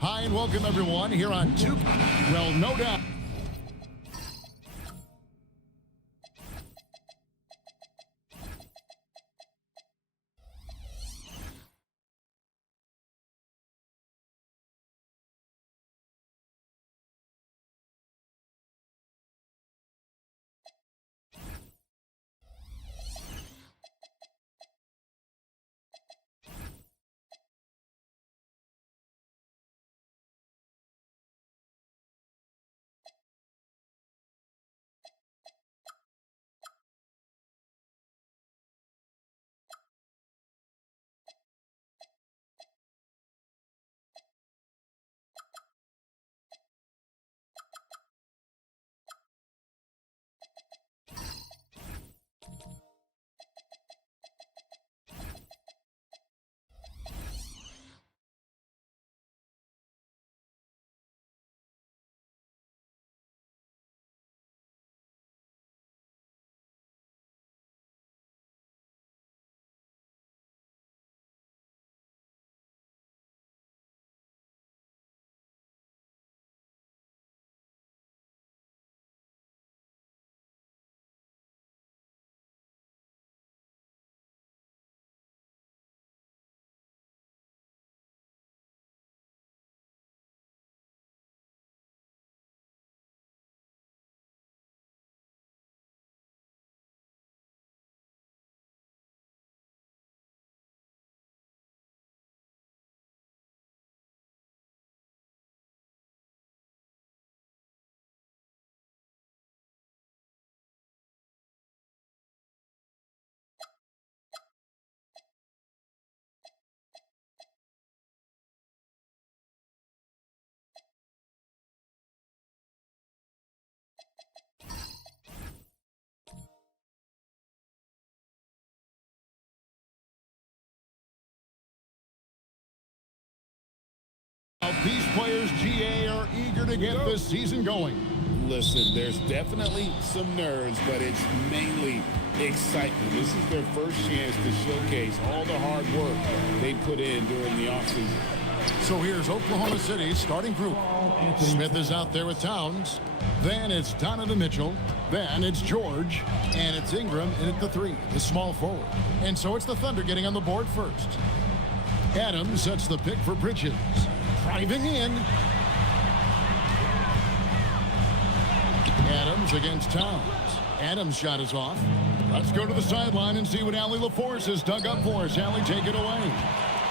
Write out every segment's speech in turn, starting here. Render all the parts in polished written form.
Hi and welcome everyone here on Two. Well, no doubt. These players, GA, are eager to get this season going. Listen, there's definitely some nerves, but it's mainly excitement. This is their first chance to showcase all the hard work they put in during the offseason. So here's Oklahoma City's starting group. Smith is out there with Towns. Then it's Donovan Mitchell. Then it's George. And it's Ingram in at the 3, the small forward. And so it's the Thunder getting on the board first. Adams sets the pick for Bridges. Driving in. Adams against Towns. Adams' shot is off. Let's go to the sideline and see what Allie LaForce has dug up for us. Allie, take it away.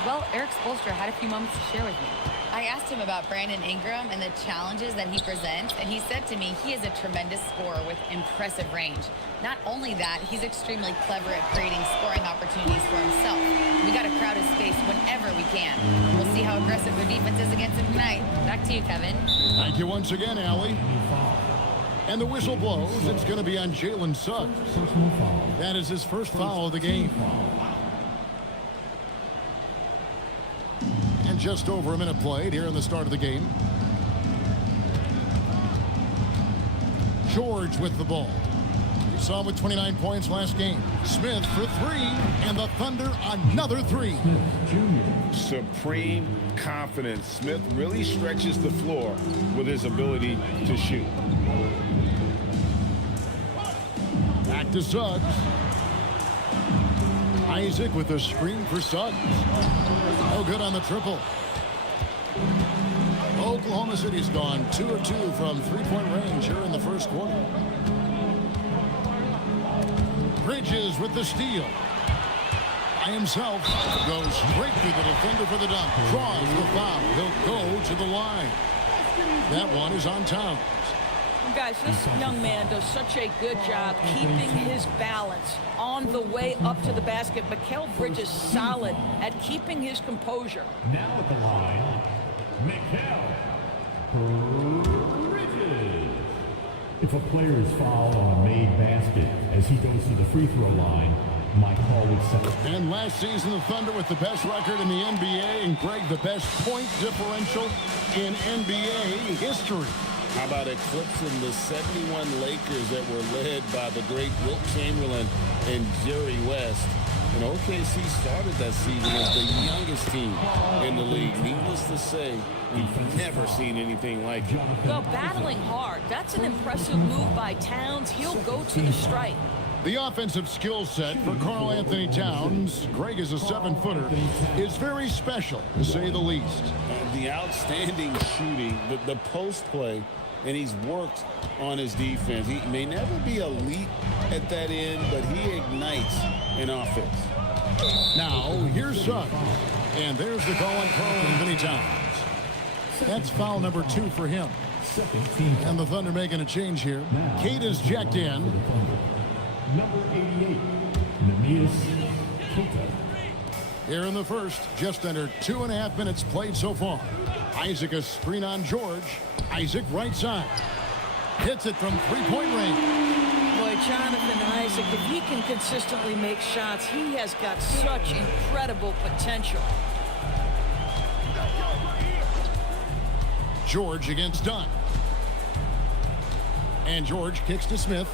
Well, Eric Spoelstra had a few moments to share with me. I asked him about Brandon Ingram and the challenges that he presents, and he said to me he is a tremendous scorer with impressive range. Not only that, he's extremely clever at creating scoring opportunities for himself. We got to crowd his space whenever we can. We'll see how aggressive the defense is against him tonight. Back to you, Kevin. Thank you once again, Allie. And the whistle blows. It's going to be on Jalen Suggs. That is his first foul of the game. And just over a minute played here in the start of the game. George with the ball. We saw him with 29 points last game. Smith for 3, and the Thunder another 3. Supreme confidence. Smith really stretches the floor with his ability to shoot. Back to Suggs. Isaac with a screen for Suggs. No good on the triple. Oklahoma City's gone 2 of 2 from three-point range here in the first quarter. Bridges with the steal. By himself. Goes straight through the defender for the dunk. Draws the foul. He'll go to the line. That one is on Towns. Guys, this young man does such a good job keeping his balance on the way up to the basket. Mikal Bridges solid at keeping his composure. Now at the line, Mikal Bridges. If a player is fouled on a made basket as he goes to the free throw line, my call would set it. And last season, the Thunder with the best record in the NBA, and Greg, the best point differential in NBA history. How about eclipsing the 71 Lakers that were led by the great Wilt Chamberlain and Jerry West? And OKC started that season as the youngest team in the league. Needless to say, we've never seen anything like it. Well, battling hard. That's an impressive move by Towns. He'll go to the strike. The offensive skill set for Karl Anthony Towns, Greg is a 7-footer, is very special, to say the least. And the outstanding shooting, the post play, and he's worked on his defense. He may never be elite at that end, but he ignites an offense. Now, here's Suggs. And there's the call on Karl Anthony Towns. That's foul number 2 for him. And the Thunder making a change here. Kate is checked in. Number 88, Neemias Queta. Here in the first, just under 2.5 minutes played so far. Isaac a screen on George. Isaac right side. Hits it from three-point range. Boy, Jonathan Isaac, if he can consistently make shots, he has got such incredible potential. George against Dunn. And George kicks to Smith.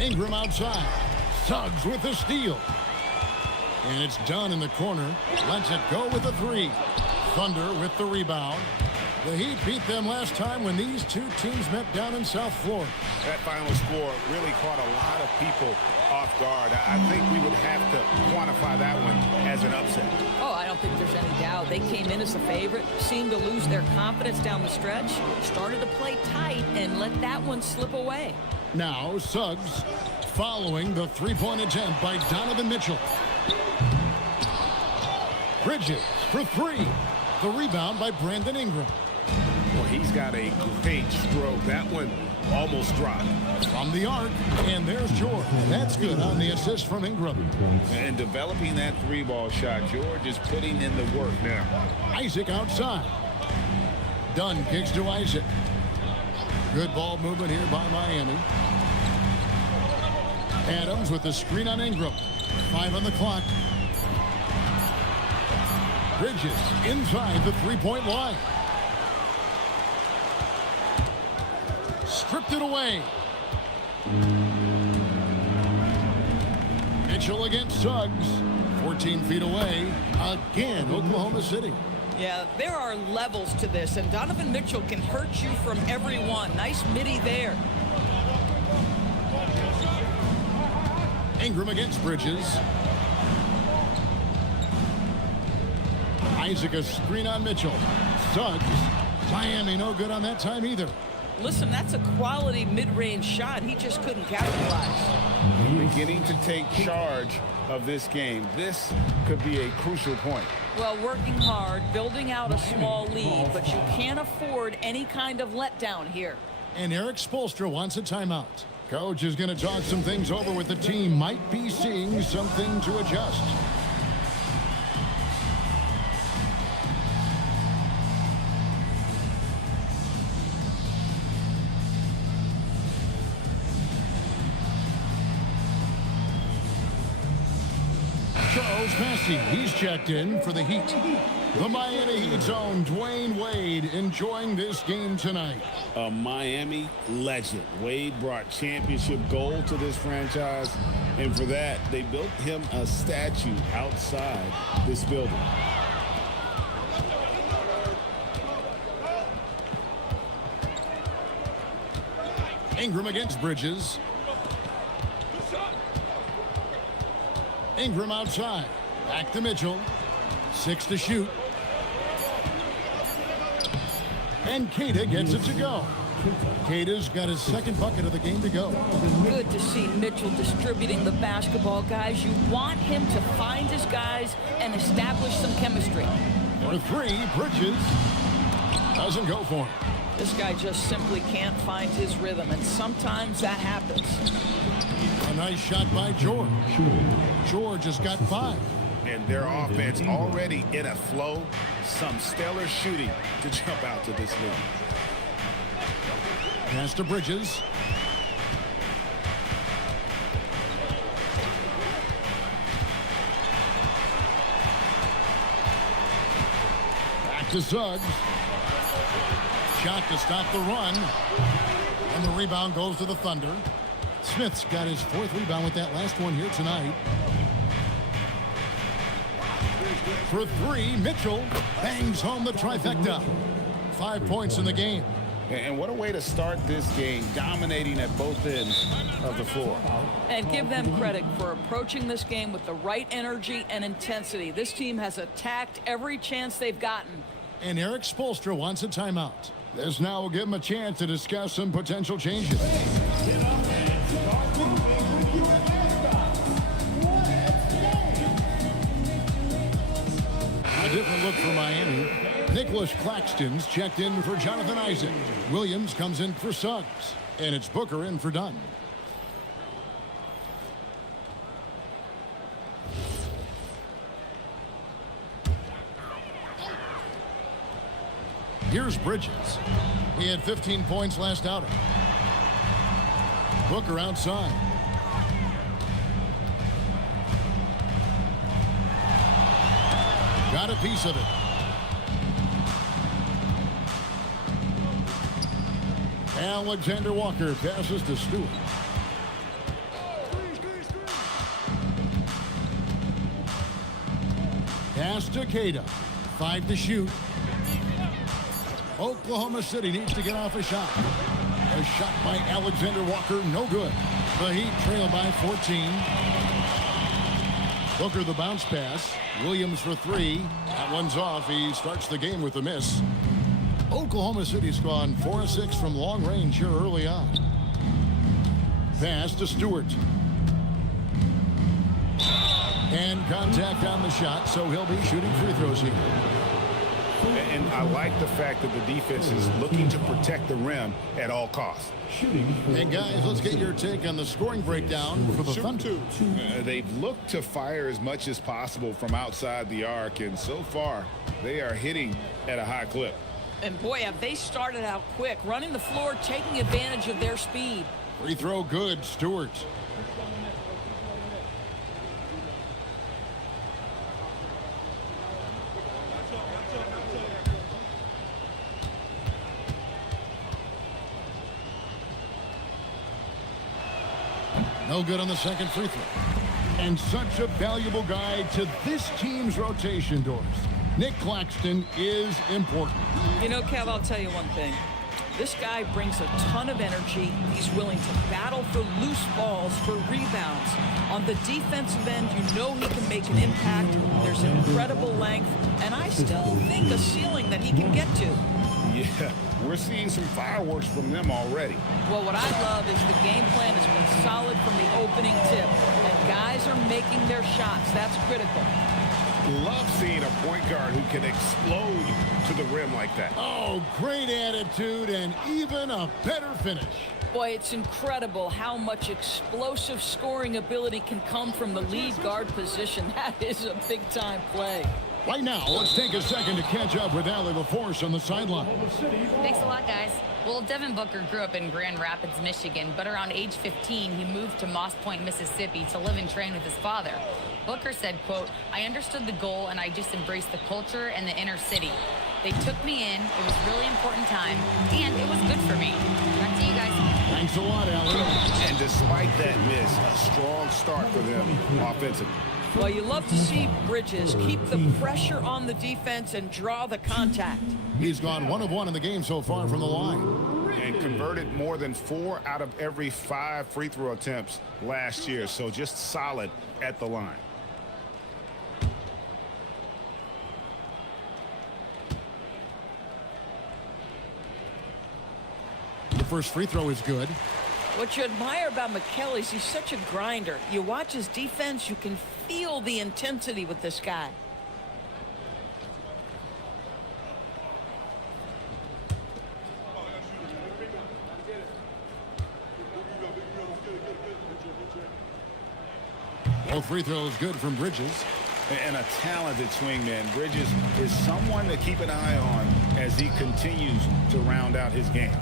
Ingram outside. Suggs with the steal. And it's Dunn in the corner. Lets it go with a 3. Thunder with the rebound. The Heat beat them last time when these two teams met down in South Florida. That final score really caught a lot of people off guard. I think we would have to quantify that one as an upset. Oh, I don't think there's any doubt. They came in as a favorite, seemed to lose their confidence down the stretch, started to play tight, and let that one slip away. Now Suggs following the three-point attempt by Donovan Mitchell. Bridges for 3. The rebound by Brandon Ingram. Well, he's got a great stroke. That one almost dropped. From the arc, and there's George. That's good on the assist from Ingram. And developing that 3-ball shot, George is putting in the work now. Isaac outside. Dunn kicks to Isaac. Good ball movement here by Miami. Adams with the screen on Ingram. 5 on the clock. Bridges inside the three-point line. Stripped it away. Mitchell against Suggs. 14 feet away. Again, Oklahoma City. Yeah, there are levels to this, and Donovan Mitchell can hurt you from every one. Nice midi there. Ingram against Bridges. Isaac a screen on Mitchell. Suggs. Miami no good on that time either. Listen, that's a quality mid-range shot. He just couldn't capitalize. Beginning to take charge of this game. This could be a crucial point. Well, working hard, building out a small lead, but you can't afford any kind of letdown here. And Eric Spoelstra wants a timeout. Coach is going to talk some things over with the team. Might be seeing something to adjust. Charles Massey, he's checked in for the Heat. The Miami Heat's own Dwayne Wade enjoying this game tonight. A Miami legend. Wade brought championship gold to this franchise, and for that, they built him a statue outside this building. Ingram against Bridges. Ingram outside. Back to Mitchell. 6 to shoot. And Queta gets it to go. Queta's got his second bucket of the game to go. Good to see Mitchell distributing the basketball, guys. You want him to find his guys and establish some chemistry. For 3, Bridges doesn't go for him. This guy just simply can't find his rhythm, and sometimes that happens. A nice shot by George. George has got 5. And their offense already in a flow. Some stellar shooting to jump out to this lead. Pass to Bridges. Back to Suggs. Shot to stop the run. And the rebound goes to the Thunder. Smith's got his 4th rebound with that last one here tonight. For 3, Mitchell bangs home the trifecta. 5 points in the game. And what a way to start this game, dominating at both ends of the floor. And give them credit for approaching this game with the right energy and intensity. This team has attacked every chance they've gotten. And Eric Spoelstra wants a timeout. This now will give him a chance to discuss some potential changes. A different look for Miami. Nicholas Claxton's checked in for Jonathan Isaac. Williams comes in for Suggs. And it's Booker in for Dunn. Here's Bridges. He had 15 points last outing. Booker outside. Got a piece of it. Alexander Walker passes to Stewart. Pass to Cada. 5 to shoot. Oklahoma City needs to get off a shot. A shot by Alexander Walker, no good. The Heat trail by 14. Booker the bounce pass. Williams for 3. That one's off. He starts the game with a miss. Oklahoma City's gone 4 of 6 from long range here early on. Pass to Stewart. And contact on the shot, so he'll be shooting free throws here. And I like the fact that the defense is looking to protect the rim at all costs. And guys, let's get your take on the scoring breakdown for the Thunder. They've looked to fire as much as possible from outside the arc, and so far they are hitting at a high clip. And boy, have they started out quick, running the floor, taking advantage of their speed. Free throw good, Stewart. No good on the second free throw. And such a valuable guy to this team's rotation, Doris. Nick Claxton is important. You know, Kev, I'll tell you one thing. This guy brings a ton of energy. He's willing to battle for loose balls, for rebounds. On the defensive end, you know he can make an impact. There's incredible length, and I still think a ceiling that he can get to. Yeah, we're seeing some fireworks from them already. Well, what I love is the game plan has been solid from the opening tip, and guys are making their shots. That's critical. Love seeing a point guard who can explode to the rim like that. Oh, great attitude and even a better finish. Boy, it's incredible how much explosive scoring ability can come from the lead guard position. That is a big-time play. Right now, let's take a second to catch up with Allie LaForce on the sideline. Thanks a lot, guys. Well, Devin Booker grew up in Grand Rapids, Michigan, but around age 15, he moved to Moss Point, Mississippi to live and train with his father. Booker said, quote, "I understood the goal and I just embraced the culture and the inner city. They took me in. It was a really important time, and it was good for me." Back to you guys. Thanks a lot, Allie. And despite that miss, a strong start for them offensively. Well, you love to see Bridges keep the pressure on the defense and draw the contact. He's gone 1 of 1 in the game so far from the line. And converted more than 4 out of every 5 free throw attempts last year. So just solid at the line. The first free throw is good. What you admire about Mikal is he's such a grinder. You watch his defense, you can feel the intensity with this guy. Both free throws good from Bridges. And a talented swingman. Bridges is someone to keep an eye on as he continues to round out his game.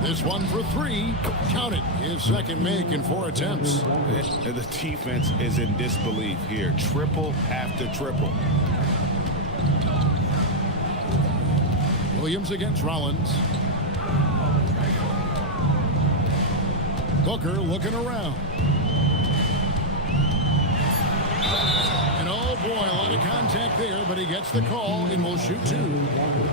This one for 3. Count it. His second make in 4 attempts. The defense is in disbelief here. Triple after triple. Williams against Rollins. Booker looking around. And oh boy, a lot of contact there, but he gets the call and will shoot two.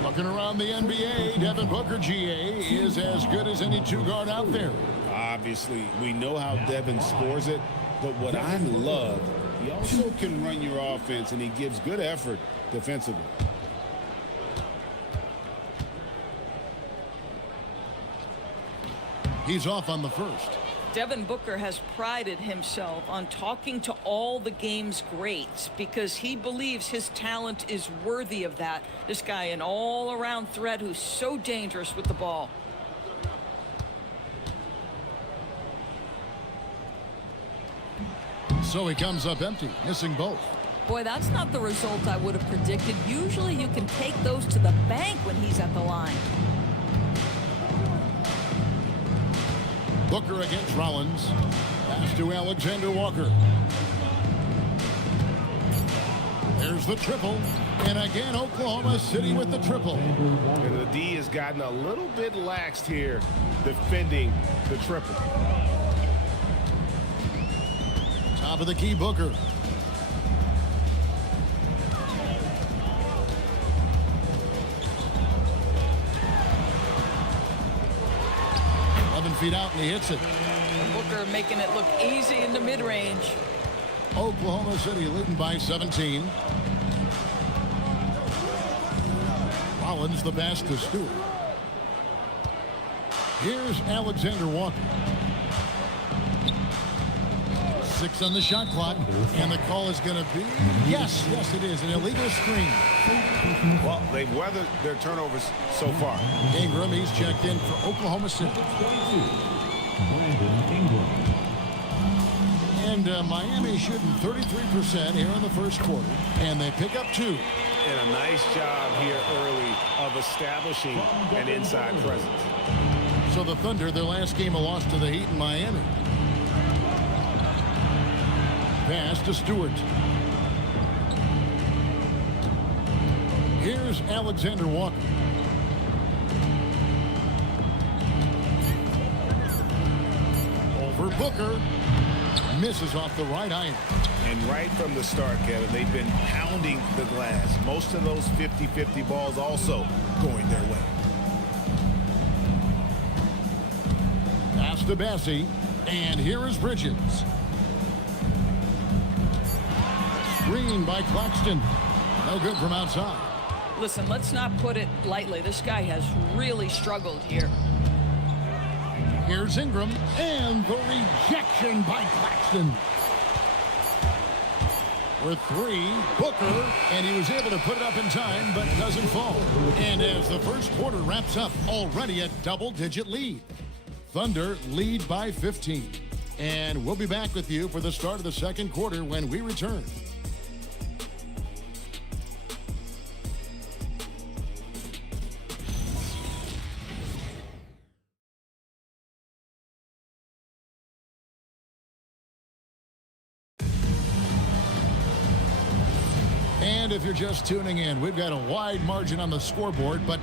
Looking around the NBA, Devin Booker, GA, is as good as any two-guard out there. Obviously, we know how Devin scores it, but what I love, he also can run your offense, and he gives good effort defensively. He's off on the first. Devin Booker has prided himself on talking to all the game's greats because he believes his talent is worthy of that. This guy, an all-around threat who's so dangerous with the ball. So he comes up empty, missing both. Boy, that's not the result I would have predicted. Usually you can take those to the bank when he's at the line. Booker against Rollins. Pass to Alexander Walker. There's the triple. And again, Oklahoma City with the triple. And the D has gotten a little bit laxed here defending the triple. Top of the key, Booker. Feet out and he hits it. And Booker making it look easy in the mid-range. Oklahoma City leading by 17. Rollins the pass to Stewart. Here's Alexander Walker. 6 on the shot clock, and the call is going to be yes, it is an illegal screen. Well, they've weathered their turnovers so far. Ingram, he's checked in for Oklahoma City. And Miami shooting 33% here in the first quarter, and they pick up 2. And a nice job here early of establishing an inside presence. So the Thunder, their last game, a loss to the Heat in Miami. Pass to Stewart. Here's Alexander Walker. Over Booker. Misses off the right iron. And right from the start, Kevin, they've been pounding the glass. Most of those 50-50 balls also going their way. Pass to Bassie. And here is Bridges. Screen by Claxton. No good from outside. Listen, let's not put it lightly. This guy has really struggled here. Here's Ingram. And the rejection by Claxton. For 3, Booker. And he was able to put it up in time, but doesn't fall. And as the first quarter wraps up, already a double-digit lead. Thunder lead by 15. And we'll be back with you for the start of the second quarter when we return. And if you're just tuning in, we've got a wide margin on the scoreboard, but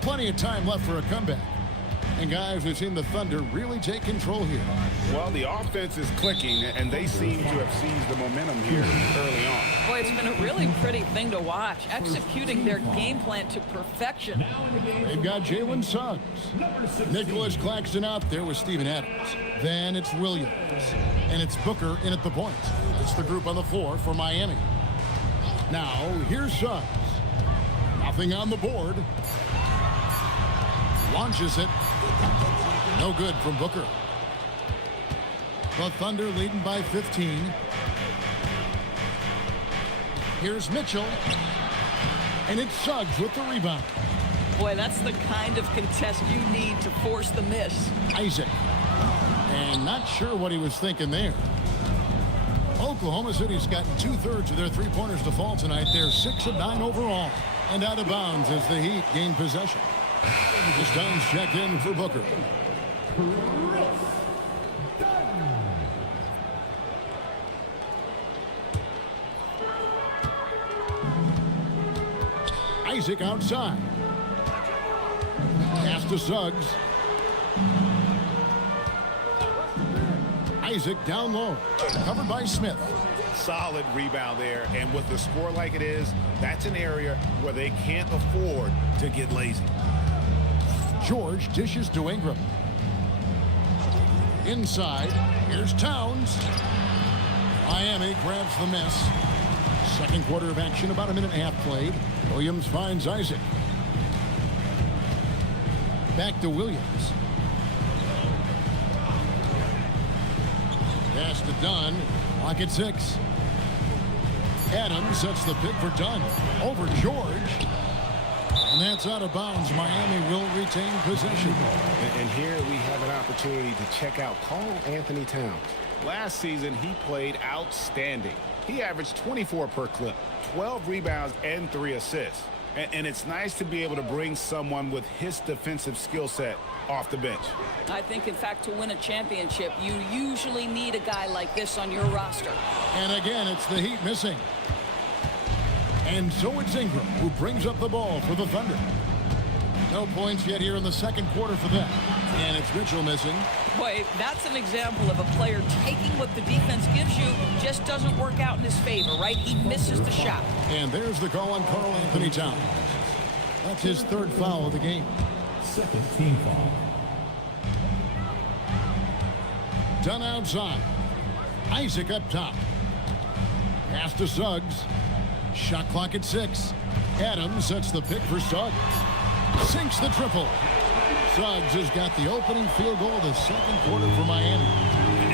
plenty of time left for a comeback. And guys, we've seen the Thunder really take control here. Well, the offense is clicking, and they seem to have seized the momentum here early on. Boy, it's been a really pretty thing to watch, executing their game plan to perfection. They've got Jalen Suggs. Nicholas Claxton out there with Steven Adams. Then it's Williams. And it's Booker in at the point. It's the group on the floor for Miami. Now, here's Suggs. Nothing on the board. Launches it. No good from Booker. The Thunder leading by 15. Here's Mitchell. And it's Suggs with the rebound. Boy, that's the kind of contest you need to force the miss. Isaac. And not sure what he was thinking there. Oklahoma City's gotten 2/3 of their three-pointers to fall tonight. They're 6 of 9 overall. And out of bounds as the Heat gain possession. This time's checked in for Booker. Isaac outside. Pass to Suggs. Isaac down low. Covered by Smith. Solid rebound there, and with the score like it is, that's an area where they can't afford to get lazy. George dishes to Ingram. Inside, here's Towns. Miami grabs the miss. Second quarter of action, about a minute and a half played. Williams finds Isaac. Back to Williams. Pass to Dunn. Clock at 6. Adams sets the pick for Dunn. Over George. And that's out of bounds. Miami will retain possession. And here we have an opportunity to check out Karl Anthony Towns. Last season, he played outstanding. He averaged 24 per clip, 12 rebounds, and 3 assists. And it's nice to be able to bring someone with his defensive skill set off the bench. I think, in fact, to win a championship, you usually need a guy like this on your roster. And again, it's the Heat missing. And so it's Ingram who brings up the ball for the Thunder. No points yet here in the second quarter for them. And it's Mitchell missing. Boy, that's an example of a player taking what the defense gives you, just doesn't work out in his favor, right? He misses the shot. And there's the call on Karl Anthony Towns. That's his third foul of the game. Second team foul. Done outside. Isaac up top. Pass to Suggs. Shot clock at 6. Adams sets the pick for Suggs. Sinks the triple. Suggs has got the opening field goal of the second quarter for Miami.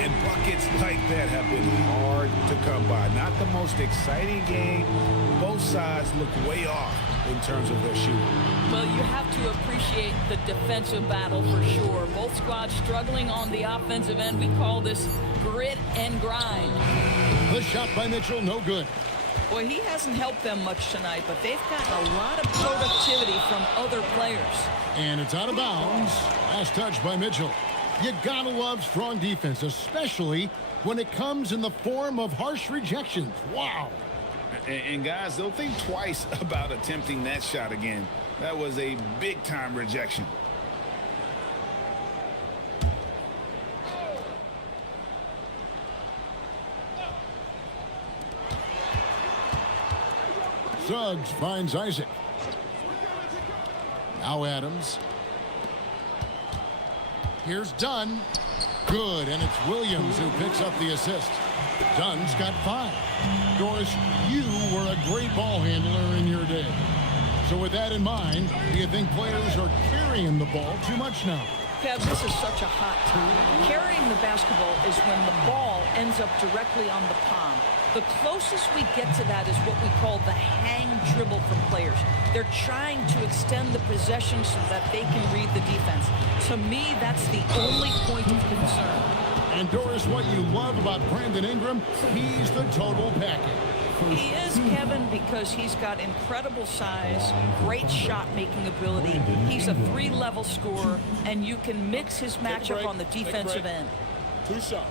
And buckets like that have been hard to come by. Not the most exciting game. Both sides look way off in terms of their shooting. Well, you have to appreciate the defensive battle for sure. Both squads struggling on the offensive end. We call this grit and grind. The shot by Mitchell, no good. Well, he hasn't helped them much tonight, but they've gotten a lot of productivity from other players. And it's out of bounds. Last touch by Mitchell. You gotta love strong defense, especially when it comes in the form of harsh rejections. Wow. And guys, they'll think twice about attempting that shot again. That was a big-time rejection. Suggs finds Isaac. Now Adams. Here's Dunn. Good, and it's Williams who picks up the assist. Dunn's got 5. Doris, you were a great ball handler in your day. So with that in mind, do you think players are carrying the ball too much now? Kev, this is such a hot time. Carrying the basketball is when the ball ends up directly on the palm. The closest we get to that is what we call the hang dribble from players. They're trying to extend the possession so that they can read the defense. To me, that's the only point of concern. And Doris, what you love about Brandon Ingram, he's the total package. He is, Kevin, because he's got incredible size, great shot-making ability. He's a 3-level scorer, and you can mix his matchup on the defensive end. 2 shots.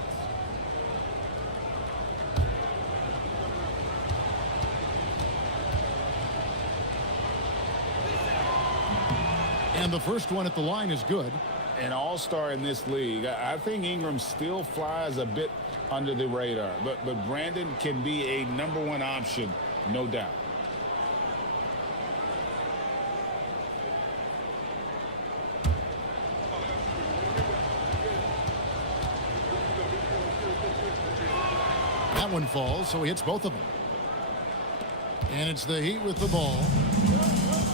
And the first one at the line is good. An all-star in this league. I think Ingram still flies a bit under the radar, but Brandon can be a #1 option, no doubt. That one falls, so he hits both of them. And it's the Heat with the ball.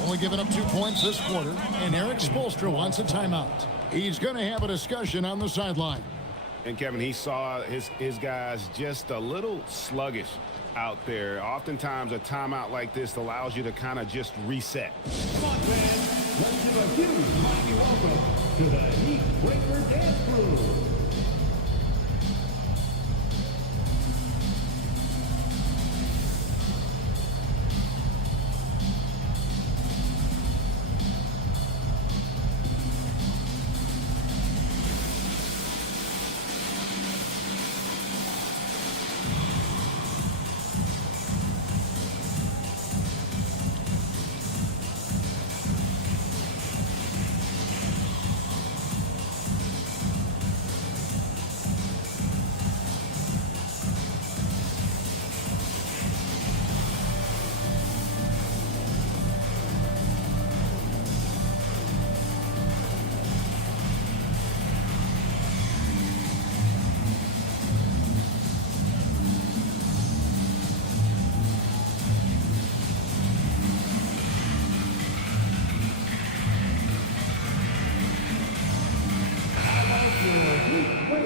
Only giving up 2 points this quarter, and Eric Spoelstra wants a timeout. He's going to have a discussion on the sideline. And Kevin, he saw his guys just a little sluggish out there. Oftentimes a timeout like this allows you to kind of just reset. Come on, fans. Let's do a huge mighty welcome to the Heat Breaker Dance Crew.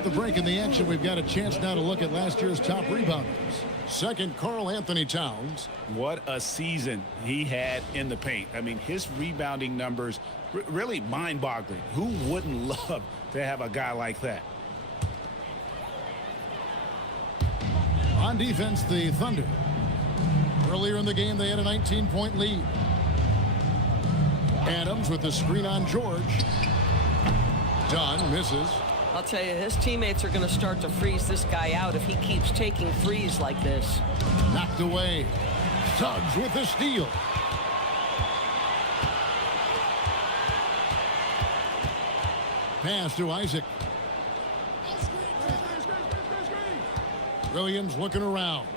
the break in the action, we've got a chance now to look at last year's top rebounders. Second, Karl Anthony Towns. What a season he had in the paint. I mean, his rebounding numbers really mind-boggling. Who wouldn't love to have a guy like that? On defense, the Thunder. Earlier in the game, they had a 19-point lead. Adams with the screen on George. Dunn misses. I'll tell you, his teammates are going to start to freeze this guy out if he keeps taking threes like this. Knocked away. Suggs with the steal. Pass to Isaac. Williams looking around.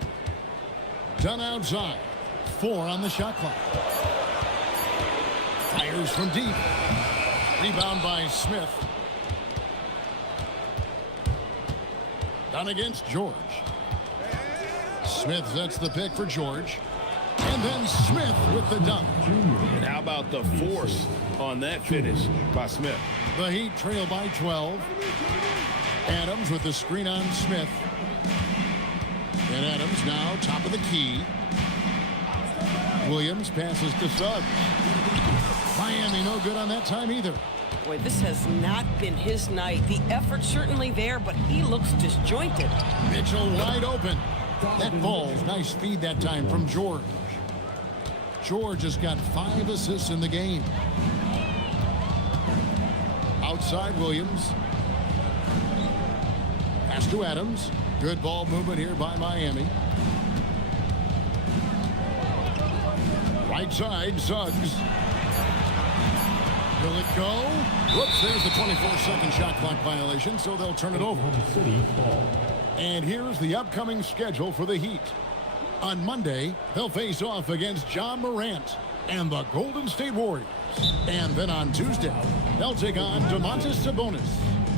Dunn outside. 4 on the shot clock. Fires from deep. Rebound by Smith. Dunn against George. Smith sets the pick for George. And then Smith with the dunk. And how about the force on that finish by Smith? The Heat trail by 12. Adams with the screen on Smith. And Adams now top of the key. Williams passes to Suggs. Miami no good on that time either. Boy, this has not been his night. The effort's certainly there, but he looks disjointed. Mitchell wide open. That ball's nice feed that time from George. George has got 5 assists in the game. Outside Williams. Pass to Adams. Good ball movement here by Miami. Right side, Suggs. Will it go? Whoops, there's the 24-second shot clock violation, so they'll turn it over. And here's the upcoming schedule for the Heat. On Monday, they'll face off against John Morant and the Golden State Warriors. And then on Tuesday, they'll take on Domantas Sabonis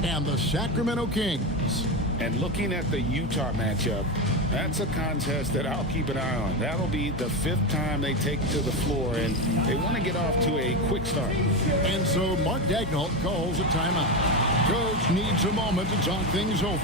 and the Sacramento Kings. And looking at the Utah matchup, that's a contest that I'll keep an eye on. That'll be the 5th time they take to the floor, and they want to get off to a quick start. And so Mark Daigneault calls a timeout. Coach needs a moment to talk things over.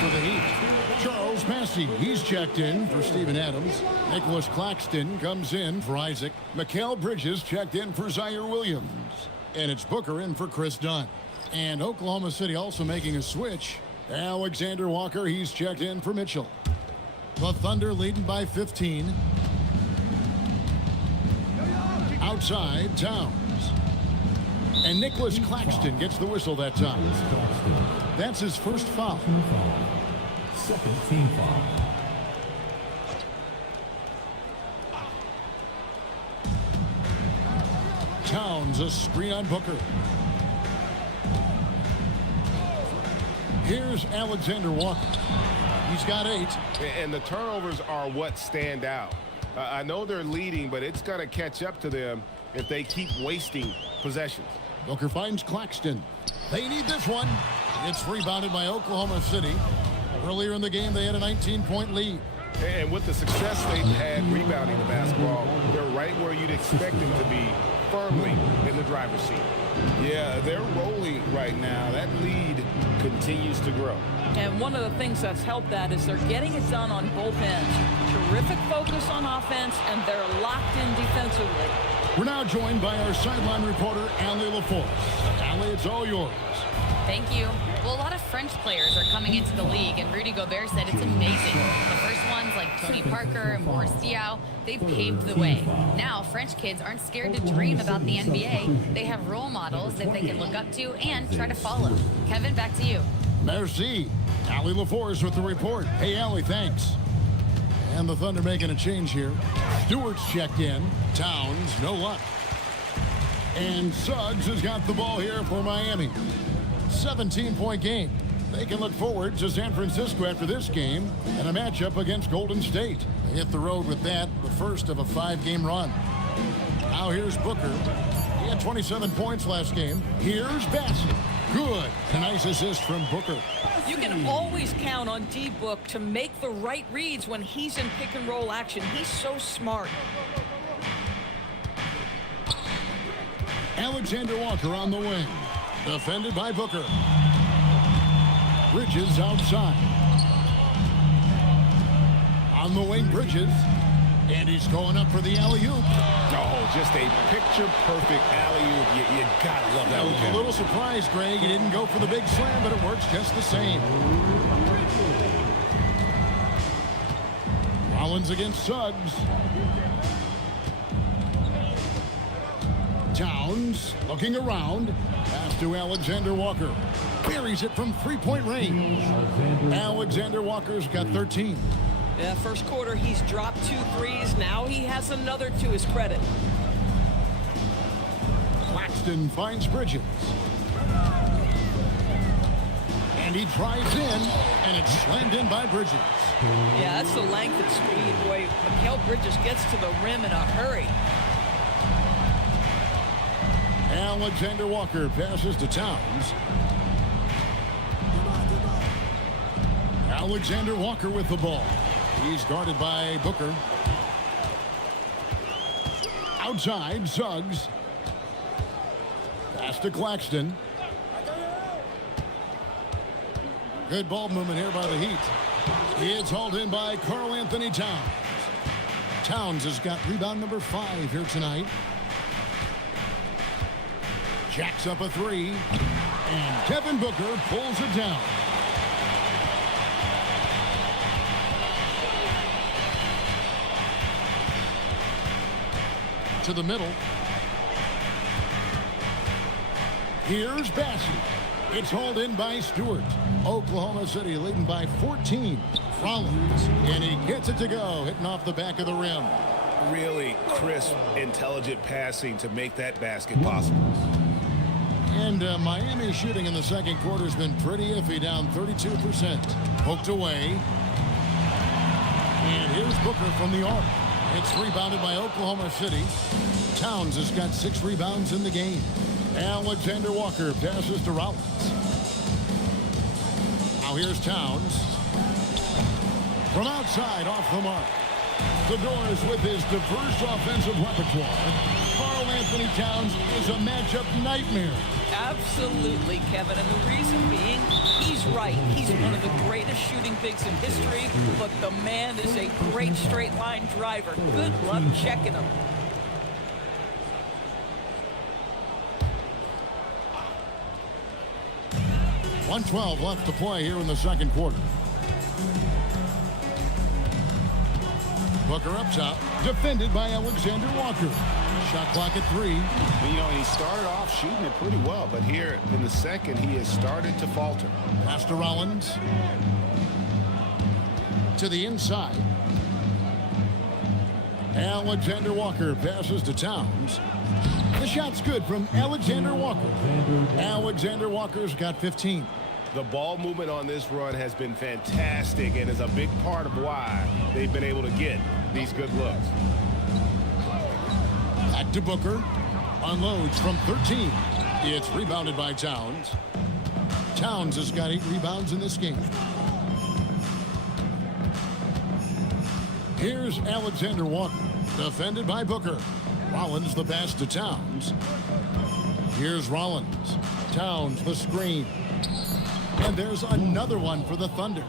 For the Heat, Charles Massey, he's checked in for Steven Adams. Nicholas Claxton comes in for Isaac. Mikal Bridges checked in for Zaire Williams. And it's Booker in for Chris Dunn. And Oklahoma City also making a switch. Alexander Walker, he's checked in for Mitchell. The Thunder leading by 15. Outside, Towns. And Nicholas Claxton gets the whistle that time. That's his first foul. Second team foul. Towns, a screen on Booker. Here's Alexander Walker. He's got 8. And the turnovers are what stand out. I know they're leading, but it's going to catch up to them if they keep wasting possessions. Booker finds Claxton. They need this one. It's rebounded by Oklahoma City. Earlier in the game, they had a 19-point lead. And with the success they've had rebounding the basketball, they're right where you'd expect them to be, firmly in the driver's seat. Yeah, they're rolling right now. That lead continues to grow. And one of the things that's helped that is they're getting it done on both ends. Terrific focus on offense, and they're locked in defensively. We're now joined by our sideline reporter, Allie LaForce. Allie, it's all yours. Thank you. Well, a lot of French players are coming into the league, and Rudy Gobert said it's amazing. The first ones like Tony Parker and Boris Diaw, they paved the way. Now, French kids aren't scared to dream about the NBA. They have role models that they can look up to and try to follow. Kevin, back to you. Merci. Allie LaForce with the report. Hey, Allie, thanks. And the Thunder making a change here. Stewart's checked in. Towns, no luck. And Suggs has got the ball here for Miami. 17-point game. They can look forward to San Francisco after this game and a matchup against Golden State. They hit the road with that, the first of a 5-game run. Now here's Booker. He had 27 points last game. Here's Bassett. Good. A nice assist from Booker. You can always count on D-Book to make the right reads when he's in pick-and-roll action. He's so smart. Alexander Walker on the wing. Defended by Booker. Bridges outside. On the wing, Bridges. And he's going up for the alley-oop. Oh, just a picture-perfect alley-oop. You gotta love that I was one. a little surprised, Greg. He didn't go for the big slam, but it works just the same. Rollins against Suggs. Towns looking around. Pass to Alexander Walker. Buries it from three-point range. Alexander Walker's got 13. Yeah, first quarter, he's dropped 2 threes. Now he has another to his credit. Claxton finds Bridges. And he drives in, and it's slammed in by Bridges. Yeah, that's the length and speed. Boy, Mikal Bridges gets to the rim in a hurry. Alexander Walker passes to Towns. Alexander Walker with the ball. He's guarded by Booker. Outside, Suggs. Pass to Claxton. Good ball movement here by the Heat. It's hauled in by Karl Anthony Towns. Towns has got rebound number 5 here tonight. Jacks up a 3. And Kevin Booker pulls it down. To the middle. Here's Bassett. It's hauled in by Stewart. Oklahoma City leading by 14. Rollins. And he gets it to go, hitting off the back of the rim. Really crisp, intelligent passing to make that basket possible. And Miami's shooting in the second quarter has been pretty iffy, down 32%. Poked away. And here's Booker from the arc. It's rebounded by Oklahoma City. Towns has got 6 rebounds in the game. Alexander Walker passes to Rollins. Now here's Towns. From outside, off the mark. The Doors with his diverse offensive repertoire. Karl Anthony Towns is a matchup nightmare. Absolutely, Kevin. And the reason being, he's right. He's one of the greatest shooting bigs in history, but the man is a great straight line driver. Good luck checking him. .112 left to play here in the second quarter. Booker up top, defended by Alexander Walker. Shot clock at 3. You know, he started off shooting it pretty well, but here in the second, he has started to falter. Pass to Rollins. To the inside. Alexander Walker passes to Towns. The shot's good from Alexander Walker. Alexander Walker's got 15. The ball movement on this run has been fantastic and is a big part of why they've been able to get these good looks. Back to Booker. Unloads from 13. It's rebounded by Towns. Towns has got 8 rebounds in this game. Here's Alexander Walker. Defended by Booker. Rollins the pass to Towns. Here's Rollins. Towns the screen. And there's another one for the Thunder.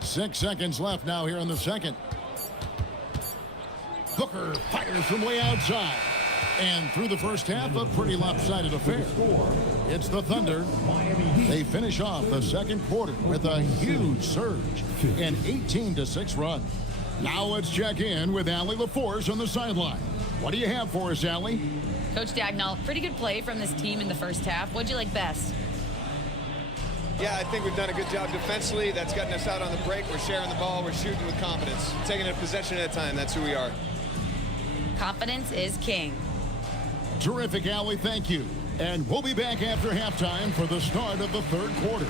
6 seconds left now here in the second. Booker fires from way outside. And through the first half, a pretty lopsided affair. It's the Thunder. They finish off the second quarter with a huge surge, an 18-6 run. Now let's check in with Allie LaForce on the sideline. What do you have for us, Allie? Coach Dagnall, pretty good play from this team in the first half. What'd you like best? Yeah, I think we've done a good job defensively. That's gotten us out on the break. We're sharing the ball. We're shooting with confidence. Taking it possession at a time. That's who we are. Confidence is king. Terrific, Allie. Thank you. And we'll be back after halftime for the start of the third quarter.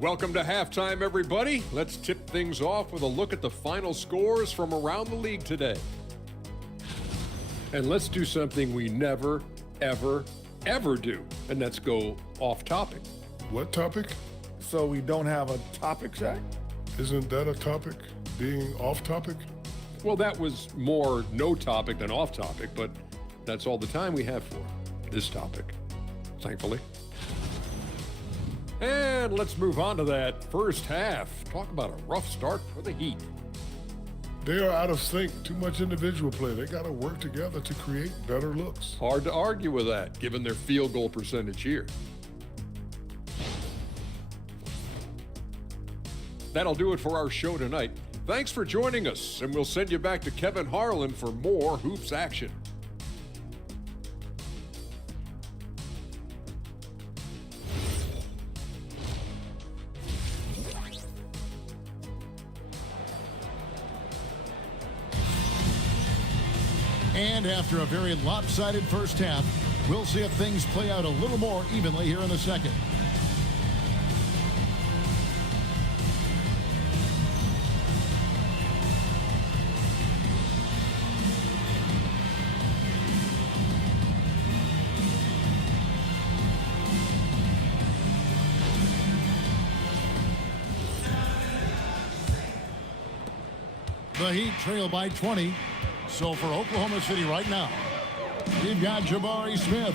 Welcome to halftime, everybody. Let's tip things off with a look at the final scores from around the league today. And let's do something we never, ever, ever do, and that's go off topic. What topic? So we don't have a topic, Zach? Isn't that a topic? Being off topic? Well, that was more no topic than off topic, but that's all the time we have for this topic, thankfully. And let's move on to that first half. Talk about a rough start for the Heat. They are out of sync. Too much individual play. They got to work together to create better looks. Hard to argue with that, given their field goal percentage here. That'll do it for our show tonight. Thanks for joining us, and we'll send you back to Kevin Harlan for more hoops action. And after a very lopsided first half, we'll see if things play out a little more evenly here in the second. The Heat trail by 20. So for Oklahoma City right now, we've got Jabari Smith,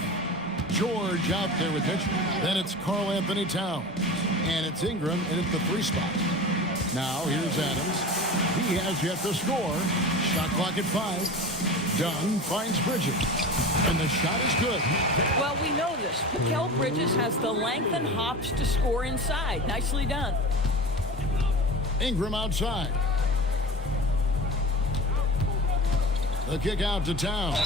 George out there with Mitchell. Then it's Karl Anthony Towns, and it's Ingram in at the 3 spot. Now here's Adams. He has yet to score. Shot clock at 5. Dunn finds Bridges, and the shot is good. Well, we know this. Mikal Bridges has the length and hops to score inside. Nicely done. Ingram outside. The kick out to Towns.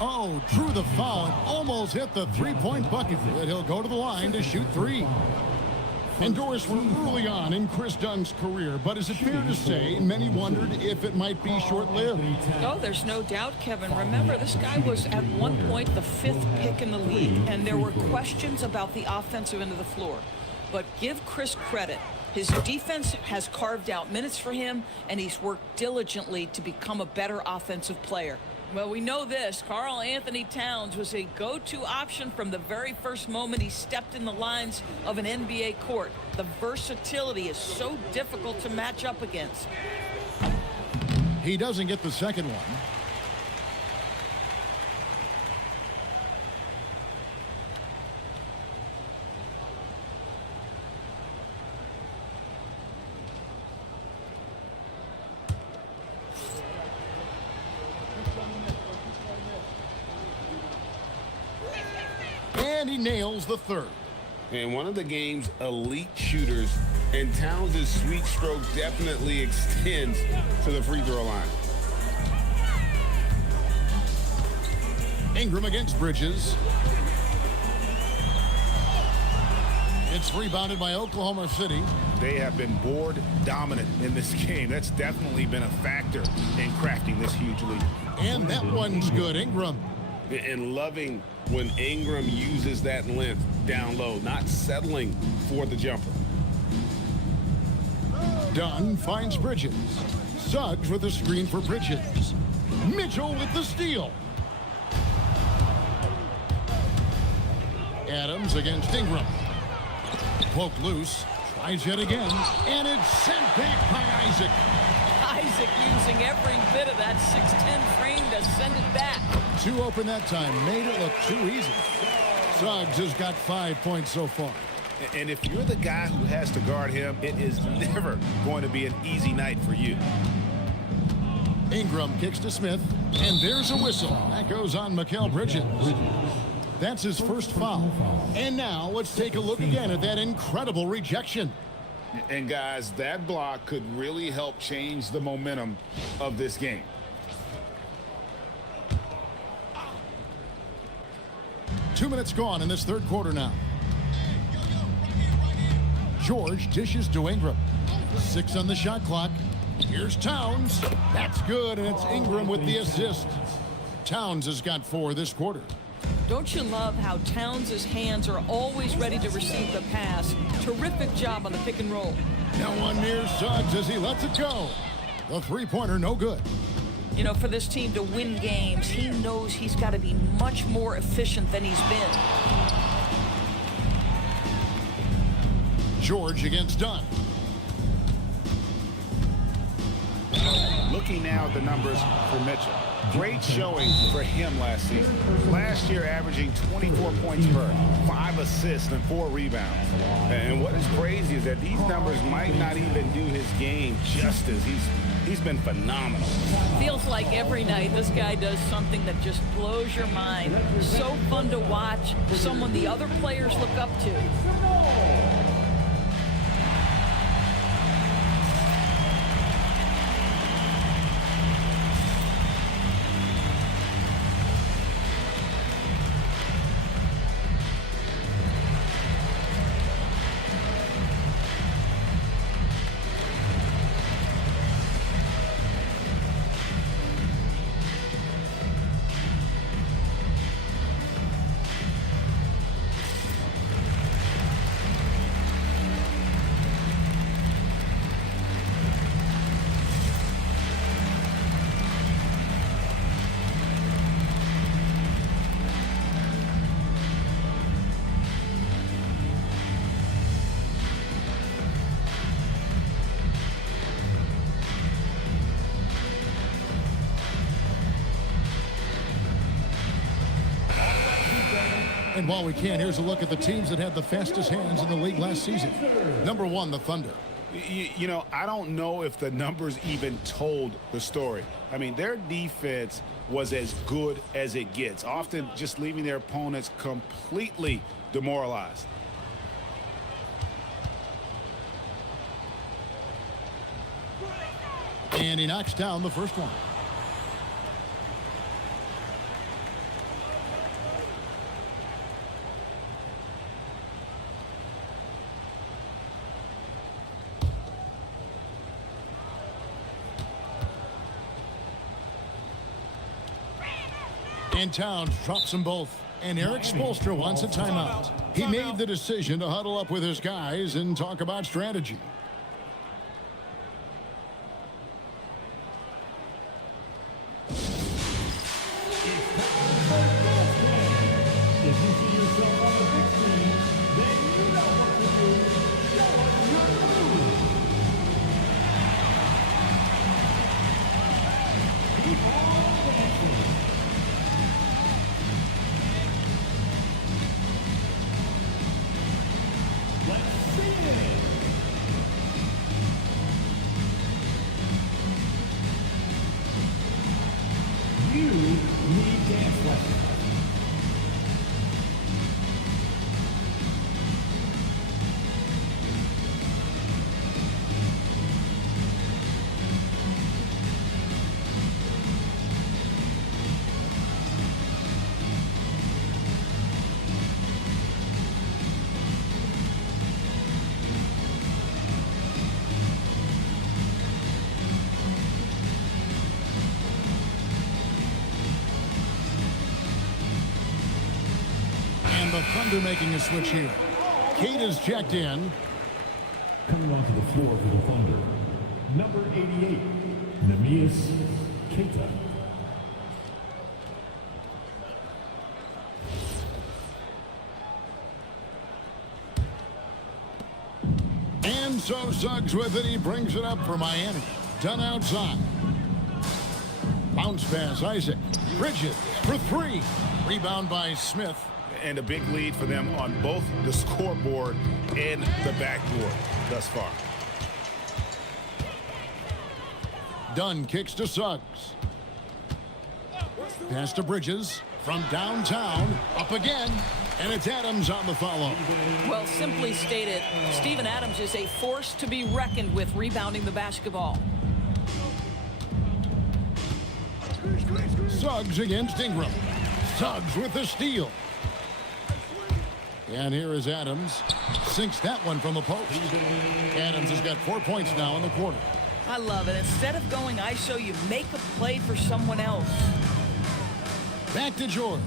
Oh, drew the foul and almost hit the 3-point bucket. But he'll go to the line to shoot 3. Endorsed were early on in Chris Dunn's career, but is it fair to say many wondered if it might be short-lived? Oh, there's no doubt, Kevin. Remember, this guy was at one point the 5th pick in the league, and there were questions about the offensive end of the floor. But give Chris credit. His defense has carved out minutes for him, and he's worked diligently to become a better offensive player. Well, we know this. Karl Anthony Towns was a go-to option from the very first moment he stepped in the lines of an NBA court. The versatility is so difficult to match up against. He doesn't get the second one. And he nails the 3rd. And one of the game's elite shooters, and Towns' sweet stroke definitely extends to the free throw line. Ingram against Bridges. It's rebounded by Oklahoma City. They have been board dominant in this game. That's definitely been a factor in crafting this huge lead. And that one's good. Ingram. And loving when Ingram uses that length down low, not settling for the jumper. Dunn finds Bridges. Suggs with a screen for Bridges. Mitchell with the steal. Adams against Ingram. Poked loose. Tries yet again, and it's sent back by Isaac. Isaac using every bit of that 6'10 frame to send it back. Too open that time, made it look too easy. Suggs has got 5 points so far. And if you're the guy who has to guard him, it is never going to be an easy night for you. Ingram kicks to Smith, and there's a whistle. That goes on Mikal Bridges. That's his first foul. And now let's take a look again at that incredible rejection. And guys, that block could really help change the momentum of this game. Two minutes gone in this third quarter now. George dishes to Ingram. 6 on the shot clock. Here's Towns. That's good, and it's Ingram with the assist. Towns has got 4 this quarter. Don't you love how Towns' hands are always ready to receive the pass? Terrific job on the pick and roll. No one near Suggs as he lets it go. The three-pointer no good. You know, for this team to win games, he knows he's got to be much more efficient than he's been. George against Dunn. Looking now at the numbers for Mitchell. Great showing for him last season. Last year averaging 24 points per, 5 assists and 4 rebounds. And what is crazy is that these numbers might not even do his game justice. He's been phenomenal. Feels like every night this guy does something that just blows your mind. So fun to watch. Someone the other players look up to. And while we can, here's a look at the teams that had the fastest hands in the league last season. Number 1, the Thunder. You know, I don't know if the numbers even told the story. I mean, their defense was as good as it gets, often just leaving their opponents completely demoralized. And he knocks down the first one. And Towns drops them both. And Eric Spoelstra wants a timeout. He made the decision to huddle up with his guys and talk about strategy. The Thunder making a switch here. Kate is checked in. Coming onto the floor for the Thunder, number 88, Neemias Queta. So Suggs with it. He brings it up for Miami. Done outside. Bounce pass, Isaac. Bridges for three. Rebound by Smith. And a big lead for them on both the scoreboard and the backboard thus far. Dunn kicks to Suggs. Pass to Bridges from downtown. Up again. And it's Adams on the follow. Well, simply stated, Steven Adams is a force to be reckoned with rebounding the basketball. Suggs against Ingram. Suggs with the steal. And here is Adams. Sinks that one from the post. Adams has got 4 points now in the quarter. I love it. Instead of going ISO, you make a play for someone else. Back to George.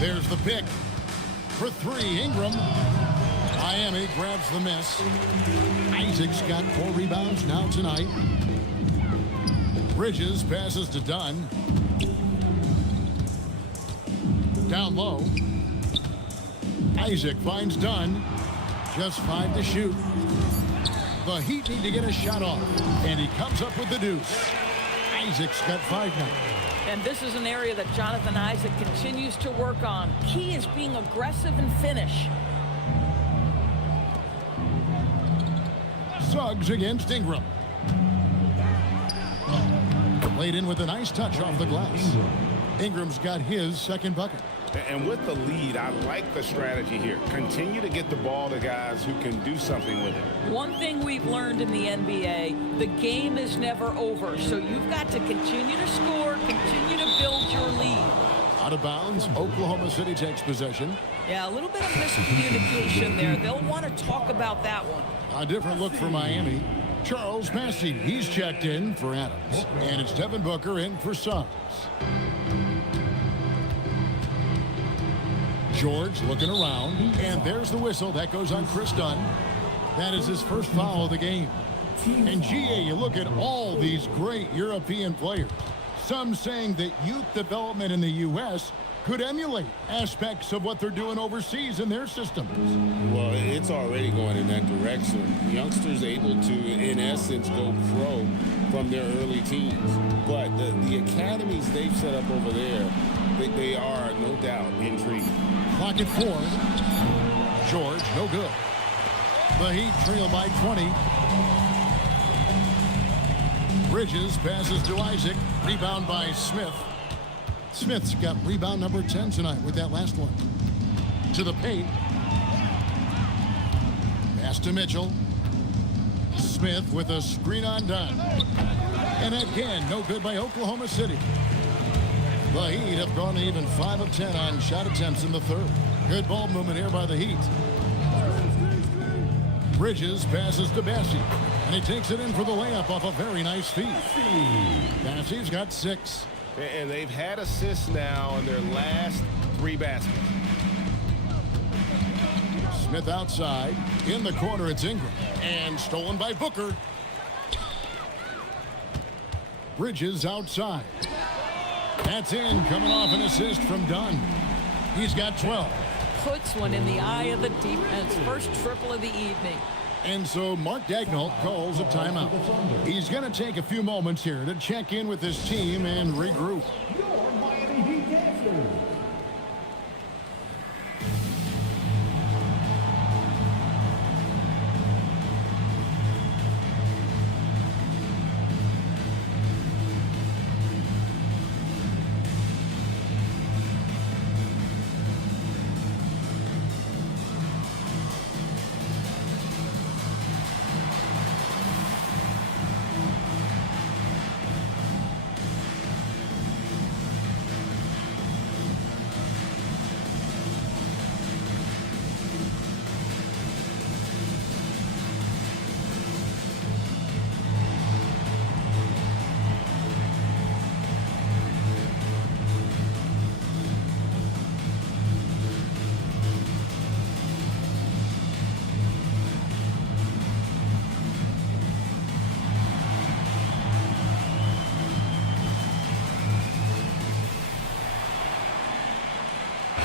There's the pick. For three, Ingram. Miami grabs the miss. Isaac's got 4 rebounds now tonight. Bridges passes to Dunn. Down low. Isaac finds Dunn. Just 5 to shoot. The Heat need to get a shot off. And he comes up with the deuce. Isaac's got 5 now. And this is an area that Jonathan Isaac continues to work on. Key is being aggressive and finish. Suggs against Ingram. Laid in with a nice touch off the glass. Ingram's got his second bucket. And with the lead, I like the strategy here. Continue to get the ball to guys who can do something with it. One thing we've learned in the NBA, the game is never over. So you've got to continue to score, continue to build your lead. Out of bounds, Oklahoma City takes possession. Yeah, a little bit of miscommunication there. They'll want to talk about that one. A different look for Miami. Charles Massey, he's checked in for Adams. And it's Devin Booker in for Suggs. George looking around, and there's the whistle. That goes on Chris Dunn. That is his first foul of the game. And GA, you look at all these great European players. Some saying that youth development in the U.S. could emulate aspects of what they're doing overseas in their systems. Well, it's already going in that direction. Youngsters able to, in essence, go pro from their early teens. But the academies they've set up over there, they are, no doubt, intriguing. Clock at 4. George, no good. The Heat trail by 20. Bridges passes to Isaac. Rebound by Smith. Smith's got rebound number 10 tonight with that last one. To the paint. Pass to Mitchell. Smith with a screen on Dunn. And again, no good by Oklahoma City. The Heat have gone even 5 of 10 on shot attempts in the third. Good ball movement here by the Heat. Bridges passes to Bassey. And he takes it in for the layup off a very nice feed. Bassey's got 6. And they've had assists now in their last 3 baskets. Smith outside. In the corner, it's Ingram. And stolen by Booker. Bridges outside. That's in, coming off an assist from Dunn. He's got 12. Puts one in the eye of the defense. First triple of the evening. And so Mark Daigneault calls a timeout. He's going to take a few moments here to check in with his team and regroup. Your Miami Heat Masters.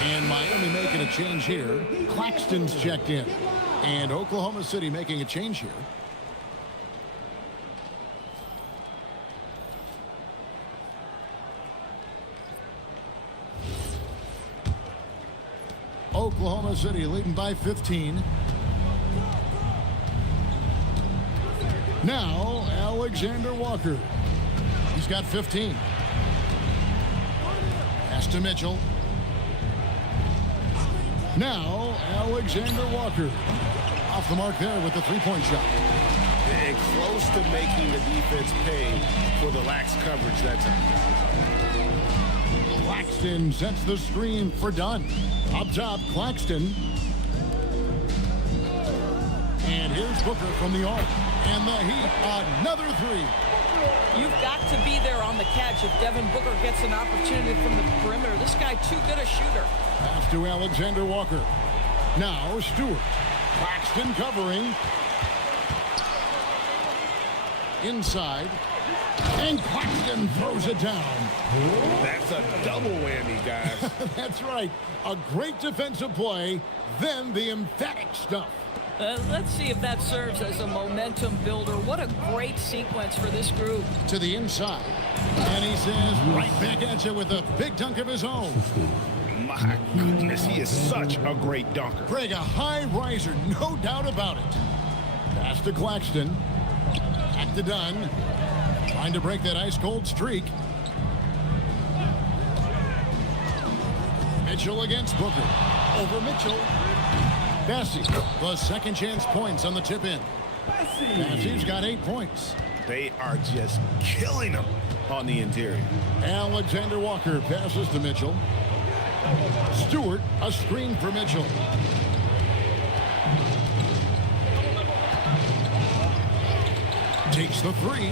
And Miami making a change here. Claxton's checked in. And Oklahoma City making a change here. Oklahoma City leading by 15. Now, Alexander Walker. He's got 15. Pass to Mitchell. Now, Alexander Walker. Off the mark there with the three-point shot. And close to making the defense pay for the lax coverage that time. Claxton sets the screen for Dunn. Up top, Claxton. And here's Booker from the arc. And the Heat, another three. You've got to be there on the catch if Devin Booker gets an opportunity from the perimeter. This guy too good a shooter. Pass to Alexander Walker. Now Stewart. Claxton covering. Inside. And Claxton throws it down. That's a double whammy, guys. That's right. A great defensive play, then the emphatic stuff. Let's see if that serves as a momentum builder. What a great sequence for this group. To the inside. And he says right back at you with a big dunk of his own. My goodness, he is such a great dunker. Craig, a high riser, no doubt about it. Pass to Claxton. Back to Dunn. Trying to break that ice-cold streak. Mitchell against Booker. Over Mitchell. Bessie, the second chance points on the tip in. Bessie's got 8 points. They are just killing him on the interior. Alexander Walker passes to Mitchell. Stewart, a screen for Mitchell. Takes the three.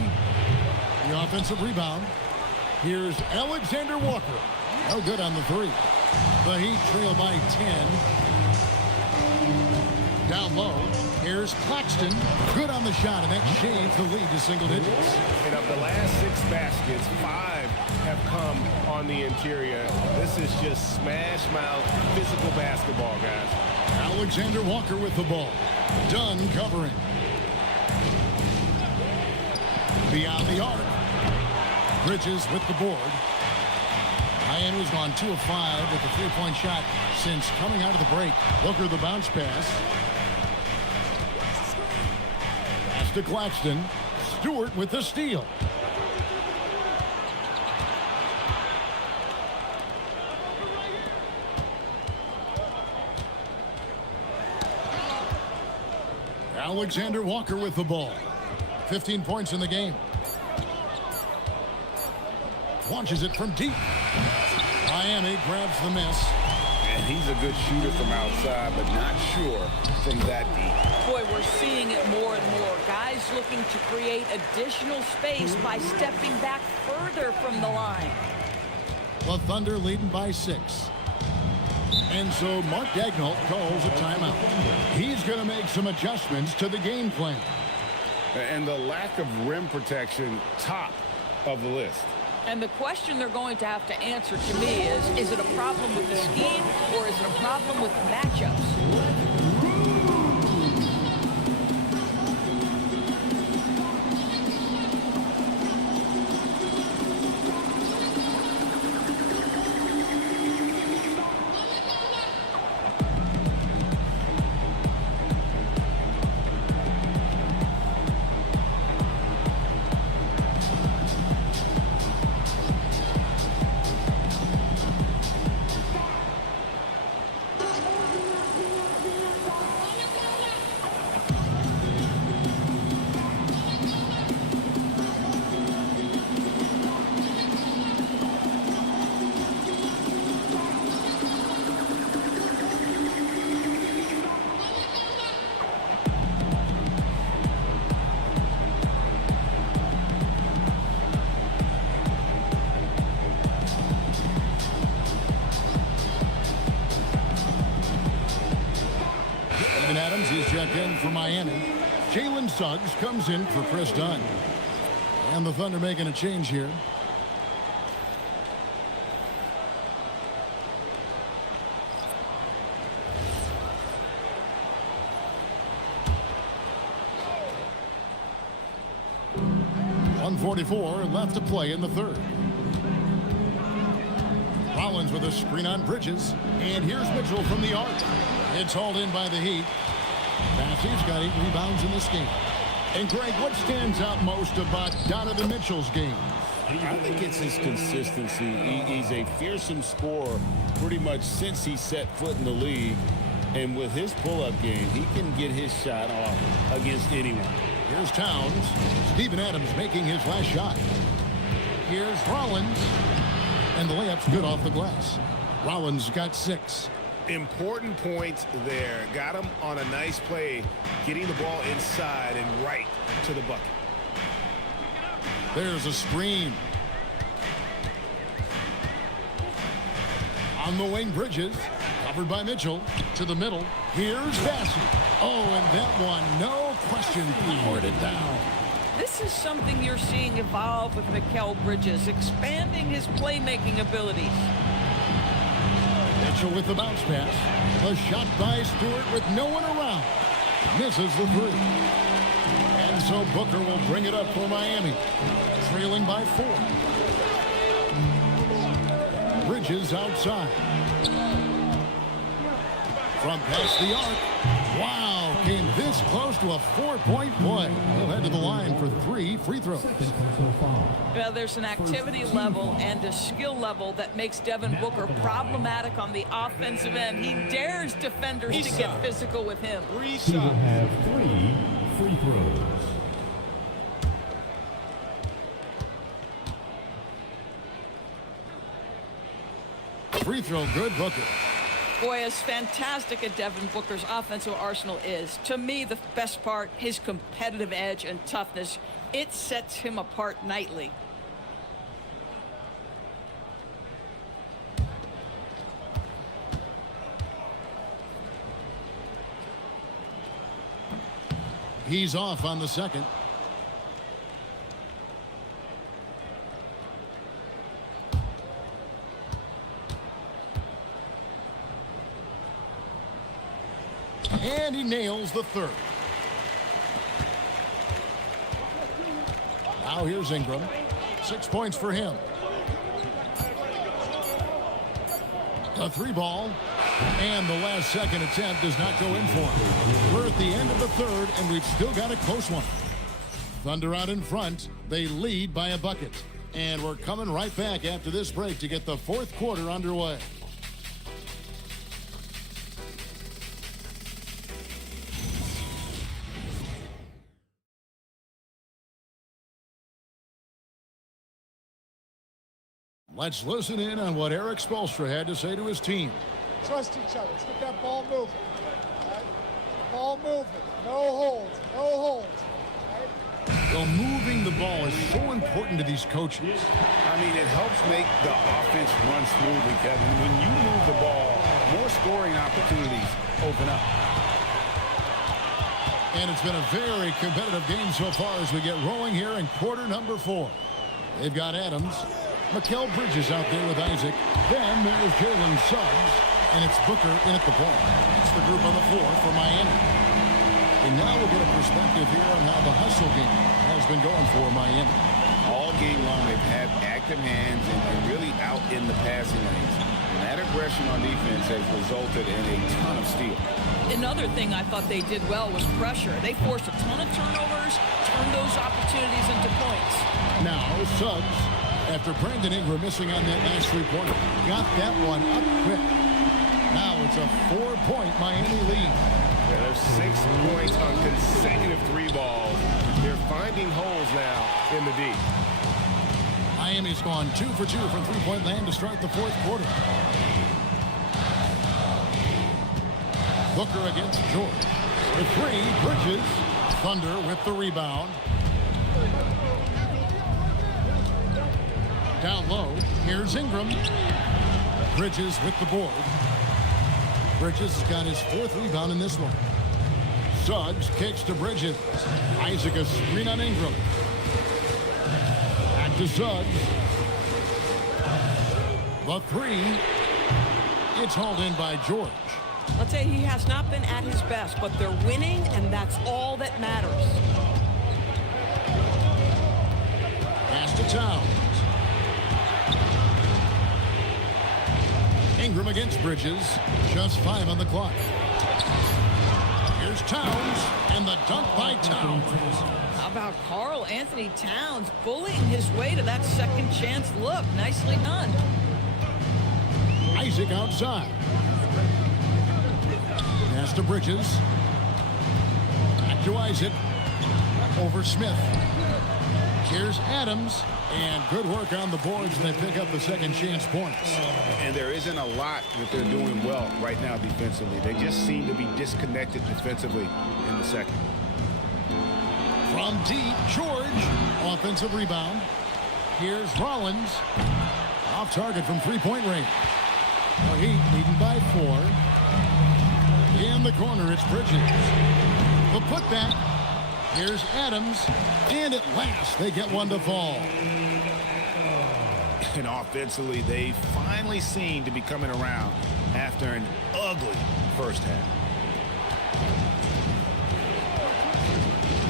The offensive rebound. Here's Alexander Walker. No good on the three. The Heat trail by 10. Down low. Here's Claxton. Good on the shot, and that shaves the lead to single digits. And of the last 6 baskets, 5 have come on the interior. This is just smash mouth physical basketball, guys. Alexander Walker with the ball. Dunn covering. Beyond the arc. Bridges with the board. Miami's gone 2 of 5 with the three-point shot since coming out of the break. Booker the bounce pass. Pass to Claxton. Stewart with the steal. Alexander Walker with the ball. 15 points in the game. Launches it from deep. Miami grabs the miss. And he's a good shooter from outside, but not sure from that deep. Boy, we're seeing it more and more. Guys looking to create additional space by stepping back further from the line. The Thunder leading by 6. And so Mark Daigneault calls a timeout. He's going to make some adjustments to the game plan. And the lack of rim protection, top of the list. And the question they're going to have to answer to me is it a problem with the scheme or is it a problem with the matchups? Adams, he's checked in for Miami. Jalen Suggs comes in for Chris Dunn. And the Thunder making a change here. 2:44 left to play in the third. Rollins with a screen on Bridges. And here's Mitchell from the arc. It's hauled in by the Heat. Matthews got 8 rebounds in this game. And Greg, what stands out most about Donovan Mitchell's game? I think it's his consistency. He's a fearsome scorer pretty much since he set foot in the league. And with his pull-up game, he can get his shot off against anyone. Here's Towns. Steven Adams making his last shot. Here's Rollins. And the layup's good off the glass. Rollins got 6. Important points there. Got him on a nice play, getting the ball inside and right to the bucket. There's a screen. On the wing, Bridges. Covered by Mitchell. To the middle. Here's Bassett. Oh, and that one, no question, powered it down. This is something you're seeing evolve with Mikal Bridges, expanding his playmaking abilities. Mitchell with the bounce pass. A shot by Stewart with no one around. Misses the 3. And so Booker will bring it up for Miami. Trailing by 4. Bridges outside. From past the arc. Wow, came this close to a 4-point play. He'll head to the line for 3 free throws. Well, there's an activity level and a skill level that makes Devin Booker problematic on the offensive end. He dares defenders to get physical with him. He will have 3 free throws. Free throw good, Booker. Boy, as fantastic as Devin Booker's offensive arsenal is, to me, the best part, his competitive edge and toughness, it sets him apart nightly. He's off on the second. And he nails the third. Now here's Ingram. 6 points for him. A 3-ball. And the last second attempt does not go in for him. We're at the end of the third, and we've still got a close one. Thunder out in front. They lead by a bucket. And we're coming right back after this break to get the fourth quarter underway. Let's listen in on what Eric Spoelstra had to say to his team. Trust each other. Let's get that ball moving. Right? Ball moving. No holds. No holds. Right? Well, moving the ball is so important to these coaches. I mean, it helps make the offense run smoothly, Kevin. When you move the ball, more scoring opportunities open up. And it's been a very competitive game so far as we get rolling here in quarter number 4. They've got Adams. Mikal Bridges out there with Isaac. Then there's Jalen Suggs. And it's Booker in at the point. It's the group on the floor for Miami. And now we'll get a perspective here on how the hustle game has been going for Miami. All game long, they've had active hands and really out in the passing lanes. And that aggression on defense has resulted in a ton of steals. Another thing I thought they did well was pressure. They forced a ton of turnovers, turned those opportunities into points. Now Suggs, after Brandon Ingram missing on that last 3-pointer, got that one up quick. Now it's a 4-point Miami lead. Yeah, there's 6 points on consecutive 3 balls. They're finding holes now in the D. Miami's gone 2 for 2 from 3-point land to start the fourth quarter. Booker against George. The 3, Bridges. Thunder with the rebound. Down low, here's Ingram. Bridges with the board. Bridges has got his 4th rebound in this one. Suggs kicks to Bridges. Isaac a screen on Ingram. Back to Suggs. The 3. It's hauled in by George. I'll tell you, he has not been at his best, but they're winning, and that's all that matters. Pass to Towns. Ingram against Bridges. Just 5 on the clock. Here's Towns, and the dunk by Towns. How about Karl Anthony Towns bullying his way to that second chance look? Nicely done. Isaac outside. Pass to Bridges. Back to Isaac. Over Smith. Here's Adams. And good work on the boards, and they pick up the second chance points. And there isn't a lot that they're doing well right now defensively. They just seem to be disconnected defensively in the second. From deep, George. Offensive rebound. Here's Rollins. Off target from three-point range. The Heat leading by 4. In the corner, it's Bridges. The putback. Here's Adams. And at last, they get one to fall. And offensively, they finally seem to be coming around after an ugly first half.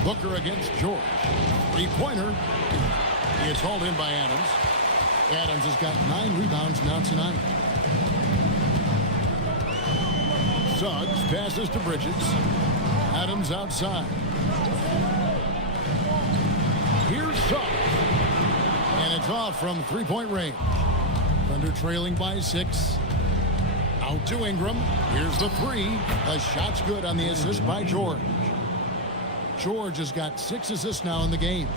Booker against George. Three-pointer. It's hauled in by Adams. Adams has got 9 rebounds now tonight. Suggs passes to Bridges. Adams outside. Here's Suggs. And it's off from three-point range. Thunder trailing by 6. Out to Ingram. Here's the 3. The shot's good on the assist by George. George has got 6 assists now in the game.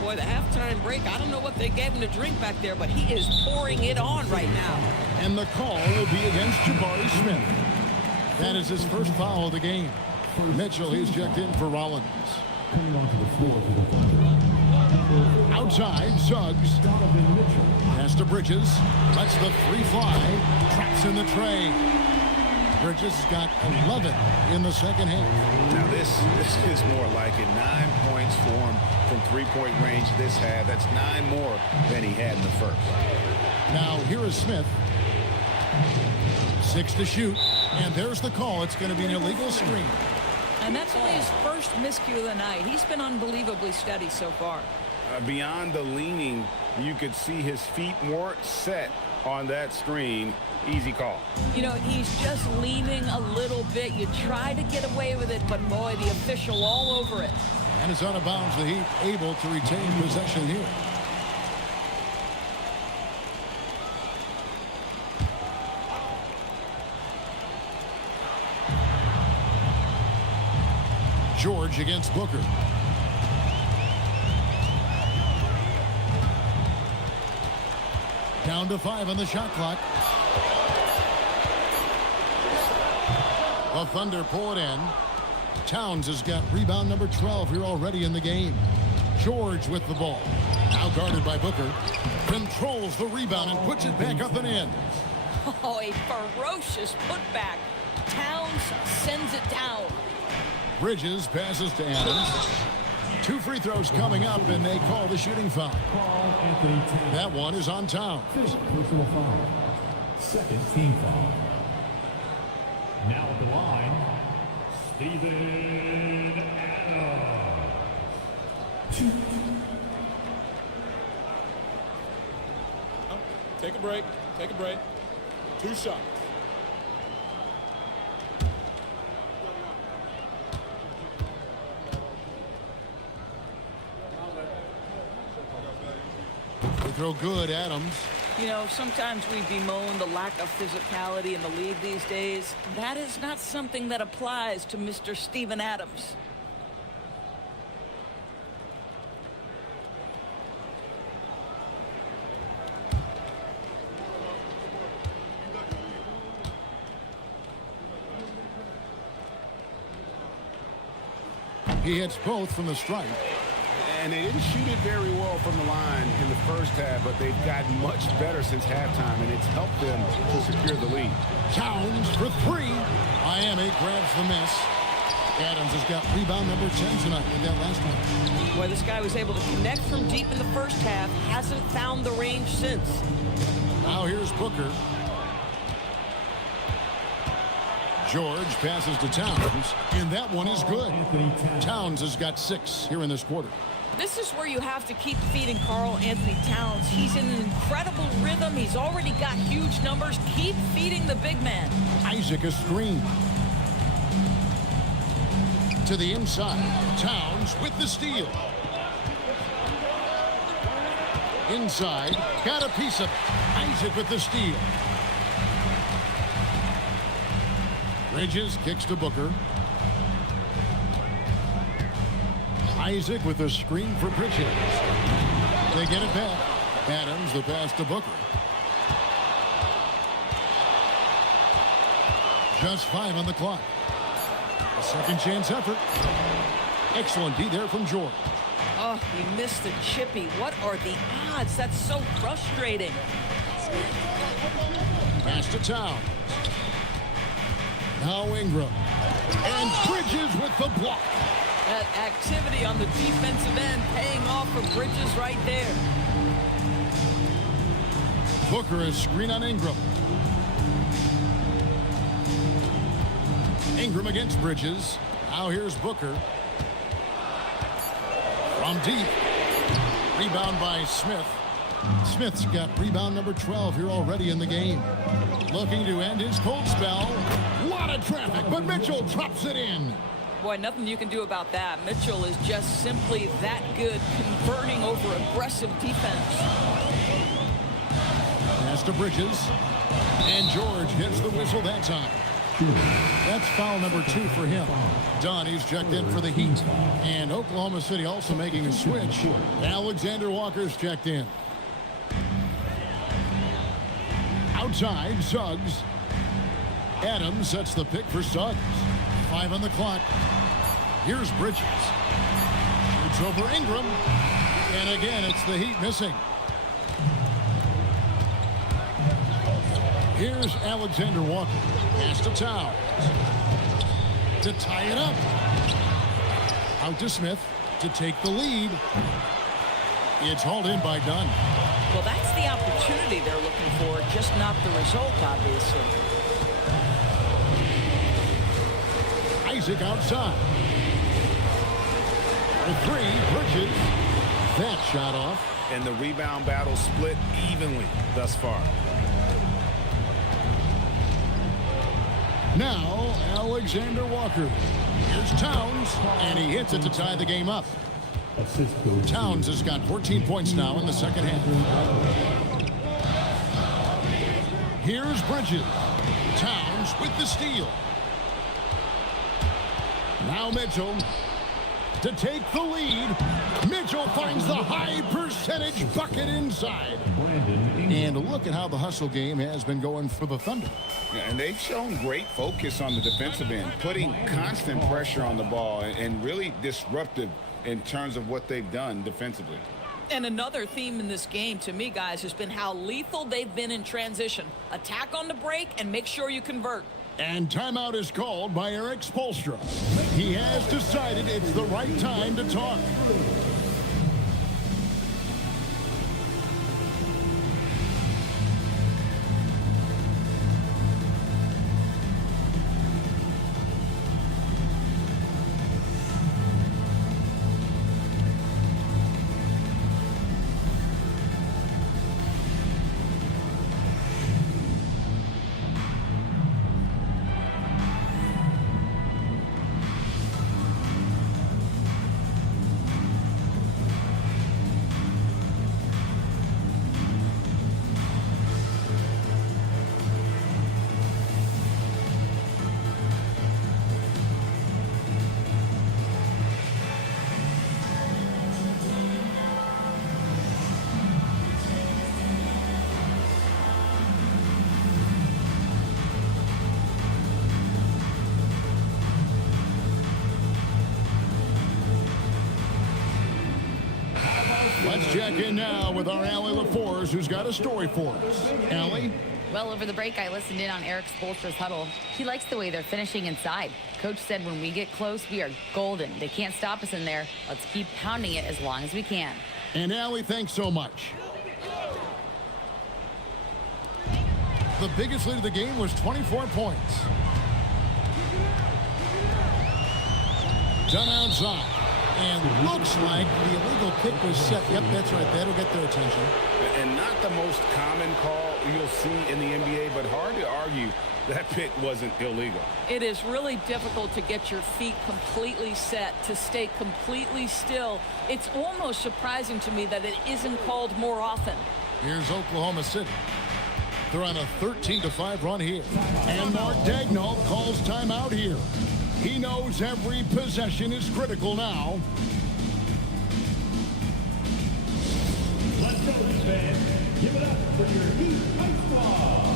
Boy, the halftime break, I don't know what they gave him to drink back there, but he is pouring it on right now. And the call will be against Jabari Smith. That is his first foul of the game. For Mitchell, he's checked in for Rollins. Coming onto the floor for the Thunder. Outside, Suggs. Pass to Bridges. Lets the 3 fly. Traps in the tray. Bridges has got 11 in the second half. Now this is more like it. 9 points for him from three-point range this half. That's 9 more than he had in the first. Now here is Smith. 6 to shoot. And there's the call. It's going to be an illegal screen. And that's only his first miscue of the night. He's been unbelievably steady so far. Beyond the leaning, you could see his feet more set on that screen. Easy call. You know, he's just leaning a little bit. You try to get away with it, but boy, the official all over it. And it's out of bounds. The Heat able to retain possession here. George against Booker. Down to 5 on the shot clock. The Thunder pull it in. Towns has got rebound number 12 here already in the game. George with the ball. Now guarded by Booker. Controls the rebound and puts it back up and in. Oh, a ferocious putback. Towns sends it down. Bridges passes to Adams. 2 free throws coming up, and they call the shooting foul. That one is on Towns. Personal foul. Second team foul. Now at the line, Steven Adams. Take a break. Take a break. 2 shots. They throw good, Adams. You know, sometimes we bemoan the lack of physicality in the league these days. That is not something that applies to Mr. Steven Adams. He hits both from the stripe. And they didn't shoot it very well from the line in the first half, but they've gotten much better since halftime, and it's helped them to secure the lead. Towns for 3. Miami grabs the miss. Adams has got rebound number 10 tonight with that last one. Boy, this guy was able to connect from deep in the first half. Hasn't found the range since. Now here's Booker. George passes to Towns, and that one is good. Towns has got 6 here in this quarter. This is where you have to keep feeding Karl Anthony Towns. He's in an incredible rhythm. He's already got huge numbers. Keep feeding the big man. Isaac a screen. To the inside. Towns with the steal. Inside. Got a piece of it. Isaac with the steal. Bridges kicks to Booker. Isaac with a screen for Bridges. They get it back. Adams the pass to Booker. Just 5 on the clock. A second chance effort. Excellent D there from George. Oh, he missed the chippy. What are the odds? That's so frustrating. Pass to Towns. Now Ingram. And Bridges with the block. That activity on the defensive end paying off for Bridges right there. Booker is screen on Ingram. Ingram against Bridges. Now here's Booker. From deep. Rebound by Smith. Smith's got rebound number 12 here already in the game. Looking to end his cold spell. A lot of traffic, but Mitchell drops it in. Boy, nothing you can do about that. Mitchell is just simply that good, converting over aggressive defense. Pass to Bridges. And George hits the whistle that time. That's foul number 2 for him. Donnie's checked in for the Heat. And Oklahoma City also making a switch. Alexander Walker's checked in. Outside, Suggs. Adams sets the pick for Suggs. 5 on the clock. Here's Bridges. Shoots over Ingram. And again, it's the Heat missing. Here's Alexander Walker. Pass to Towns. To tie it up. Out to Smith to take the lead. It's hauled in by Dunn. Well, that's the opportunity they're looking for, just not the result, obviously. Isaac outside. The 3, Bridges. That shot off. And the rebound battle split evenly thus far. Now, Alexander Walker. Here's Towns, and he hits it to tie the game up. Towns has got 14 points now in the second half. Here's Bridges. Towns with the steal. Now Mitchell to take the lead. Mitchell finds the high percentage bucket inside. And look at how the hustle game has been going for the Thunder. Yeah, and they've shown great focus on the defensive end, putting constant pressure on the ball and really disruptive in terms of what they've done defensively. And another theme in this game, to me, guys, has been how lethal they've been in transition. Attack on the break and make sure you convert. And timeout is called by Eric Spoelstra. He has decided it's the right time to talk. Let's check in now with our Allie LaForce, who's got a story for us. Allie? Well, over the break, I listened in on Eric Spoelstra's huddle. He likes the way they're finishing inside. Coach said when we get close, we are golden. They can't stop us in there. Let's keep pounding it as long as we can. And Allie, thanks so much. The biggest lead of the game was 24 points. Done outside. And looks like the illegal kick was set. Yep, that's right. That'll get their attention. And not the most common call you'll see in the NBA, but hard to argue that pick wasn't illegal. It is really difficult to get your feet completely set, to stay completely still. It's almost surprising to me that it isn't called more often. Here's Oklahoma City. They're on a 13-5 run here. And Mark Daigneault calls timeout here. He knows every possession is critical now. Let's go, fans. Give it up for your Heat Ice Squad.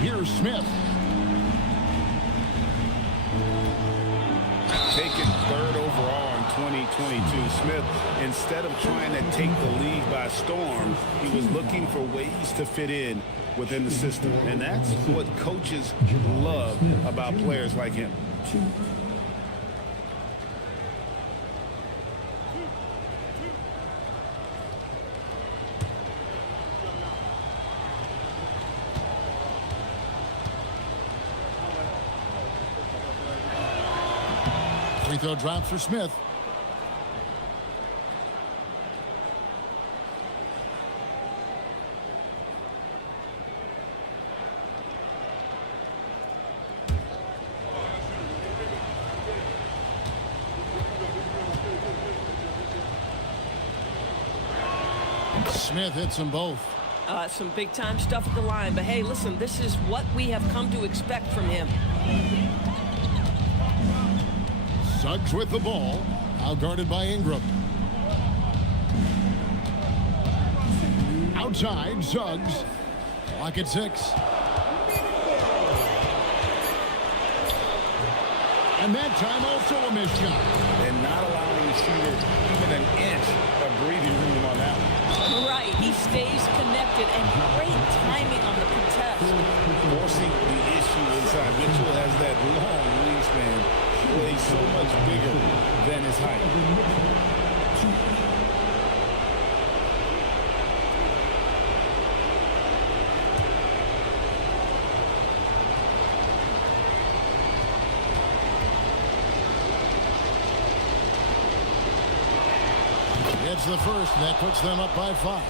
Here's Smith. Taken third overall in 2022, Smith, instead of trying to take the league by storm, he was looking for ways to fit in within the system. And that's what coaches love about players like him. Free throw drops for Smith. Smith hits them both. Some big-time stuff at the line. But, hey, listen, this is what we have come to expect from him. Suggs with the ball. Out guarded by Ingram. Outside, Suggs. Clock at 6. And that time also a missed shot. And not allowing the shooter even an inch of breathing room on that one. Right, he stays connected, and great timing on the contest. Forcing the issue inside. Mitchell has that long wingspan. He's so much bigger than his height. Gets the first, and that puts them up by 5.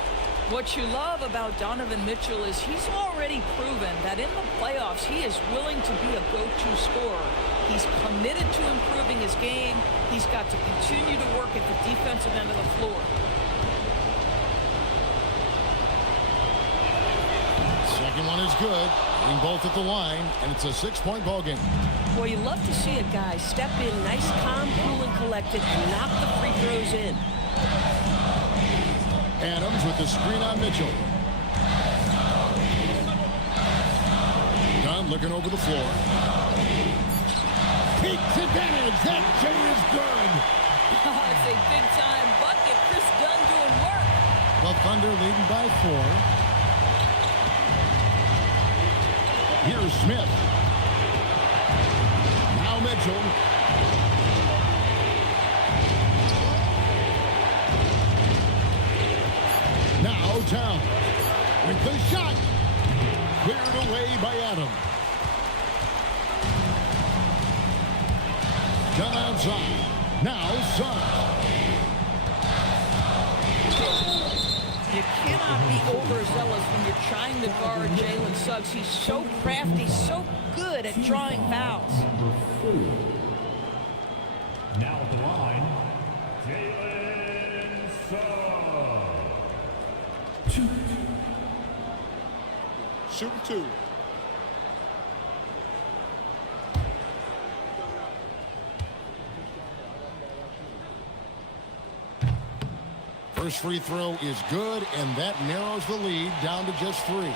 What you love about Donovan Mitchell is he's already proven that in the playoffs he is willing to be a go-to scorer. He's committed to improving his game. He's got to continue to work at the defensive end of the floor. Second one is good. Being both at the line, and it's a 6-point ball game. Well, you love to see a guy step in nice, calm, cool, and collected and knock the free throws in. Adams with the screen on Mitchell. Dunn looking over the floor. Takes advantage. That J is good. It's a big-time bucket. Chris Dunn doing work. The Thunder leading by 4. Here's Smith. Now Mitchell. Towns with the shot. Cleared away by Adam. Done outside. Now Suggs. You cannot be overzealous when you're trying to guard Jalen Suggs. He's so crafty, so good at drawing fouls. Now at the line, Jalen Suggs. Shoot 2. First free throw is good, and that narrows the lead down to just 3.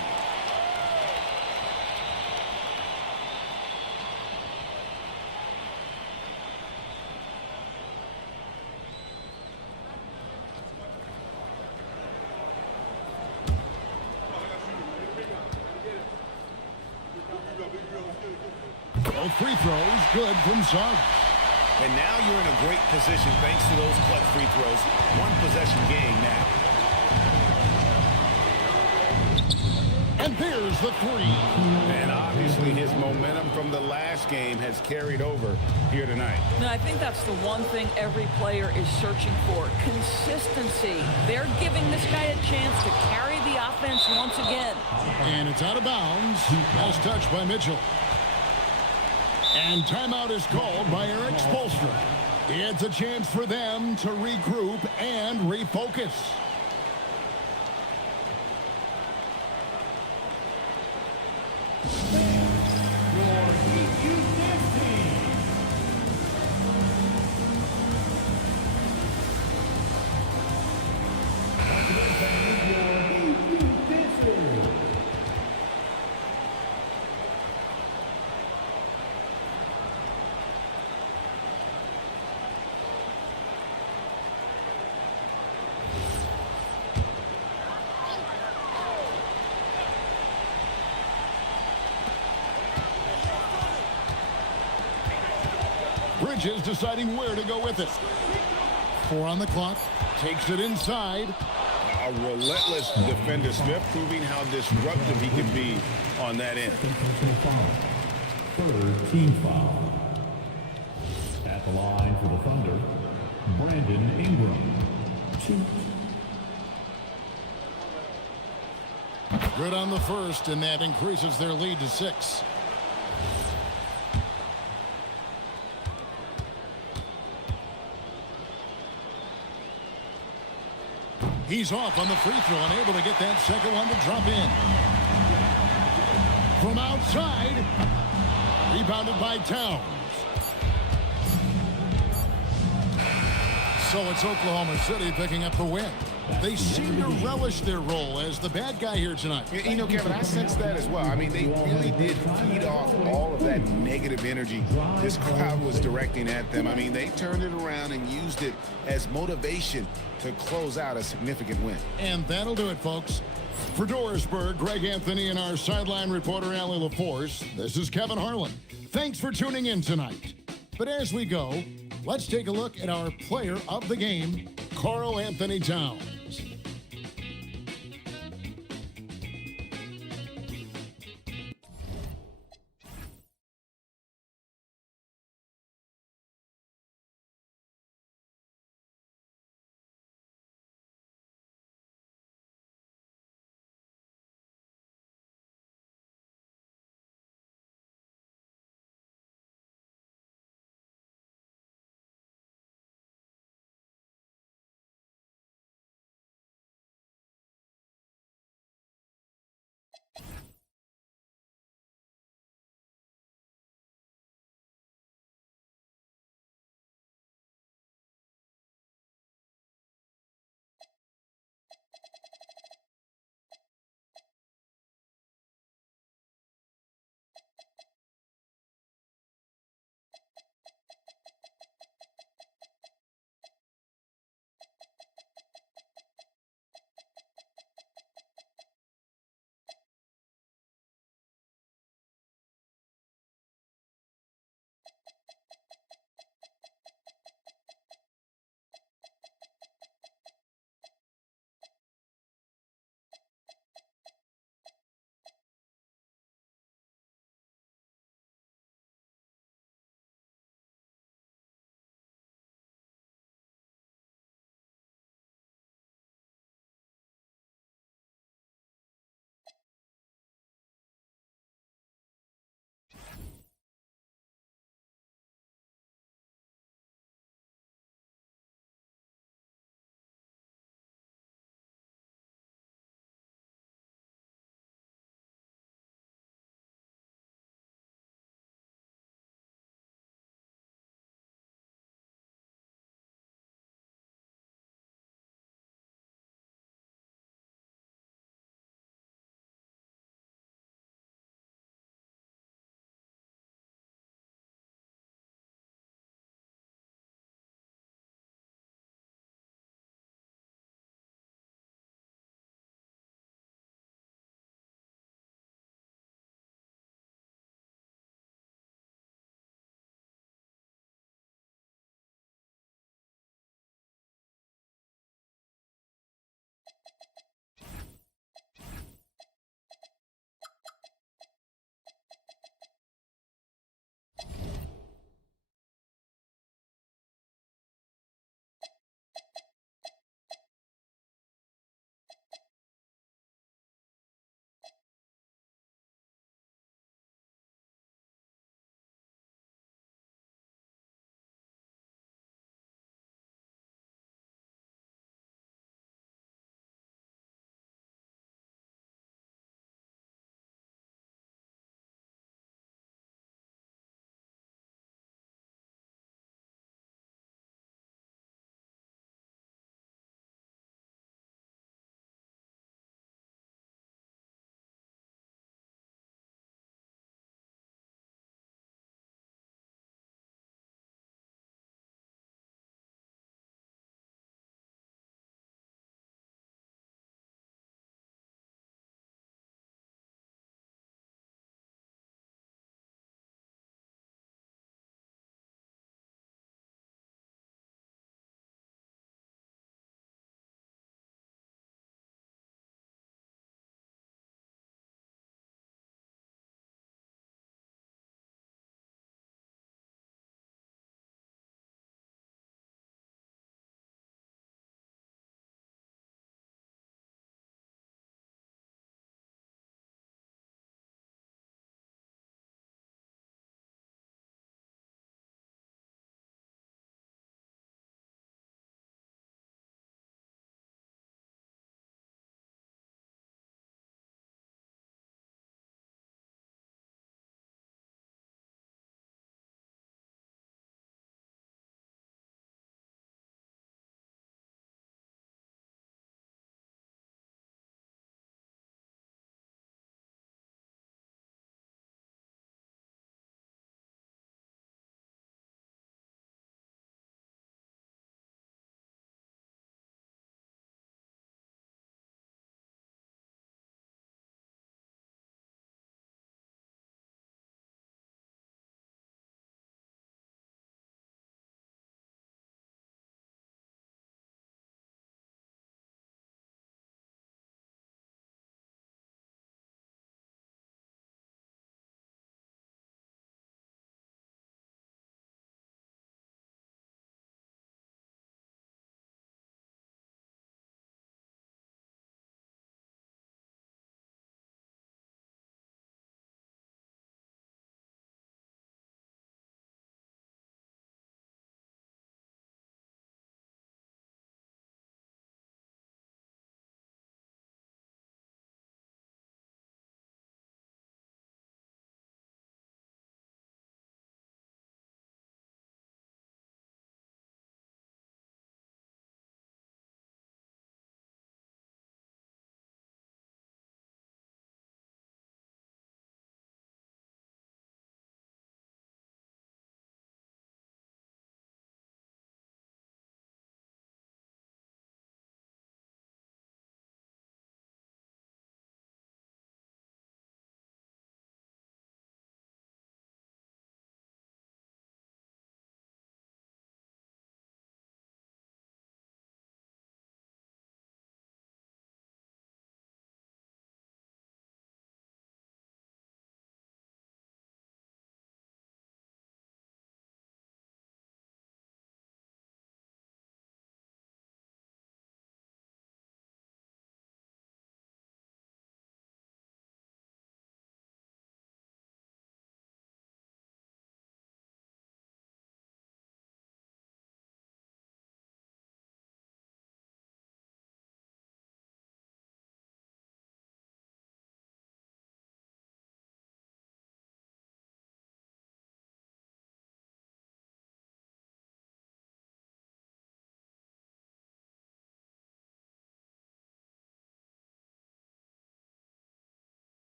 Both free throws good from Suggs. And now you're in a great position thanks to those clutch free throws. One possession game now. And there's the 3. And obviously his momentum from the last game has carried over here tonight. Now, I think that's the one thing every player is searching for. Consistency. They're giving this guy a chance to carry the offense once again. And it's out of bounds. Last touch by Mitchell. And timeout is called by Eric Spoelstra. It's a chance for them to regroup and refocus. Bridges deciding where to go with it. 4 on the clock. Takes it inside. A relentless defender. Smith proving how disruptive he can be on that end. Third team foul. At the line for the Thunder, Brandon Ingram. 2. Good on the first, and that increases their lead to 6. He's off on the free throw, unable to get that second one to drop in. From outside, rebounded by Towns. So it's Oklahoma City picking up the win. They seem to relish their role as the bad guy here tonight. You know, Kevin, I sense that as well. I mean, they really did feed off all of that negative energy this crowd was directing at them. I mean, they turned it around and used it as motivation to close out a significant win. And that'll do it, folks. For Dorisburg, Greg Anthony and our sideline reporter, Allie LaForce, this is Kevin Harlan. Thanks for tuning in tonight. But as we go, let's take a look at our player of the game, Karl Anthony Towns.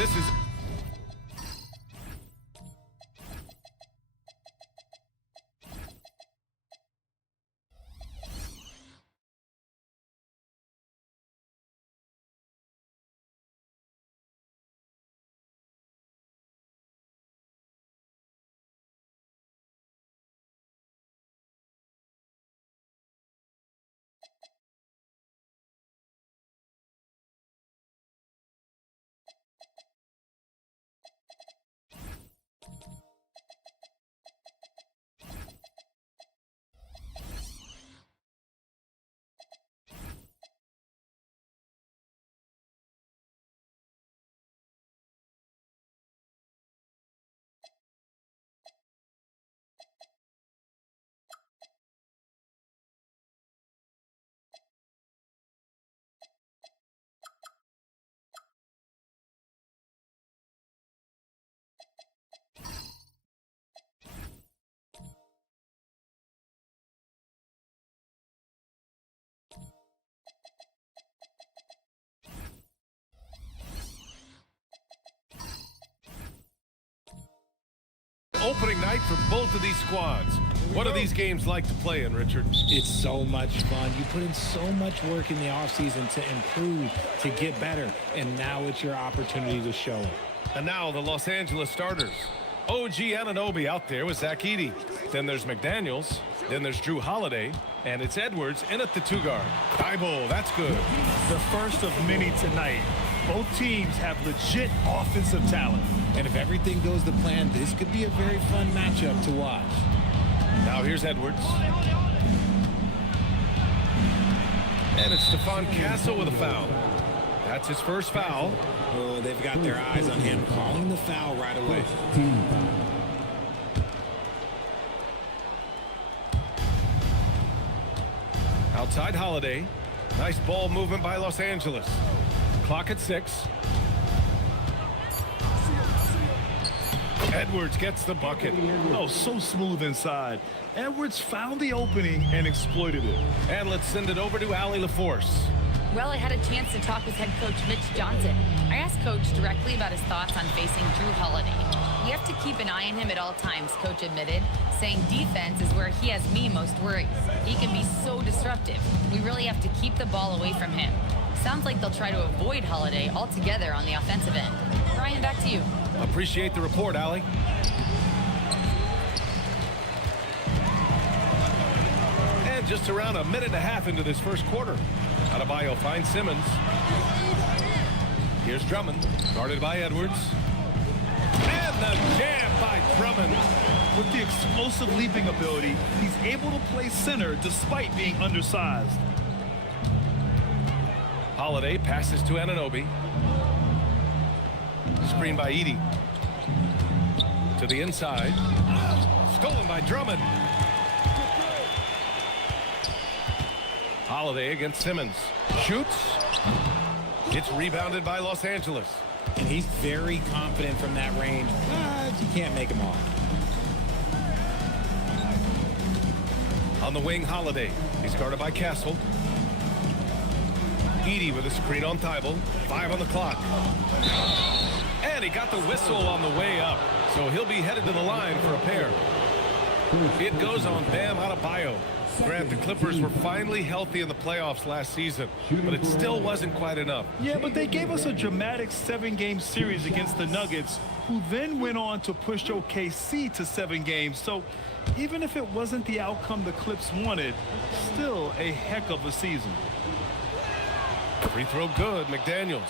This is opening night for both of these squads. What are these games like to play in, Richard? It's so much fun. You put in so much work in the offseason to improve, to get better, and now it's your opportunity to show it. And now the Los Angeles starters. OG Anunoby out there with Zach Edey. Then there's McDaniels. Then there's Drew Holiday. And it's Edwards in at the 2-guard. Thibault, that's good. The first of many tonight. Both teams have legit offensive talent. And if everything goes to plan, this could be a very fun matchup to watch. Now here's Edwards. And it's Stephon Castle with a foul. That's his first foul. Oh, they've got their eyes on him, calling the foul right away. Outside Holiday. Nice ball movement by Los Angeles. Clock at 6. Edwards gets the bucket. Oh, so smooth inside. Edwards found the opening and exploited it. And let's send it over to Allie LaForce. Well, I had a chance to talk with head coach Mitch Johnson. I asked Coach directly about his thoughts on facing Drew Holiday. We have to keep an eye on him at all times, Coach admitted, saying defense is where he has me most worried. He can be so disruptive. We really have to keep the ball away from him. Sounds like they'll try to avoid Holiday altogether on the offensive end. Brian, back to you. Appreciate the report, Allie. And just around a minute and a half into this first quarter. Adebayo finds Simmons. Here's Drummond, guarded by Edwards. And the jam by Drummond. With the explosive leaping ability, he's able to play center despite being undersized. Holiday passes to Anunoby. Screen by Edey. To the inside. Stolen by Drummond. Holiday against Simmons. Shoots. It's rebounded by Los Angeles. And he's very confident from that range, but you can't make him off. On the wing, Holiday. He's guarded by Castle. Edey with a screen on Thibault. 5 on the clock. And he got the whistle on the way up. So he'll be headed to the line for a pair. It goes on Bam Adebayo. Grant, the Clippers were finally healthy in the playoffs last season, but it still wasn't quite enough. Yeah, but they gave us a dramatic 7-game series against the Nuggets, who then went on to push OKC to 7 games. So even if it wasn't the outcome the Clips wanted, still a heck of a season. Free throw good, McDaniels.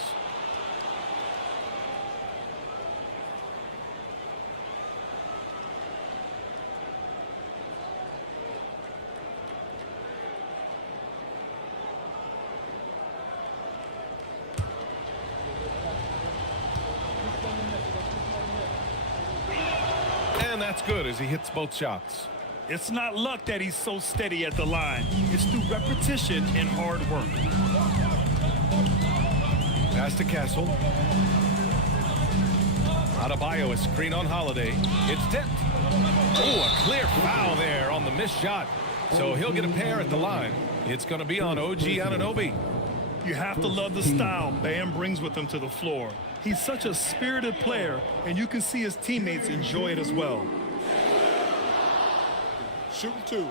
And that's good as he hits both shots. It's not luck that he's so steady at the line. It's through repetition and hard work. Pass to Castle. Adebayo, a screen on Holiday. It's tipped. Oh, a clear foul there on the missed shot. So he'll get a pair at the line. It's going to be on OG Anunoby. You have to love the style Bam brings with him to the floor. He's such a spirited player, and you can see his teammates enjoy it as well. Shooting 2.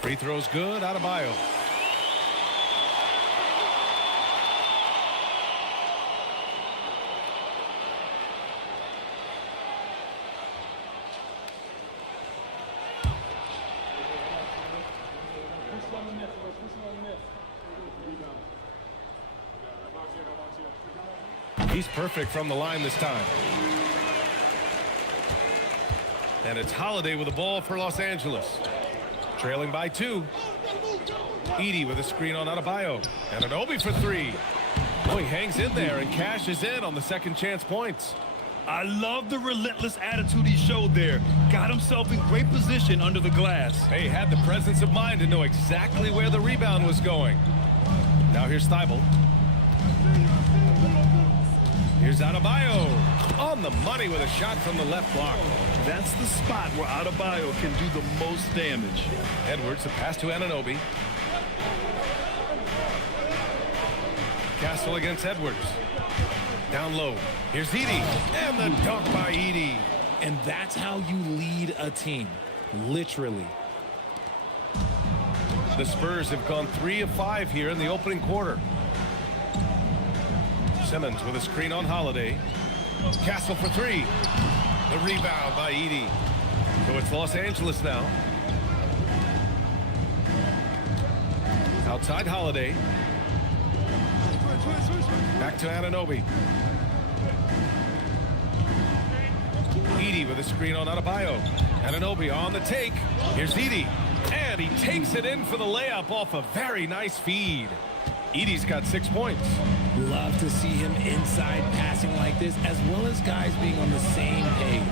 Free throw's good. Adebayo. He's perfect from the line this time. And it's Holiday with the ball for Los Angeles. Trailing by 2. Edey with a screen on Adebayo. And Anunoby for 3. Oh, he hangs in there and cashes in on the second chance points. I love the relentless attitude he showed there. Got himself in great position under the glass. He had the presence of mind to know exactly where the rebound was going. Now here's Thibault. Here's Adebayo on the money with a shot from the left block. That's the spot where Adebayo can do the most damage. Edwards, a pass to Anunoby. Castle against Edwards. Down low. Here's Edey. And the dunk by Edey. And that's how you lead a team. Literally. The Spurs have gone 3 of 5 here in the opening quarter. Simmons with a screen on Holiday. Castle for 3. The rebound by Edey. So it's Los Angeles now. Outside Holiday. Back to Anunoby. Edey with a screen on Adebayo. Anunoby on the take. Here's Edey. And he takes it in for the layup off a very nice feed. Edey's got 6 points. Love to see him inside passing like this, as well as guys being on the same page.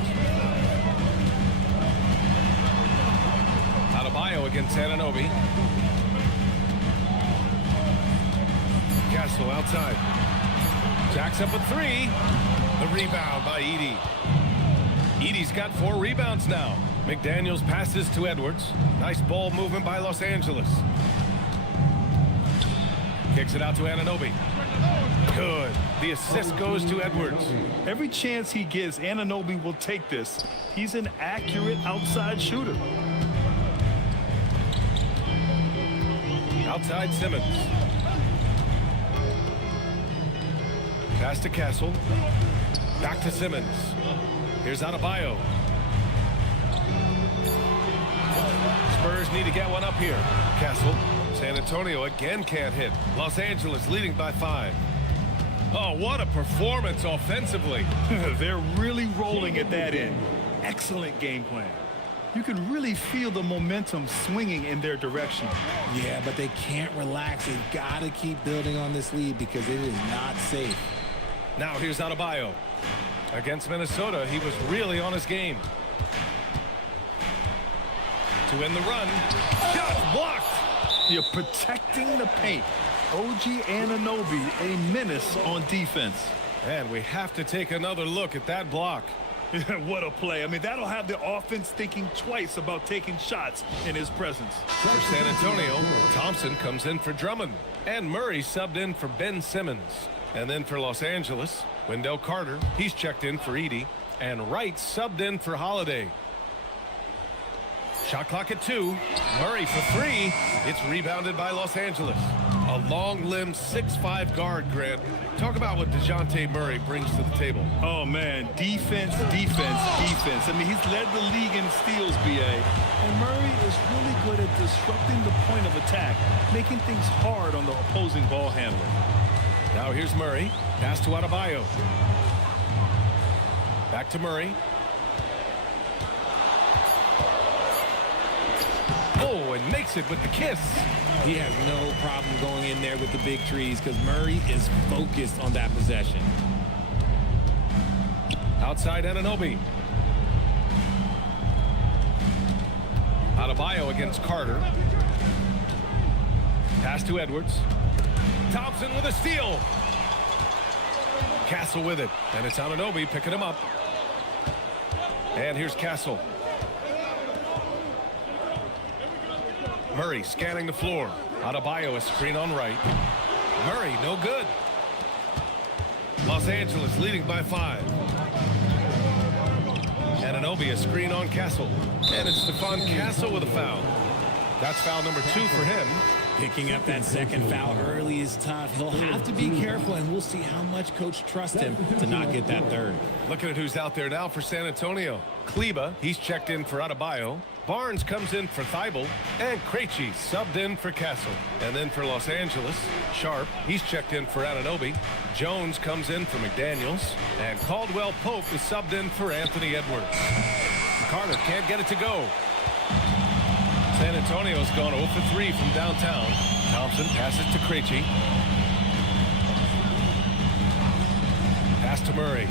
Adebayo against Anunoby. Castle outside. Jacks up a 3. The rebound by Edey. Edey's got 4 rebounds now. McDaniels passes to Edwards. Nice ball movement by Los Angeles. Kicks it out to Anunoby. Good. The assist goes to Edwards. Every chance he gets, Anunoby will take this. He's an accurate outside shooter. Outside Simmons. Pass to Castle. Back to Simmons. Here's Adebayo. Spurs need to get one up here. Castle. San Antonio again can't hit. Los Angeles leading by 5. Oh, what a performance offensively. They're really rolling at that end. Excellent game plan. You can really feel the momentum swinging in their direction. Yeah, but they can't relax. They've got to keep building on this lead because it is not safe. Now here's Adebayo. Against Minnesota, he was really on his game. To end the run. Shot blocked. You're protecting the paint. OG Anunoby, a menace on defense. And we have to take another look at that block. What a play. I mean, that'll have the offense thinking twice about taking shots in his presence. For San Antonio, Thompson comes in for Drummond. And Murray subbed in for Ben Simmons. And then for Los Angeles, Wendell Carter, he's checked in for Edey. And Wright subbed in for Holiday. Shot clock at 2. Murray for 3. It's rebounded by Los Angeles. A long-limbed 6'5" guard, Grant. Talk about what DeJounte Murray brings to the table. Oh, man. Defense, defense, defense. I mean, he's led the league in steals, B.A. And Murray is really good at disrupting the point of attack, making things hard on the opposing ball handler. Now here's Murray. Pass to Adebayo. Back to Murray. Oh, and makes it with the kiss. He has no problem going in there with the big trees because Murray is focused on that possession. Outside Anunoby. Adebayo against Carter. Pass to Edwards. Thompson with a steal. Castle with it. And it's Anunoby picking him up. And here's Castle. Murray scanning the floor. Adebayo, a screen on right. Murray, no good. Los Angeles leading by 5. Anunoby, a screen on Castle. And it's Stephon Castle with a foul. That's foul number 2 for him. Picking up that second foul early is tough. He'll have to be careful, and we'll see how much coach trusts him to not get that third. Looking at who's out there now for San Antonio. Kleba, he's checked in for Adebayo. Barnes comes in for Thibault, and Krejci subbed in for Castle. And then for Los Angeles, Sharp, he's checked in for Anunoby. Jones comes in for McDaniels, and Caldwell Pope is subbed in for Anthony Edwards. Carter can't get it to go. San Antonio's gone 0 for 3 from downtown. Thompson passes to Krejci. Pass to Murray.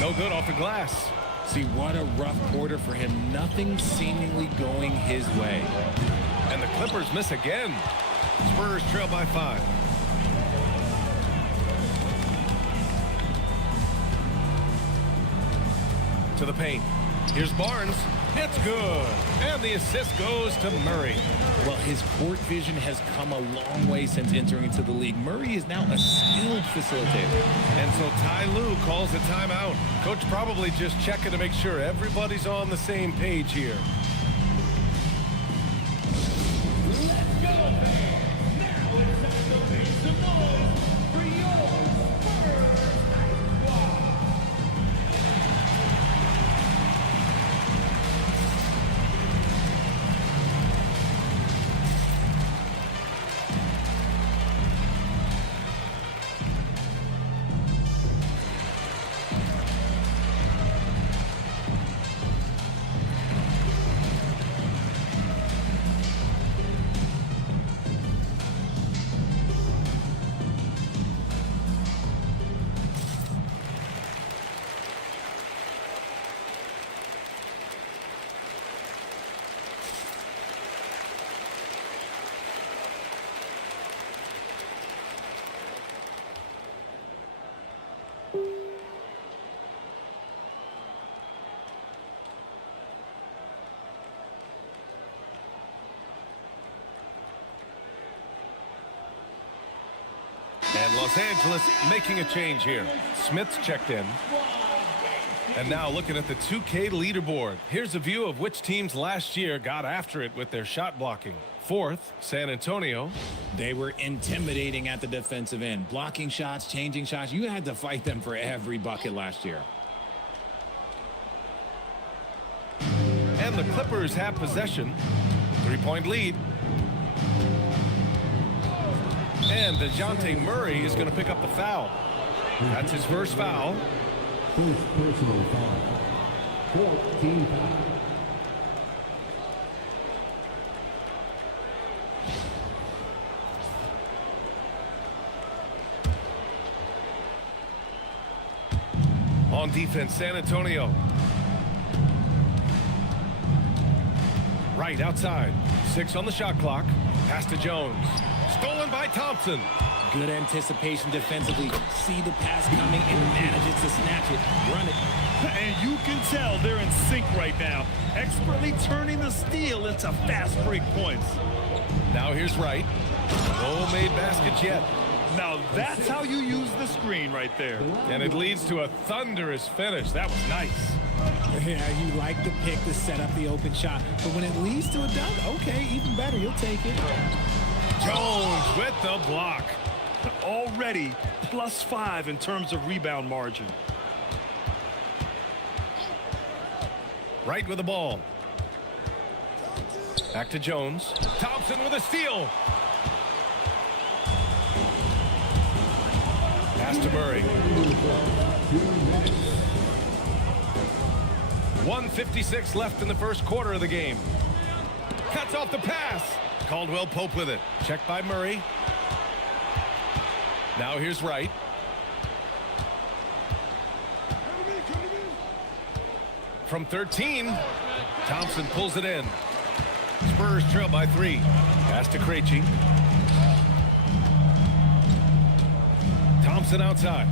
No good off the glass. See, what a rough quarter for him. Nothing seemingly going his way. And the Clippers miss again. Spurs trail by 5. To the paint. Here's Barnes. It's good. And the assist goes to Murray. Well, his court vision has come a long way since entering into the league. Murray is now a skilled facilitator. And so Ty Lue calls a timeout. Coach probably just checking to make sure everybody's on the same page here. And Los Angeles making a change here. Smith's checked in. And now looking at the 2K leaderboard. Here's a view of which teams last year got after it with their shot blocking. 4th, San Antonio. They were intimidating at the defensive end. Blocking shots, changing shots. You had to fight them for every bucket last year. And the Clippers have possession. 3-point lead. And DeJounte Murray is going to pick up the foul. That's his first foul. First personal foul. 14 foul. On defense, San Antonio. Right outside. 6 on the shot clock. Pass to Jones. Stolen by Thompson. Good anticipation defensively. See the pass coming and manages to snatch it. Run it. And you can tell they're in sync right now. Expertly turning the steal into fast break points. Now here's Wright. No made baskets yet. Now that's how you use the screen right there. And it leads to a thunderous finish. That was nice. Yeah, you like the pick to set up the open shot. But when it leads to a dunk, okay, even better. You'll take it. Jones with the block. Already +5 in terms of rebound margin. Right with the ball. Back to Jones. Thompson with a steal. Pass to Murray. 1:56 left in the first quarter of the game. Cuts off the pass. Caldwell Pope with it. Checked by Murray. Now here's Wright. From 13, Thompson pulls it in. Spurs trail by 3. Pass to Krejci. Thompson outside.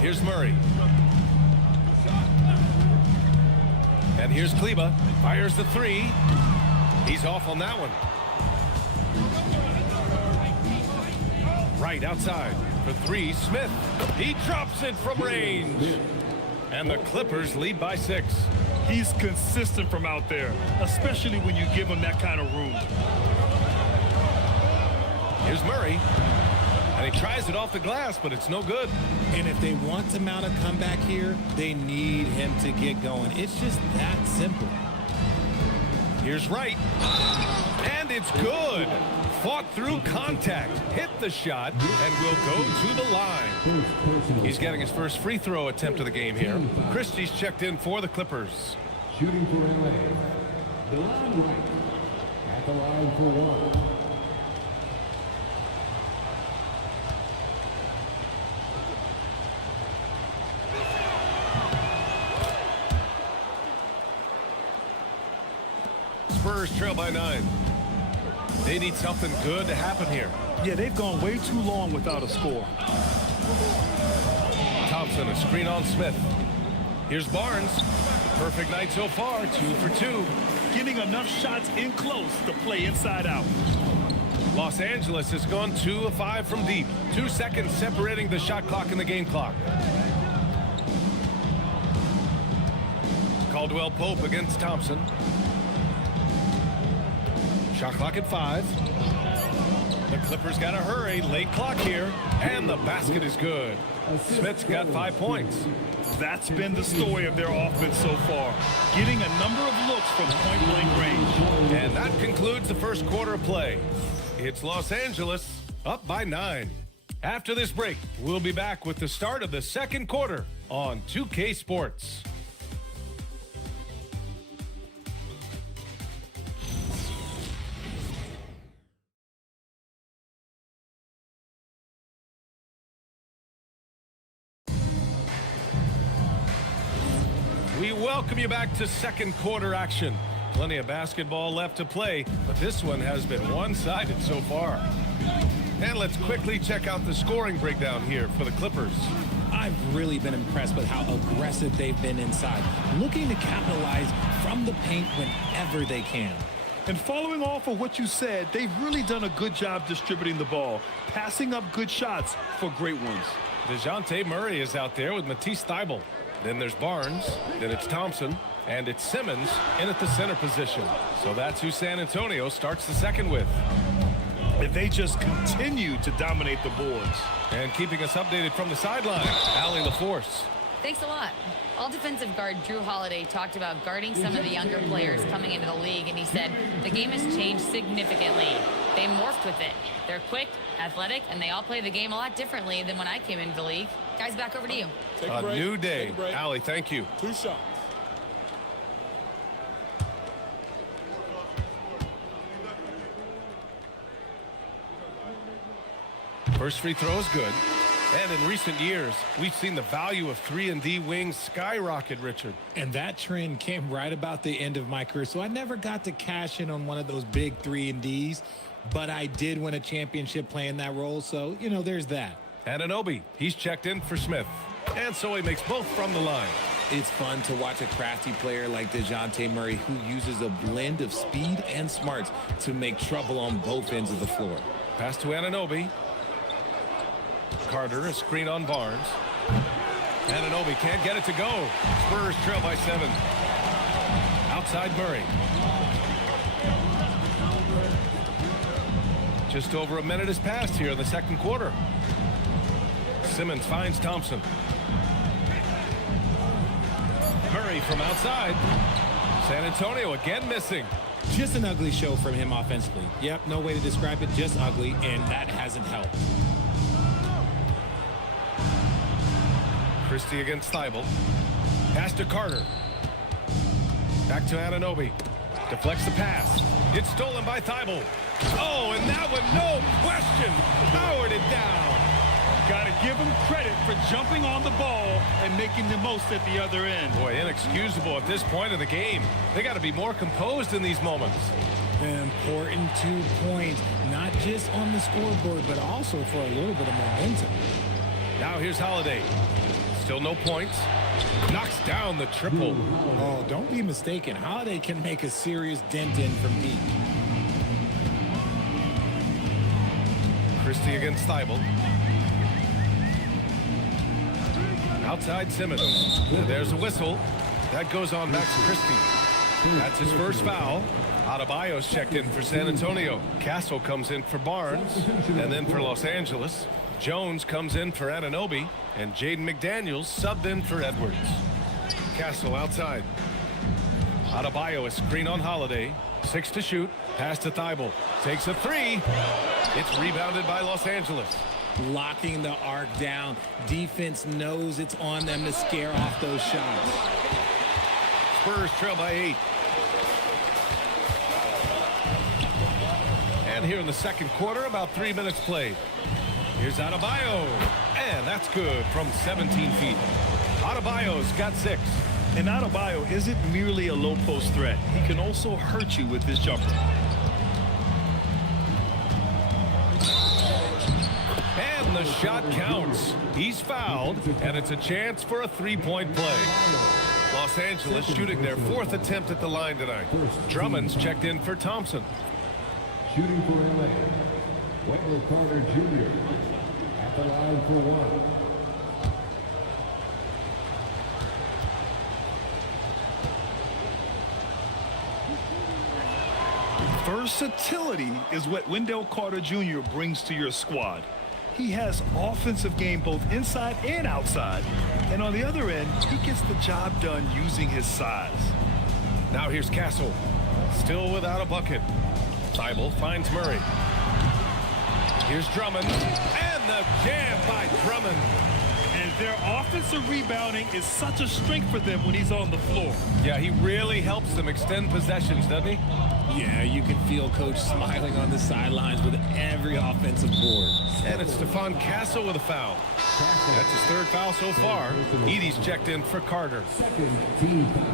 Here's Murray. And here's Kleba. Fires the 3. He's off on that one. Right outside. For 3, Smith. He drops it from range. And the Clippers lead by 6. He's consistent from out there, especially when you give him that kind of room. Here's Murray. And he tries it off the glass, but it's no good. And if they want to mount a comeback here, they need him to get going. It's just that simple. Here's Wright. And it's good. Fought through contact, hit the shot, and will go to the line. He's getting his first free throw attempt of the game here. Christie's checked in for the Clippers. Shooting for LA. DeLon Wright at the line for 1. Spurs trail by 9. They need something good to happen here. Yeah, they've gone way too long without a score. Thompson, a screen on Smith. Here's Barnes. Perfect night so far, 2 for 2. Getting enough shots in close to play inside out. Los Angeles has gone 2 of 5 from deep. 2 seconds separating the shot clock and the game clock. Caldwell Pope against Thompson. Shot clock at 5. The Clippers got to hurry. Late clock here. And the basket is good. Smith's got 5 points. That's been the story of their offense so far. Getting a number of looks from point-blank range. And that concludes the first quarter of play. It's Los Angeles up by 9. After this break, we'll be back with the start of the second quarter on 2K Sports. We welcome you back to second quarter action. Plenty of basketball left to play, but this one has been one-sided so far. And let's quickly check out the scoring breakdown here for the Clippers. I've really been impressed with how aggressive they've been inside, looking to capitalize from the paint whenever they can. And following off of what you said, they've really done a good job distributing the ball, passing up good shots for great ones. DeJounte Murray is out there with Matisse Thybulle. Then there's Barnes, then it's Thompson, and it's Simmons in at the center position. So that's who San Antonio starts the second with. And they just continue to dominate the boards. And keeping us updated from the sideline, Allie LaForce. Thanks a lot. All defensive guard Drew Holiday talked about guarding some of the younger players coming into the league, and he said the game has changed significantly. They morphed with it. They're quick, athletic, and they all play the game a lot differently than when I came into the league. Guys, back over to you. A new day. Allie, thank you. 2 shots. First free throw is good. And in recent years, we've seen the value of 3-and-D wings skyrocket, Richard. And that trend came right about the end of my career, so I never got to cash in on one of those big 3-and-Ds, but I did win a championship playing that role, so, you know, there's that. Anunoby, he's checked in for Smith. And so he makes both from the line. It's fun to watch a crafty player like DeJounte Murray who uses a blend of speed and smarts to make trouble on both ends of the floor. Pass to Anunoby. Carter, a screen on Barnes. Anunoby can't get it to go. Spurs trail by 7. Outside Murray. Just over a minute has passed here in the second quarter. Simmons finds Thompson. Murray from outside. San Antonio again missing. Just an ugly show from him offensively. Yep, no way to describe it, just ugly, and that hasn't helped. Christie against Thybulle. Pass to Carter. Back to Anunoby. Deflects the pass. It's stolen by Thybulle. Oh, and that one, no question, powered it down. Got to give him credit for jumping on the ball and making the most at the other end. Boy, inexcusable at this point of the game. They got to be more composed in these moments. Important 2 points, not just on the scoreboard, but also for a little bit of momentum. Now here's Holiday. Still no points. Knocks down the triple. Oh, don't be mistaken. Holiday can make a serious dent in from deep. Christie against Thibault. Outside Simmons. There's a whistle. That goes on Max Christie. That's his first foul. Adebayo's checked in for San Antonio. Castle comes in for Barnes. And then for Los Angeles, Jones comes in for Anunoby. And Jaden McDaniels subbed in for Edwards. Castle outside. Adebayo a screen on Holiday. 6 to shoot. Pass to Thibault. Takes a 3. It's rebounded by Los Angeles. Locking the arc down. Defense knows it's on them to scare off those shots. Spurs trail by 8. And here in the second quarter, about 3 minutes played. Here's Adebayo. And that's good from 17 feet. Adebayo's got 6. And Adebayo isn't merely a low post threat. He can also hurt you with his jumper. And the shot counts. He's fouled, and it's a chance for a 3-point play. Los Angeles shooting their 4th attempt at the line tonight. Drummond's checked in for Thompson. Shooting for LA, Wendell Carter Jr. at the line for 1. Versatility is what Wendell Carter Jr. brings to your squad. He has offensive game both inside and outside. And on the other end, he gets the job done using his size. Now here's Castle. Still without a bucket. Thibault finds Murray. Here's Drummond. And the jam by Drummond. And their offensive rebounding is such a strength for them when he's on the floor. Yeah, he really helps them extend possessions, doesn't he? Yeah, you can feel Coach smiling on the sidelines with every offensive board. And it's Stephon Castle with a foul. That's his 3rd foul so far. Edey's checked in for Carter. Second team foul.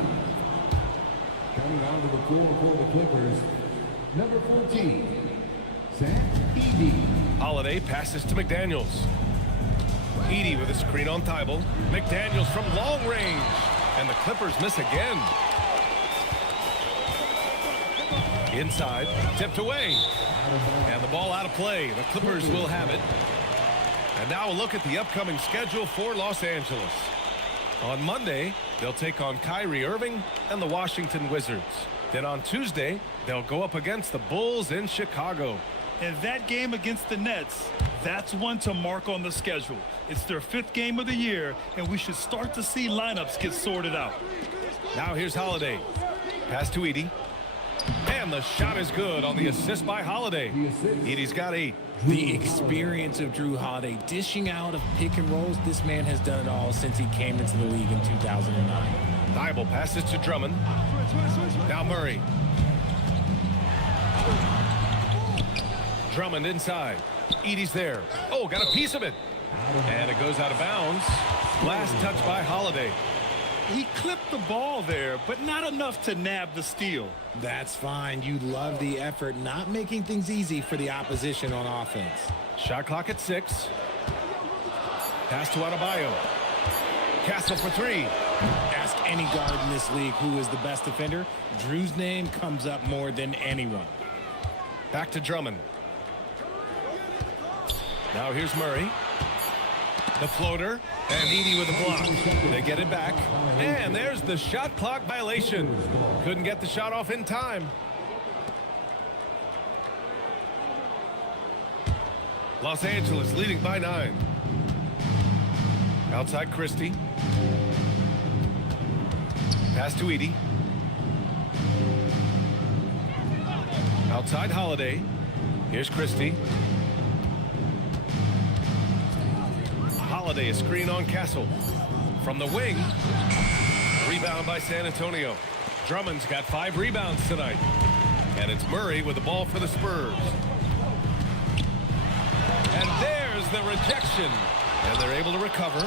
Coming onto the floor for the Clippers, number 14, Zach Edey. Holiday passes to McDaniels. Edey with a screen on Thibault. McDaniels from long range. And the Clippers miss again. Inside, tipped away. And the ball out of play. The Clippers will have it. And now a look at the upcoming schedule for Los Angeles. On Monday, they'll take on Kyrie Irving and the Washington Wizards. Then on Tuesday, they'll go up against the Bulls in Chicago. And that game against the Nets, that's one to mark on the schedule. It's their 5th game of the year, and we should start to see lineups get sorted out. Now here's Holiday. Pass to Edey. And the shot is good on the assist by Holiday. Edey's got 8. The experience of Drew Holiday dishing out of pick and rolls. This man has done it all since he came into the league in 2009. Thibault passes to Drummond. Now Murray. Drummond inside. Edey's there. Oh, got a piece of it. And it goes out of bounds. Last touch by Holiday. He clipped the ball there, but not enough to nab the steal. That's fine. You love the effort, not making things easy for the opposition on offense. Shot clock at 6. Pass to Adebayo. Castle for 3. Ask any guard in this league who is the best defender. Drew's name comes up more than anyone. Back to Drummond. Now here's Murray. The floater, and Edey with the block. They get it back, and there's the shot clock violation. Couldn't get the shot off in time. Los Angeles leading by 9. Outside Christie. Pass to Edey. Outside Holiday. Here's Christie. Holiday, a screen on Castle. From the wing. Rebound by San Antonio. Drummond's got 5 rebounds tonight. And it's Murray with the ball for the Spurs. And there's the rejection. And they're able to recover.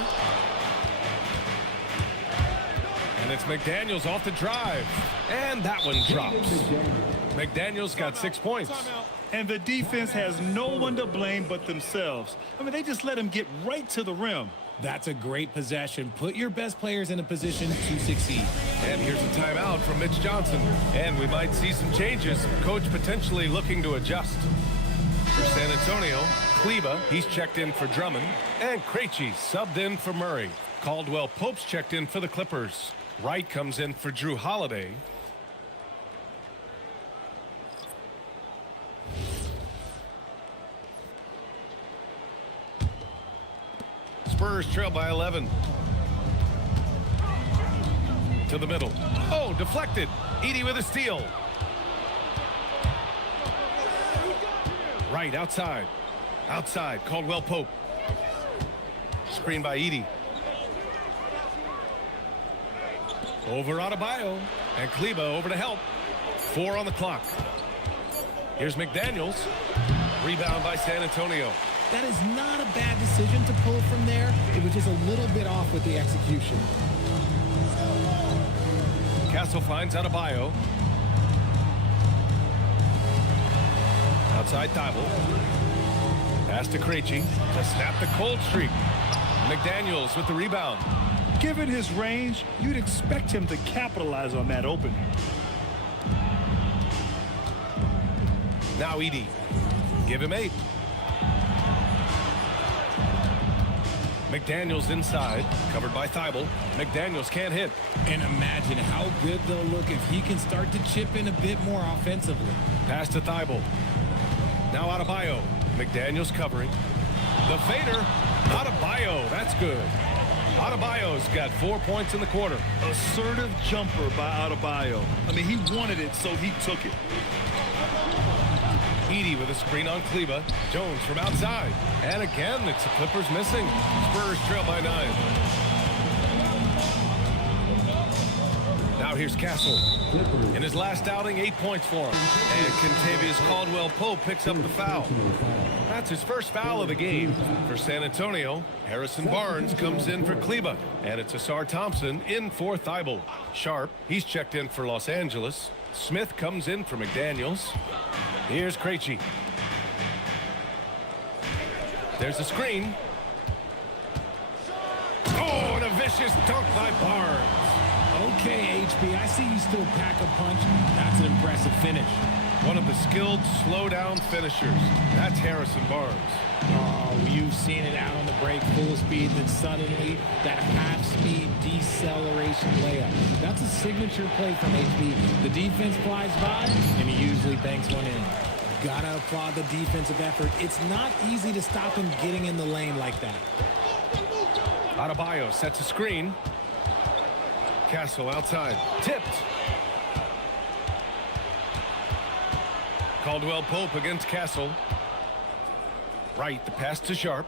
And it's McDaniels off the drive. And that one drops. McDaniels got 6 points. And the defense has no one to blame but themselves. I mean, they just let him get right to the rim. That's a great possession. Put your best players in a position to succeed. And here's a timeout from Mitch Johnson. And we might see some changes. Coach potentially looking to adjust. For San Antonio, Kleba, he's checked in for Drummond. And Krejci subbed in for Murray. Caldwell Pope's checked in for the Clippers. Wright comes in for Drew Holiday. Spurs trail by 11. To the middle. Oh, deflected. Edey with a steal. Right outside. Outside. Caldwell Pope. Screen by Edey. Over Adebayo. And Kleba over to help. 4 on the clock. Here's McDaniels. Rebound by San Antonio. That is not a bad decision to pull from there. It was just a little bit off with the execution. Castle finds Adebayo. Outside Thibault. Pass to Krejci to snap the cold streak. McDaniels with the rebound. Given his range, you'd expect him to capitalize on that opening. Now Edey. Give him 8. McDaniels inside, covered by Thibault. McDaniels can't hit. And imagine how good they'll look if he can start to chip in a bit more offensively. Pass to Thibault. Now Adebayo. McDaniels covering. The fader. Adebayo. That's good. Adebayo's got 4 points in the quarter. Assertive jumper by Adebayo. I mean, he wanted it, so he took it. Edey with a screen on Kleba. Jones from outside. And again, it's the Clippers missing. Spurs trail by 9. Now here's Castle. In his last outing, 8 points for him. And Kentavious Caldwell-Pope picks up the foul. That's his first foul of the game. For San Antonio, Harrison Barnes comes in for Kleba. And it's Asar Thompson in for Thibault. Sharp, he's checked in for Los Angeles. Smith comes in for McDaniels. Here's Krejci. There's a screen. Oh, and a vicious dunk by Barnes. Okay, HB, I see you still pack a punch. That's an impressive finish. One of the skilled slow-down finishers. That's Harrison Barnes. Oh, you've seen it out on the break, full speed, then suddenly that half-speed deceleration layup. That's a signature play from HB. The defense flies by, and he usually banks one in. Gotta applaud the defensive effort. It's not easy to stop him getting in the lane like that. Adebayo sets a screen. Castle outside. Tipped. Caldwell Pope against Castle. Right, the pass to Sharp.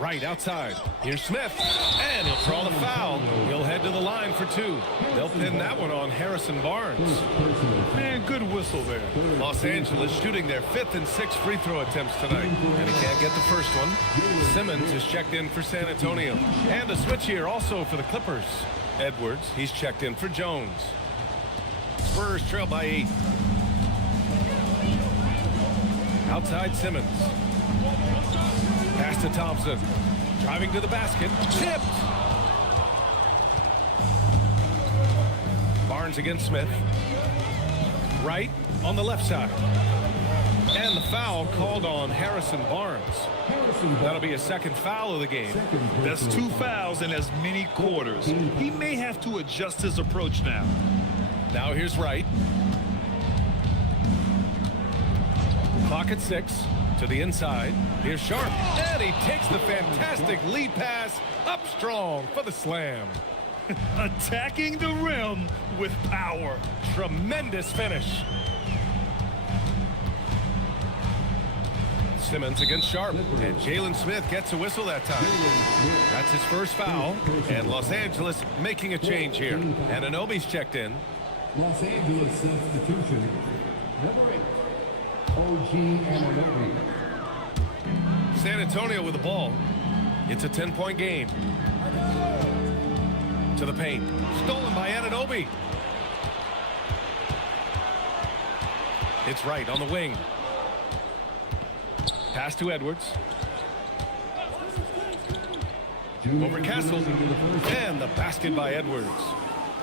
Right outside. Here's Smith. And he'll draw the foul. He'll head to the line for 2. They'll pin that one on Harrison Barnes. Man, good whistle there. Los Angeles shooting their 5th and 6th free throw attempts tonight. And he can't get the first one. Simmons is checked in for San Antonio. And a switch here also for the Clippers. Edwards, he's checked in for Jones. Spurs trail by 8. Outside Simmons. Pass to Thompson. Driving to the basket. Tipped. Barnes against Smith. Right on the left side. And the foul called on Harrison Barnes. That'll be a second foul of the game. That's 2 fouls in as many quarters. He may have to adjust his approach now. Now here's Wright. Clock at 6. To the inside. Here's Sharp. And he takes the fantastic lead pass up strong for the slam. Attacking the rim with power. Tremendous finish. Simmons against Sharp. And Jalen Smith gets a whistle that time. That's his first foul. And Los Angeles making a change here. And Anunoby's checked in. Los Angeles substitution. Number 8. OG Anunoby. San Antonio with the ball. It's a 10-point game. To the paint. Stolen by Anunoby. It's right on the wing. Pass to Edwards. Over Castle. And the basket by Edwards.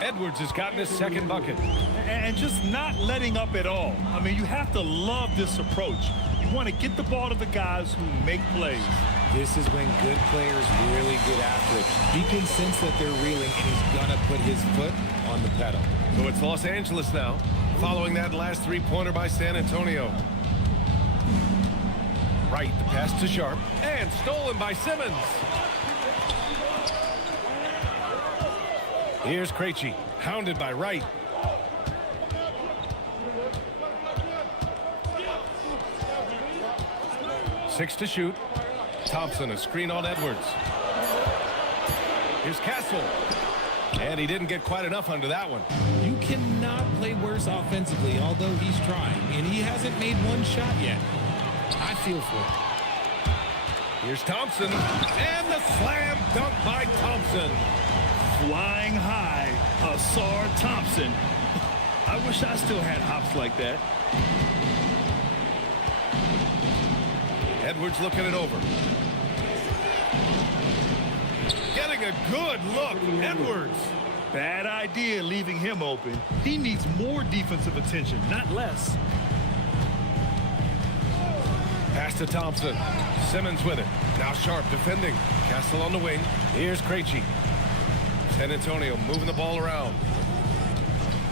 Edwards has gotten his second bucket. And just not letting up at all. I mean, you have to love this approach. You want to get the ball to the guys who make plays. This is when good players really get after it. He can sense that they're reeling, and he's going to put his foot on the pedal. So it's Los Angeles now, following that last three-pointer by San Antonio. Right, the pass to Sharp, and stolen by Simmons. Here's Krejci, hounded by Wright. Six to shoot. Thompson, a screen on Edwards. Here's Castle. And he didn't get quite enough under that one. You cannot play worse offensively, although he's trying, and he hasn't made one shot yet. I feel for him. Here's Thompson, and the slam dunk by Thompson. Flying high, Asar Thompson. I wish I still had hops like that. Edwards looking it over. Getting a good look, Edwards. Bad idea leaving him open. He needs more defensive attention, not less. Pass to Thompson. Simmons with it. Now Sharp defending. Castle on the wing. Here's Krejci. San Antonio moving the ball around.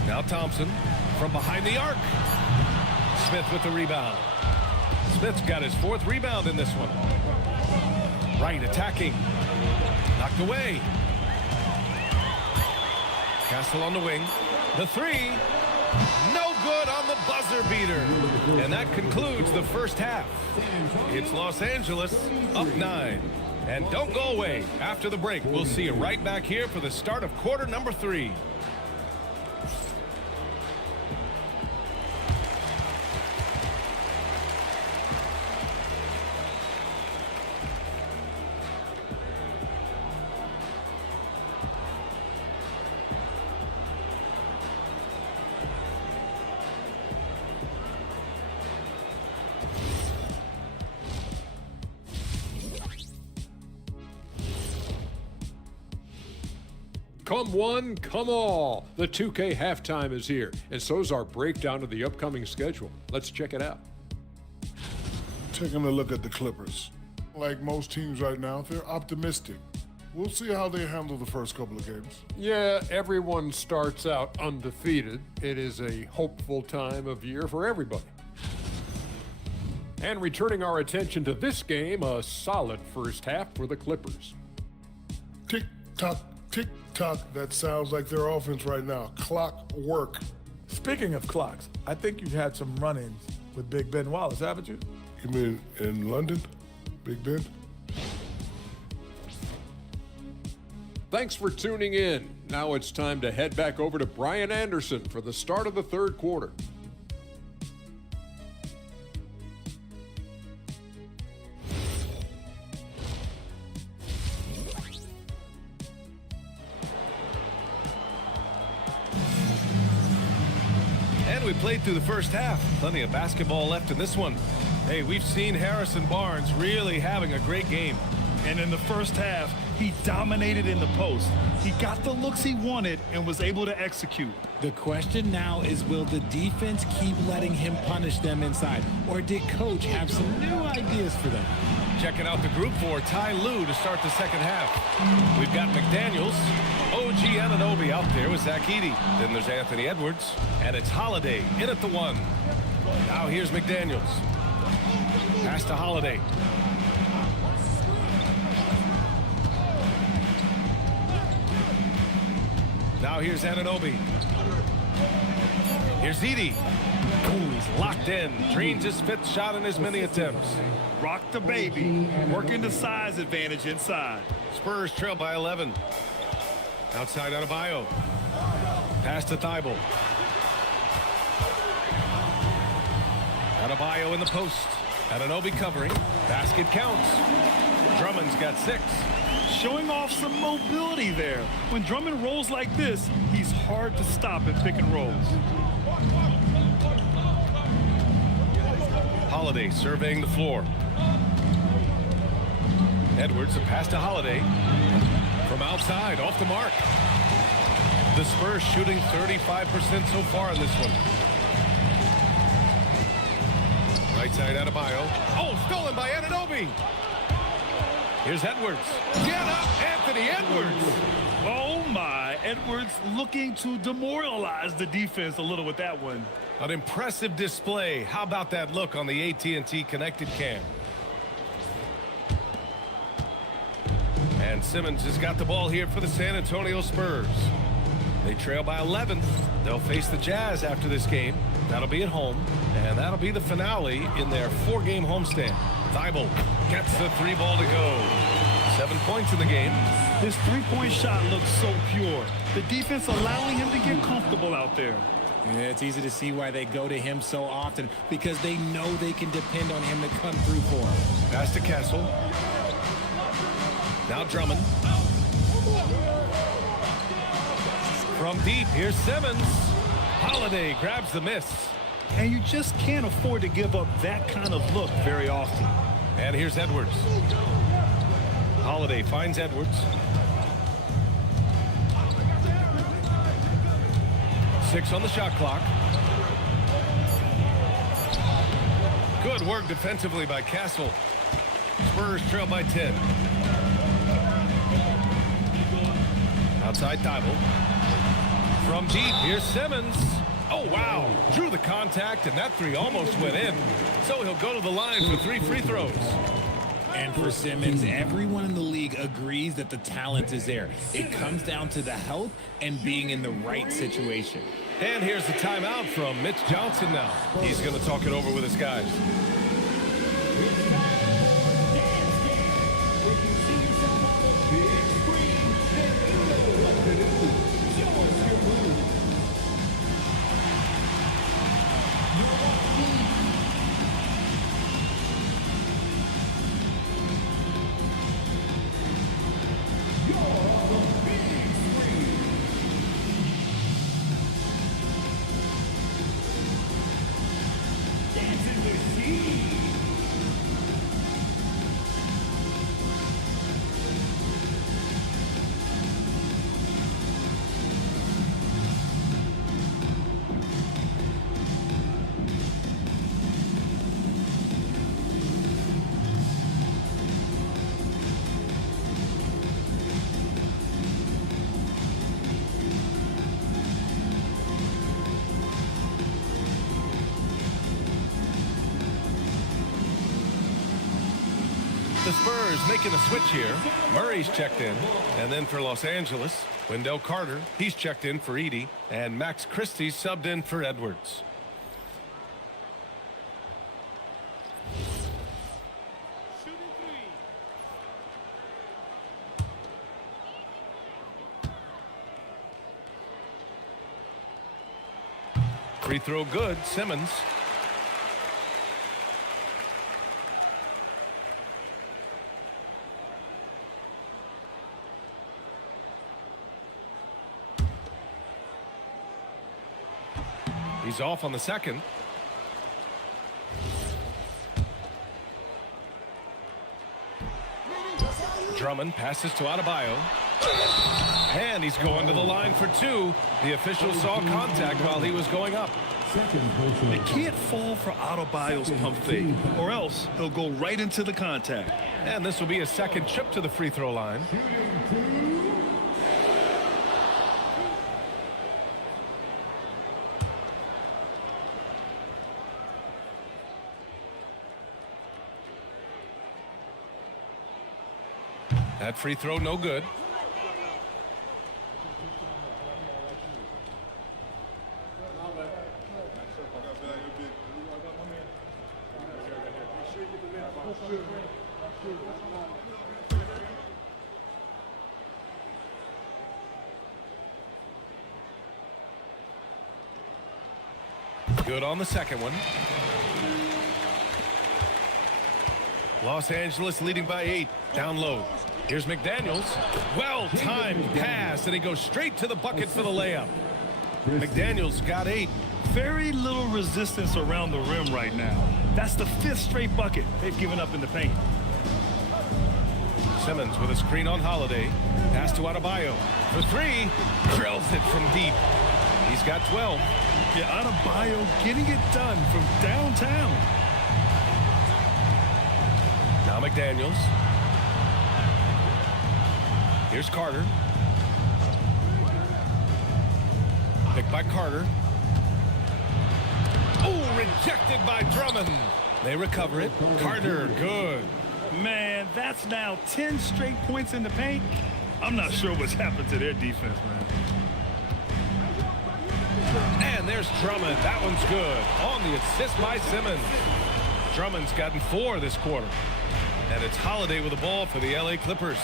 Now Thompson from behind the arc. Smith with the rebound. Smith's got his fourth rebound in this one. Wright attacking. Knocked away. Castle on the wing. The three. No good on the buzzer beater. And that concludes the first half. It's Los Angeles up 9. And don't go away. After the break, we'll see you right back here for the start of quarter number 3. Come one, come all. The 2K halftime is here, and so's our breakdown of the upcoming schedule. Let's check it out. Taking a look at the Clippers. Like most teams right now, they're optimistic. We'll see how they handle the first couple of games. Yeah, everyone starts out undefeated. It is a hopeful time of year for everybody. And returning our attention to this game, a solid first half for the Clippers. Tick-tock, tick-tock. That sounds like their offense right now. Clock work. Speaking of clocks, I think you've had some run-ins with Big Ben Wallace, haven't you? You mean in London? Big Ben? Thanks for tuning in. Now it's time to head back over to Brian Anderson for the start of the third quarter. And we played through the first half. Plenty of basketball left in this one. Hey, we've seen Harrison Barnes really having a great game. And in the first half, he dominated in the post. He got the looks he wanted and was able to execute. The question now is, will the defense keep letting him punish them inside? Or did Coach have some new ideas for them? Checking out the group for Ty Lue to start the second half. We've got McDaniels, OG Anunoby out there with Zach Edey. Then there's Anthony Edwards, and it's Holiday in at the 1. Now here's McDaniels. Pass to Holiday. Now here's Anunoby. Here's Edey. Ooh, he's locked in. Drains his 5th shot in his many attempts. Rock the baby. Working the size advantage inside. Spurs trail by 11. Outside Adebayo. Pass to Thibault. Adebayo in the post. Anunoby covering. Basket counts. Drummond's got 6. Showing off some mobility there. When Drummond rolls like this, he's hard to stop in pick and rolls. Holiday surveying the floor. Edwards, a pass to Holiday. From outside, off the mark. The Spurs shooting 35% so far in this one. Right side Adebayo. Oh, stolen by Anunoby. Here's Edwards. Get up, Anthony Edwards. Oh my, Edwards looking to demoralize the defense a little with that one. An impressive display. How about that look on the AT&T connected cam? And Simmons has got the ball here for the San Antonio Spurs. They trail by 11. They'll face the Jazz after this game. That'll be at home, and that'll be the finale in their 4-game homestand. Thibault gets the 3 ball to go. 7 points in the game. His three-point shot looks so pure. The defense allowing him to get comfortable out there. Yeah, it's easy to see why they go to him so often, because they know they can depend on him to come through for them. Pass to Castle. Now Drummond. From deep, here's Simmons. Holiday grabs the miss. And you just can't afford to give up that kind of look very often. And here's Edwards. Holiday finds Edwards. 6 on the shot clock. Good work defensively by Castle. Spurs trail by 10. Outside Thibault. From deep, here's Simmons. Oh, wow. Drew the contact, and that 3 almost went in. So he'll go to the line for 3 free throws. And for Simmons, everyone in the league agrees that the talent is there. It comes down to the health and being in the right situation. And here's the timeout from Mitch Johnson now. He's going to talk it over with his guys. The Spurs making a switch here. Murray's checked in. And then for Los Angeles, Wendell Carter, he's checked in for Edey. And Max Christie subbed in for Edwards. Free throw good, Simmons. He's off on the second. Drummond passes to Adebayo. And he's going to the line for 2. The official saw contact while he was going up. They can't fall for Adebayo's pump fake, or else he'll go right into the contact. And this will be a second trip to the free throw line. That free throw no good. Good on the second one. Los Angeles leading by 8. Down low. Here's McDaniels. Well-timed pass, and he goes straight to the bucket for the layup. McDaniels got 8. Very little resistance around the rim right now. That's the 5th straight bucket they've given up in the paint. Simmons with a screen on Holiday. Pass to Adebayo. For 3. Drills it from deep. He's got 12. Yeah, Adebayo getting it done from downtown. Now McDaniels. Here's Carter. Picked by Carter. Oh, rejected by Drummond. They recover it. Carter, good. Man, that's now 10 straight points in the paint. I'm not sure what's happened to their defense, man. And there's Drummond. That one's good. On the assist by Simmons. Drummond's gotten 4 this quarter. And it's Holiday with the ball for the LA Clippers.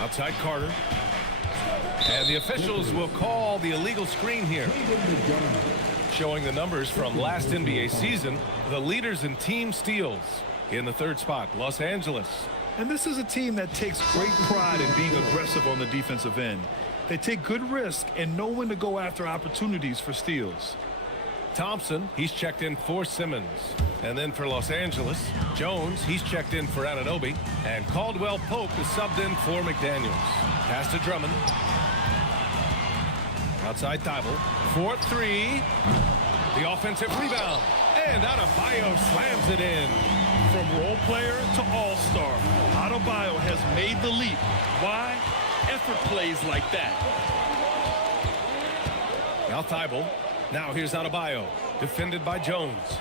Outside Carter. And the officials will call the illegal screen here. Showing the numbers from last NBA season, the leaders in team steals. In the 3rd spot, Los Angeles. And this is a team that takes great pride in being aggressive on the defensive end. They take good risk and know when to go after opportunities for steals. Thompson, he's checked in for Simmons. And then for Los Angeles, Jones, he's checked in for Anunoby. And Caldwell Pope is subbed in for McDaniels. Pass to Drummond. Outside Thibault. 4-3. The offensive rebound. And Adebayo slams it in. From role player to all-star, Adebayo has made the leap. Why? Effort plays like that. Now Thibault. Now here's Adebayo. Defended by Jones.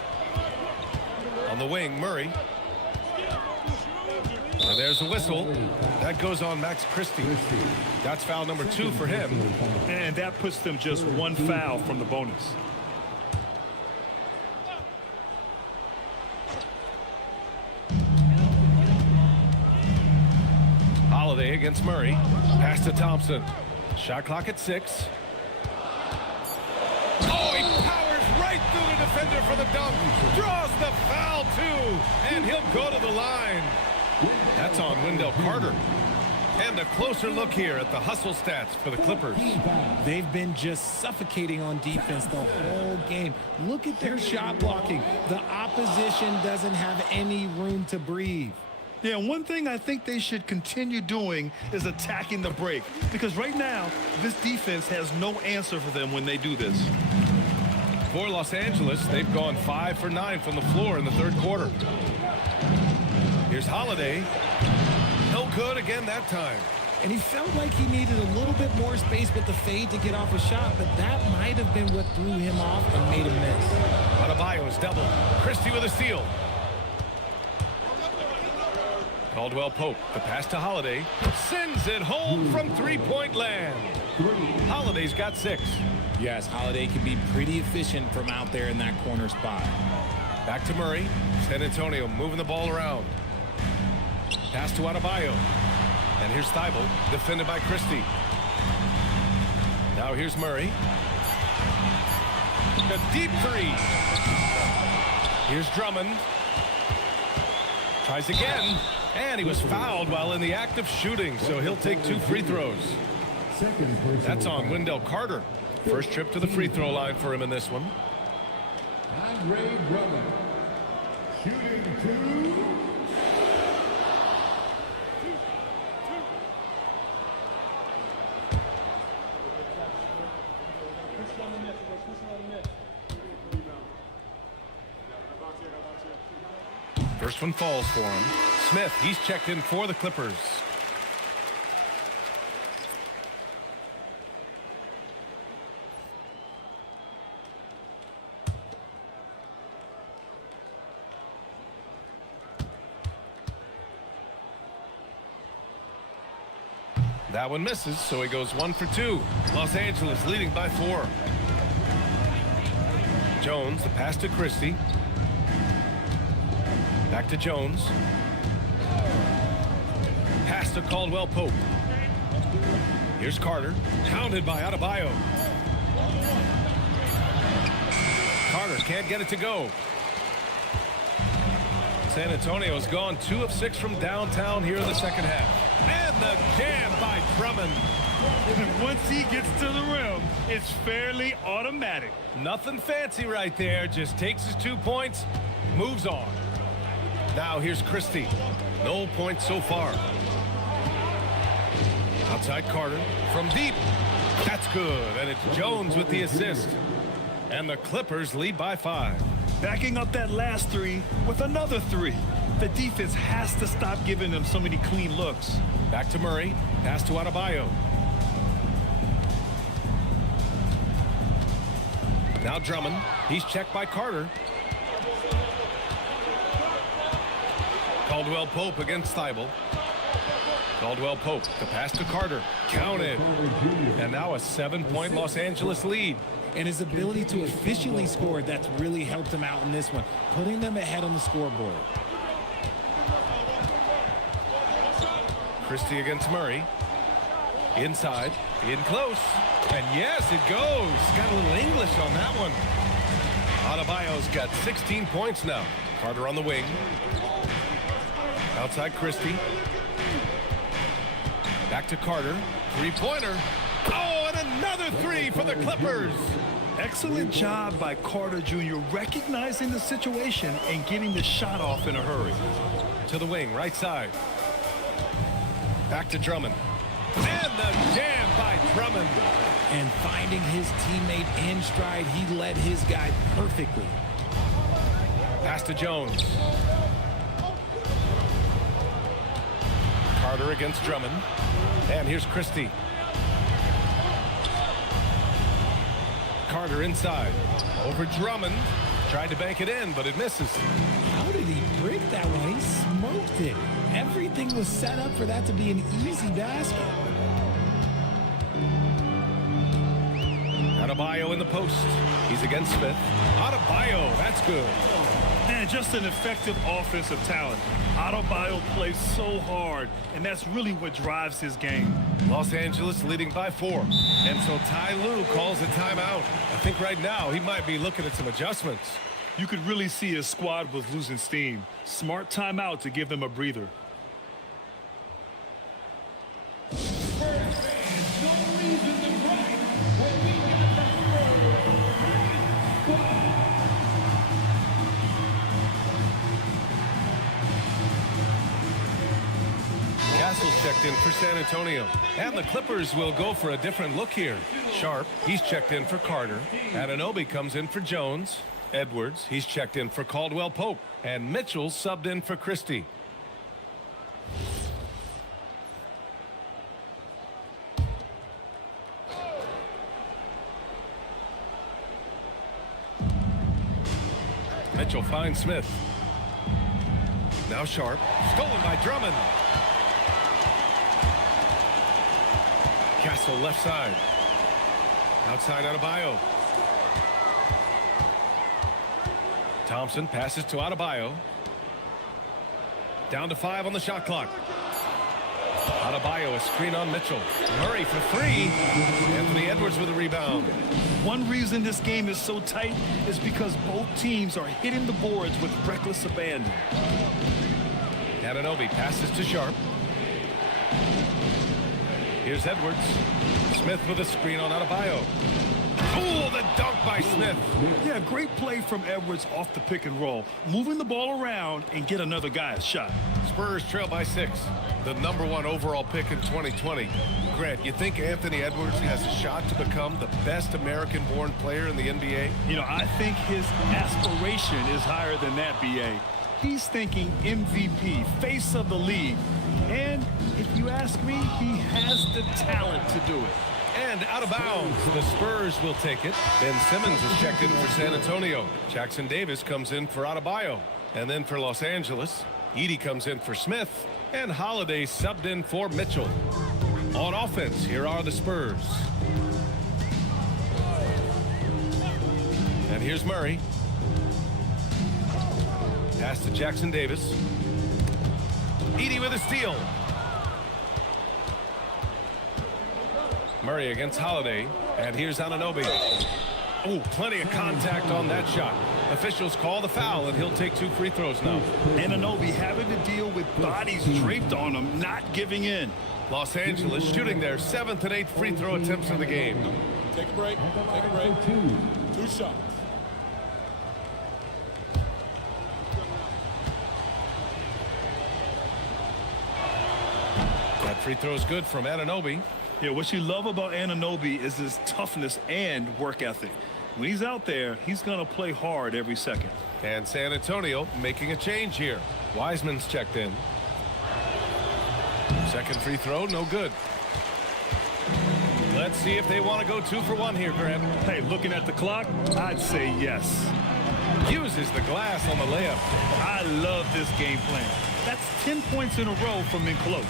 On the wing, Murray. And there's a whistle. That goes on Max Christie. That's foul number 2 for him. And that puts them just 1 foul from the bonus. Holiday against Murray. Pass to Thompson. Shot clock at 6. Oh, he powers right through the defender for the dunk. Draws the foul, too. And he'll go to the line. That's on Wendell Carter. And a closer look here at the hustle stats for the Clippers. They've been just suffocating on defense the whole game. Look at their shot blocking. The opposition doesn't have any room to breathe. Yeah, one thing I think they should continue doing is attacking the break. Because right now, this defense has no answer for them when they do this. For Los Angeles, they've gone 5 for 9 from the floor in the 3rd quarter. Here's Holiday. No good again that time. And he felt like he needed a little bit more space with the fade to get off a shot, but that might have been what threw him off and made him miss. Adebayo's double. Christie with a steal. Caldwell Pope, the pass to Holiday. Sends it home from 3-point land. Holiday's got 6. Yes, Holiday can be pretty efficient from out there in that corner spot. Back to Murray. San Antonio moving the ball around. Pass to Adebayo. And here's Thibault, defended by Christie. Now here's Murray. A deep 3. Here's Drummond. Tries again. And he was fouled while in the act of shooting, so he'll take 2 free throws. That's on Wendell Carter. First trip to the free throw line for him in this one. Andre Drummond, shooting 2. First one falls for him. Smith, he's checked in for the Clippers. That one misses, so he goes 1 for 2. Los Angeles leading by 4. Jones, the pass to Christie. Back to Jones. Pass to Caldwell Pope. Here's Carter. Pounded by Adebayo. Carter can't get it to go. San Antonio's gone 2 of 6 from downtown here in the second half. And the jam by Drummond. And once he gets to the rim, it's fairly automatic. Nothing fancy right there. Just takes his 2 points, moves on. Now here's Christie. No points so far. Outside Carter from deep. That's good. And it's Jones with the assist. And the Clippers lead by 5. Backing up that last three with another three. The defense has to stop giving them so many clean looks. Back to Murray. Pass to Adebayo. Now Drummond. He's checked by Carter. Caldwell Pope against Thibault. Caldwell Pope, the pass to Carter. Counted. And now a 7-point Los Angeles lead. And his ability to efficiently score, that's really helped him out in this one, putting them ahead on the scoreboard. Christie against Murray. Inside, in close. And yes, it goes. Got a little English on that one. Adebayo's got 16 points now. Carter on the wing. Outside Christie. Back to Carter. Three-pointer. Oh, and another three for the Clippers. Excellent job by Carter Jr. recognizing the situation and getting the shot off in a hurry. To the wing, right side. Back to Drummond. And the jam by Drummond. And finding his teammate in stride, he led his guy perfectly. Pass to Jones. Carter against Drummond. And here's Christie. Carter inside. Over Drummond. Tried to bank it in, but it misses. How did he break that one? He smoked it. Everything was set up for that to be an easy basket. Adebayo in the post. He's against Smith. Adebayo, that's good. And just an effective offensive talent. Adebayo plays so hard, and that's really what drives his game. Los Angeles leading by 4. And so Ty Lue calls a timeout. I think right now he might be looking at some adjustments. You could really see his squad was losing steam. Smart timeout to give them a breather. Castle's checked in for San Antonio. And the Clippers will go for a different look here. Sharp, he's checked in for Carter. Anunoby comes in for Jones. Edwards, he's checked in for Caldwell Pope. And Mitchell subbed in for Christie. Mitchell finds Smith. Now Sharp. Stolen by Drummond. Castle left side. Outside Adebayo. Thompson passes to Adebayo. Down to 5 on the shot clock. Adebayo, a screen on Mitchell. Murray for 3. Anthony Edwards with a rebound. One reason this game is so tight is because both teams are hitting the boards with reckless abandon. Anunoby passes to Sharp. Here's Edwards. Smith with a screen on Adebayo. Oh, the dunk by Smith. Yeah, great play from Edwards off the pick and roll. Moving the ball around and get another guy a shot. Spurs trail by 6. The #1 overall pick in 2020. Grant, you think Anthony Edwards has a shot to become the best American-born player in the NBA? You know, I think his aspiration is higher than that, B.A. He's thinking MVP, face of the league. And if you ask me, he has the talent to do it. And out of bounds, the Spurs will take it. Ben Simmons is checked in for San Antonio. Jackson Davis comes in for Adebayo. And then for Los Angeles, Edey comes in for Smith. And Holiday subbed in for Mitchell. On offense, here are the Spurs. And here's Murray. Pass to Jackson Davis. Edey with a steal. Murray against Holiday. And here's Anunoby. Oh, plenty of contact on that shot. Officials call the foul, and he'll take 2 free throws now. Anunoby having to deal with bodies draped on him, not giving in. Los Angeles shooting their 7th and 8th free throw attempts of the game. Take a break. Take a break. 2 shots. That free throw is good from Anunoby. Yeah, what you love about Anunoby is his toughness and work ethic. When he's out there, he's going to play hard every second. And San Antonio making a change here. Wiseman's checked in. Second free throw, no good. Let's see if they want to go 2 for 1 here, Grant. Hey, looking at the clock, I'd say yes. Uses the glass on the layup. I love this game plan. That's 10 points in a row from in close.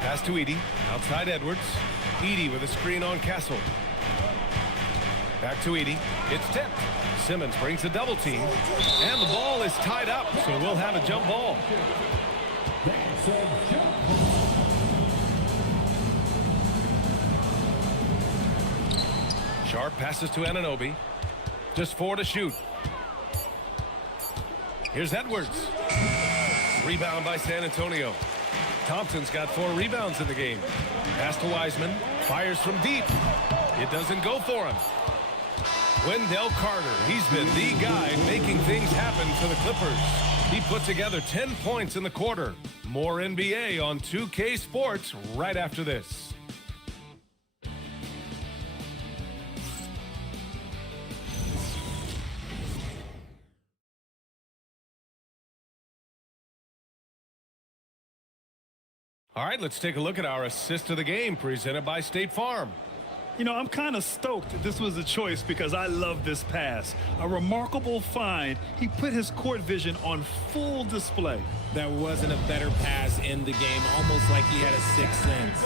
Pass to Edey. Outside Edwards. Edey with a screen on Castle. Back to Edey. It's tipped. Simmons brings a double team. And the ball is tied up, so we'll have a jump ball. Sharp passes to Anunoby. Just 4 to shoot. Here's Edwards. Rebound by San Antonio. Thompson's got 4 rebounds in the game. Pass to Wiseman. Fires from deep. It doesn't go for him. Wendell Carter. He's been the guy making things happen for the Clippers. He put together 10 points in the quarter. More NBA on 2K Sports right after this. All right, let's take a look at our assist of the game presented by State Farm. You know, I'm kind of stoked this was a choice because I love this pass. A remarkable find. He put his court vision on full display. There wasn't a better pass in the game, almost like he had a 6th sense.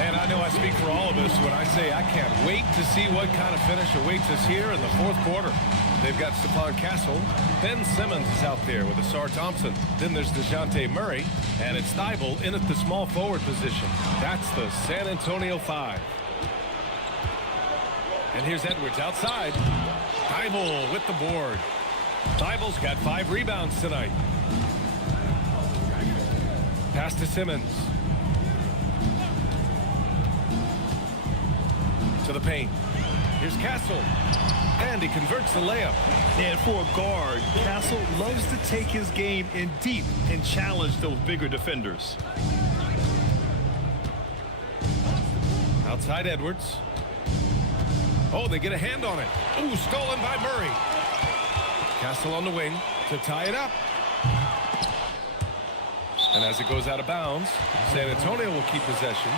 And I know I speak for all of us when I say I can't wait to see what kind of finish awaits us here in the 4th quarter. They've got Stephon Castle. Ben Simmons is out there with Asar Thompson. Then there's DeJounte Murray. And it's Thibault in at the small forward position. That's the San Antonio 5. And here's Edwards outside. Thibault with the board. Thibault's got 5 rebounds tonight. Pass to Simmons. To the paint. Here's Castle. And he converts the layup. And for a guard, Castle loves to take his game in deep and challenge those bigger defenders. Outside Edwards. Oh, they get a hand on it. Ooh, stolen by Murray. Castle on the wing to tie it up. And as it goes out of bounds, San Antonio will keep possession.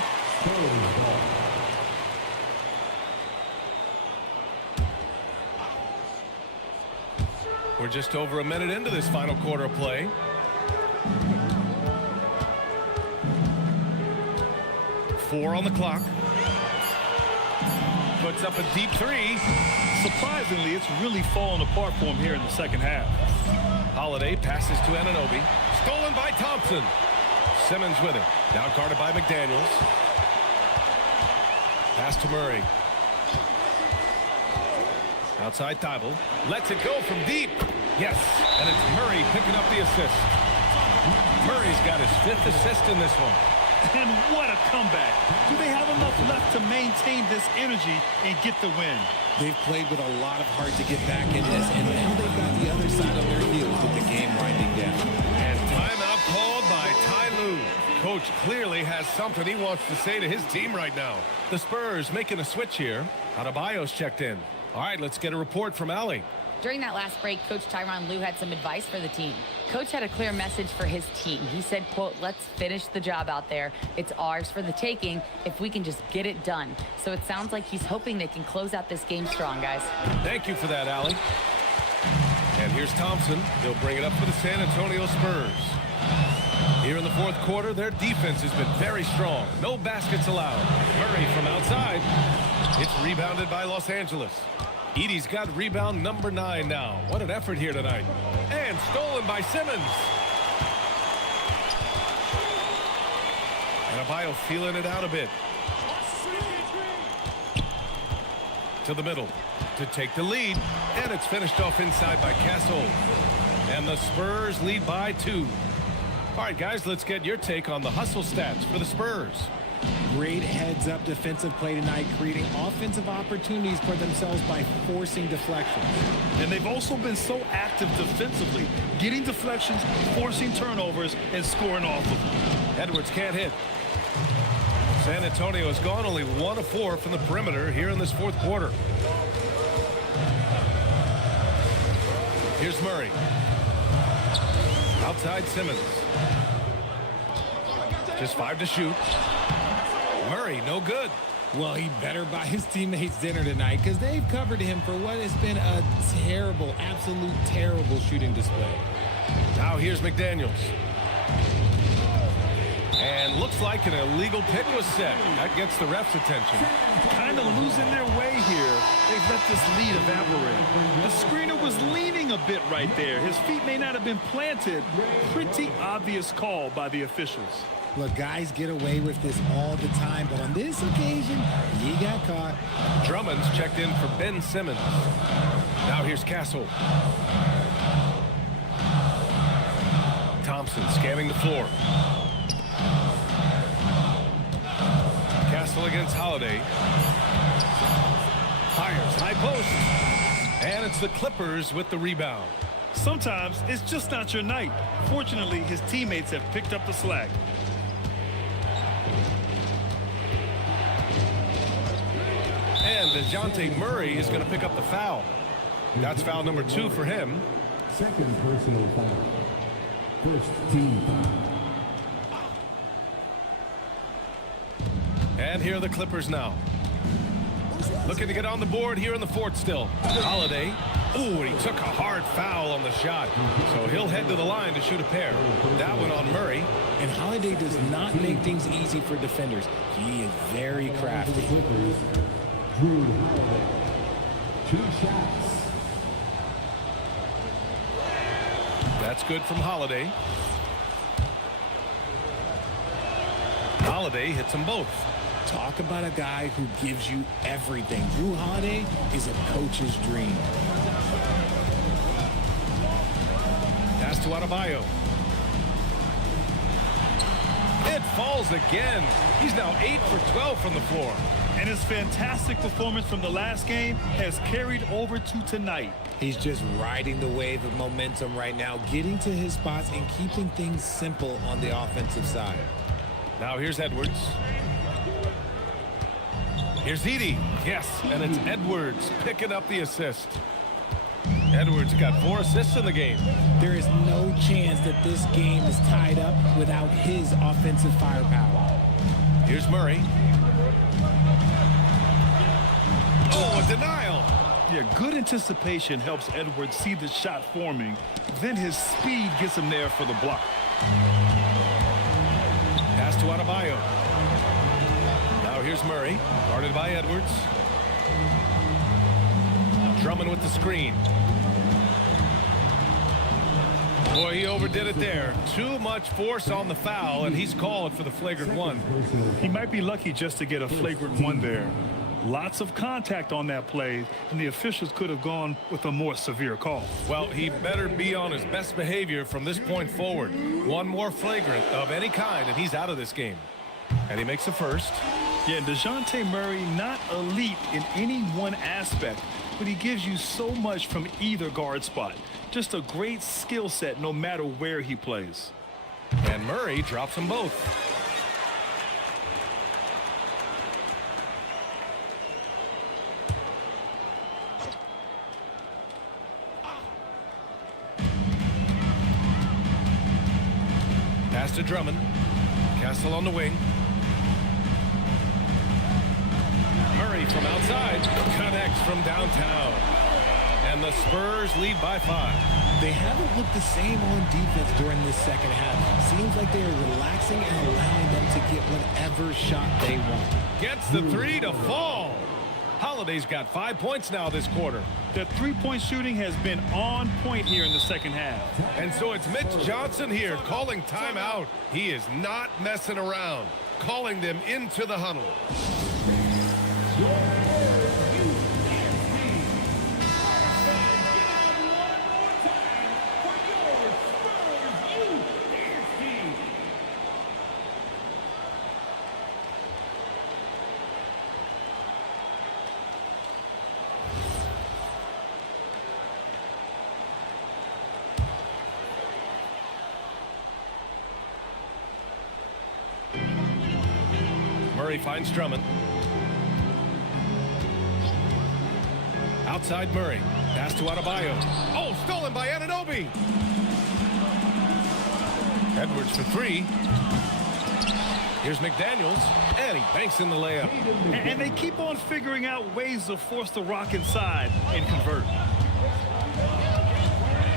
We're just over a minute into this final quarter of play. Four on the clock. Puts up a deep 3. Surprisingly, it's really fallen apart for him here in the second half. Holiday passes to Anunoby. Stolen by Thompson. Simmons with it. Now guarded by McDaniels. Pass to Murray. Outside Thibault. Lets it go from deep. Yes, and it's Murray picking up the assist. Murray's got his 5th assist in this one. And what a comeback. Do they have enough left to maintain this energy and get the win? They've played with a lot of heart to get back in this, and now they've got the other side on their heels with the game winding down. And timeout called by Ty Lue. Coach clearly has something he wants to say to his team right now. The Spurs making a switch here. Adebayo's checked in. All right, let's get a report from Allie. During that last break, Coach Tyronn Lue had some advice for the team. Coach had a clear message for his team. He said, quote, let's finish the job out there. It's ours for the taking if we can just get it done. So it sounds like he's hoping they can close out this game strong, guys. Thank you for that, Allie. And here's Thompson. He'll bring it up for the San Antonio Spurs. Here in the 4th quarter, their defense has been very strong. No baskets allowed. Murray from outside. It's rebounded by Los Angeles. Edey's got rebound number 9 now. What an effort here tonight. And stolen by Simmons. And Adebayo feeling it out a bit. to the middle to take the lead, and it's finished off inside by Castle. And the Spurs lead by 2. All right, guys, let's get your take on the hustle stats for the Spurs. Great heads-up defensive play tonight, creating offensive opportunities for themselves by forcing deflections. And they've also been so active defensively, getting deflections, forcing turnovers, and scoring off of them. Edwards can't hit. San Antonio has gone only 1 of 4 from the perimeter here in this fourth quarter. Here's Murray. Outside Simmons. Just 5 to shoot. Murray, no good. Well, he better buy his teammates dinner tonight because they've covered him for what has been a terrible, absolute terrible shooting display. Now here's McDaniels. And looks like an illegal pick was set. That gets the ref's attention. Kind of losing their way here. They've let this lead evaporate. The screener was leaning a bit right there. His feet may not have been planted. Pretty obvious call by the officials. Look, guys get away with this all the time, but on this occasion, he got caught. Drummond's checked in for Ben Simmons. Now here's Castle. Thompson scanning the floor. Castle against Holiday. Fires high post. And it's the Clippers with the rebound. Sometimes it's just not your night. Fortunately, his teammates have picked up the slack. And DeJounte Murray is going to pick up the foul. That's foul number 2 for him. Second personal foul. First team foul. And here are the Clippers now. Looking to get on the board here in the fourth still. Holiday. Ooh, and he took a hard foul on the shot. So he'll head to the line to shoot a pair. That one on Murray. And Holiday does not make things easy for defenders. He is very crafty. Drew Holiday. 2 shots. That's good from Holiday. Holiday hits them both. Talk about a guy who gives you everything. Drew Holiday is a coach's dream. Pass to Adebayo. It falls again. He's now 8 for 12 from the floor. And his fantastic performance from the last game has carried over to tonight. He's just riding the wave of momentum right now, getting to his spots and keeping things simple on the offensive side. Now here's Edwards. Here's Edey. Yes, and it's Edwards picking up the assist. Edwards got 4 assists in the game. There is no chance that this game is tied up without his offensive firepower. Here's Murray. Oh, a denial. Yeah, good anticipation helps Edwards see the shot forming. Then his speed gets him there for the block. Pass to Adebayo. Now here's Murray, guarded by Edwards. Drummond with the screen. Boy, he overdid it there. Too much force on the foul, and he's called for the flagrant 1. He might be lucky just to get a flagrant 1 there. Lots of contact on that play, and the officials could have gone with a more severe call. Well, he better be on his best behavior from this point forward. One more flagrant of any kind, and he's out of this game. And he makes the first. Yeah, DeJounte Murray, not elite in any one aspect, but he gives you so much from either guard spot. Just a great skill set no matter where he plays. And Murray drops them both. Pass to Drummond. Castle on the wing. Murray from outside. Connects from downtown. And the Spurs lead by 5. They haven't looked the same on defense during this second half. Seems like they are relaxing and allowing them to get whatever shot they want. Gets the 3 to fall. Holiday's got 5 points now this quarter. The three-point shooting has been on point here in the second half. And so it's Mitch Johnson here calling timeout. He is not messing around, calling them into the huddle. Murray finds Drummond. Outside Murray. Pass to Adebayo. Oh, stolen by Anunoby. Edwards for three. Here's McDaniels, and he banks in the layup. And they keep on figuring out ways to force the Rock inside and convert.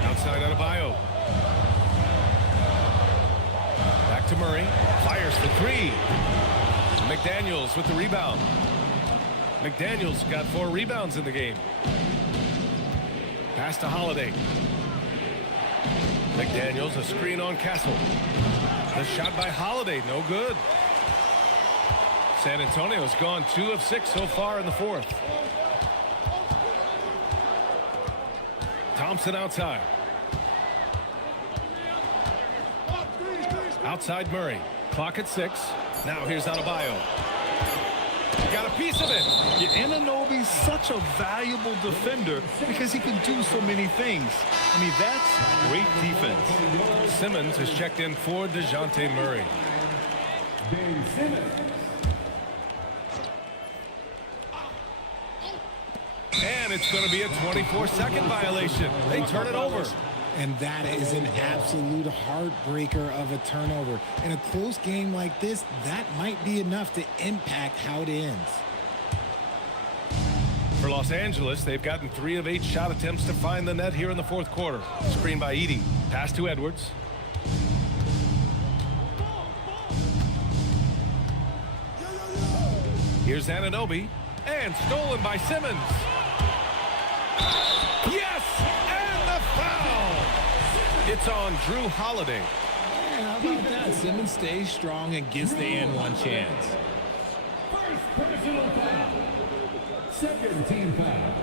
Outside Adebayo. Back to Murray. Fires for three. McDaniels with the rebound. McDaniels got 4 rebounds in the game. Pass to Holiday. McDaniels, a screen on Castle. The shot by Holiday, no good. San Antonio's gone 2 of 6 so far in the fourth. Thompson outside. Outside Murray. Clock at 6. Now here's Adebayo. Got a piece of it. Yeah, Anunoby's such a valuable defender because he can do so many things. I mean, that's great defense. Simmons has checked in for DeJounte Murray. And it's going to be a 24-second violation. They turn it over. And that is an absolute heartbreaker of a turnover. In a close game like this, that might be enough to impact how it ends. For Los Angeles, they've gotten 3 of 8 shot attempts to find the net here in the fourth quarter. Screen by Edey. Pass to Edwards. Here's Anunoby. And stolen by Simmons. Yes! And the foul! It's on Drew Holiday. Yeah, how about that? Simmons stays strong and gets the N1 chance. First personal foul. Second team foul.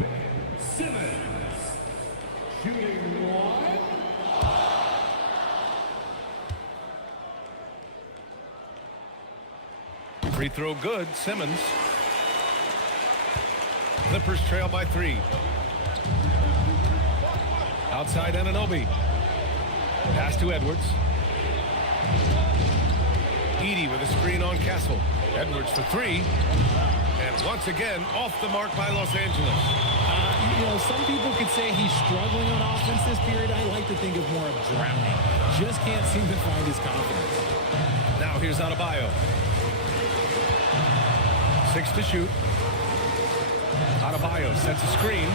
Ben Simmons. Shooting one. Free throw good. Simmons. Clippers trail by 3. Outside Anunoby. Pass to Edwards. Edey with a screen on Castle. Edwards for 3. And once again, off the mark by Los Angeles. You know, some people could say he's struggling on offense this period. I like to think of more of drowning. Just can't seem to find his confidence. Now here's Adebayo. 6 to shoot. Adebayo sets a screen.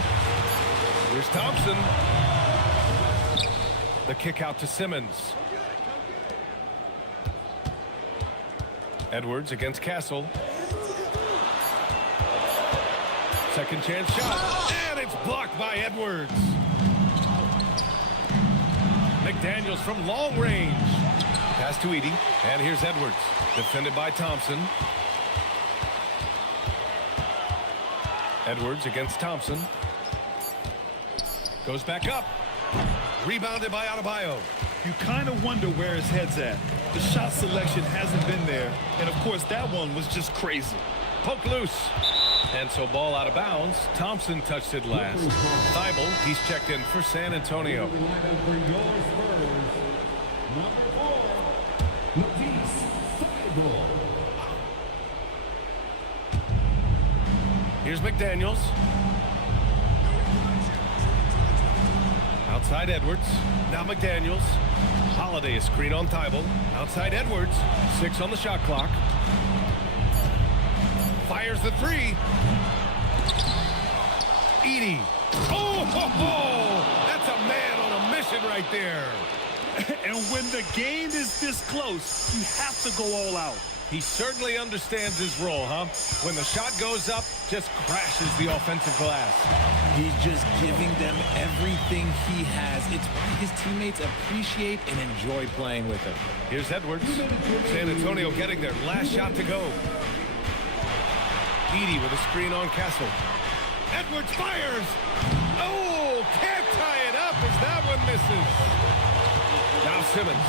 Here's Thompson. The kick out to Simmons. Edwards against Castle. Second chance shot. And it's blocked by Edwards. McDaniels from long range. Pass to Edey. And here's Edwards. Defended by Thompson. Edwards against Thompson. Goes back up. Rebounded by Adebayo. You kind of wonder where his head's at. The shot selection hasn't been there. And, of course, that one was just crazy. Poke loose. And so ball out of bounds. Thompson touched it last. Thibault, he's checked in for San Antonio. Here's McDaniels. Outside Edwards. Now McDaniels. Holiday is screen on Thibault. Outside Edwards. 6 on the shot clock. Fires the 3. Edey. Oh, ho, ho! That's a man on a mission right there. And when the game is this close, you have to go all out. He certainly understands his role, huh? When the shot goes up, just crashes the offensive glass. He's just giving them everything he has. It's why his teammates appreciate and enjoy playing with him. Here's Edwards. San Antonio getting their last shot to go. Edey with a screen on Castle. Edwards fires. Oh, can't tie it up as that one misses. Now Simmons.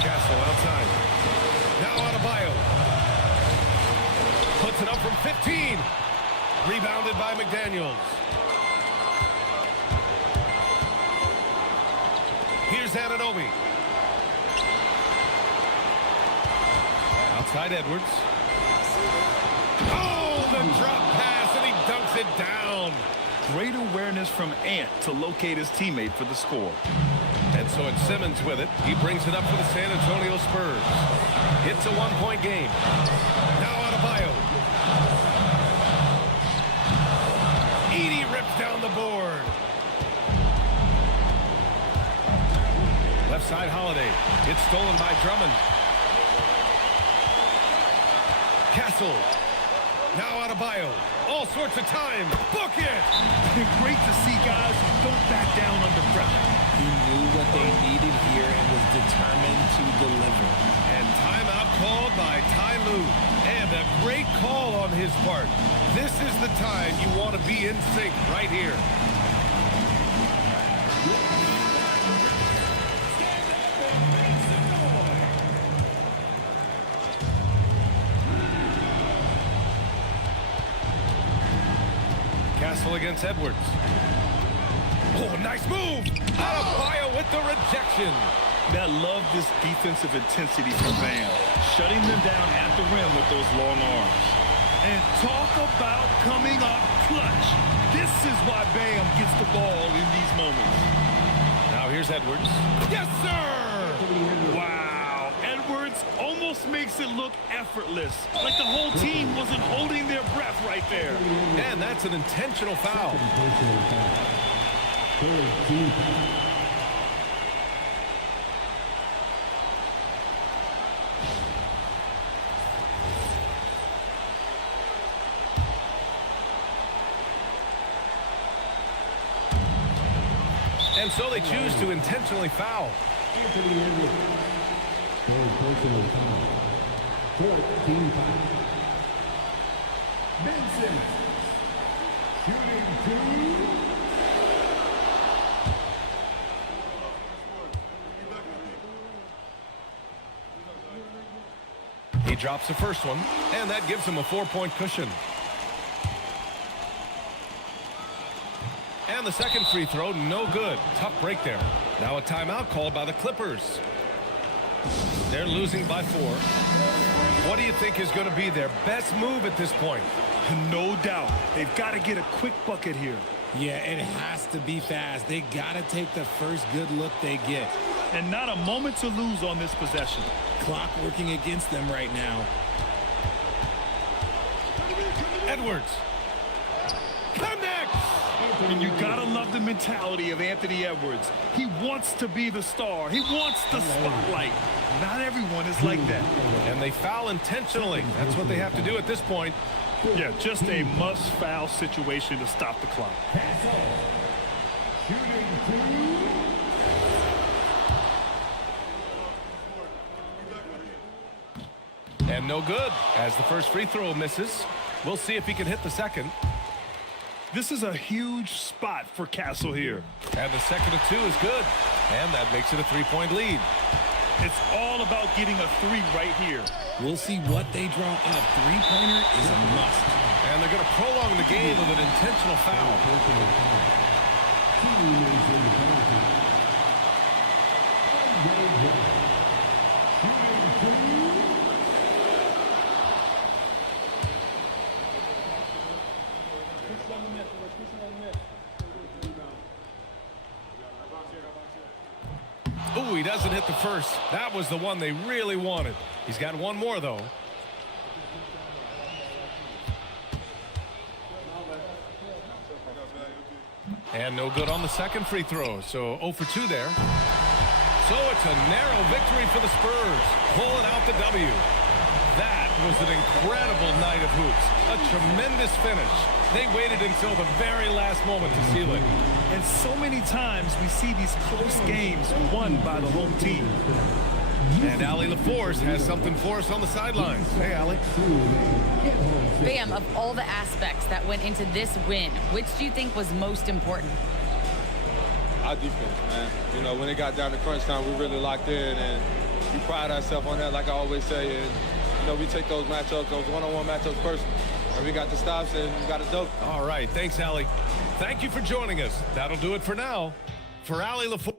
Castle outside. Now Adebayo. Puts it up from 15. Rebounded by McDaniels. Here's Anunoby. Outside Edwards. Oh, the drop pass, and he dunks it down. Great awareness from Ant to locate his teammate for the score. And so it's Simmons with it. He brings it up for the San Antonio Spurs. It's a one-point game. Now Adebayo. Edey rips down the board. Left side Holiday. It's stolen by Drummond. Castle. Now Adebayo. All sorts of time. Book it! Great to see guys don't back down under pressure. He knew what they needed here and was determined to deliver. And timeout called by Ty Lue. And a great call on his part. This is the time you want to be in sync right here. Castle against Edwards. Oh, nice move! Adebayo with the rejection. That love this defensive intensity from Bam, shutting them down at the rim with those long arms. And talk about coming up clutch. This is why Bam gets the ball in these moments. Now here's Edwards. Yes, sir! Wow. Edwards almost makes it look effortless, like the whole team wasn't holding their breath right there. And that's an intentional foul. And so they choose to intentionally foul. Benson. Shooting two. He drops the first one, and that gives him a 4-point cushion. And the second free throw, no good. Tough break there. Now a timeout called by the Clippers. They're losing by 4. What do you think is going to be their best move at this point? No doubt. They've got to get a quick bucket here. Yeah, it has to be fast. They got to take the first good look they get. And not a moment to lose on this possession. Clock working against them right now. Edwards. Connects! And you gotta love the mentality of Anthony Edwards. He wants to be the star. He wants the spotlight. Not everyone is like that. And they foul intentionally. That's what they have to do at this point. Yeah, just a must-foul situation to stop the clock. And no good, as the first free throw misses. We'll see if he can hit the second. This is a huge spot for Castle here. And the second of 2 is good. And that makes it a 3-point lead. It's all about getting a 3 right here. We'll see what they draw up. Three-pointer is a must. And they're going to prolong the game with an intentional foul. Ooh, he doesn't hit the first. That was the one they really wanted. He's got one more, though. And no good on the second free throw. So 0 for 2 there. So it's a narrow victory for the Spurs, pulling out the W. That was an incredible night of hoops. A tremendous finish. They waited until the very last moment to seal it. And so many times we see these close games won by the home team. And Allie LaForce has something for us on the sidelines. Hey, Allie. Bam, of all the aspects that went into this win, which do you think was most important? Our defense, man. You know, when it got down to crunch time, we really locked in, and we pride ourselves on that, like I always say. And, you know, we take those matchups, those one-on-one matchups personally. And we got the stops, and we got a dope. All right. Thanks, Allie. Thank you for joining us. That'll do it for now. For Allie LaForce.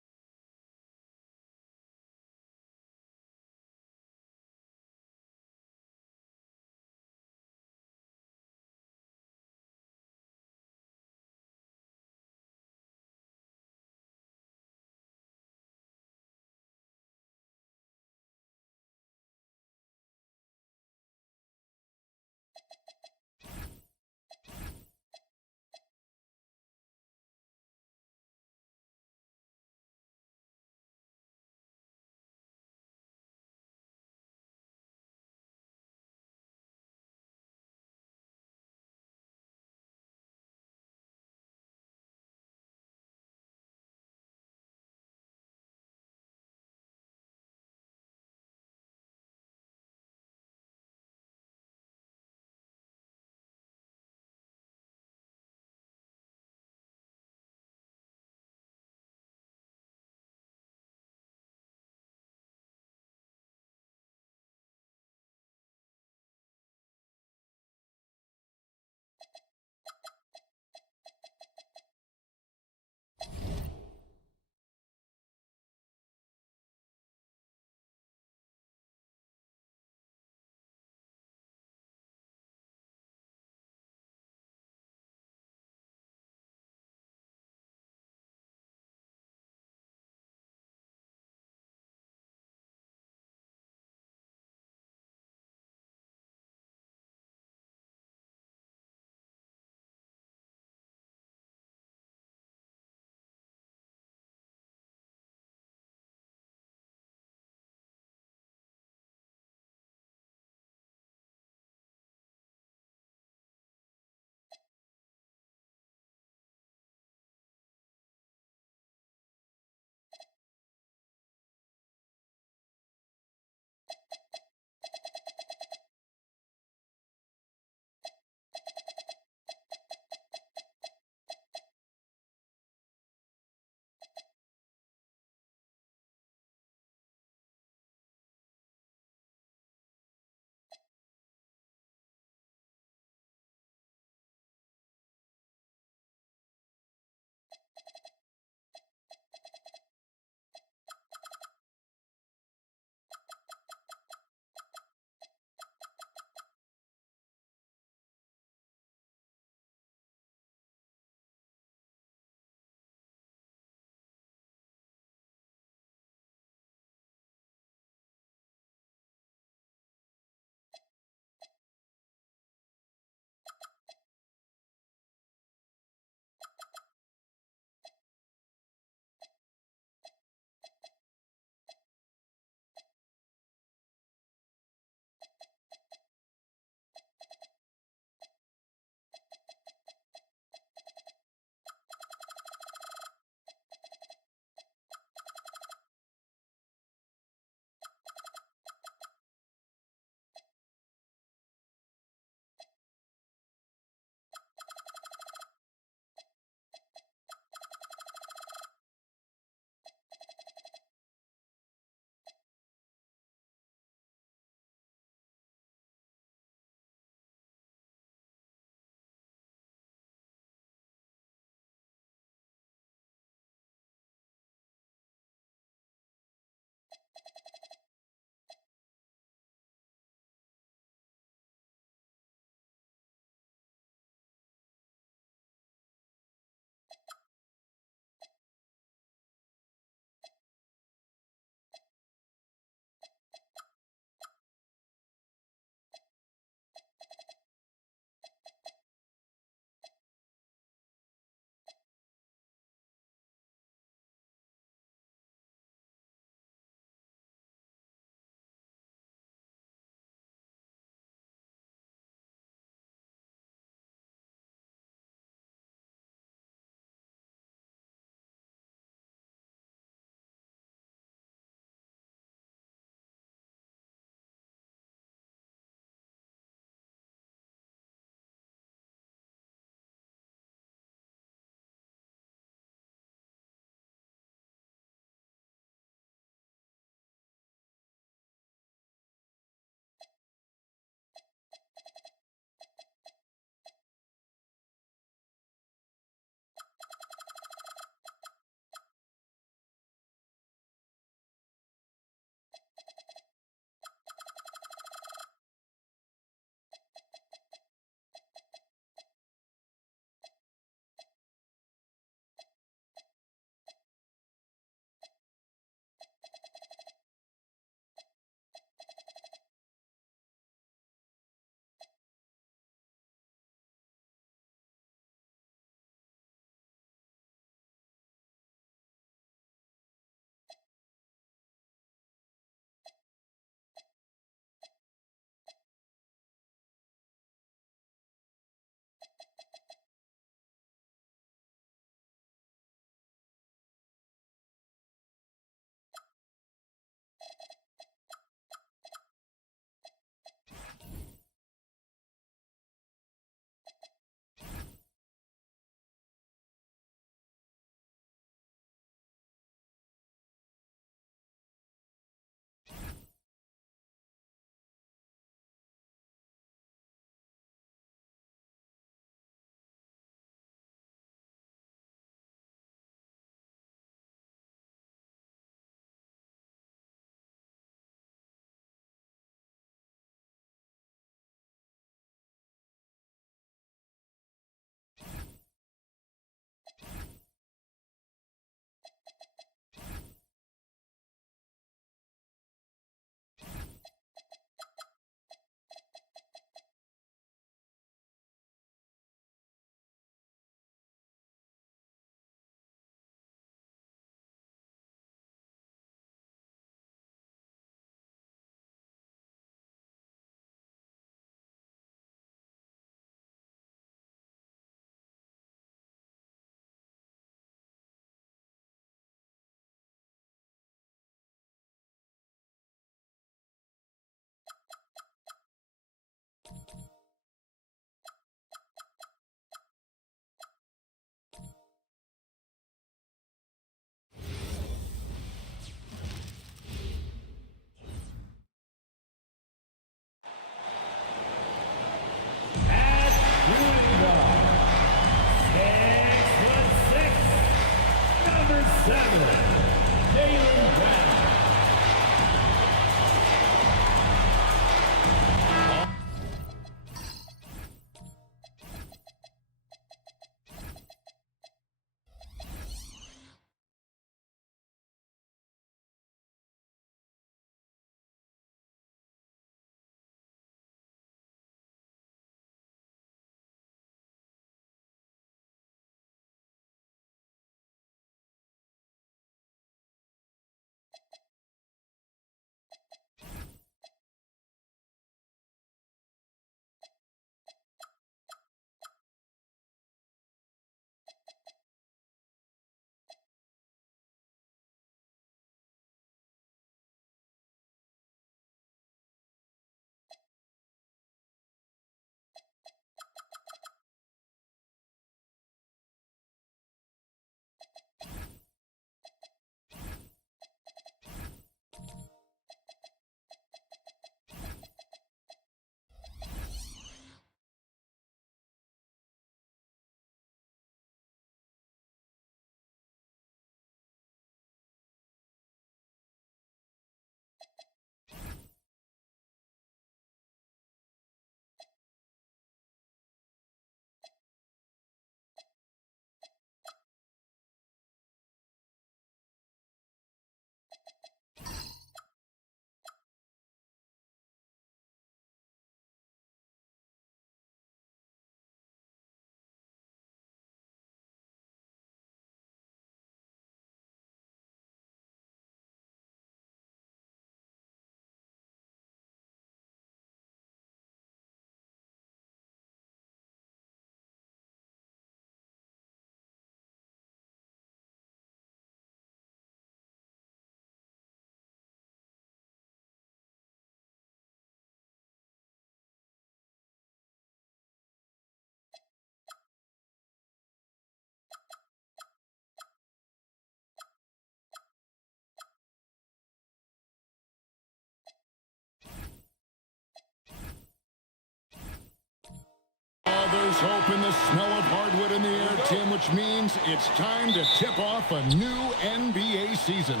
There's hope in the smell of hardwood in the air, Tim, which means it's time to tip off a new NBA season.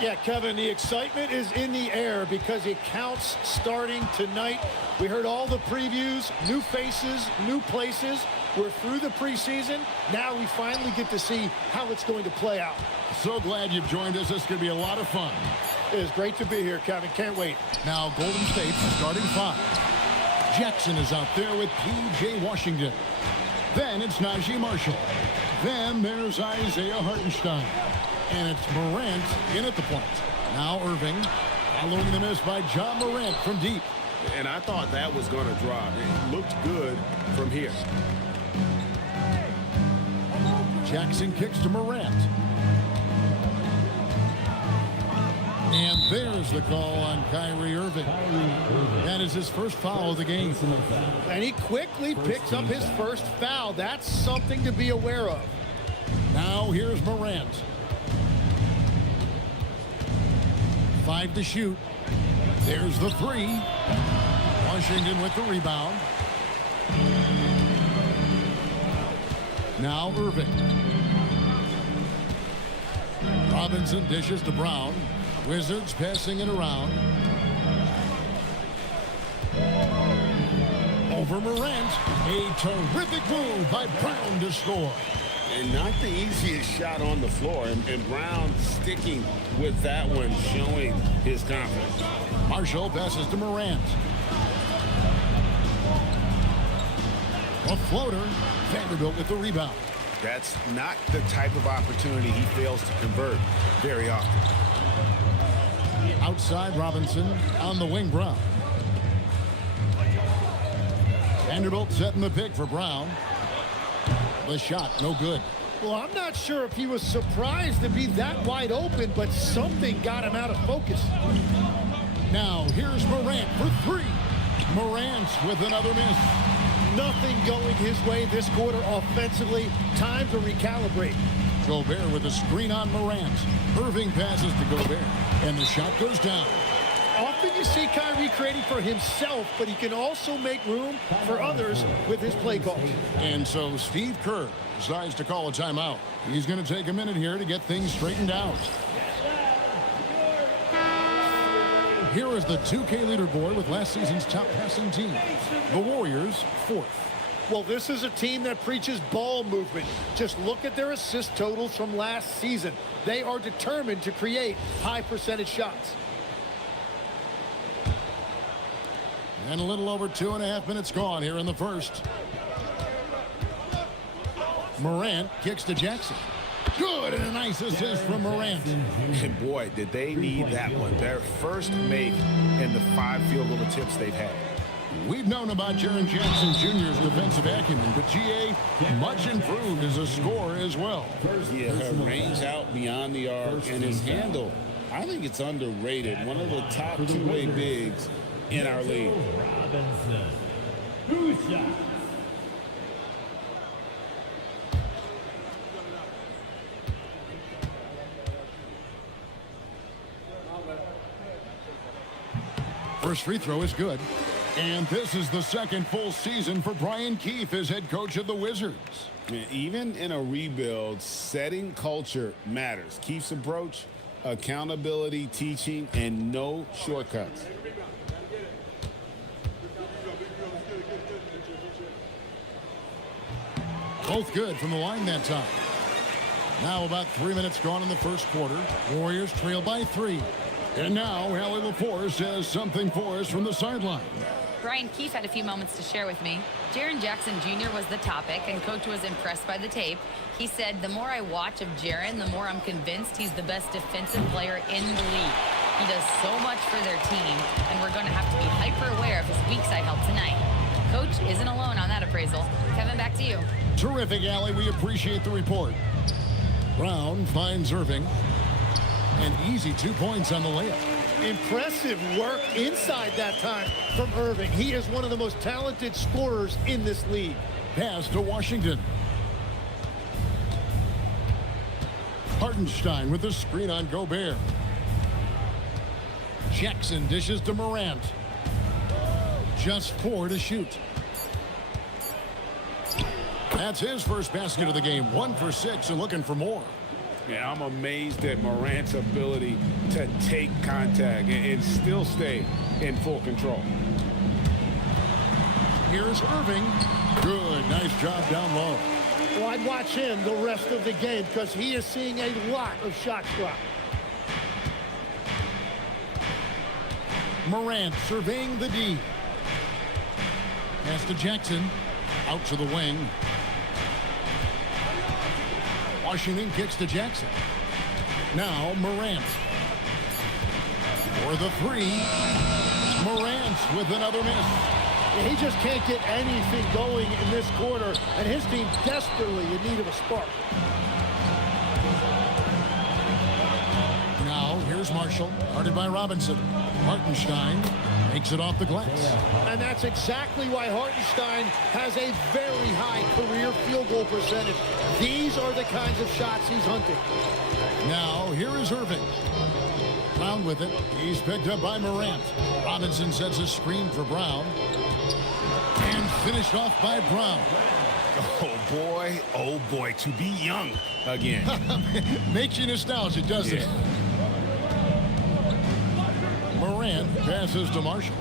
Yeah, Kevin, the excitement is in the air because it counts starting tonight. We heard all the previews, new faces, new places. We're through the preseason. Now we finally get to see how it's going to play out. So glad you've joined us. This is going to be a lot of fun. It is great to be here, Kevin. Can't wait. Now Golden State's starting five. Jackson is out there with P.J. Washington. Then it's Najee Marshall. Then there's Isaiah Hartenstein. And it's Morant in at the point. Now Irving, following the miss by John Morant from deep. And I thought that was going to drop. It looked good from here. Jackson kicks to Morant. And there's the call on Kyrie Irving. That is his first foul of the game. And he quickly picks up his first foul. That's something to be aware of. Now here's Morant. 5 to shoot. There's the three. Washington with the rebound. Now Irving. Robinson dishes to Brown. Wizards passing it around. Over Morant. A terrific move by Brown to score. And not the easiest shot on the floor. And Brown sticking with that one, showing his confidence. Marshall passes to Morant. A floater. Vanderbilt with the rebound. That's not the type of opportunity he fails to convert very often. Outside Robinson, on the wing Brown. Vanderbilt setting the pick for Brown. The shot, no good. Well, I'm not sure if he was surprised to be that wide open, but something got him out of focus. Now, here's Morant for three. Morant with another miss. Nothing going his way this quarter offensively. Time to recalibrate. Gobert with a screen on Morant. Irving passes to Gobert, and the shot goes down. Often you see Kyrie creating for himself, but he can also make room for others with his play calls. And so Steve Kerr decides to call a timeout. He's going to take a minute here to get things straightened out. Here is the 2K leaderboard with last season's top passing team. The Warriors, 4th. Well, this is a team that preaches ball movement. Just look at their assist totals from last season. They are determined to create high percentage shots. And a little over 2.5 minutes gone here in the first. Morant kicks to Jackson. Good, and a nice assist from Morant. And boy, did they need that one. Their first make in the 5 field goal attempts they've had. We've known about Jaren Jackson Jr.'s defensive acumen, but GA much improved as a scorer as well. Yeah, her range out beyond the arc and his handle, I think it's underrated. One of the top two-way bigs in our league. First free throw is good. And this is the second full season for Brian Keefe as head coach of the Wizards. Even in a rebuild, setting culture matters. Keefe's approach, accountability, teaching, and no shortcuts. Both good from the line that time. Now about 3 minutes gone in the first quarter. Warriors trail by 3. And now Allie LaForce has something for us from the sideline. Brian Keefe had a few moments to share with me. Jaren Jackson Jr. was the topic, and Coach was impressed by the tape. He said, the more I watch of Jaren, the more I'm convinced he's the best defensive player in the league. He does so much for their team, and we're going to have to be hyper-aware of his weak side help tonight. Coach isn't alone on that appraisal. Kevin, back to you. Terrific, Allie. We appreciate the report. Brown finds Irving. And easy 2 points on the layup. Impressive work inside that time from Irving. He is one of the most talented scorers in this league. Pass to Washington. Hartenstein with the screen on Gobert. Jackson dishes to Morant. Just 4 to shoot. That's his first basket of the game. 1 for 6 and looking for more. Yeah, I'm amazed at Morant's ability to take contact and still stay in full control. Here's Irving. Good. Nice job down low. Well, I'd watch him the rest of the game because he is seeing a lot of shots drop. Morant surveying the D. Pass to Jackson. Out to the wing. Washington kicks to Jackson. Now Morant. For the 3. Morant with another miss. He just can't get anything going in this quarter, and his team desperately in need of a spark. Now here's Marshall, guarded by Robinson. Hartenstein makes it off the glass. And that's exactly why Hartenstein has a very high career field goal percentage. These are the kinds of shots he's hunting. Now here is Irving. Brown with it. He's picked up by Morant. Robinson sets a screen for Brown. And finished off by Brown. Oh boy, to be young again. Makes you nostalgic, doesn't it? Morant passes to Marshall.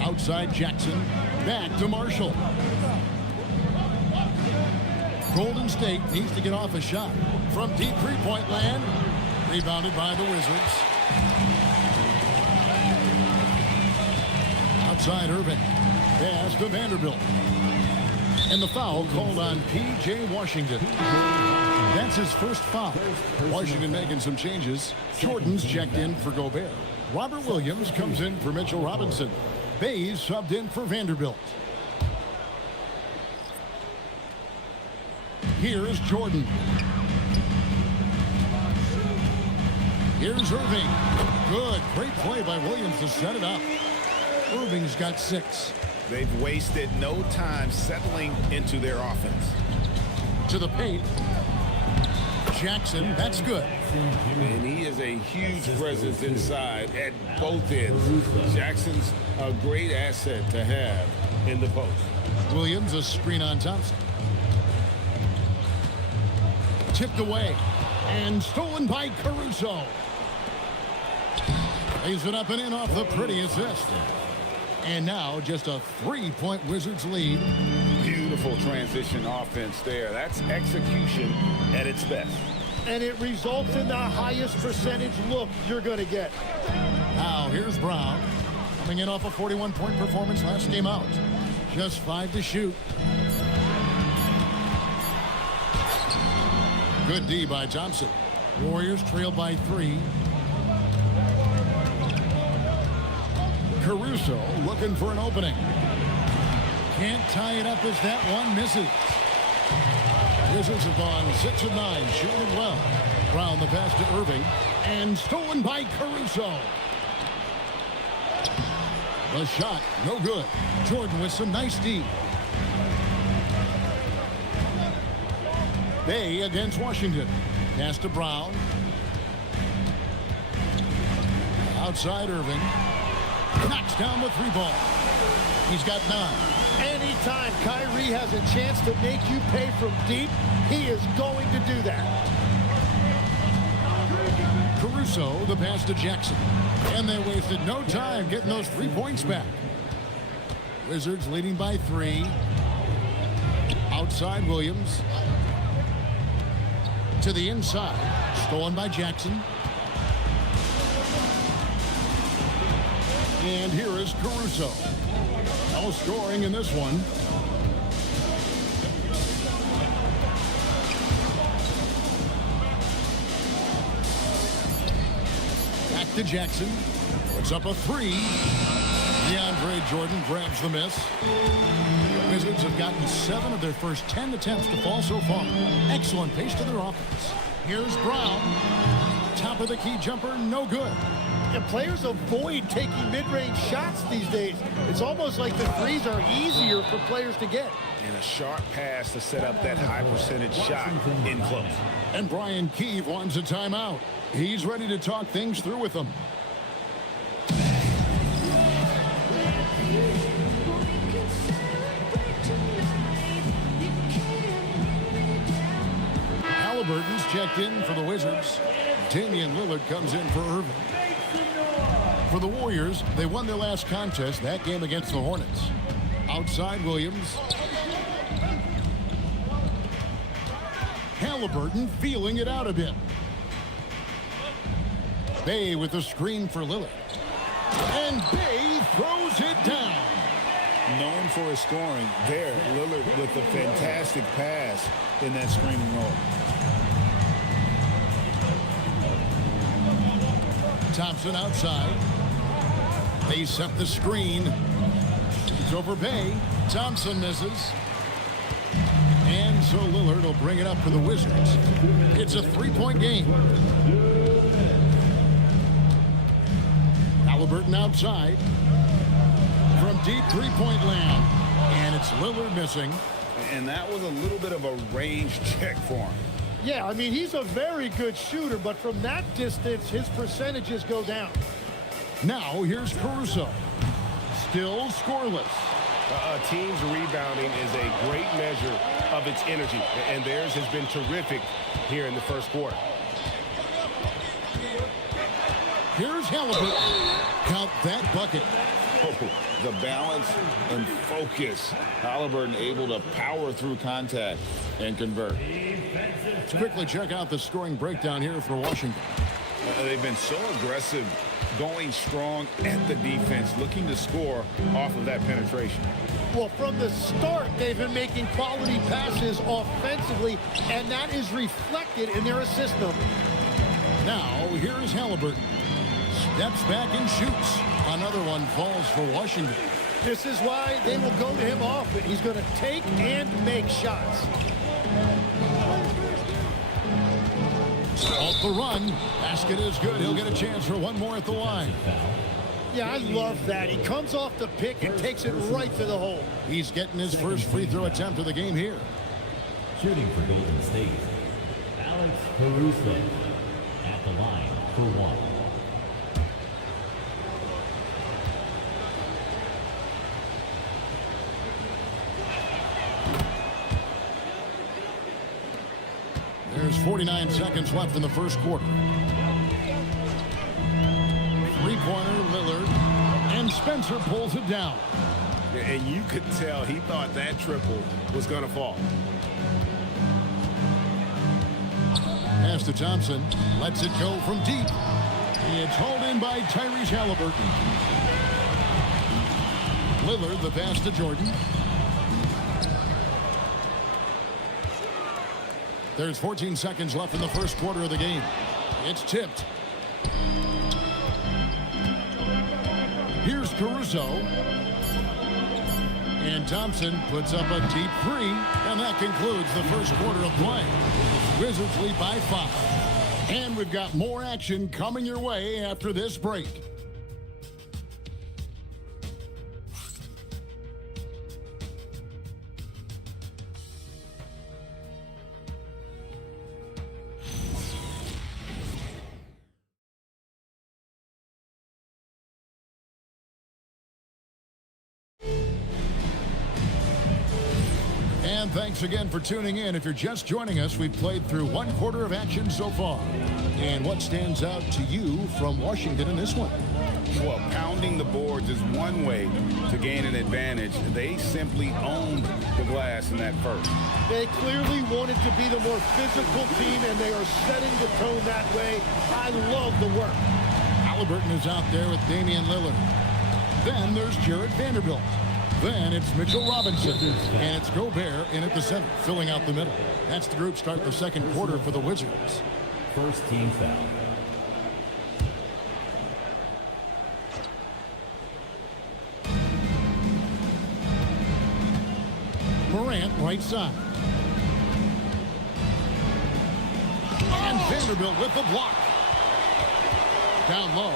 Outside Jackson. Back to Marshall. Golden State needs to get off a shot from deep three-point land. Rebounded by the Wizards. Outside Irving. Pass to Vanderbilt. And the foul called on P.J. Washington. That's his first foul. Washington making some changes. Jordan's checked in for Gobert. Robert Williams comes in for Mitchell Robinson. Bays subbed in for Vanderbilt. Here's Jordan. Here's Irving. Good. Great play by Williams to set it up. Irving's got 6. They've wasted no time settling into their offense. To the paint. Jackson, that's good. And he is a huge presence inside at both ends. Jackson's a great asset to have in the post. Williams, a screen on Thompson. Tipped away. And stolen by Caruso. Lays it up and in off the pretty assist. And now just a 3-point Wizards lead. Beautiful transition offense there. That's execution at its best. And it results in the highest percentage look you're going to get. Now here's Brown. Coming in off a 41-point performance last game out. Just 5 to shoot. Good D by Thompson. Warriors trail by 3. Caruso looking for an opening. Can't tie it up as that one misses. Wizards have gone 6 of 9, shooting well. Brown the pass to Irving. And stolen by Caruso. The shot, no good. Jordan with some nice D. Bay against Washington. Pass to Brown. Outside Irving. Knocks down the 3-ball. He's got 9. Anytime Kyrie has a chance to make you pay from deep, he is going to do that. Caruso, the pass to Jackson. And they wasted no time getting those 3 points back. Wizards leading by 3. Outside Williams. To the inside. Stolen by Jackson. And here is Caruso. No scoring in this one. Back to Jackson. Puts up a 3. DeAndre Jordan grabs the miss. Wizards have gotten 7 of their first 10 attempts to fall so far. Excellent pace to their offense. Here's Brown. Top of the key jumper, no good. And players avoid taking mid-range shots these days. It's almost like the threes are easier for players to get. And a sharp pass to set up that high percentage shot in close. And Brian Keefe wants a timeout. He's ready to talk things through with them. Halliburton's checked in for the Wizards. Damian Lillard comes in for Irving. For the Warriors, they won their last contest, that game against the Hornets. Outside Williams. Halliburton feeling it out a bit. Bay with the screen for Lillard. And Bay throws it down. Known for his scoring there, Lillard with a fantastic pass in that screening role. Thompson outside. They set the screen. It's over Bay. Thompson misses. And so Lillard will bring it up for the Wizards. It's a three-point game. Halliburton outside. From deep three-point land. And it's Lillard missing. And that was a little bit of a range check for him. Yeah, I mean, he's a very good shooter, but from that distance, his percentages go down. Now, here's Caruso. Still scoreless. A team's rebounding is a great measure of its energy, and theirs has been terrific here in the first quarter. Here's Halliburton. Count that bucket. Oh, the balance and focus. Halliburton able to power through contact and convert. Let's quickly check out the scoring breakdown here for Washington. They've been so aggressive, going strong at the defense, looking to score off of that penetration. Well, from the start, they've been making quality passes offensively, and that is reflected in their assist number. Now, here's Halliburton. Steps back and shoots. Another one falls for Washington. This is why they will go to him often. He's going to take and make shots. Off the run. Basket is good. He'll get a chance for one more at the line. Yeah, I love that. He comes off the pick and takes it right to the hole. He's getting his first free throw attempt of the game here. Shooting for Golden State, Alex Caruso at the line for one. There's 49 seconds left in the first quarter. Three-pointer, Lillard, and Spencer pulls it down. And you could tell he thought that triple was going to fall. Pass to Thompson, lets it go from deep. It's hauled in by Tyrese Halliburton. Lillard, the pass to Jordan. There's 14 seconds left in the first quarter of the game. It's tipped. Here's Caruso. And Thompson puts up a deep three, and that concludes the first quarter of play. Wizards lead by 5. And we've got more action coming your way after this break. And thanks again for tuning in. If you're just joining us, we've played through one quarter of action so far. And what stands out to you from Washington in this one? Well, pounding the boards is one way to gain an advantage. They simply owned the glass in that first. They clearly wanted to be the more physical team, and they are setting the tone that way. I love the work. Halliburton is out there with Damian Lillard. Then there's Jared Vanderbilt. Then it's Mitchell Robinson, and it's Gobert in at the center, filling out the middle. That's the group start the second quarter for the Wizards. First team foul. Morant, right side. And Vanderbilt with the block. Down low.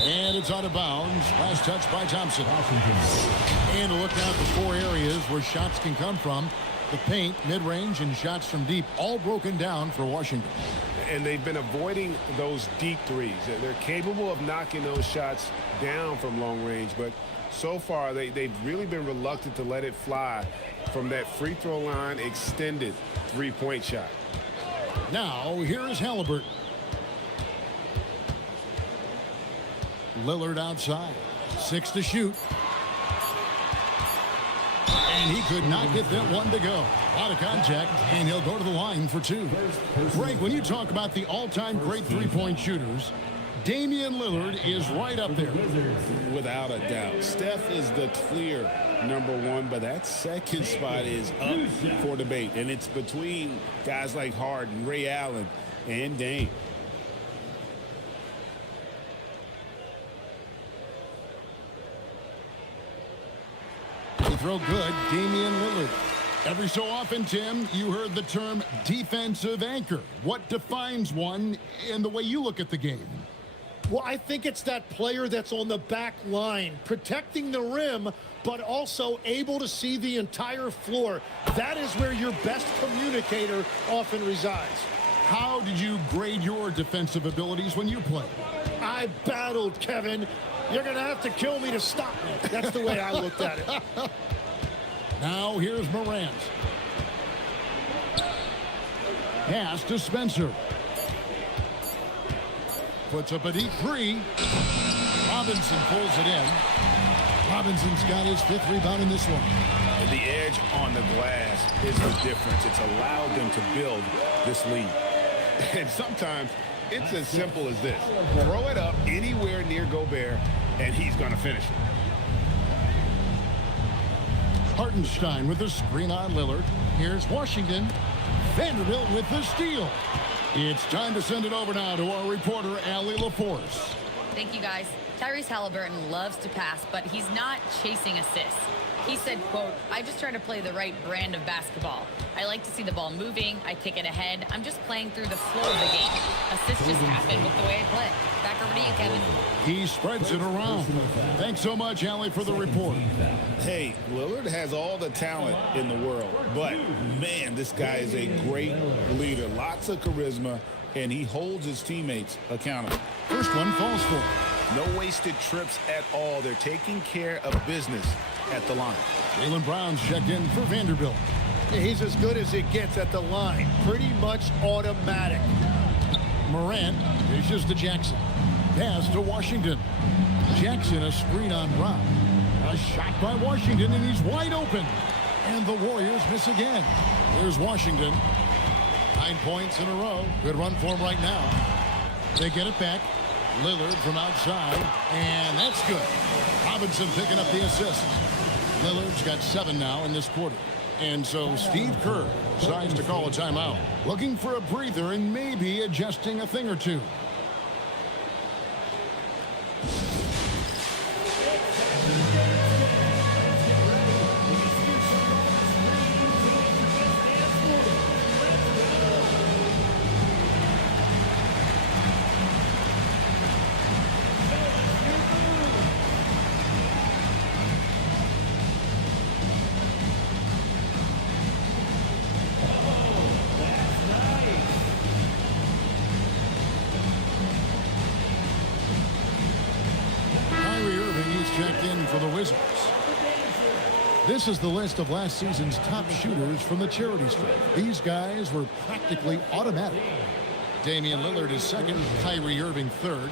And it's out of bounds. Last touch by Thompson. And look out the 4 areas where shots can come from. The paint, mid-range, and shots from deep, all broken down for Washington. And they've been avoiding those deep threes. They're capable of knocking those shots down from long range, but so far they've really been reluctant to let it fly from that free throw line extended three-point shot. Now, here is Halliburton. Lillard outside. 6 to shoot. And he could not get that one to go. A lot of contact, and he'll go to the line for 2. Greg, when you talk about the all-time great three-point shooters, Damian Lillard is right up there. Without a doubt. Steph is the clear #1, but that second spot is up for debate. And it's between guys like Harden, Ray Allen, and Dame. The throw good, Damian Lillard. Every so often, Tim, you heard the term defensive anchor. What defines one in the way you look at the game? Well, I think it's that player that's on the back line, protecting the rim, but also able to see the entire floor. That is where your best communicator often resides. How did you grade your defensive abilities when you played? I battled, Kevin. You're going to have to kill me to stop me. That's the way I looked at it. Now here's Morant. Pass to Spencer. Puts up a deep 3. Robinson pulls it in. Robinson's got his 5th rebound in this one. And the edge on the glass is the difference. It's allowed them to build this lead. And sometimes it's as simple as this. Throw it up anywhere near Gobert, and he's going to finish it. Hartenstein with the screen on Lillard. Here's Washington. Vanderbilt with the steal. It's time to send it over now to our reporter, Allie LaForce. Thank you, guys. Tyrese Halliburton loves to pass, but he's not chasing assists. He said, quote, "I just try to play the right brand of basketball. I like to see the ball moving. I kick it ahead. I'm just playing through the flow of the game. Assists just happen with the way I play." Back over to you, Kevin. He spreads it around. Thanks so much, Allie, for the report. Hey, Lillard has all the talent in the world, but, man, this guy is a great leader. Lots of charisma, and he holds his teammates accountable. First one falls for him. No wasted trips at all. They're taking care of business at the line. Jaylen Brown's checked in for Vanderbilt. He's as good as it gets at the line. Pretty much automatic. Morant dishes to Jackson. Pass to Washington. Jackson a screen on Brown. A shot by Washington, and he's wide open. And the Warriors miss again. Here's Washington. 9 points in a row. Good run for him right now. They get it back. Lillard from outside, and that's good. Robinson picking up the assist. Lillard's got 7 now in this quarter. And so Steve Kerr decides to call a timeout, looking for a breather and maybe adjusting a thing or two. Checked in for the Wizards. This is the list of last season's top shooters from the charity stripe. These guys were practically automatic. Damian Lillard is second, Kyrie Irving third.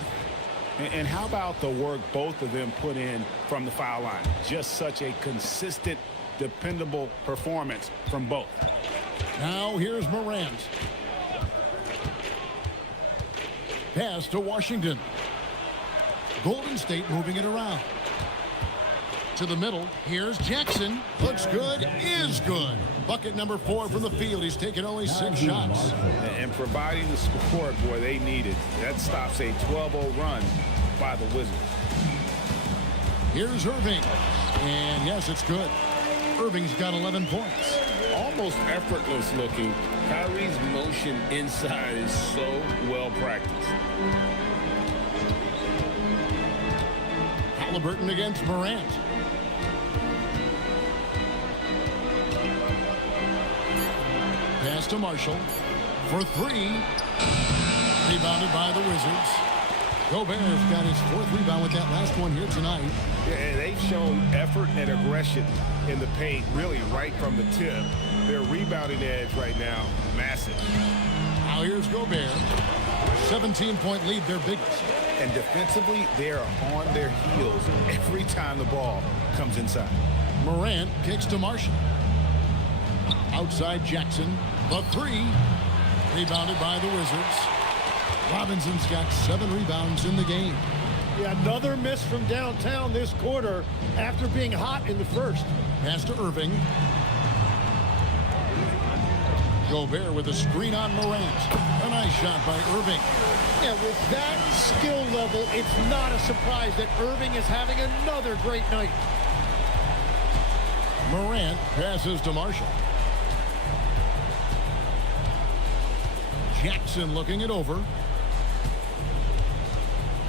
And how about the work both of them put in from the foul line? Just such a consistent, dependable performance from both. Now here's Morant. Pass to Washington. Golden State moving it around. To the middle, here's Jackson. Looks good, is good. Bucket number 4 from the field. He's taken only 6 shots. And providing the support, boy, they needed. That stops a 12-0 run by the Wizards. Here's Irving. And yes, it's good. Irving's got 11 points. Almost effortless looking. Kyrie's motion inside is so well practiced. Halliburton against Morant. Pass to Marshall for 3. Rebounded by the Wizards. Gobert's got his 4th rebound with that last one here tonight. Yeah, and they've shown effort and aggression in the paint, really right from the tip. Their rebounding edge right now, massive. Now here's Gobert. 17-point lead, their biggest. And defensively, they are on their heels every time the ball comes inside. Morant kicks to Marshall. Outside Jackson. The three. Rebounded by the Wizards. Robinson's got 7 rebounds in the game. Yeah, another miss from downtown this quarter after being hot in the first. Pass to Irving. Gobert with a screen on Morant. A nice shot by Irving. Yeah, with that skill level, it's not a surprise that Irving is having another great night. Morant passes to Marshall. Jackson looking it over.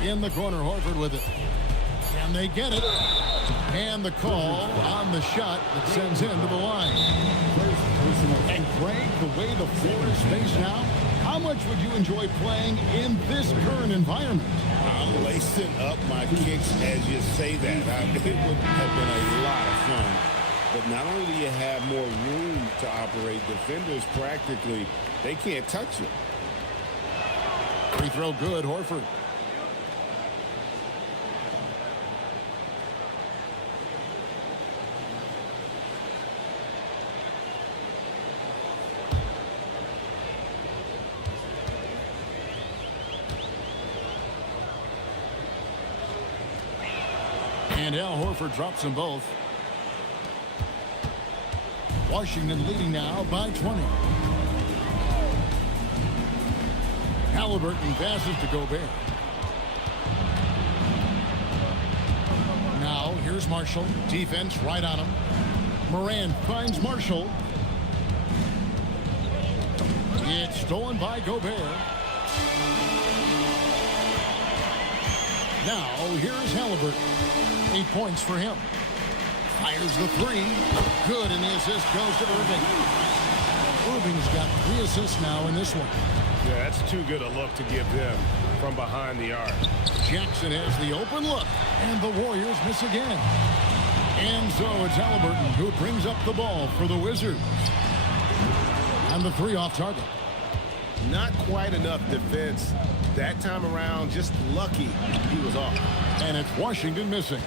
In the corner, Horford with it. And they get it. And the call on the shot that sends him to the line. And Greg, the way the floor is spaced now, how much would you enjoy playing in this current environment? I'm lacing up my kicks as you say that. It would have been a lot of fun. But not only do you have more room to operate, defenders practically, they can't touch you. Free throw good, Horford. And Al Horford drops them both. Washington leading now by 20. Halliburton passes to Gobert. Now here's Marshall. Defense right on him. Morant finds Marshall. It's stolen by Gobert. Now here's Halliburton. 8 points for him. Fires the three. Good, and the assist goes to Irving. Irving's got 3 assists now in this one. Yeah, that's too good a look to give them from behind the arc. Jackson has the open look, and the Warriors miss again. And so it's Halliburton who brings up the ball for the Wizards. And the 3 off target. Not quite enough defense that time around. Just lucky he was off. And it's Washington missing.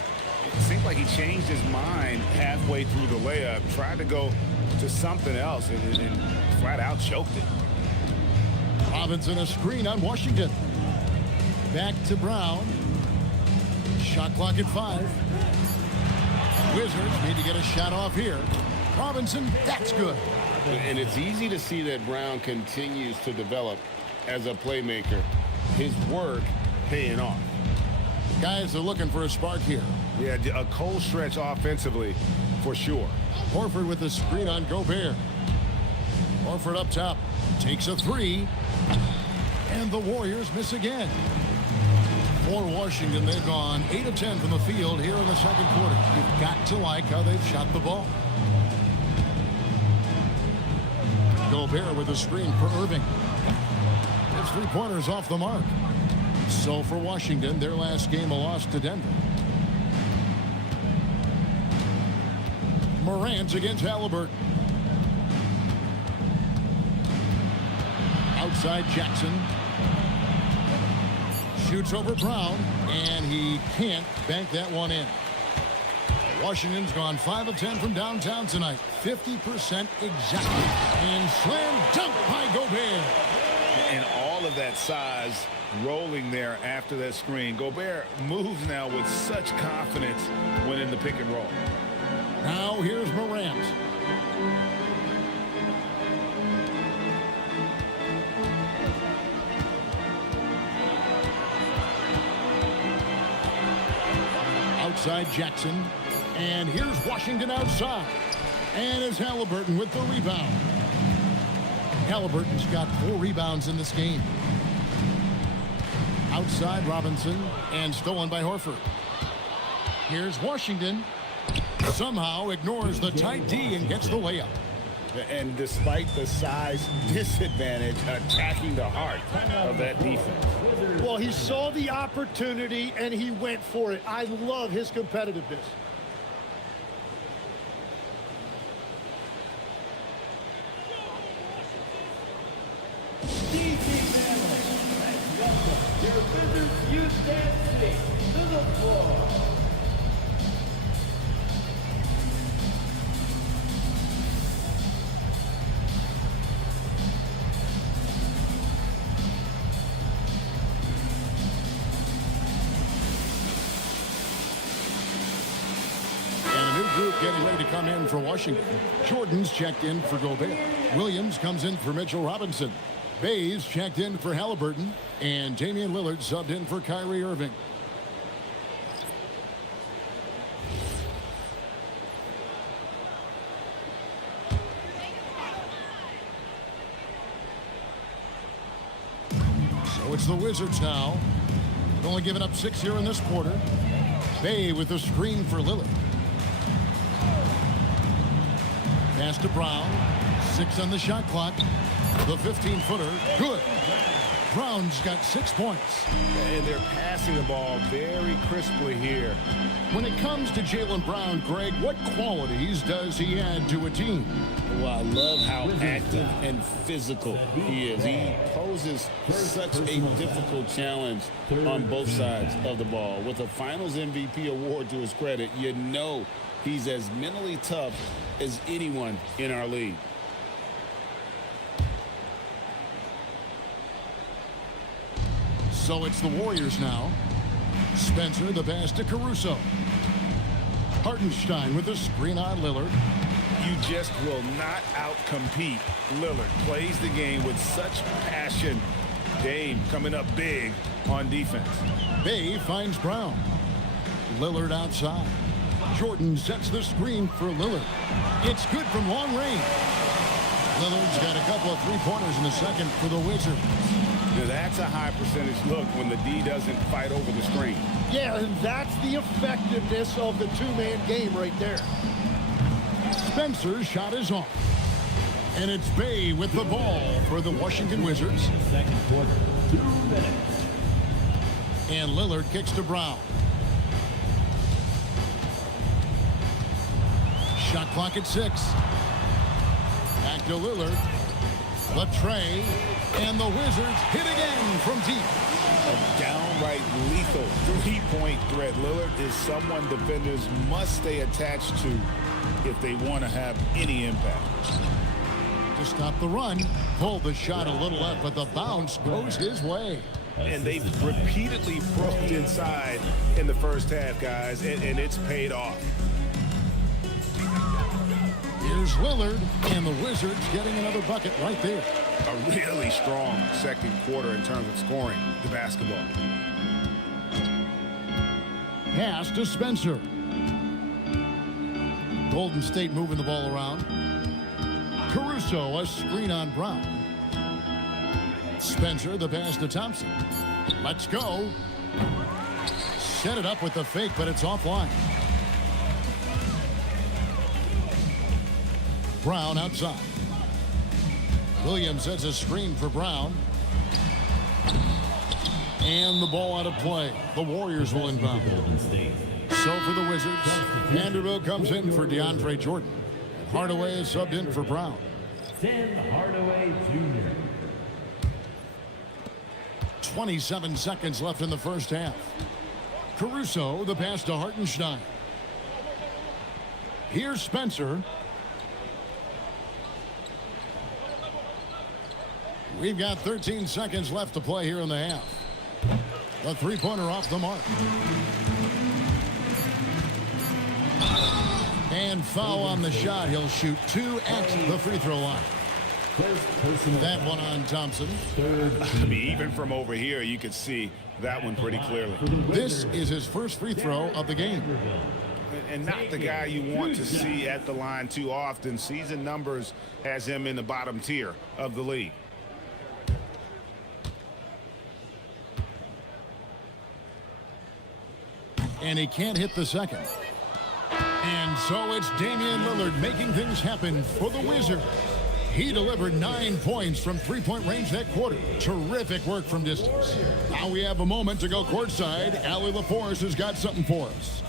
It seemed like he changed his mind halfway through the layup, tried to go to something else, and flat out choked it. Robinson a screen on Washington. Back to Brown. Shot clock at 5. Wizards need to get a shot off here. Robinson, that's good. And it's easy to see that Brown continues to develop as a playmaker. His work paying off. Guys are looking for a spark here. Yeah, a cold stretch offensively for sure. Horford with the screen on Gobert. Horford up top. Takes a 3. And the Warriors miss again. For Washington, they've gone 8 of 10 from the field here in the second quarter. You've got to like how they've shot the ball. Gobert with a screen for Irving. His 3-pointers off the mark. So for Washington, their last game a loss to Denver. Morant against Halliburton. Outside Jackson. Shoots over Brown, and he can't bank that one in. Washington's gone 5 of 10 from downtown tonight. 50% exactly. And slam dunk by Gobert. And all of that size rolling there after that screen. Gobert moves now with such confidence when in the pick and roll. Now here's Morant. Outside Jackson. And here's Washington outside. And it's Halliburton with the rebound. Halliburton's got 4 rebounds in this game. Outside Robinson, and stolen by Horford. Here's Washington. Somehow ignores the tight D and gets the layup. And despite the size disadvantage, attacking the heart of that defense. Well, he saw the opportunity and he went for it. I love his competitiveness. Your visitors Houston State to the floor. Group getting ready to come in for Washington. Jordan's checked in for Gobert. Williams comes in for Mitchell Robinson. Bays checked in for Halliburton. And Damian Lillard subbed in for Kyrie Irving. So it's the Wizards now. They've only given up 6 here in this quarter. Bay with the screen for Lillard. Pass to Brown. 6 on the shot clock. The 15-footer. Good. Brown's got 6 points. And they're passing the ball very crisply here. When it comes to Jaylen Brown, Greg, what qualities does he add to a team? Well, I love how active and physical he is. He poses such a difficult challenge on both sides of the ball. With a Finals MVP award to his credit, you know he's as mentally tough as anyone in our league. So it's the Warriors now. Spencer, the pass to Caruso. Hartenstein with a screen on Lillard. You just will not outcompete Lillard. Plays the game with such passion. Dame coming up big on defense. Bay finds Brown. Lillard outside. Jordan sets the screen for Lillard. It's good from long range. Lillard's got a couple of three-pointers in the second for the Wizards. Now that's a high percentage look when the D doesn't fight over the screen. Yeah, and that's the effectiveness of the two-man game right there. Spencer's shot is off. And it's Bay with the ball for the Washington Wizards. Second quarter, 2 minutes. And Lillard kicks to Brown. Shot clock at 6. Back to Lillard. The tray. And the Wizards hit again from deep. A downright lethal three-point threat. Lillard is someone defenders must stay attached to if they want to have any impact. To stop the run, pulled the shot a little left, but the bounce goes his way. And they've repeatedly probed inside in the first half, guys, and it's paid off. Here's Lillard, and the Wizards getting another bucket right there. A really strong second quarter in terms of scoring the basketball. Pass to Spencer. Golden State moving the ball around. Caruso, a screen on Brown. Spencer, the pass to Thompson. Let's go. Set it up with the fake, but it's offline. Brown outside. Williams sets a screen for Brown. And the ball out of play. The Warriors will inbound. So for the Wizards, Vanderbilt comes in for DeAndre Jordan. Hardaway is subbed in for Brown. Tim Hardaway Jr. 27 seconds left in the first half. Caruso, the pass to Hartenstein. Here's Spencer. We've got 13 seconds left to play here in the half. The three-pointer off the mark. And foul on the shot. He'll shoot 2 at the free throw line. That one on Thompson. I mean, even from over here, you could see that one pretty clearly. This is his first free throw of the game. And not the guy you want to see at the line too often. Season numbers has him in the bottom tier of the league. And he can't hit the second. And so it's Damian Lillard making things happen for the Wizards. He delivered 9 points from three-point range that quarter. Terrific work from distance. Now we have a moment to go courtside. Allie LaForce has got something for us.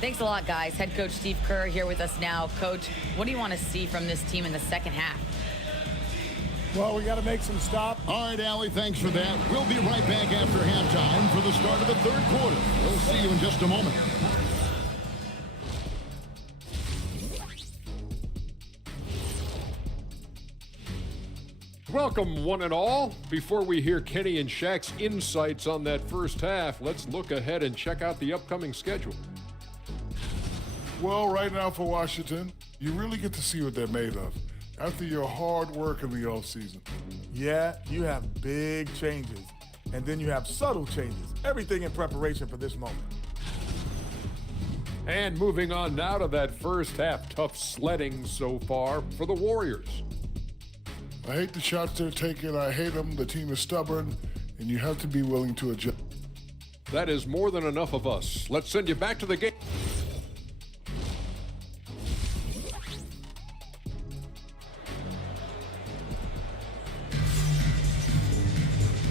Thanks a lot, guys. Head coach Steve Kerr here with us now. Coach, what do you want to see from this team in the second half? Well, we got to make some stop. All right, Allie, thanks for that. We'll be right back after halftime for the start of the third quarter. We'll see you in just a moment. Welcome, one and all. Before we hear Kenny and Shaq's insights on that first half, let's look ahead and check out the upcoming schedule. Well, right now for Washington, you really get to see what they're made of after your hard work in the offseason. Yeah, you have big changes, and then you have subtle changes. Everything in preparation for this moment. And moving on now to that first half, tough sledding so far for the Warriors. I hate the shots they're taking. I hate them. The team is stubborn, and you have to be willing to adjust. That is more than enough of us. Let's send you back to the game.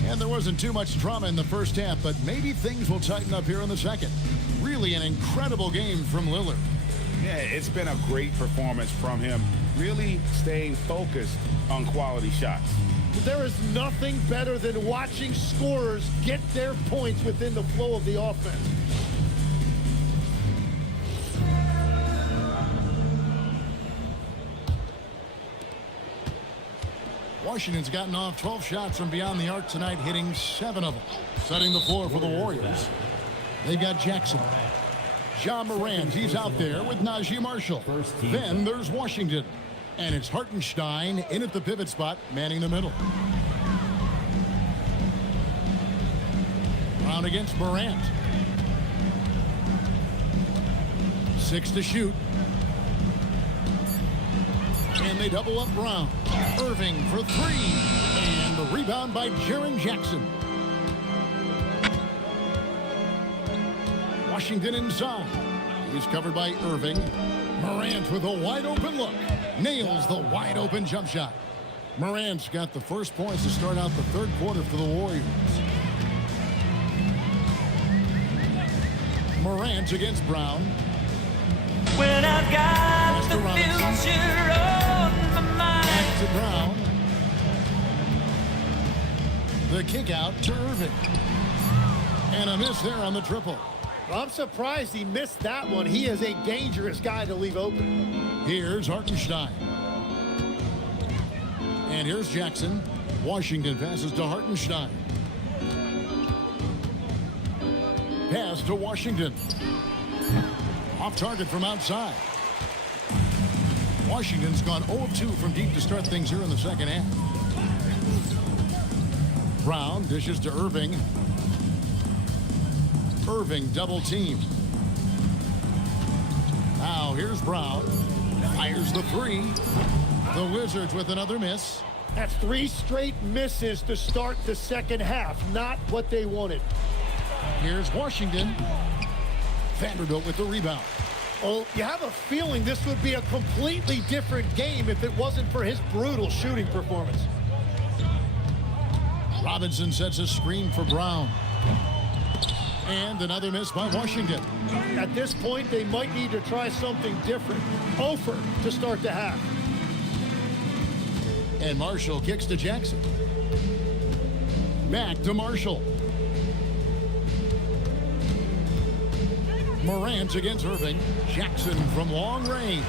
And there wasn't too much drama in the first half, but maybe things will tighten up here in the second. Really an incredible game from Lillard. Yeah, it's been a great performance from him, really staying focused on quality shots. There is nothing better than watching scorers get their points within the flow of the offense. Washington's gotten off 12 shots from beyond the arc tonight, hitting 7 of them. Setting the floor for the Warriors. They've got Jackson. John Morant, he's out there with Najee Marshall. Then there's Washington. And it's Hartenstein in at the pivot spot, manning the middle. Brown against Morant. 6 to shoot. And they double up Brown. Irving for 3. And the rebound by Jaren Jackson. Washington inside. He's covered by Irving. Morant with a wide open look. Nails the wide open jump shot. Morant's got the first points to start out the third quarter for the Warriors. Morant against Brown. When I've got the future on my mind. Back to Brown. The kick out to Irving. And a miss there on the triple. I'm surprised he missed that one. He is a dangerous guy to leave open. Here's Hartenstein. And here's Jackson. Washington passes to Hartenstein. Pass to Washington. Off target from outside. Washington's gone 0 of 2 from deep to start things here in the second half. Brown dishes to Irving. Irving double team. Now here's Brown. Fires the 3. The Wizards with another miss. That's 3 straight misses to start the second half. Not what they wanted. Here's Washington. Vanderbilt with the rebound. Oh, you have a feeling this would be a completely different game if it wasn't for his brutal shooting performance. Robinson sets a screen for Brown. And another miss by Washington. At this point, they might need to try something different. Over to start the half. And Marshall kicks to Jackson. Back to Marshall. Morant against Irving. Jackson from long range.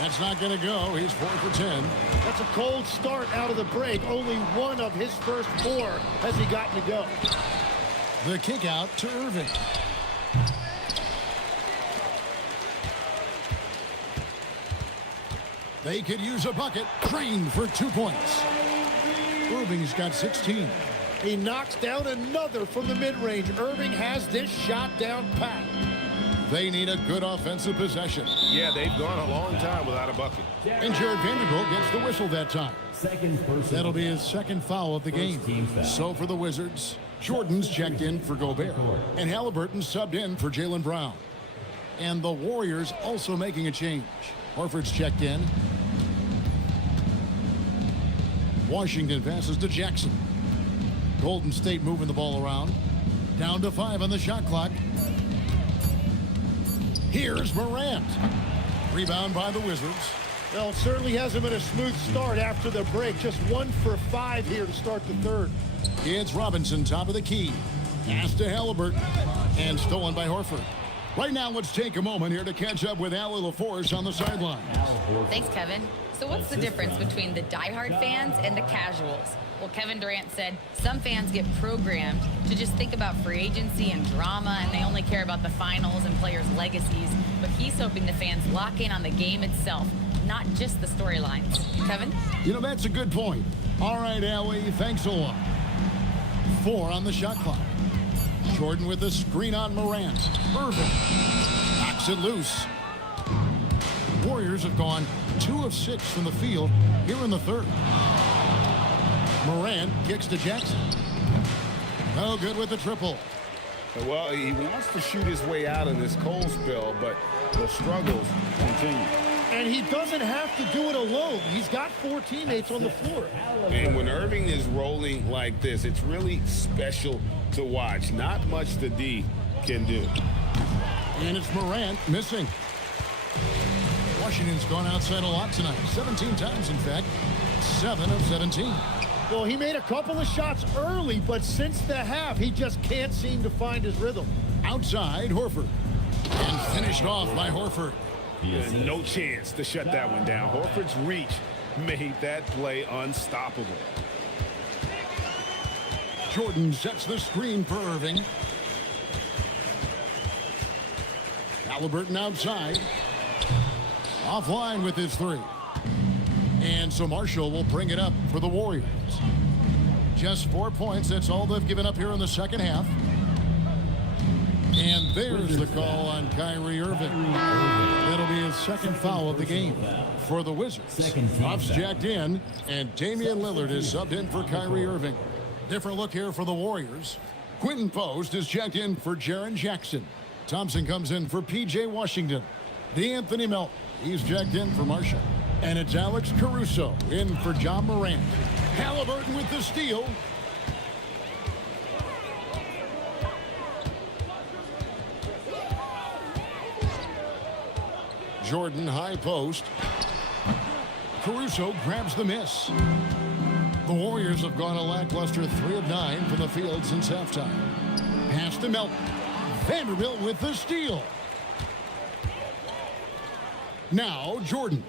That's not going to go. He's 4 for 10. That's a cold start out of the break. Only one of his first 4 has he gotten to go. The kick out to Irving. They could use a bucket. Crane for 2 points. Irving's got 16. He knocks down another from the mid-range. Irving has this shot down pat. They need a good offensive possession. Yeah, they've gone a long time without a bucket. And Jared Vanderbilt gets the whistle that time. That'll be his second foul of the game. So for the Wizards, Jordan's checked in for Gobert. And Halliburton subbed in for Jaylen Brown. And the Warriors also making a change. Horford's checked in. Washington passes to Jackson. Golden State moving the ball around. Down to 5 on the shot clock. Here's Morant. Rebound by the Wizards. Well, it certainly hasn't been a smooth start after the break. Just 1 for 5 here to start the third. It's Robinson, top of the key. Pass to Halliburton. And stolen by Horford. Right now, let's take a moment here to catch up with Allie LaForce on the sideline. Thanks, Kevin. So what's the difference between the diehard fans and the casuals? Well, Kevin Durant said some fans get programmed to just think about free agency and drama, and they only care about the finals and players' legacies. But he's hoping the fans lock in on the game itself, not just the storylines. Kevin? You know, that's a good point. All right, Allie, thanks a lot. 4 on the shot clock. Jordan with a screen on Morant. Irving knocks it loose. Warriors have gone 2 of 6 from the field here in the third. Morant kicks to Jackson. No good with the triple. Well, he wants to shoot his way out of this cold spell, but the struggles continue. And he doesn't have to do it alone. He's got 4 teammates on the floor. And when Irving is rolling like this, it's really special to watch. Not much the D can do. And it's Morant missing. Washington's gone outside a lot tonight. 17 times, in fact. 7 of 17. Well, he made a couple of shots early, but since the half, he just can't seem to find his rhythm. Outside, Horford. And finished off by Horford. No chance to shut that one down. Horford's reach made that play unstoppable. Jordan sets the screen for Irving. Halliburton outside. Offline with his 3. And so Marshall will bring it up for the Warriors. Just 4 points. That's all they've given up here in the second half. And there's the call on Kyrie Irving. That'll be his second foul of the game for the Wizards. Ruff's jacked in, and Damian Lillard is subbed in for Kyrie Irving. Different look here for the Warriors. Quentin Post is jacked in for Jaren Jackson. Thompson comes in for P.J. Washington. DeAnthony Melton, he's jacked in for Marshall. And it's Alex Caruso in for John Morant. Halliburton with the steal. Jordan high post. Caruso grabs the miss. The Warriors have gone a lackluster 3 of 9 from the field since halftime. Pass to Melton. Vanderbilt with the steal. Now Jordan.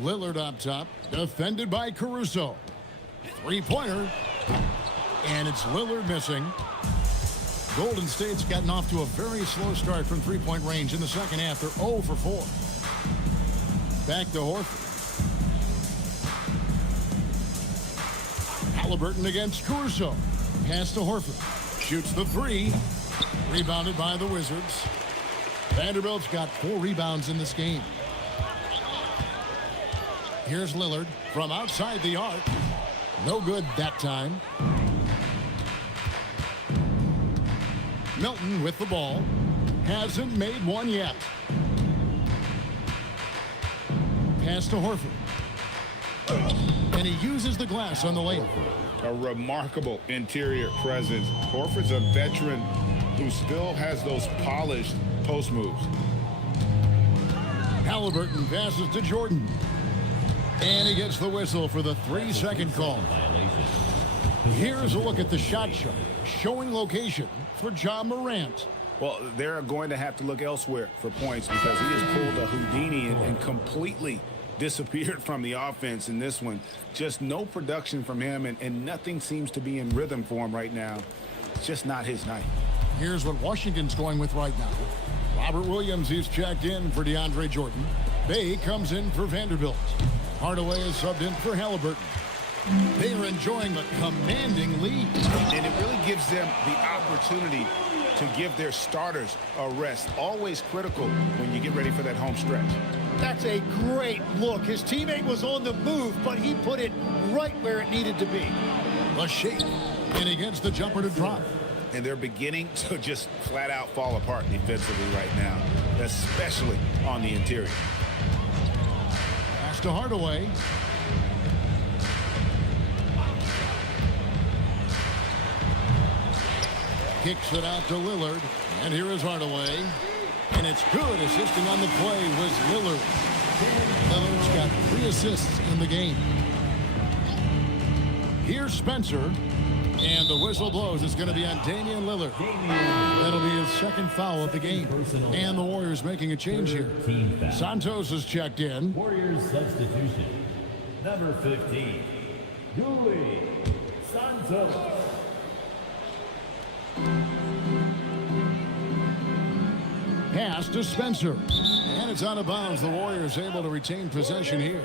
Lillard up top, defended by Caruso. 3-pointer. And it's Lillard missing. Golden State's gotten off to a very slow start from 3-point range in the second half. They're 0 for 4. Back to Horford. Halliburton against Caruso. Pass to Horford. Shoots the 3. Rebounded by the Wizards. Vanderbilt's got 4 rebounds in this game. Here's Lillard from outside the arc. No good that time. Melton with the ball. Hasn't made one yet. Pass to Horford. And he uses the glass on the layup. A remarkable interior presence. Horford's a veteran who still has those polished post moves. Halliburton passes to Jordan. And he gets the whistle for the 3-second call. Here's a look at the shot chart, showing location for John Morant. Well, they're going to have to look elsewhere for points because he has pulled a Houdini and completely disappeared from the offense in this one. Just no production from him, and nothing seems to be in rhythm for him right now. It's just not his night. Here's what Washington's going with right now. Robert Williams is checked in for DeAndre Jordan. Bay comes in for Vanderbilt. Hardaway is subbed in for Halliburton. They are enjoying a commanding lead. And it really gives them the opportunity to give their starters a rest. Always critical when you get ready for that home stretch. That's a great look. His teammate was on the move, but he put it right where it needed to be. A shake, and he gets the jumper to drop. And they're beginning to just flat out fall apart defensively right now, especially on the interior. Pass to Hardaway. Kicks it out to Lillard. And here is Hardaway. And it's good. Assisting on the play was Lillard. Lillard's got 3 assists in the game. Here's Spencer. And the whistle blows. It's going to be on Damian Lillard. That'll be his second foul of the game. And the Warriors making a change here. Santos is checked in. Warriors substitution. Number 15, Julie Santos. Pass to Spencer. And it's out of bounds. The Warriors able to retain possession here.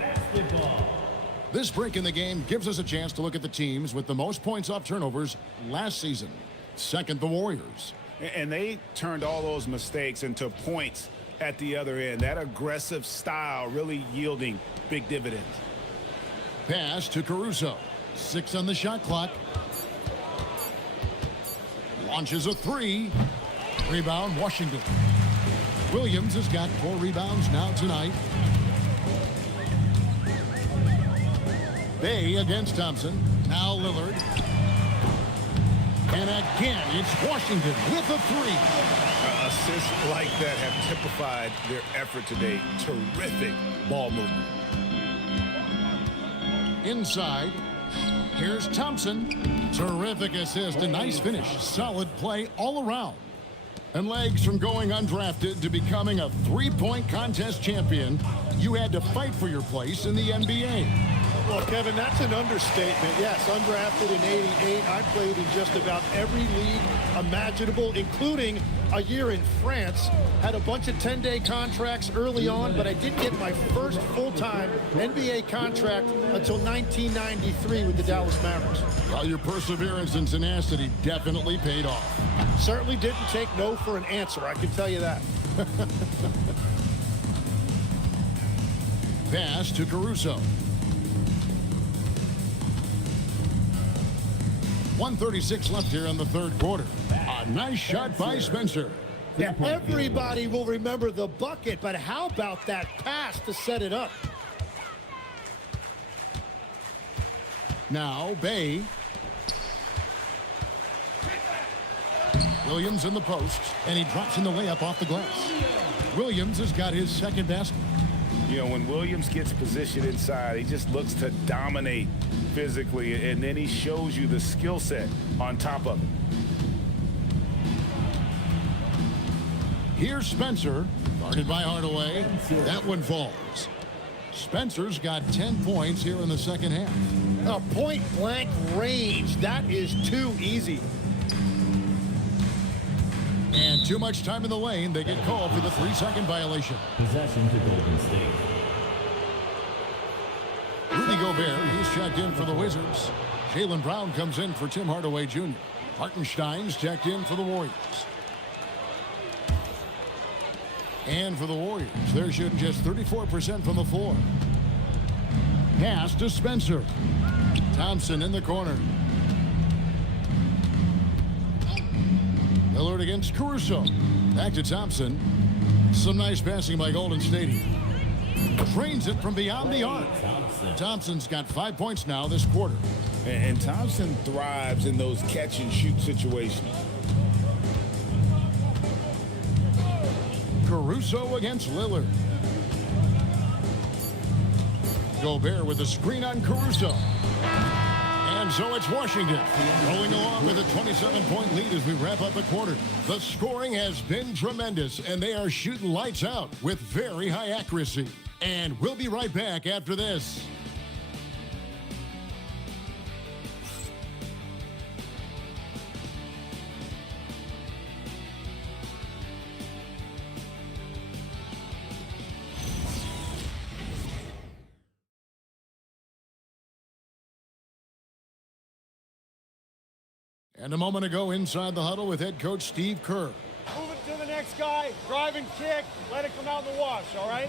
This break in the game gives us a chance to look at the teams with the most points off turnovers last season. Second, the Warriors. And they turned all those mistakes into points at the other end. That aggressive style really yielding big dividends. Pass to Caruso. 6 on the shot clock. Launches a 3. Rebound, Washington. Williams has got 4 rebounds now tonight. Bay against Thompson. Now Lillard. And again, it's Washington with a 3. Assists like that have typified their effort today. Terrific ball movement. Inside. Here's Thompson. Terrific assist. A nice finish. Solid play all around. And legs from going undrafted to becoming a 3-point contest champion, you had to fight for your place in the NBA. Well, Kevin, that's an understatement. Yes, undrafted in '88. I played in just about every league imaginable, including a year in France. Had a bunch of 10-day contracts early on, but I didn't get my first full-time NBA contract until 1993 with the Dallas Mavericks. Well, your perseverance and tenacity definitely paid off. Certainly didn't take no for an answer, I can tell you that. Pass to Caruso. 1:36 left here in the third quarter. A nice shot by Spencer. Yeah, everybody will remember the bucket, but how about that pass to set it up? Now Bay. Williams in the post, and he drops in the layup off the glass. Williams has got his second basket. You know, when Williams gets positioned inside, he just looks to dominate physically, and then he shows you the skill set on top of it. Here's Spencer, guarded by Hardaway. That one falls. Spencer's got 10 points here in the second half. A point-blank range. That is too easy. And too much time in the lane. They get called for the 3-second violation. Possession to Golden State. Rudy Gobert, he's checked in for the Wizards. Jaylen Brown comes in for Tim Hardaway Jr. Hartenstein's checked in for the Warriors. And for the Warriors, they're shooting just 34% from the floor. Pass to Spencer. Thompson in the corner. Lillard against Caruso. Back to Thompson. Some nice passing by Golden State. Trains it from beyond the arc. Thompson's got 5 points now this quarter. And Thompson thrives in those catch-and-shoot situations. Caruso against Lillard. Gobert with a screen on Caruso. And so it's Washington rolling along with a 27-point lead as we wrap up a quarter. The scoring has been tremendous, and they are shooting lights out with very high accuracy. And we'll be right back after this. And a moment ago inside the huddle with head coach Steve Kerr. Move it to the next guy, drive and kick, let it come out in the wash, all right?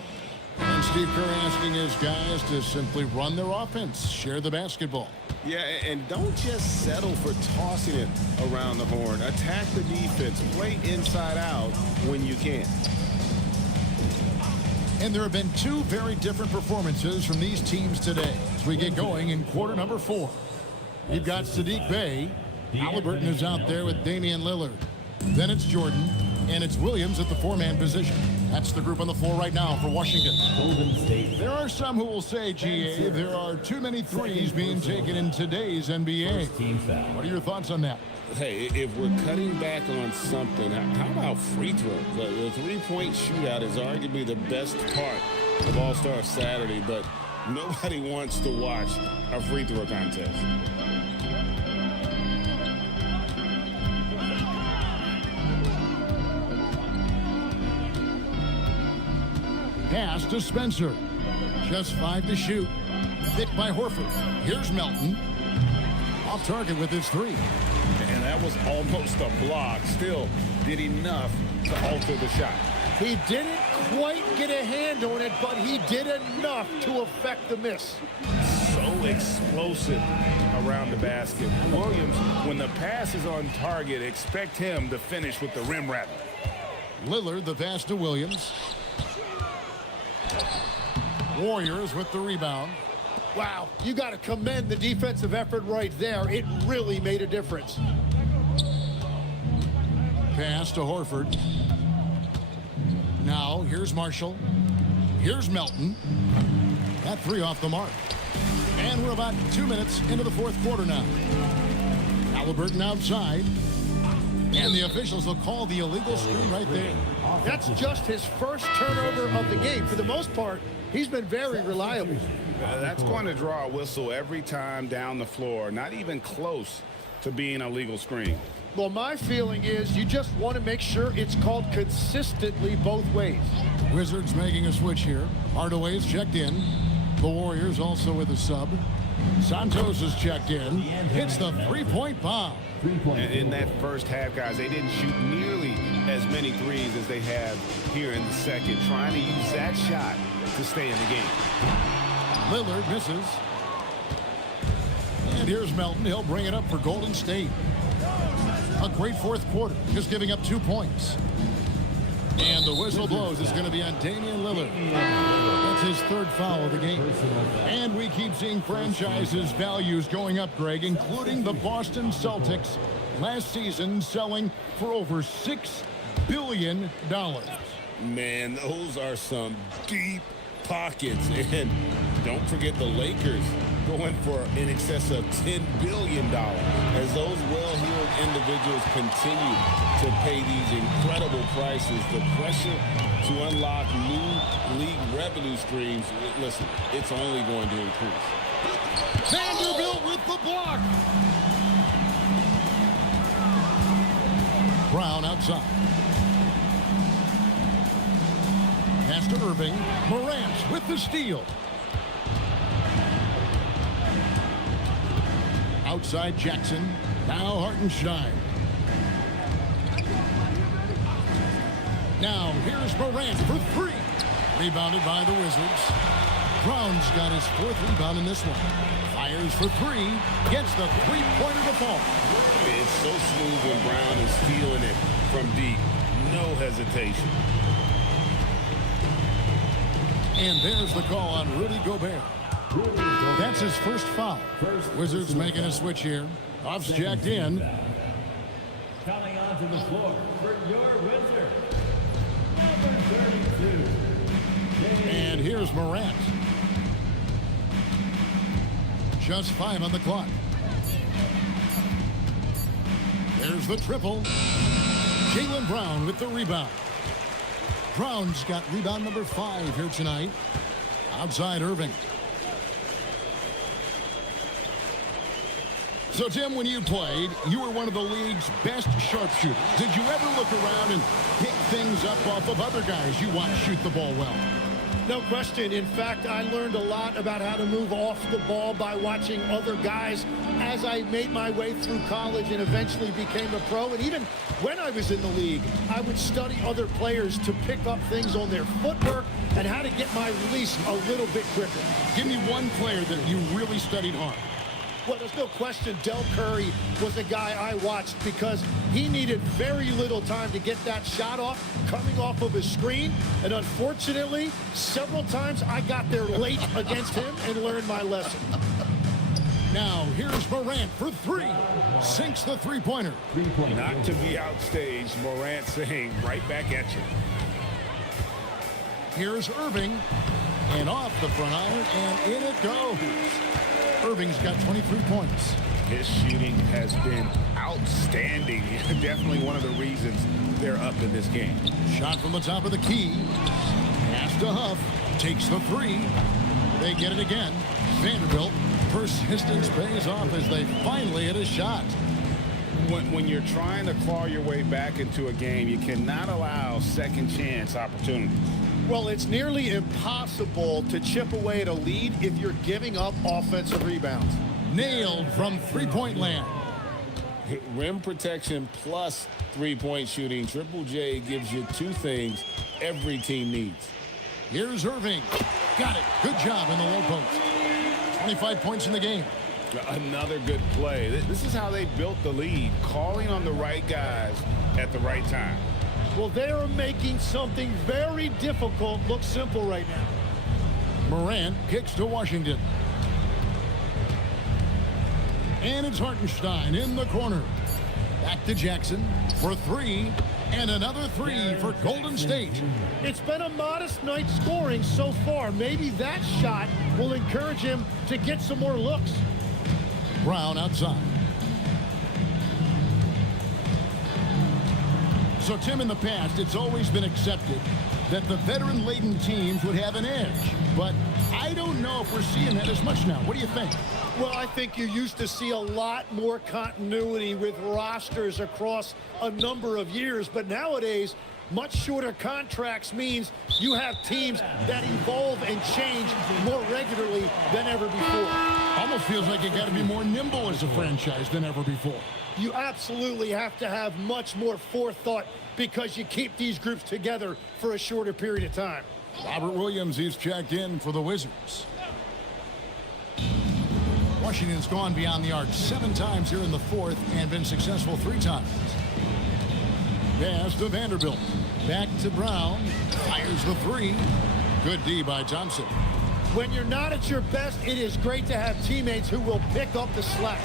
And Steve Kerr asking his guys to simply run their offense, share the basketball. Yeah, and don't just settle for tossing it around the horn. Attack the defense, play inside out when you can. And there have been 2 very different performances from these teams today as we get going in quarter number 4. You've got Sadiq Bey. Halliburton is out there with Damian Lillard. Then it's Jordan. And it's Williams at the 4-man position. That's the group on the floor right now for Washington. Golden State. There are some who will say, GA, there are too many threes being taken in today's NBA. Team foul. What are your thoughts on that? Hey, if we're cutting back on something, how about free throw? The three-point shootout is arguably the best part of All-Star Saturday, but nobody wants to watch a free throw contest. Pass to Spencer. Just 5 to shoot. Hit by Horford. Here's Melton. Off target with his 3. And that was almost a block. Still did enough to alter the shot. He didn't quite get a hand on it, but he did enough to affect the miss. So explosive around the basket. Williams, when the pass is on target, expect him to finish with the rim wrap. Lillard, the pass to Williams. Warriors with the rebound. Wow, you got to commend the defensive effort right there. It really made a difference. Pass to Horford. Now, here's Marshall. Here's Melton. That 3 off the mark. And we're about 2 minutes into the 4th quarter now. Halliburton outside. And the officials will call the illegal screen right there. That's just his first turnover of the game. For the most part, he's been very reliable. That's going to draw a whistle every time down the floor. Not even close to being a legal screen. Well, my feeling is you just want to make sure it's called consistently both ways. Wizards making a switch here. Hardaway's checked in. The Warriors also with a sub. Santos is checked in. Hits the 3-point bomb. In that first half, guys, they didn't shoot nearly as many threes as they have here in the second, trying to use that shot to stay in the game. Lillard misses. And here's Melton. He'll bring it up for Golden State. A great 4th quarter, just giving up 2 points. And the whistle blows. It's going to be on Damian Lillard. That's his 3rd foul of the game. And we keep seeing franchises' values going up, Greg, including the Boston Celtics last season selling for over $6 billion. Man, those are some deep pockets. And don't forget the Lakers going for in excess of $10 billion as those well-heeled individuals continue to pay these incredible prices. The pressure to unlock new league revenue streams, listen, it's only going to increase. Vanderbilt with the block. Brown outside. Pass to Irving. Morant with the steal. Outside Jackson. Now Hartenstein. Now here's Morant for 3. Rebounded by the Wizards. Brown's got his 4th rebound in this one. Fires for 3. Gets the 3-pointer to fall. It's so smooth when Brown is stealing it from deep. No hesitation. And there's the call on Rudy Gobert. That's his first foul. Wizards making a switch here. Off's jacked in. Coming onto the floor for your Wizard, number 32. And here's Morant. Just 5 on the clock. There's the triple. Jaylen Brown with the rebound. Brown's got rebound number 5 here tonight. Outside Irving. So, Tim, when you played, you were one of the league's best sharpshooters. Did you ever look around and pick things up off of other guys you watch shoot the ball well? No question. In fact, I learned a lot about how to move off the ball by watching other guys as I made my way through college and eventually became a pro. And even when I was in the league, I would study other players to pick up things on their footwork and how to get my release a little bit quicker. Give me one player that you really studied hard. Well, there's no question Del Curry was a guy I watched because he needed very little time to get that shot off coming off of his screen. And unfortunately, several times I got there late against him and learned my lesson. Now here's Morant for three. Sinks the three-pointer. Not to be outstaged, Morant saying right back at you. Here's Irving. And off the front iron, and in it goes. Irving's got 23 points. His shooting has been outstanding. Definitely one of the reasons they're up in this game. Shot from the top of the key. Pass to Huff. Takes the three. They get it again. Vanderbilt. Persistence pays off as they finally hit a shot. When you're trying to claw your way back into a game, you cannot allow second chance opportunities. Well, it's nearly impossible to chip away at a lead if you're giving up offensive rebounds. Nailed from three-point land. Rim protection plus three-point shooting. Triple J gives you two things every team needs. Here's Irving. Got it. Good job in the low post. 25 points in the game. Another good play. This is how they built the lead, calling on the right guys at the right time. Well, they are making something very difficult look simple right now. Morant kicks to Washington. And it's Hartenstein in the corner. Back to Jackson for three. And another three for Golden State. It's been a modest night scoring so far. Maybe that shot will encourage him to get some more looks. Brown outside. So, Tim, in the past, it's always been accepted that the veteran-laden teams would have an edge. But I don't know if we're seeing that as much now. What do you think? Well, I think you used to see a lot more continuity with rosters across a number of years. But nowadays, much shorter contracts means you have teams that evolve and change more regularly than ever before. Almost feels like you got to be more nimble as a franchise than ever before. You absolutely have to have much more forethought because you keep these groups together for a shorter period of time. Robert Williams, he's checked in for the Wizards. Washington's gone beyond the arc 7 times here in the fourth and been successful 3 times. Pass to Vanderbilt. Back to Brown. Fires the three. Good D by Thompson. When you're not at your best, it is great to have teammates who will pick up the slack.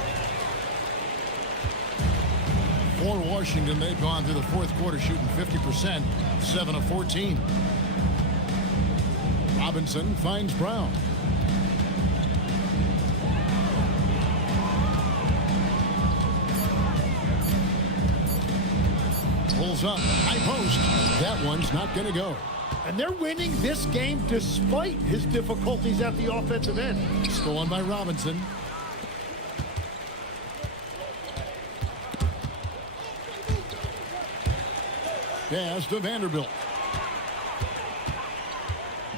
For Washington, they've gone through the fourth quarter shooting 50%, 7 of 14. Robinson finds Brown. Pulls up, high post. That one's not going to go. And they're winning this game despite his difficulties at the offensive end. Stolen by Robinson. Pass to Vanderbilt.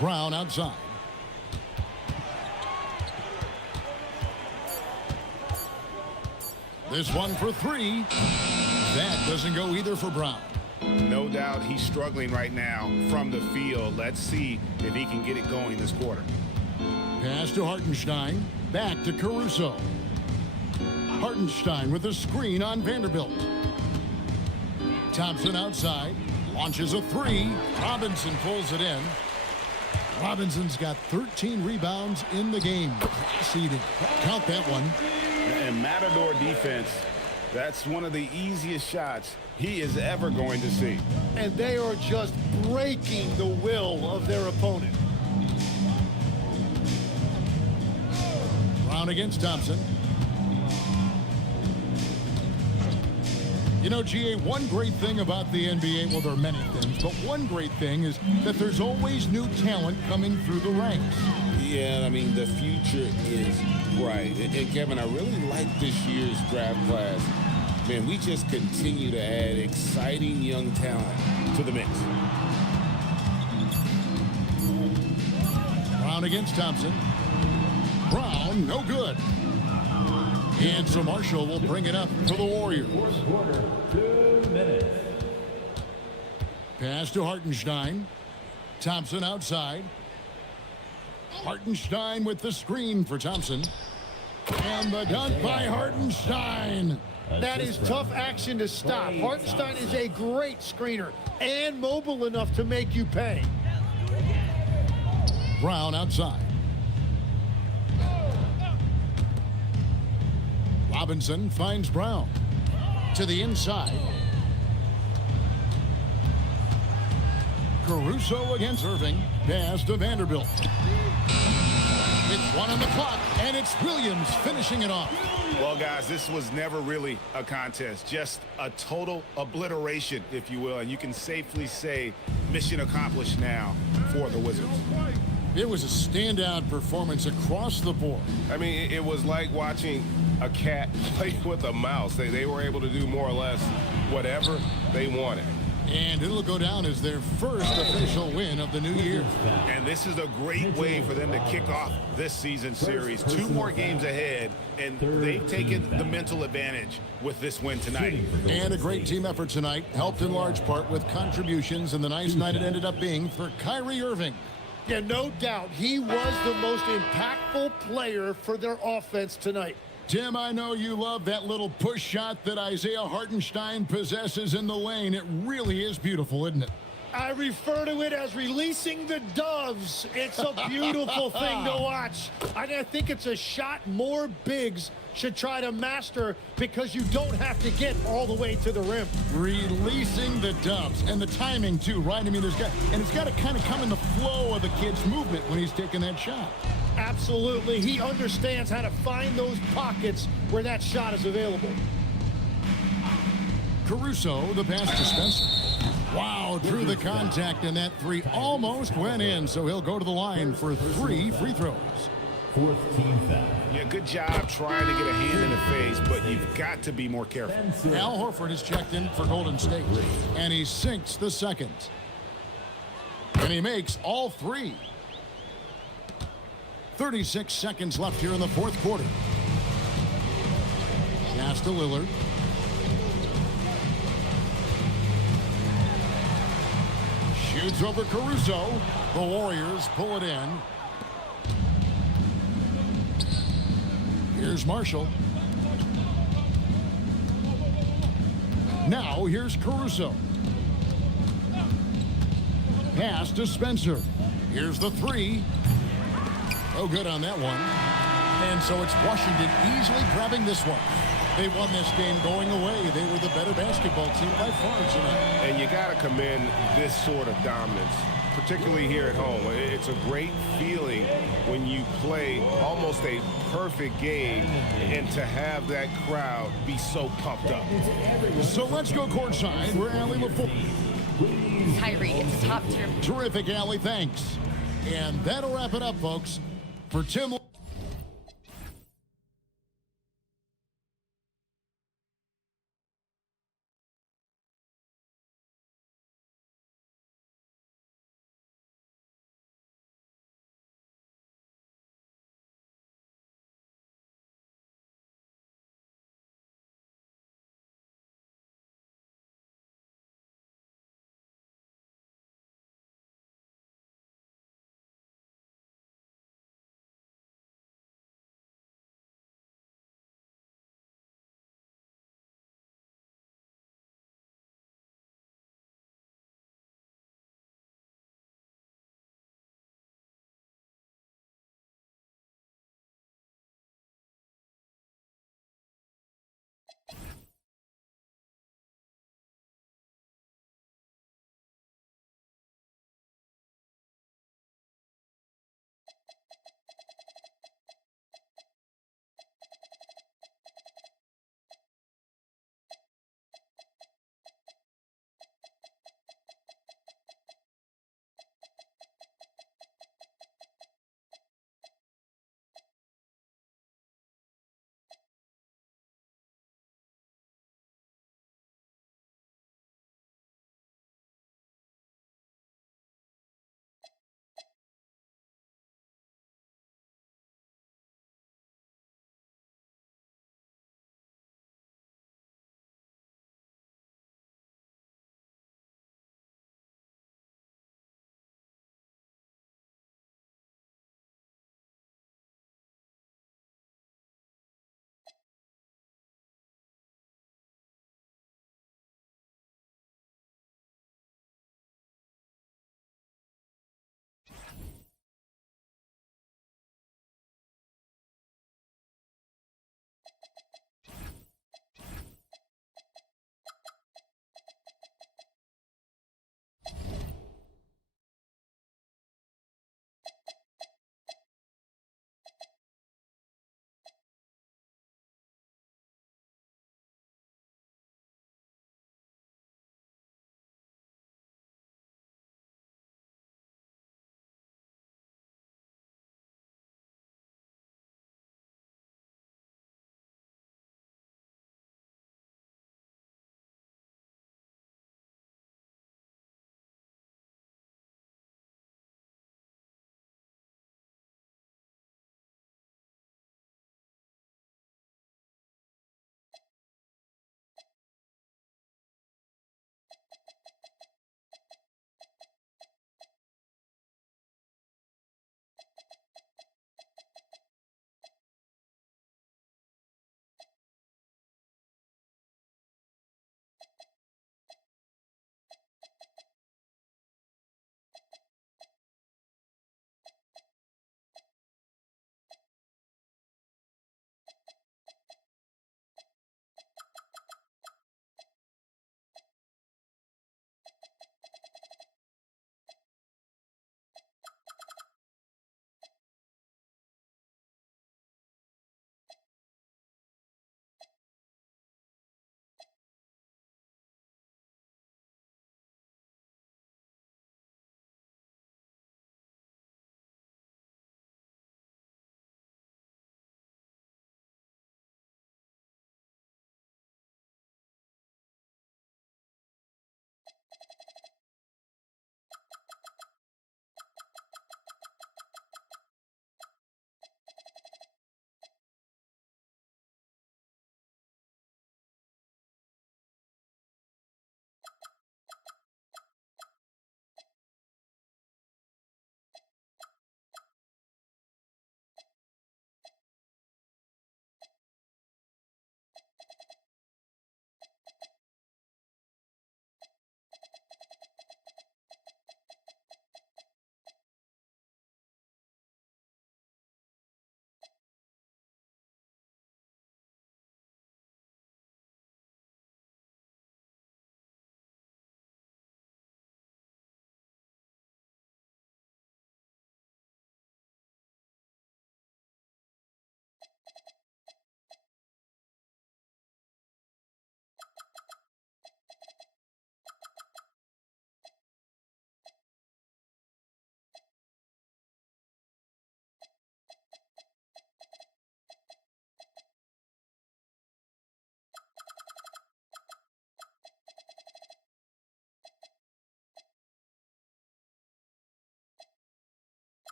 Brown outside. This one for three. That doesn't go either for Brown. No doubt he's struggling right now from the field. Let's see if he can get it going this quarter. Pass to Hartenstein. Back to Caruso. Hartenstein with a screen on Vanderbilt. Thompson outside. Launches a three. Robinson pulls it in. Robinson's got 13 rebounds in the game. Seeded. Count that one. And Matador defense, that's one of the easiest shots he is ever going to see. And they are just breaking the will of their opponent. Brown against Thompson. You know, GA, one great thing about the NBA, well, there are many things, but one great thing is that there's always new talent coming through the ranks. Yeah, I mean, the future is bright. And Kevin, I really like this year's draft class. Man, we just continue to add exciting young talent to the mix. Brown against Thompson. Brown, no good. And so Marshall will bring it up for the Warriors. Fourth quarter, 2 minutes. Pass to Hartenstein. Thompson outside. Hartenstein with the screen for Thompson. And the dunk by Hartenstein. That is tough action to stop. Hartenstein is a great screener and mobile enough to make you pay. Brown outside. Robinson finds Brown. To the inside. Caruso against Irving. Pass to Vanderbilt. It's 1 on the clock, and it's Williams finishing it off. Well, guys, this was never really a contest, just a total obliteration, if you will, and you can safely say mission accomplished now for the Wizards. It was a standout performance across the board. I mean, it was like watching a cat play with a mouse. They were able to do more or less whatever they wanted. And it'll go down as their first official win of the new year. And this is a great way for them to kick off this season series. 2 more games ahead, and they've taken the mental advantage with this win tonight. And a great team effort tonight, helped in large part with contributions, and the nice night it ended up being for Kyrie Irving. Yeah, no doubt. He was the most impactful player for their offense tonight. Tim, I know you love that little push shot that Isaiah Hartenstein possesses in the lane. It really is beautiful, isn't it? I refer to it as releasing the doves. It's a beautiful thing to watch. I think it's a shot more bigs should try to master because you don't have to get all the way to the rim. Releasing the doves and the timing too, right? I mean, it's got to kind of come in the flow of the kid's movement when he's taking that shot. Absolutely. He understands how to find those pockets where that shot is available. Caruso, the pass to Spencer. Wow, drew the contact, and that 3 almost went in, so he'll go to the line for 3 free throws. 4th team foul. Yeah, good job trying to get a hand in the face, but you've got to be more careful. Al Horford is checked in for Golden State, and he sinks the second. And he makes all 3. 36 seconds left here in the 4th quarter. Pass to Lillard. Shoots over Caruso. The Warriors pull it in. Here's Marshall. Now here's Caruso. Pass to Spencer. Here's the 3. Oh, good on that one. And so it's Washington easily grabbing this one. They won this game going away. They were the better basketball team by far tonight. And you got to commend this sort of dominance, particularly here at home. It's a great feeling when you play almost a perfect game and to have that crowd be so pumped up. So let's go courtside where Allie LaFleur. Kyrie, it's a top tier. Terrific, Allie. Thanks. And that'll wrap it up, folks. For Tim.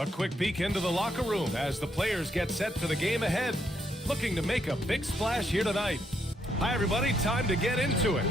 A quick peek into the locker room as the players get set for the game ahead, looking to make a big splash here tonight. Hi, everybody. Time to get into it.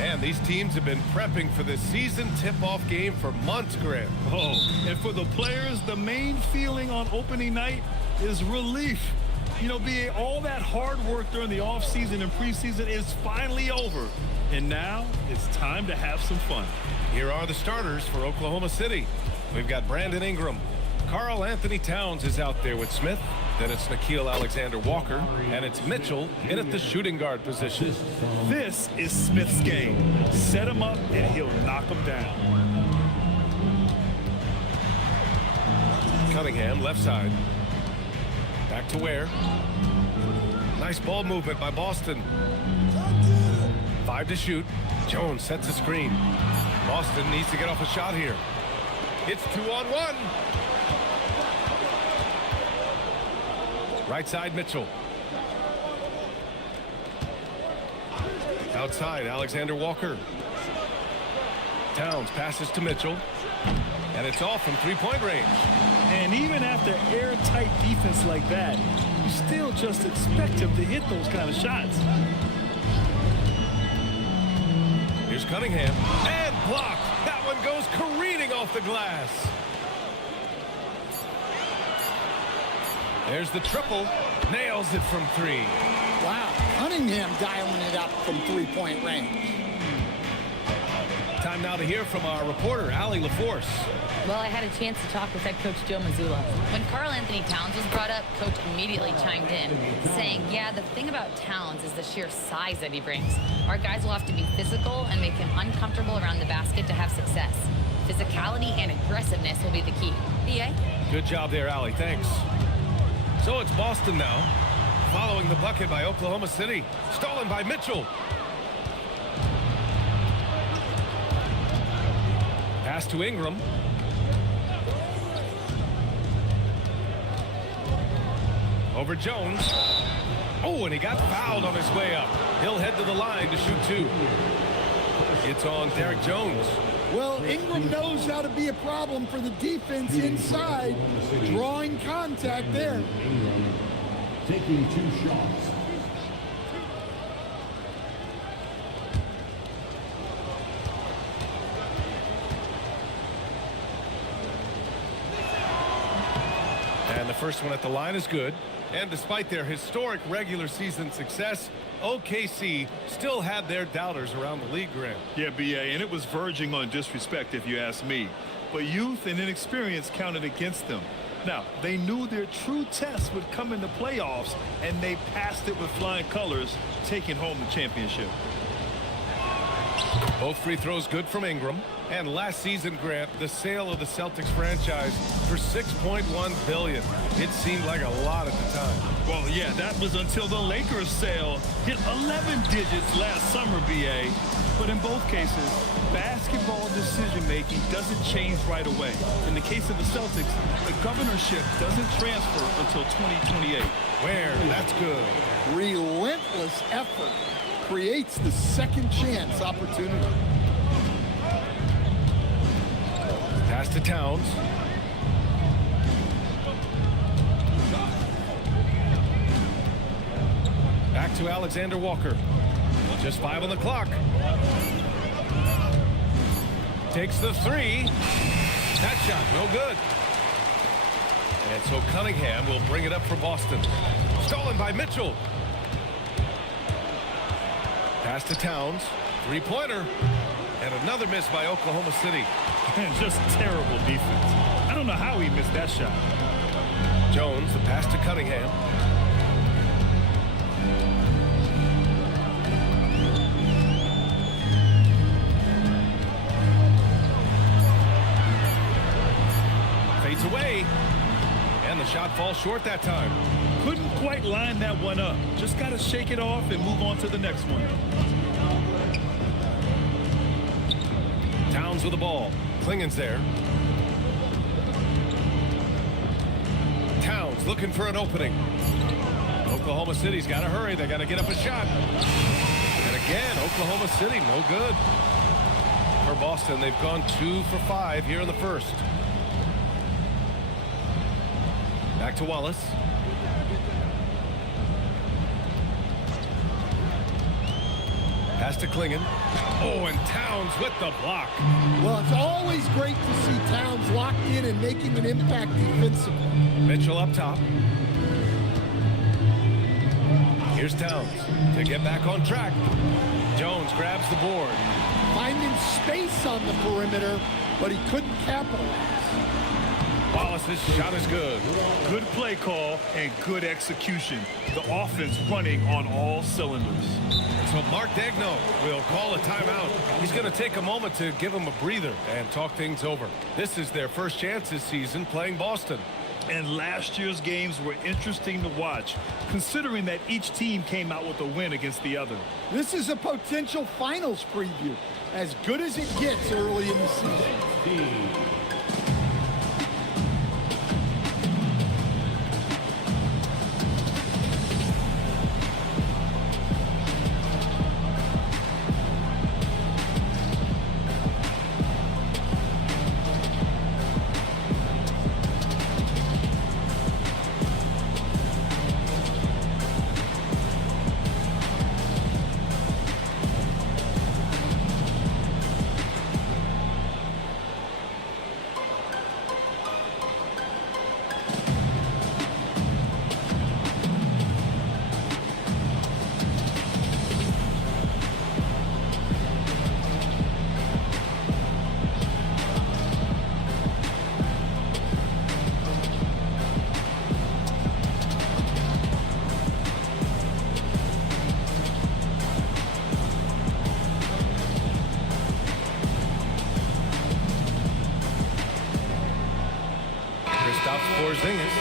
And these teams have been prepping for this season tip-off game for months, Grant. Oh, and for the players, the main feeling on opening night is relief. You know, all that hard work during the offseason and preseason is finally over. And now it's time to have some fun. Here are the starters for Oklahoma City. We've got Brandon Ingram. Karl Anthony Towns is out there with Smith. Then it's Nickeil Alexander-Walker, and it's Mitchell in at the shooting guard position. This is Smith's game. Set him up, and he'll knock him down. Cunningham, left side. Back to Ware. Nice ball movement by Boston. 5 to shoot. Jones sets a screen. Boston needs to get off a shot here. It's 2-on-1. Right side, Mitchell. Outside, Alexander-Walker. Towns passes to Mitchell. And it's off from three-point range. And even after airtight defense like that, you still just expect him to hit those kind of shots. Here's Cunningham. And blocked. That one goes careening off the glass. There's the triple. Nails it from 3. Wow, Cunningham dialing it up from three-point range. Time now to hear from our reporter, Allie LaForce. Well, I had a chance to talk with head coach Joe Mazzulla. When Karl Anthony Towns was brought up, coach immediately chimed in, saying, yeah, the thing about Towns is the sheer size that he brings. Our guys will have to be physical and make him uncomfortable around the basket to have success. Physicality and aggressiveness will be the key. BA? Good job there, Allie. Thanks. So it's Boston now, following the bucket by Oklahoma City. Stolen by Mitchell. Pass to Ingram. Over Jones. Oh, and he got fouled on his way up. He'll head to the line to shoot 2. It's on Derek Jones. Well, Ingram knows how to be a problem for the defense inside, drawing contact there. Taking 2 shots. And the first one at the line is good. And despite their historic regular season success, OKC still had their doubters around the league, Grant. Yeah, BA, and it was verging on disrespect if you ask me. But youth and inexperience counted against them. Now, they knew their true test would come in the playoffs, and they passed it with flying colors, taking home the championship. Both free throws good from Ingram. And last season, Grant, the sale of the Celtics franchise for $6.1 billion. It seemed like a lot at the time. Well, yeah, that was until the Lakers sale hit 11 digits last summer, BA. But in both cases, basketball decision-making doesn't change right away. In the case of the Celtics, the governorship doesn't transfer until 2028. Where? That's good. Relentless effort creates the second chance opportunity. Pass to Towns. Back to Alexander Walker. Just 5 on the clock. Takes the 3. That shot, no good. And so Cunningham will bring it up for Boston. Stolen by Mitchell. Pass to Towns. 3-pointer. And another miss by Oklahoma City. Just terrible defense. I don't know how he missed that shot. Jones, the pass to Cunningham. Fades away. And the shot falls short that time. Couldn't quite line that one up. Just got to shake it off and move on to the next one. Towns with the ball. Klingen's there. Towns looking for an opening. Oklahoma City's got to hurry. They got to get up a shot. And again, Oklahoma City, no good. For Boston, they've gone 2 for 5 here in the first. Back to Wallace. Pass to Klingen. Oh, and Towns with the block. Well, it's always great to see Towns locked in and making an impact defensively. Mitchell up top. Here's Towns to get back on track. Jones grabs the board. Finding space on the perimeter, but he couldn't capitalize. Wallace's shot is good. Good play call and good execution. The offense running on all cylinders. So Mark Daigneault will call a timeout. He's going to take a moment to give him a breather and talk things over. This is their first chance this season playing Boston. And last year's games were interesting to watch, considering that each team came out with a win against the other. This is a potential finals preview, as good as it gets early in the season.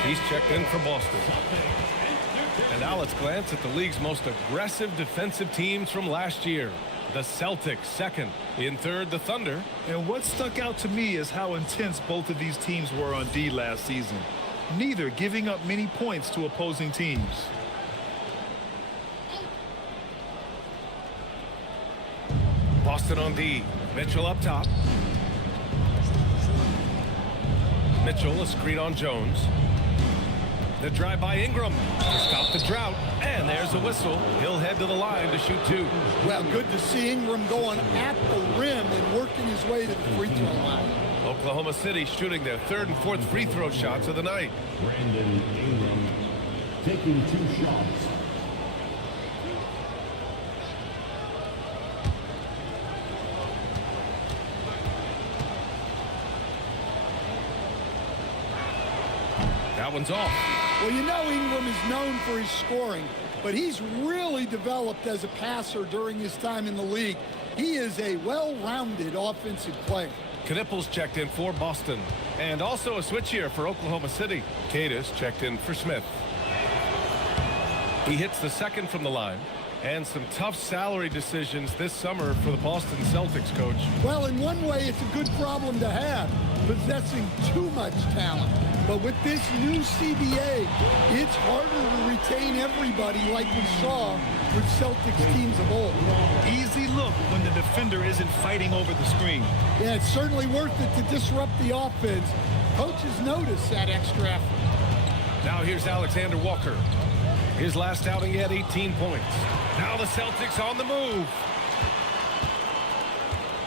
He's checked in for Boston. And now let's glance at the league's most aggressive defensive teams from last year. The Celtics second. In third, the Thunder. And what stuck out to me is how intense both of these teams were on D last season. Neither giving up many points to opposing teams. Boston on D. Mitchell up top. Mitchell, a screen on Jones. The drive by Ingram to stop the drought. And there's a whistle. He'll head to the line to shoot 2. Well, good to see Ingram going at the rim and working his way to the free throw line. Oklahoma City shooting their third and fourth free throw shots of the night. Brandon Ingram taking 2 shots. That one's off. Well, you know Ingram is known for his scoring, but he's really developed as a passer during his time in the league. He is a well-rounded offensive player. Knipples checked in for Boston. And also a switch here for Oklahoma City. Cadis checked in for Smith. He hits the second from the line. And some tough salary decisions this summer for the Boston Celtics, coach. Well, in one way, it's a good problem to have, possessing too much talent. But with this new CBA, it's harder to retain everybody like we saw with Celtics teams of old. Easy look when the defender isn't fighting over the screen. Yeah, it's certainly worth it to disrupt the offense. Coaches notice that extra effort. Now here's Alexander Walker. His last outing, he had 18 points. Now the Celtics on the move.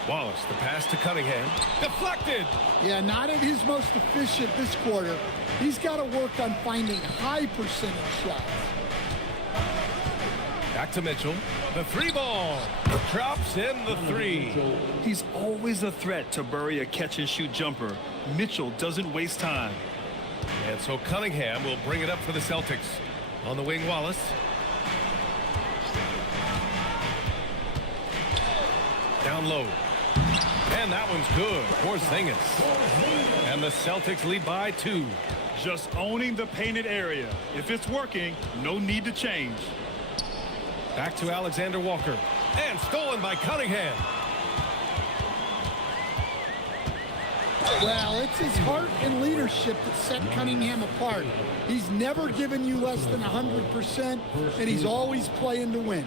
Wallace, the pass to Cunningham. Deflected. Yeah, not at his most efficient this quarter. He's got to work on finding high percentage shots. Back to Mitchell. The three ball. Drops in the three. He's always a threat to bury a catch-and-shoot jumper. Mitchell doesn't waste time. And so Cunningham will bring it up for the Celtics. On the wing, Wallace. Down low. And that one's good. Porzingis. And the Celtics lead by 2. Just owning the painted area. If it's working, no need to change. Back to Alexander Walker. And stolen by Cunningham. Well, it's his heart and leadership that set Cunningham apart. He's never given you less than 100%, and he's always playing to win.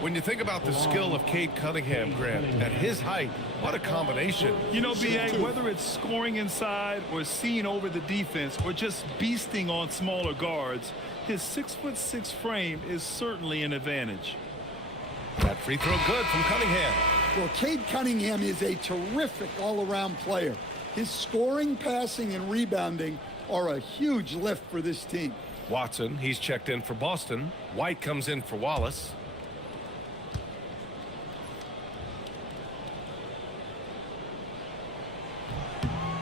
When you think about the skill of Cade Cunningham, Grant, at his height, what a combination. You know, B.A., whether it's scoring inside or seeing over the defense or just beasting on smaller guards, his 6'6" frame is certainly an advantage. That free throw good from Cunningham. Well, Cade Cunningham is a terrific all-around player. His scoring, passing, and rebounding are a huge lift for this team. Watson, he's checked in for Boston. White comes in for Wallace.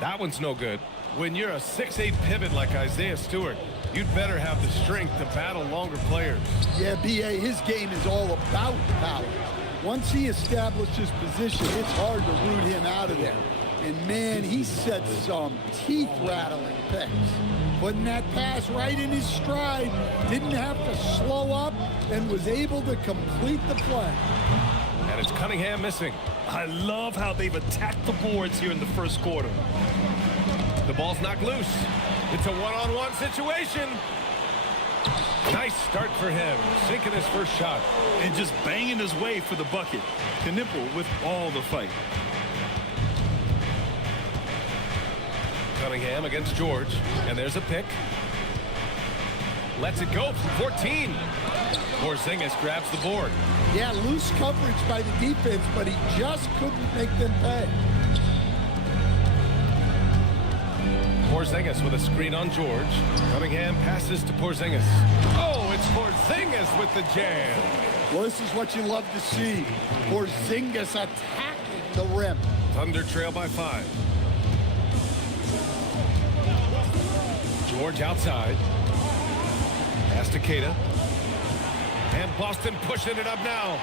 That one's no good. When you're a 6'8" pivot like Isaiah Stewart, you'd better have the strength to battle longer players. Yeah, B.A., his game is all about power. Once he establishes position, it's hard to root him out of there. And, man, he sets some teeth-rattling picks. Putting that pass right in his stride, didn't have to slow up, and was able to complete the play. And it's Cunningham missing. I love how they've attacked the boards here in the first quarter. The ball's knocked loose. It's a one-on-one situation. Nice start for him, sinking his first shot. And just banging his way for the bucket. Knipple with all the fight. Cunningham against George, and there's a pick. Lets it go from 14. Porzingis grabs the board. Yeah, loose coverage by the defense, but he just couldn't make them pay. Porzingis with a screen on George. Cunningham passes to Porzingis. Oh, it's Porzingis with the jam. Well, this is what you love to see. Porzingis attacking the rim. Thunder trail by 5. George outside. Pass to Keita. And Boston pushing it up now.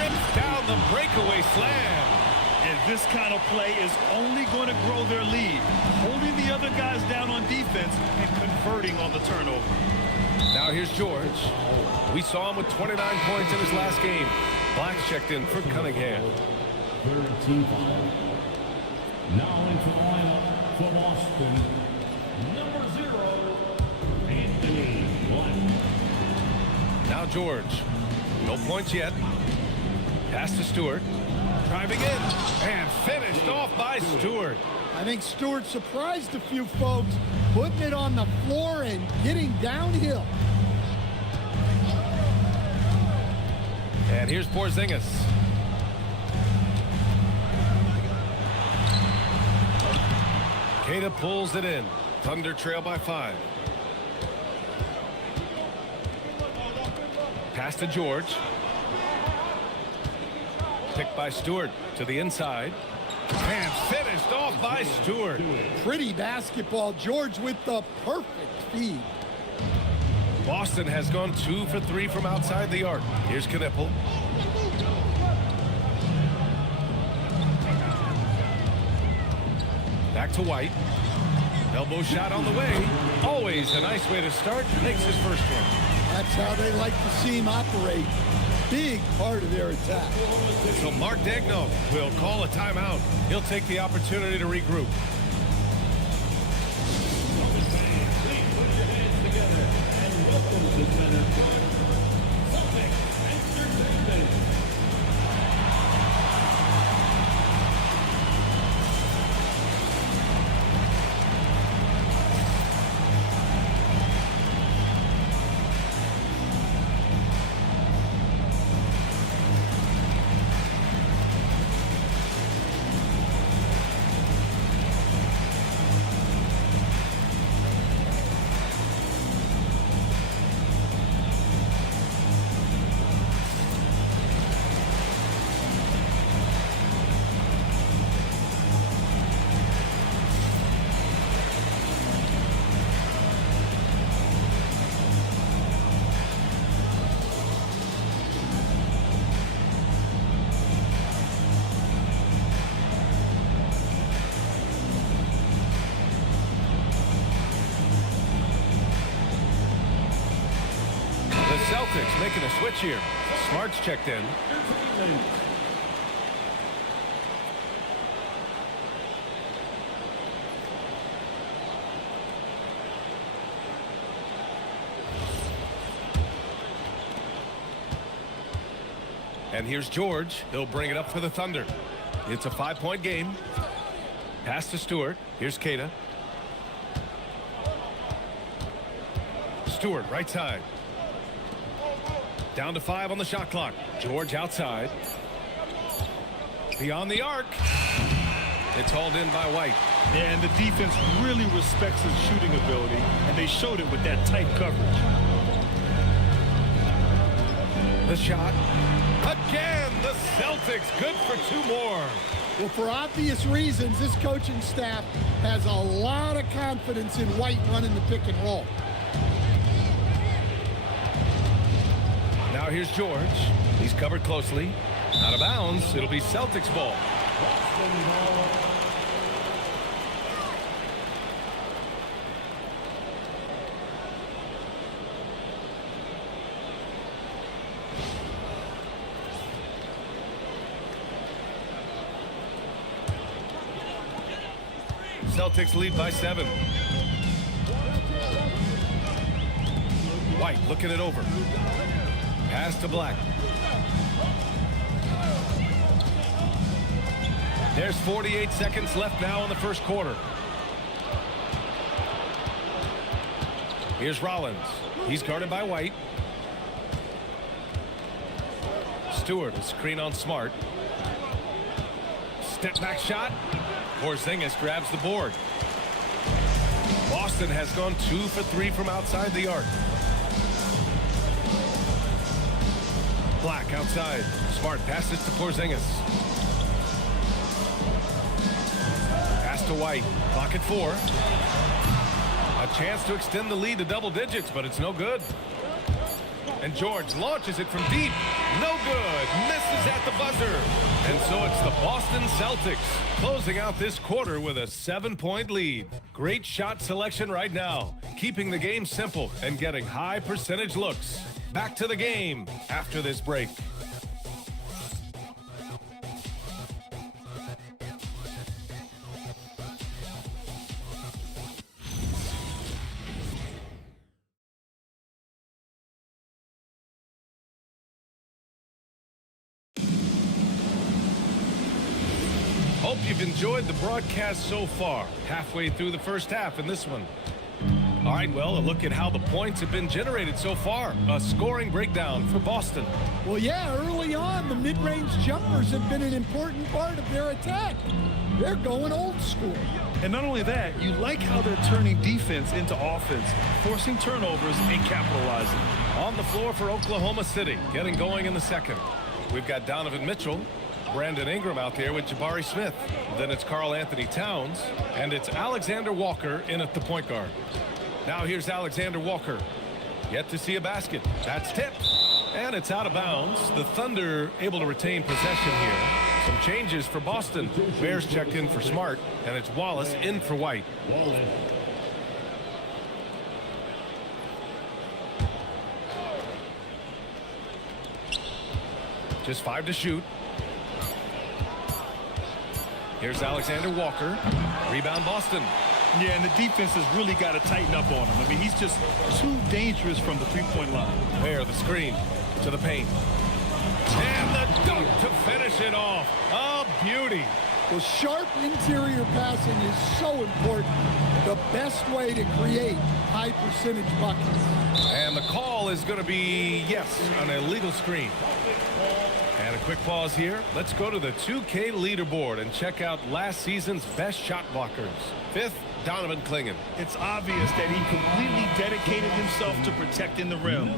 Rips down the breakaway slam. And this kind of play is only going to grow their lead. Holding the other guys down on defense and converting on the turnover. Now here's George. We saw him with 29 points in his last game. Black checked in for Cunningham. Third team foul. Now into the lineup for Boston. Number 0, Anthony Black. Now George. No points yet. Pass to Stewart. Driving in and finished off by Stewart. I think Stewart surprised a few folks, putting it on the floor and getting downhill. And here's Porzingis. Keita pulls it in. Thunder trail by 5. Pass to George. Picked by Stewart to the inside. And finished off by Stewart. Pretty basketball. George with the perfect feed. Boston has gone 2 for 3 from outside the arc. Here's Knipple. Back to White. Elbow shot on the way. Always a nice way to start. Makes his first one. That's how they like to see him operate. big part of their attack. So Mark Daigneault will call a timeout. He'll take the opportunity to regroup. Celtics making a switch here. Smart's checked in. And here's George. He'll bring it up for the Thunder. It's a 5-point game. Pass to Stewart. Here's Keita. Stewart, right side. Down to 5 on the shot clock. George outside. Beyond the arc. It's hauled in by White. Yeah, and the defense really respects his shooting ability, and they showed it with that tight coverage. The shot. Again, the Celtics good for 2 more. Well, for obvious reasons, this coaching staff has a lot of confidence in White running the pick and roll. Now here's George. He's covered closely. Out of bounds. It'll be Celtics ball. Celtics lead by 7. White looking it over. Pass to Black. There's 48 seconds left now in the first quarter. Here's Rollins. He's guarded by White. Stewart, a screen on Smart. Step back shot. Porzingis grabs the board. Boston has gone 2 for 3 from outside the arc. Black outside. Smart passes to Porzingis. Pass to White. Clock at 4. A chance to extend the lead to double digits, but it's no good. And George launches it from deep. No good. Misses at the buzzer. And so it's the Boston Celtics closing out this quarter with a 7-point lead. Great shot selection right now, keeping the game simple and getting high percentage looks. Back to the game after this break. Hope you've enjoyed the broadcast so far. Halfway through the first half in this one. All right, well, a look at how the points have been generated so far. A scoring breakdown for Boston. Well, yeah, early on, the mid-range jumpers have been an important part of their attack. They're going old school. And not only that, you like how they're turning defense into offense, forcing turnovers and capitalizing. On the floor for Oklahoma City, getting going in the second. We've got Donovan Mitchell, Brandon Ingram out there with Jabari Smith. Then it's Karl Anthony Towns, and it's Alexander Walker in at the point guard. Now here's Alexander Walker. Yet to see a basket. That's tipped. And it's out of bounds. The Thunder able to retain possession here. Some changes for Boston. Bears checked in for Smart, and it's Wallace in for White. Just 5 to shoot. Here's Alexander Walker. Rebound Boston. Yeah, and the defense has really got to tighten up on him. I mean, he's just too dangerous from the three-point line. There, the screen to the paint. And the dunk to finish it off. A beauty. Well, sharp interior passing is so important. The best way to create high percentage buckets. And the call is going to be, yes, an illegal screen. And a quick pause here. Let's go to the 2K leaderboard and check out last season's best shot blockers. 5th, Donovan Clingan. It's obvious that he completely dedicated himself to protecting the rim,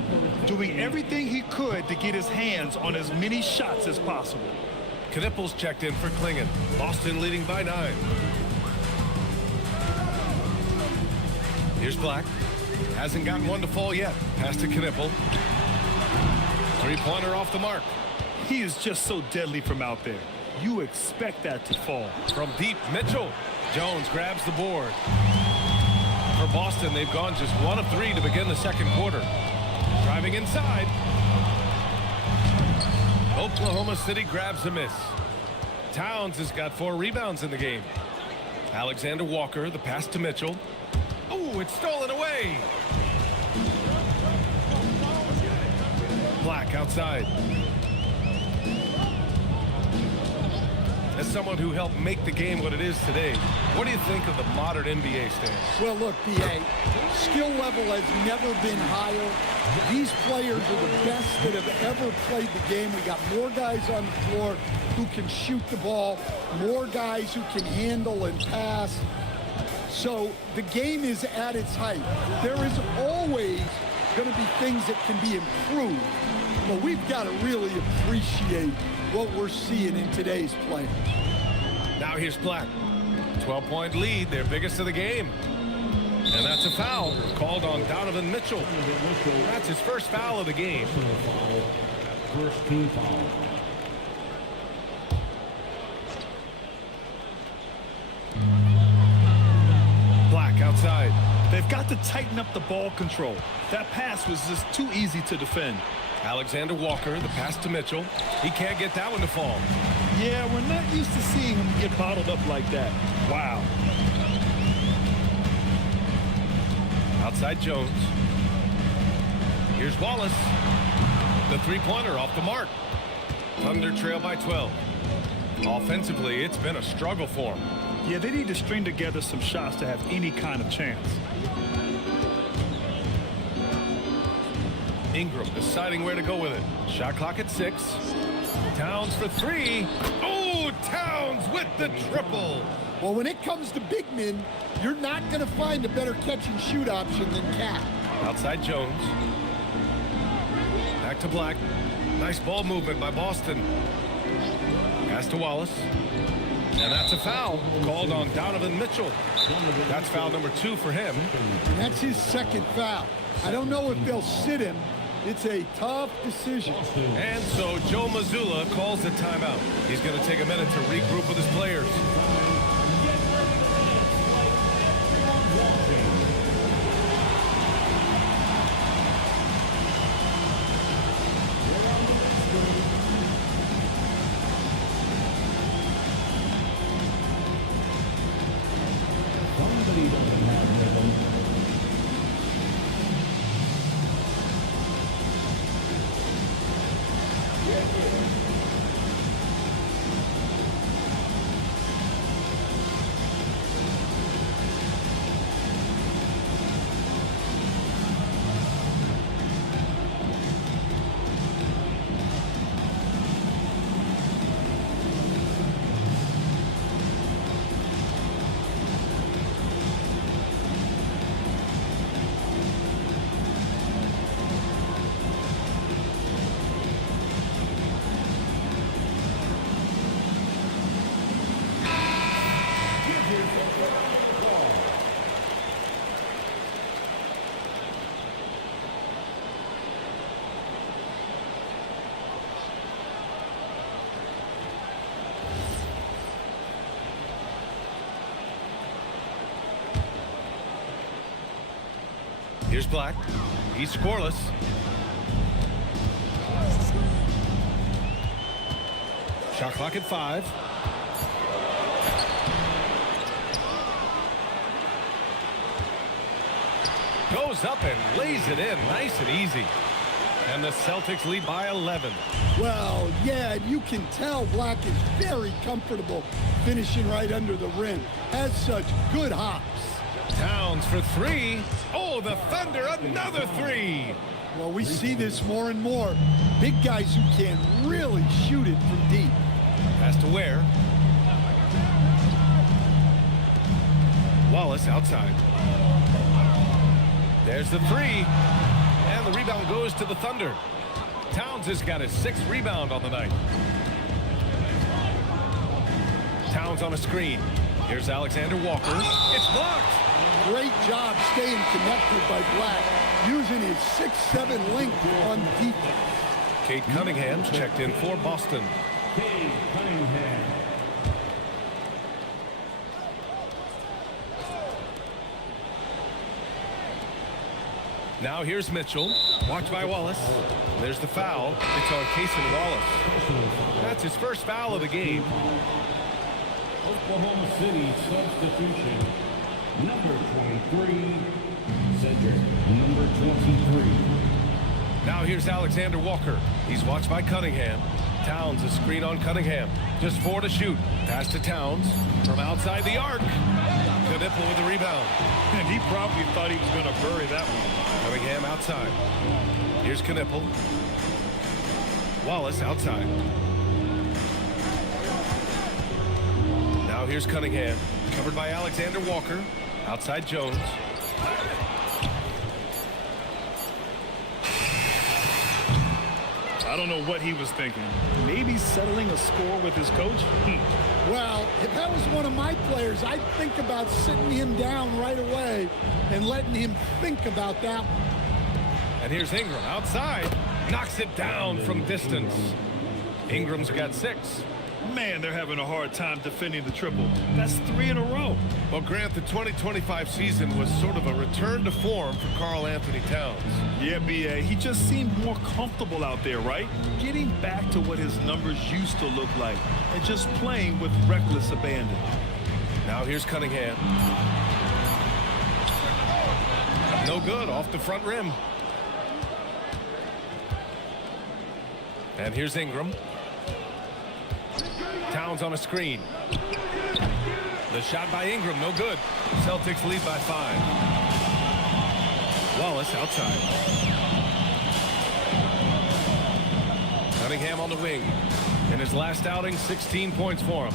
doing everything he could to get his hands on as many shots as possible. Knipples checked in for Clingan. Boston leading by 9. Here's Black. Hasn't gotten one to fall yet. Pass to Knippel. Three-pointer off the mark. He is just so deadly from out there. You expect that to fall. From deep, Mitchell. Jones grabs the board. For Boston, they've gone just 1 of 3 to begin the second quarter. Driving inside. Oklahoma City grabs a miss. Towns has got 4 rebounds in the game. Alexander Walker, the pass to Mitchell. Oh, it's stolen away. Black outside. As someone who helped make the game what it is today, what do you think of the modern NBA standard? Well, look, B.A., skill level has never been higher. These players are the best that have ever played the game. We got more guys on the floor who can shoot the ball, more guys who can handle and pass. So the game is at its height. There is always going to be things that can be improved, but we've got to really appreciate what we're seeing in today's players. Now here's Black. 12-point lead, their biggest of the game. And that's a foul called on Donovan Mitchell. That's his first foul of the game. First team foul. Black outside. They've got to tighten up the ball control. That pass was just too easy to defend. Alexander Walker, the pass to Mitchell. He can't get that one to fall. Yeah, we're not used to seeing him get bottled up like that. Wow. Outside Jones. Here's Wallace. The three-pointer off the mark. Thunder trail by 12. Offensively, it's been a struggle for them. Yeah, they need to string together some shots to have any kind of chance. Ingram deciding where to go with it. Shot clock at 6. Towns for 3. Oh, Towns with the triple. Well, when it comes to big men, you're not going to find a better catch-and-shoot option than Cat. Outside Jones. Back to Black. Nice ball movement by Boston. Pass to Wallace. And that's a foul called on Donovan Mitchell. That's foul number 2 for him. And that's his second foul. I don't know if they'll sit him. It's a tough decision. And so Joe Mazzulla calls the timeout. He's going to take a minute to regroup with his players. Somebody doesn't have rhythm. Here's Black. He's scoreless. Shot clock at 5. Goes up and lays it in nice and easy. And the Celtics lead by 11. Well, yeah, you can tell Black is very comfortable finishing right under the rim. Has such good hops. Towns for 3. Oh, the Thunder, another 3. Well, we see this more and more. Big guys who can really shoot it from deep. Pass to Ware. Wallace outside. There's the 3. And the rebound goes to the Thunder. Towns has got his 6th rebound on the night. Towns on a screen. Here's Alexander Walker. It's blocked. Great job staying connected by Black, using his 6'7" length on defense. Kate Cunningham's checked in for Boston. Kate Cunningham. Now here's Mitchell. Watched by Wallace. There's the foul. It's on Cason Wallace. That's his first foul of the game. Oklahoma City substitution. Number 23. Cedric, number 23. Now here's Alexander Walker. He's watched by Cunningham. Towns, a screen on Cunningham. Just 4 to shoot. Pass to Towns from outside the arc. Knipple with the rebound. And he probably thought he was going to bury that one. Cunningham outside. Here's Knipple. Wallace outside. Now here's Cunningham. Covered by Alexander Walker. Outside Jones. I don't know what he was thinking. Maybe settling a score with his coach? Well, if that was one of my players, I'd think about sitting him down right away and letting him think about that one. And here's Ingram outside. Knocks it down from distance. Ingram's got 6. Man, they're having a hard time defending the triple. That's 3 in a row. Well, Grant, the 2025 season was sort of a return to form for Karl Anthony Towns. Yeah, B.A. He just seemed more comfortable out there, right? Getting back to what his numbers used to look like and just playing with reckless abandon. Now here's Cunningham. No good, off the front rim. And here's Ingram. Towns on a screen. The shot by Ingram, no good. Celtics lead by 5. Wallace outside. Cunningham on the wing. In his last outing, 16 points for him.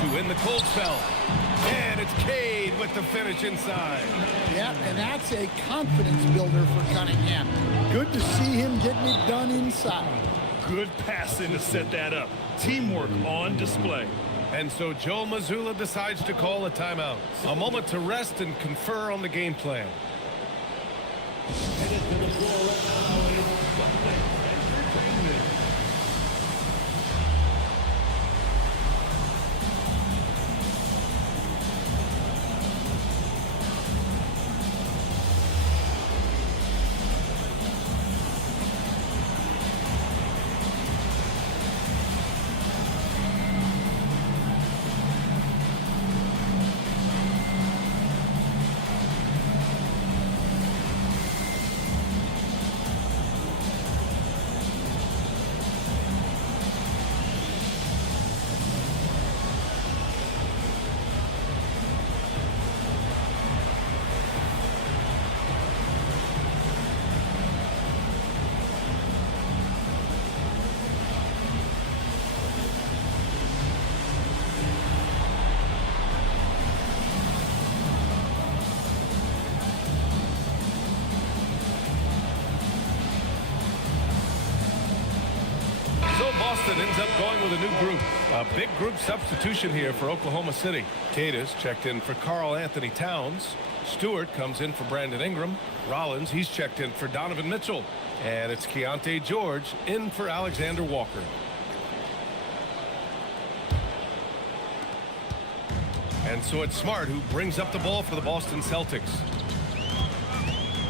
To win the cold spell. And it's Cade with the finish inside. Yeah, and that's a confidence builder for Cunningham. Good to see him getting it done inside. Good passing to set that up. Teamwork on display. And so Joe Mazzulla decides to call a timeout. A moment to rest and confer on the game plan. Headed to the floor right now is Entertainment. Boston ends up going with a new group. A big group substitution here for Oklahoma City. Cadis checked in for Karl Anthony Towns. Stewart comes in for Brandon Ingram. Rollins, he's checked in for Donovan Mitchell. And it's Keontae George in for Alexander Walker. And so it's Smart who brings up the ball for the Boston Celtics.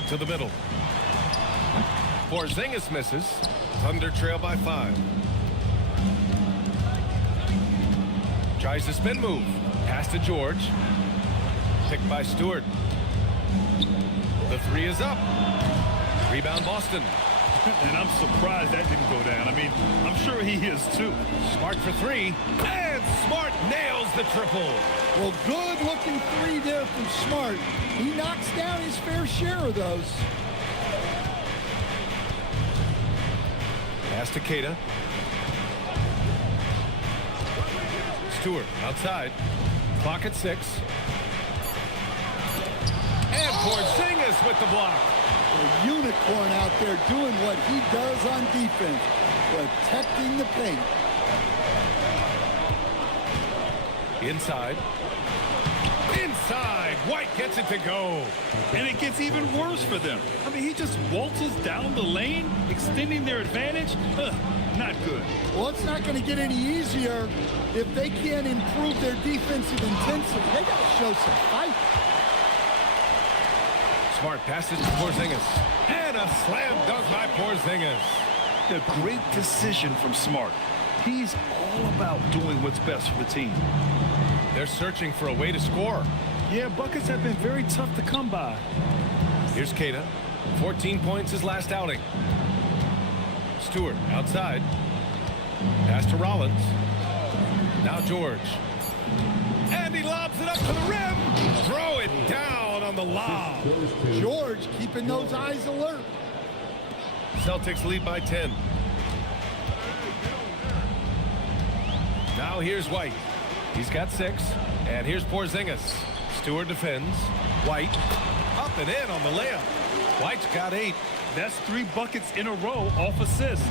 To the middle. Porzingis misses. Thunder trail by 5. Tries the spin move. Pass to George. Picked by Stewart. The 3 is up. Rebound Boston. And I'm surprised that didn't go down. I mean, I'm sure he is too. Smart for 3. And Smart nails the triple. Well, good looking 3 there from Smart. He knocks down his fair share of those. Pass to Keita. Stewart outside. Clock at 6. And Porzingis with the block. A unicorn out there doing what he does on defense, protecting the paint. Inside. Inside. White gets it to go. And it gets even worse for them. I mean, he just waltzes down the lane, extending their advantage. Not good. Well, it's not going to get any easier if they can't improve their defensive intensity. They got to show some fight. Smart passes to Porzingis. And a slam dunk by Porzingis. A great decision from Smart. He's all about doing what's best for the team. They're searching for a way to score. Yeah, buckets have been very tough to come by. Here's Keita. 14 points his last outing. Stewart outside. Pass to Rollins. Now George. And he lobs it up to the rim. Throw it down on the lob. George keeping those eyes alert. Celtics lead by 10. Now here's White. He's got 6. And here's Porzingis. Stewart defends. White up and in on the layup. White's got 8. That's 3 buckets in a row off assist.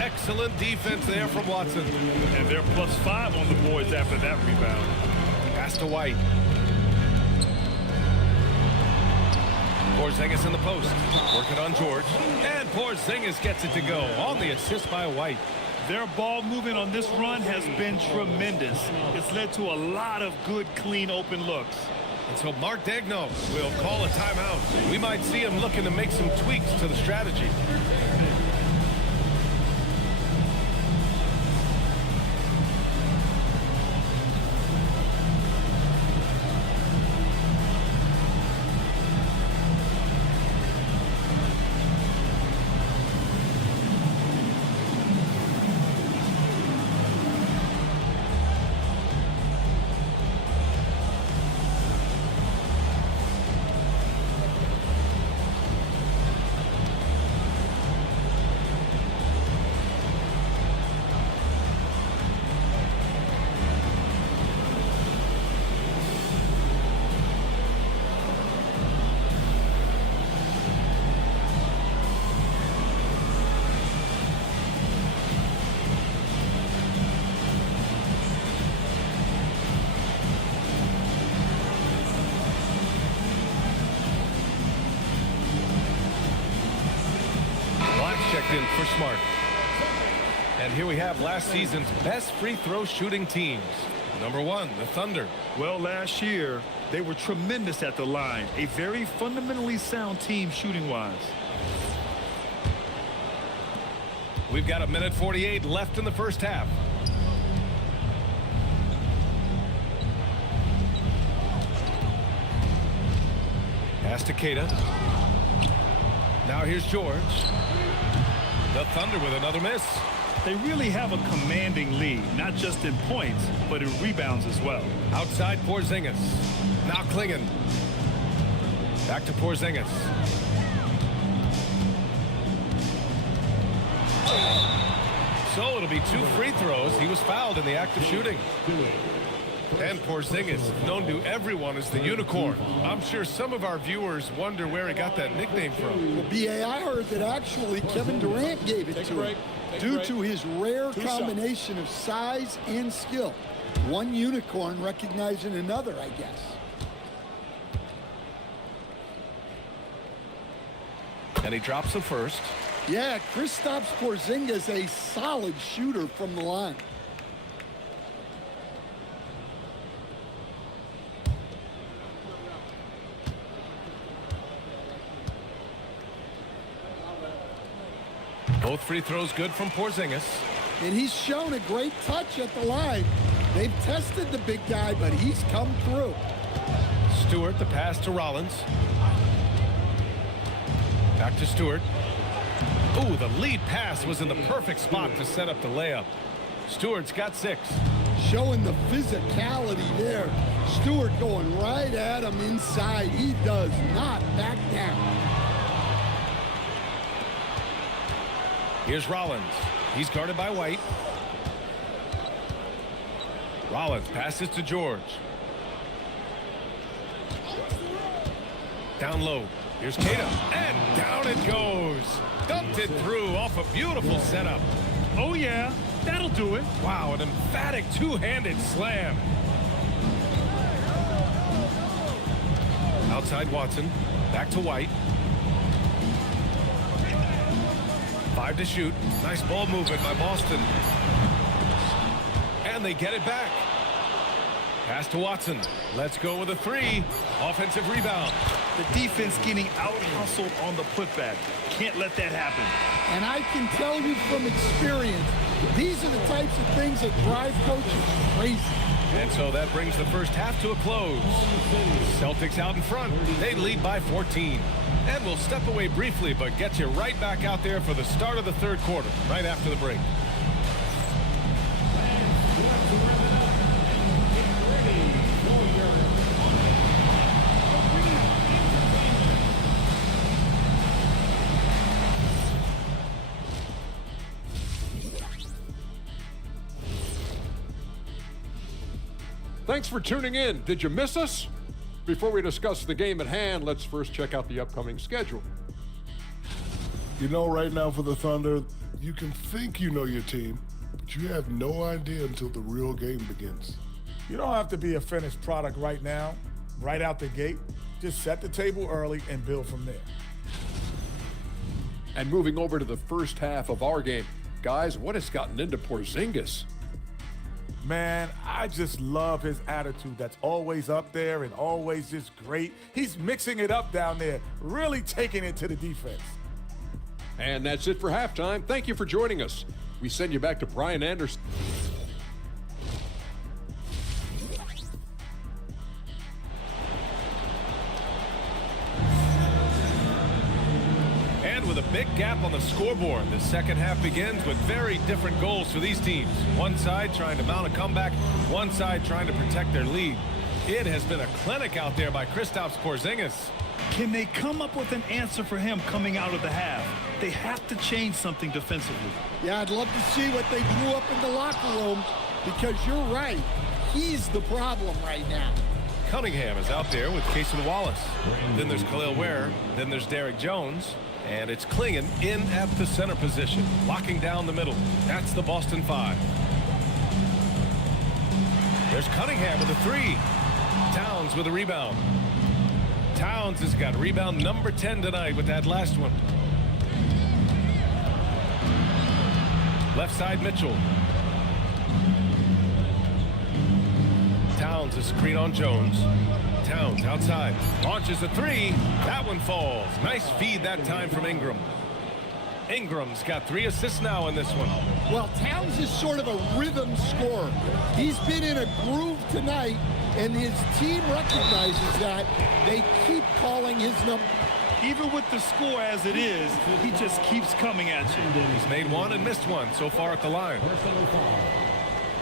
Excellent defense there from Watson. And they're +5 on the boards after that rebound. Pass to White. Porzingis in the post. Working on George. And Porzingis gets it to go on the assist by White. Their ball movement on this run has been tremendous. It's led to a lot of good, clean, open looks. And so Mark Daigneault will call a timeout. We might see him looking to make some tweaks to the strategy. Checked in for Smart. And here we have last season's best free throw shooting teams. Number 1, the Thunder. Well, last year, they were tremendous at the line. A very fundamentally sound team shooting-wise. We've got 1:48 left in the first half. Pass to Keita. Now here's George. The Thunder with another miss. They really have a commanding lead, not just in points, but in rebounds as well. Outside Porzingis. Now Klingon. Back to Porzingis. So it'll be 2 free throws. He was fouled in the act of shooting. And Porzingis, known to everyone as the unicorn. I'm sure some of our viewers wonder where he got that nickname from. Well, B.A., I heard that actually Kevin Durant gave it to him due to his rare combination of size and skill. One unicorn recognizing another, I guess. And he drops the first. Yeah, Kristaps Porzingis, a solid shooter from the line. Both free throws good from Porzingis. And he's shown a great touch at the line. They've tested the big guy, but he's come through. Stewart, the pass to Rollins. Back to Stewart. Ooh, the lead pass was in the perfect spot to set up the layup. Stewart's got 6. Showing the physicality there. Stewart going right at him inside. He does not back down. Here's Rollins. He's guarded by White. Rollins passes to George. Down low. Here's Cato. And down it goes. Dumped it through off a beautiful setup. Oh, yeah. That'll do it. Wow, an emphatic two-handed slam. Outside Watson. Back to White. 5 to shoot. Nice ball movement by Boston. And they get it back. Pass to Watson. Let's go with a 3. Offensive rebound. The defense getting out-hustled on the putback. Can't let that happen. And I can tell you from experience, these are the types of things that drive coaches crazy. And so that brings the first half to a close. Celtics out in front. They lead by 14. And we'll step away briefly, but get you right back out there for the start of the third quarter, right after the break. Thanks for tuning in. Did you miss us? Before we discuss the game at hand, let's first check out the upcoming schedule. You know, right now for the Thunder, you can think you know your team, but you have no idea until the real game begins. You don't have to be a finished product right now, right out the gate. Just set the table early and build from there. And moving over to the first half of our game, guys, what has gotten into Porzingis? Man, I just love his attitude that's always up there and always just great. He's mixing it up down there, really taking it to the defense. And that's it for halftime. Thank you for joining us. We send you back to Brian Anderson. With a big gap on the scoreboard, the second half begins with very different goals for these teams. One side trying to mount a comeback, one side trying to protect their lead. It has been a clinic out there by Kristaps Porzingis. Can they come up with an answer for him coming out of the half? They have to change something defensively. Yeah, I'd love to see what they drew up in the locker room, because you're right. He's the problem right now. Cunningham is out there with Cason Wallace. Then there's Khalil Ware. Then there's Derek Jones. And it's Klingon in at the center position, locking down the middle. That's the Boston 5. There's Cunningham with a 3. Towns with a rebound. Towns has got rebound number 10 tonight with that last one. Left side, Mitchell. Towns a screen on Jones. Towns outside, launches a 3. That one falls. Nice feed that time from Ingram. Ingram's got 3 assists now in this one. Well, Towns is sort of a rhythm scorer. He's been in a groove tonight, and his team recognizes that. They keep calling his number. Even with the score as it is, he just keeps coming at you. He's made 1 and missed 1 so far at the line. Personal foul.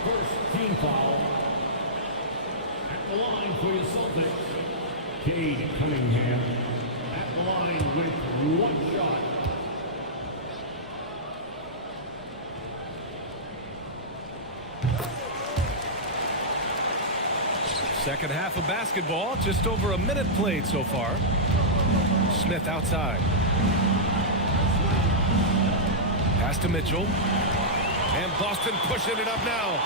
First team foul. At the line for your Celtics, Cade Cunningham. At the line with 1 shot. Second half of basketball, just over a minute played so far. Smith outside. Pass to Mitchell. And Boston pushing it up now.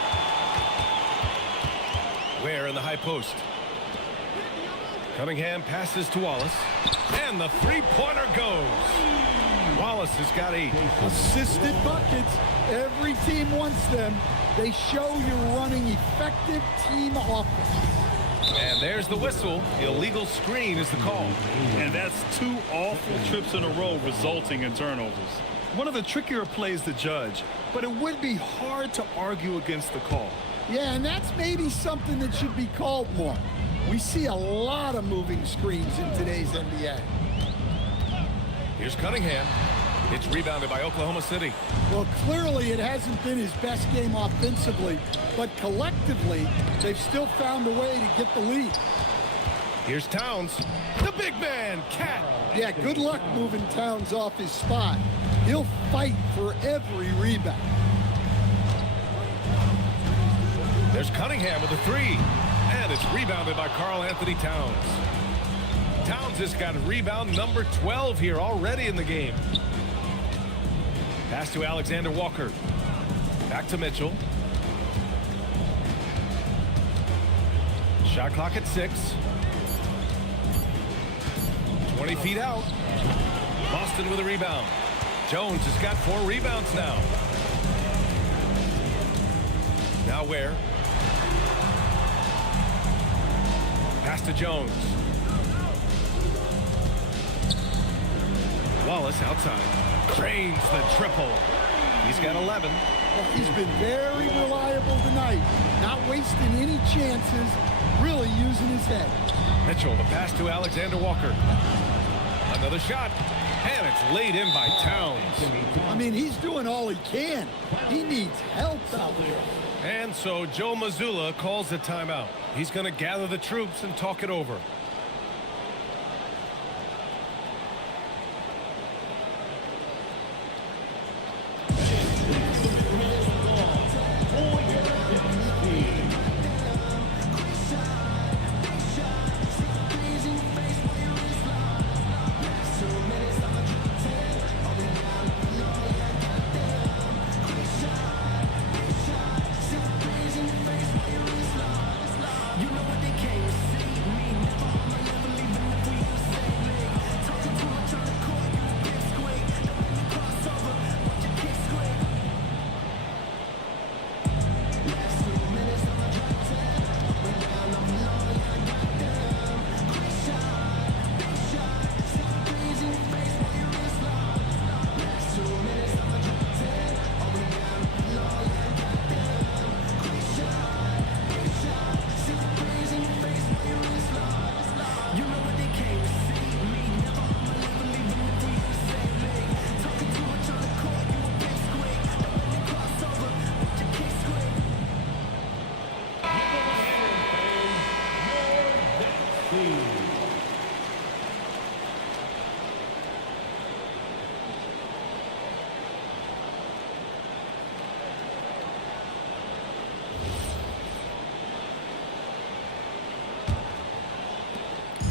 Ware in the high post. Cunningham passes to Wallace. And the three-pointer goes. Wallace has got 8. Assisted buckets. Every team wants them. They show you're running effective team offense. And there's the whistle. Illegal screen is the call. And that's 2 awful trips in a row resulting in turnovers. One of the trickier plays to judge, but it would be hard to argue against the call. Yeah, and that's maybe something that should be called more. We see a lot of moving screens in today's NBA. Here's Cunningham. It's rebounded by Oklahoma City. Well, clearly it hasn't been his best game offensively, but collectively, they've still found a way to get the lead. Here's Towns. The big man, Cat. Yeah, good luck moving Towns off his spot. He'll fight for every rebound. There's Cunningham with a three. And it's rebounded by Karl Anthony Towns. Towns has got rebound number 12 here already in the game. Pass to Alexander Walker. Back to Mitchell. Shot clock at 6. 20 feet out. Boston with a rebound. Jones has got 4 rebounds now. Now Ware. Pass to Jones. Wallace outside. Drains the triple. He's got 11. Well, he's been very reliable tonight. Not wasting any chances. Really using his head. Mitchell, the pass to Alexander Walker. Another shot. And it's laid in by Towns. I mean, he's doing all he can. He needs help out there. And so Joe Mazzulla calls the timeout. He's going to gather the troops and talk it over.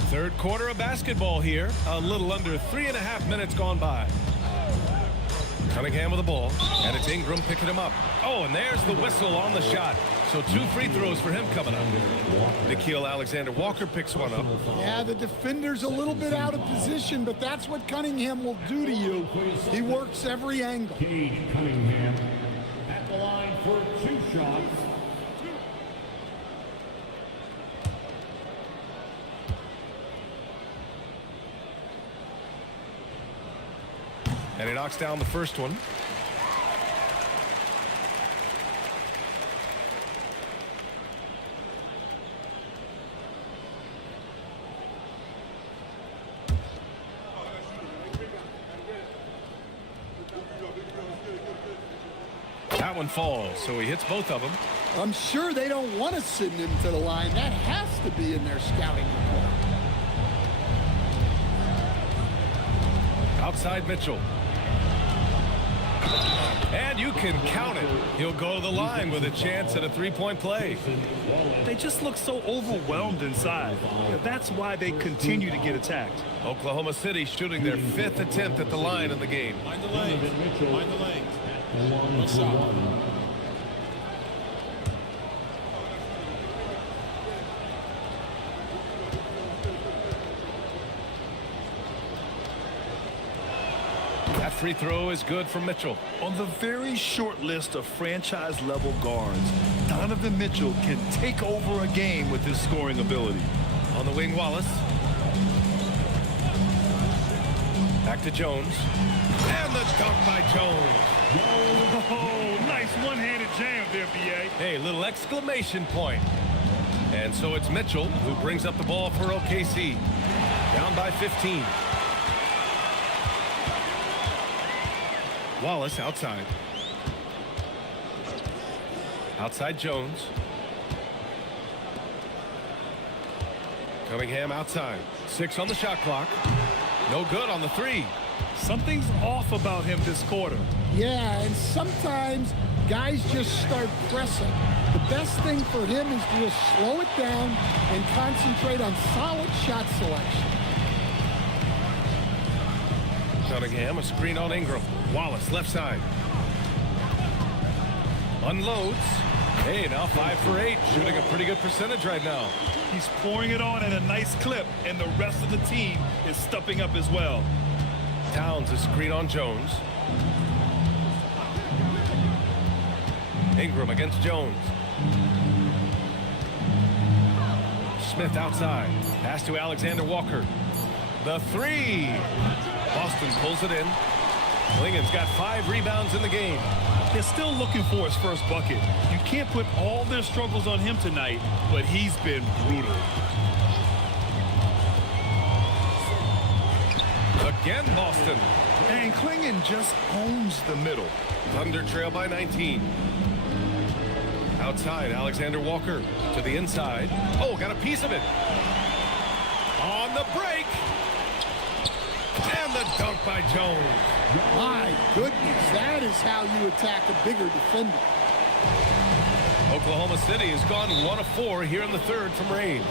Third quarter of basketball here. A little under 3.5 minutes gone by. Cunningham with the ball, and it's Ingram picking him up. Oh, and there's the whistle on the shot. So 2 free throws for him coming up. Nickeil Alexander-Walker picks one up. Yeah, the defender's a little bit out of position, but that's what Cunningham will do to you. He works every angle. Cade Cunningham at the line for 2 shots. And he knocks down the first one. That one falls, so he hits both of them. I'm sure they don't want to send him to the line. That has to be in their scouting report. Outside Mitchell. And you can count it. He'll go to the line with a chance at a 3-point play. They just look so overwhelmed inside. That's why they continue to get attacked. Oklahoma City shooting their 5th attempt at the line in the game. Mind the lanes. Mind the lanes. What's up? That free throw is good for Mitchell. On the very short list of franchise-level guards, Donovan Mitchell can take over a game with his scoring ability. On the wing, Wallace. Back to Jones. And the dunk by Jones. Oh, nice one-handed jam there, B.A. Hey, little exclamation point. And so it's Mitchell who brings up the ball for OKC. Down by 15. Wallace outside. Outside Jones. Cunningham outside. 6 on the shot clock. No good on the 3. Something's off about him this quarter. Yeah, and sometimes guys just start pressing. The best thing for him is to just slow it down and concentrate on solid shot selection. Cunningham, a screen on Ingram. Wallace, left side. Unloads. Hey, now 5 for 8. Shooting a pretty good percentage right now. He's pouring it on at a nice clip, and the rest of the team is stepping up as well. Towns, a screen on Jones. Ingram against Jones. Smith outside. Pass to Alexander Walker. The 3. Boston pulls it in. Klingen's got 5 rebounds in the game. They're still looking for his first bucket. You can't put all their struggles on him tonight, but he's been brutal. Again, Boston. And Klingen just owns the middle. Thunder trail by 19. Outside, Alexander Walker to the inside. Oh, got a piece of it. On the break. And the dunk by Jones. My goodness, that is how you attack a bigger defender. Oklahoma City has gone 1 of 4 here in the third from range.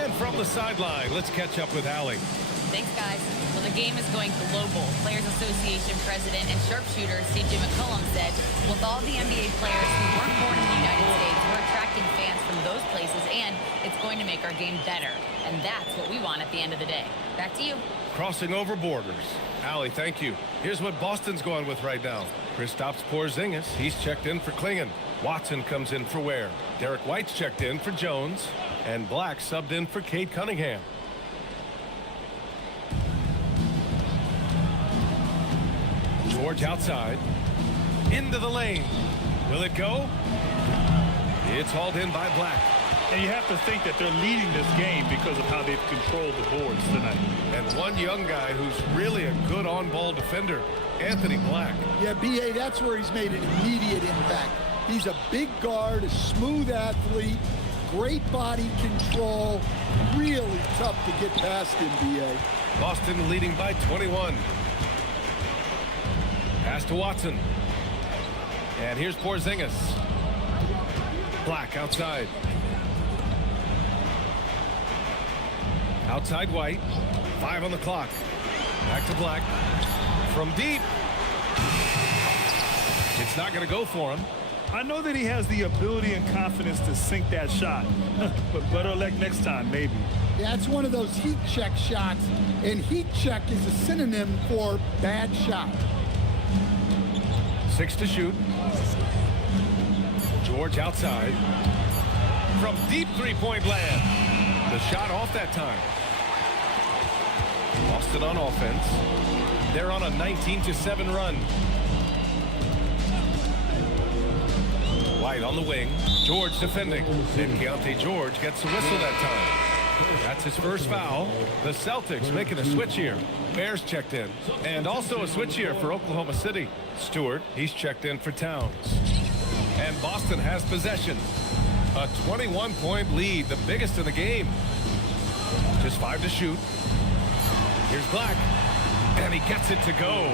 And from the sideline, let's catch up with Allie. Thanks, guys. Well, the game is going global. Players Association President and sharpshooter C.J. McCollum said, with all the NBA players who weren't born in the United States, we're attracting fans from those places, and it's going to make our game better. And that's what we want at the end of the day. Back to you. Crossing over borders. Allie, thank you. Here's what Boston's going with right now. Kristaps Porzingis, he's checked in for Klingen. Watson comes in for Ware. Derek White's checked in for Jones. And Black subbed in for Cade Cunningham. George outside. Into the lane. Will it go? It's hauled in by Black. And you have to think that they're leading this game because of how they've controlled the boards tonight. And one young guy who's really a good on-ball defender, Anthony Black. Yeah, B.A., that's where he's made an immediate impact. He's a big guard, a smooth athlete, great body control, really tough to get past him, B.A. Boston leading by 21. Pass to Watson. And here's Porzingis. Black outside. Outside White. 5 on the clock. Back to Black. From deep. It's not going to go for him. I know that he has the ability and confidence to sink that shot. But better luck next time, maybe. Yeah, it's one of those heat check shots. And heat check is a synonym for bad shot. 6 to shoot. George outside. From deep three-point land. The shot off that time. Boston on offense. They're on a 19-7 run. White on the wing. George defending. And Keontae George gets the whistle that time. That's his first foul. The Celtics making a switch here. Bears checked in. And also a switch here for Oklahoma City. Stewart, he's checked in for Towns. And Boston has possession. A 21-point lead, the biggest in the game. Just 5 to shoot. Here's Black. And he gets it to go.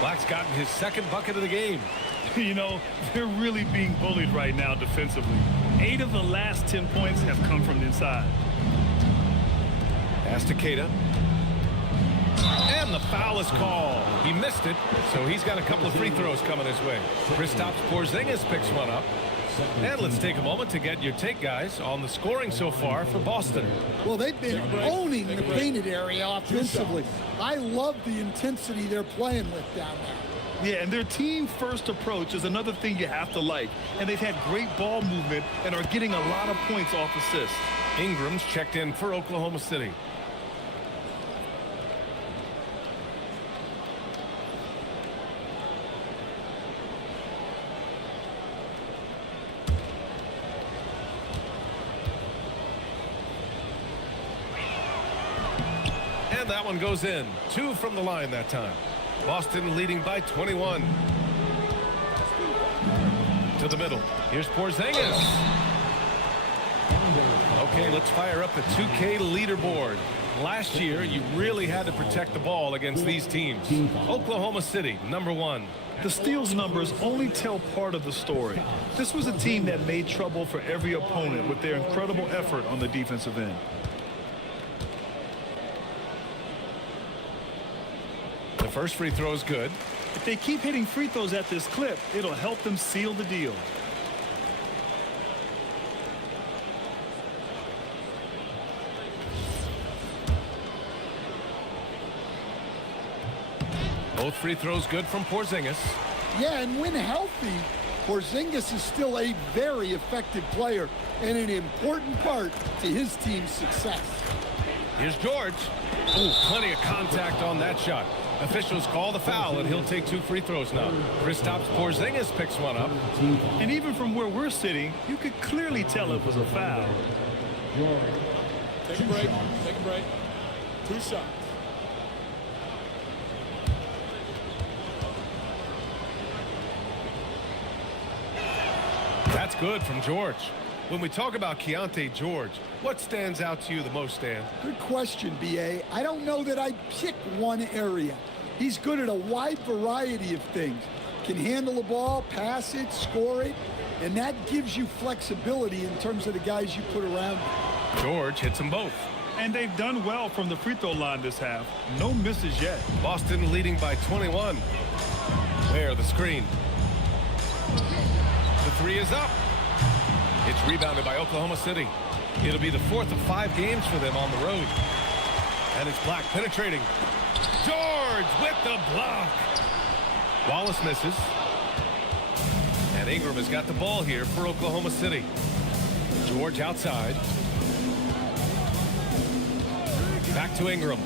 Black's gotten his second bucket of the game. You know, they're really being bullied right now defensively. 8 of the last 10 points have come from inside. Pass to Keita. And the foul is called. He missed it, so he's got a couple of free throws coming his way. Kristaps Porzingis picks one up. And let's take a moment to get your take, guys, on the scoring so far for Boston. Well, they've been owning the painted area offensively. I love the intensity they're playing with down there. Yeah, and their team-first approach is another thing you have to like. And they've had great ball movement and are getting a lot of points off assists. Ingram's checked in for Oklahoma City. That one goes in. 2 from the line that time. Boston leading by 21. To the middle. Here's Porzingis. Okay, let's fire up the 2K leaderboard. Last year, you really had to protect the ball against these teams. Oklahoma City, #1. The steals numbers only tell part of the story. This was a team that made trouble for every opponent with their incredible effort on the defensive end. The first free throw is good. If they keep hitting free throws at this clip, it'll help them seal the deal. Both free throws good from Porzingis. Yeah, and when healthy, Porzingis is still a very effective player and an important part to his team's success. Here's George. Oh, plenty of contact on that shot. Officials call the foul, and he'll take 2 free throws now. Kristaps Porzingis picks one up. And even from where we're sitting, you could clearly tell it was a foul. Take a break. Take a break. 2 shots. That's good from George. When we talk about Keontae George, what stands out to you the most, Stan? Good question, B.A. I don't know that I'd pick one area. He's good at a wide variety of things. Can handle the ball, pass it, score it, and that gives you flexibility in terms of the guys you put around him. George hits them both. And they've done well from the free throw line this half. No misses yet. Boston leading by 21. There, the screen. The 3 is up. It's rebounded by Oklahoma City. It'll be the 4th of 5 games for them on the road. And it's Black penetrating. George with the block. Wallace misses. And Ingram has got the ball here for Oklahoma City. George outside. Back to Ingram.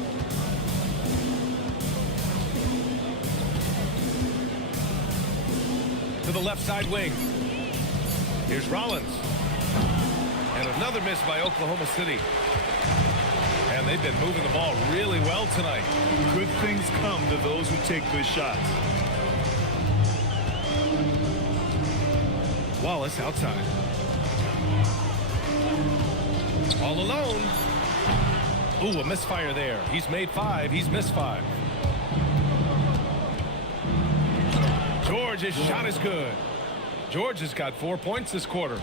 To the left side wing. Here's Rollins. And another miss by Oklahoma City. And they've been moving the ball really well tonight. Good things come to those who take good shots. Wallace outside. All alone. Ooh, a misfire there. He's made 5. He's missed 5. George's shot is good. George has got 4 points this quarter.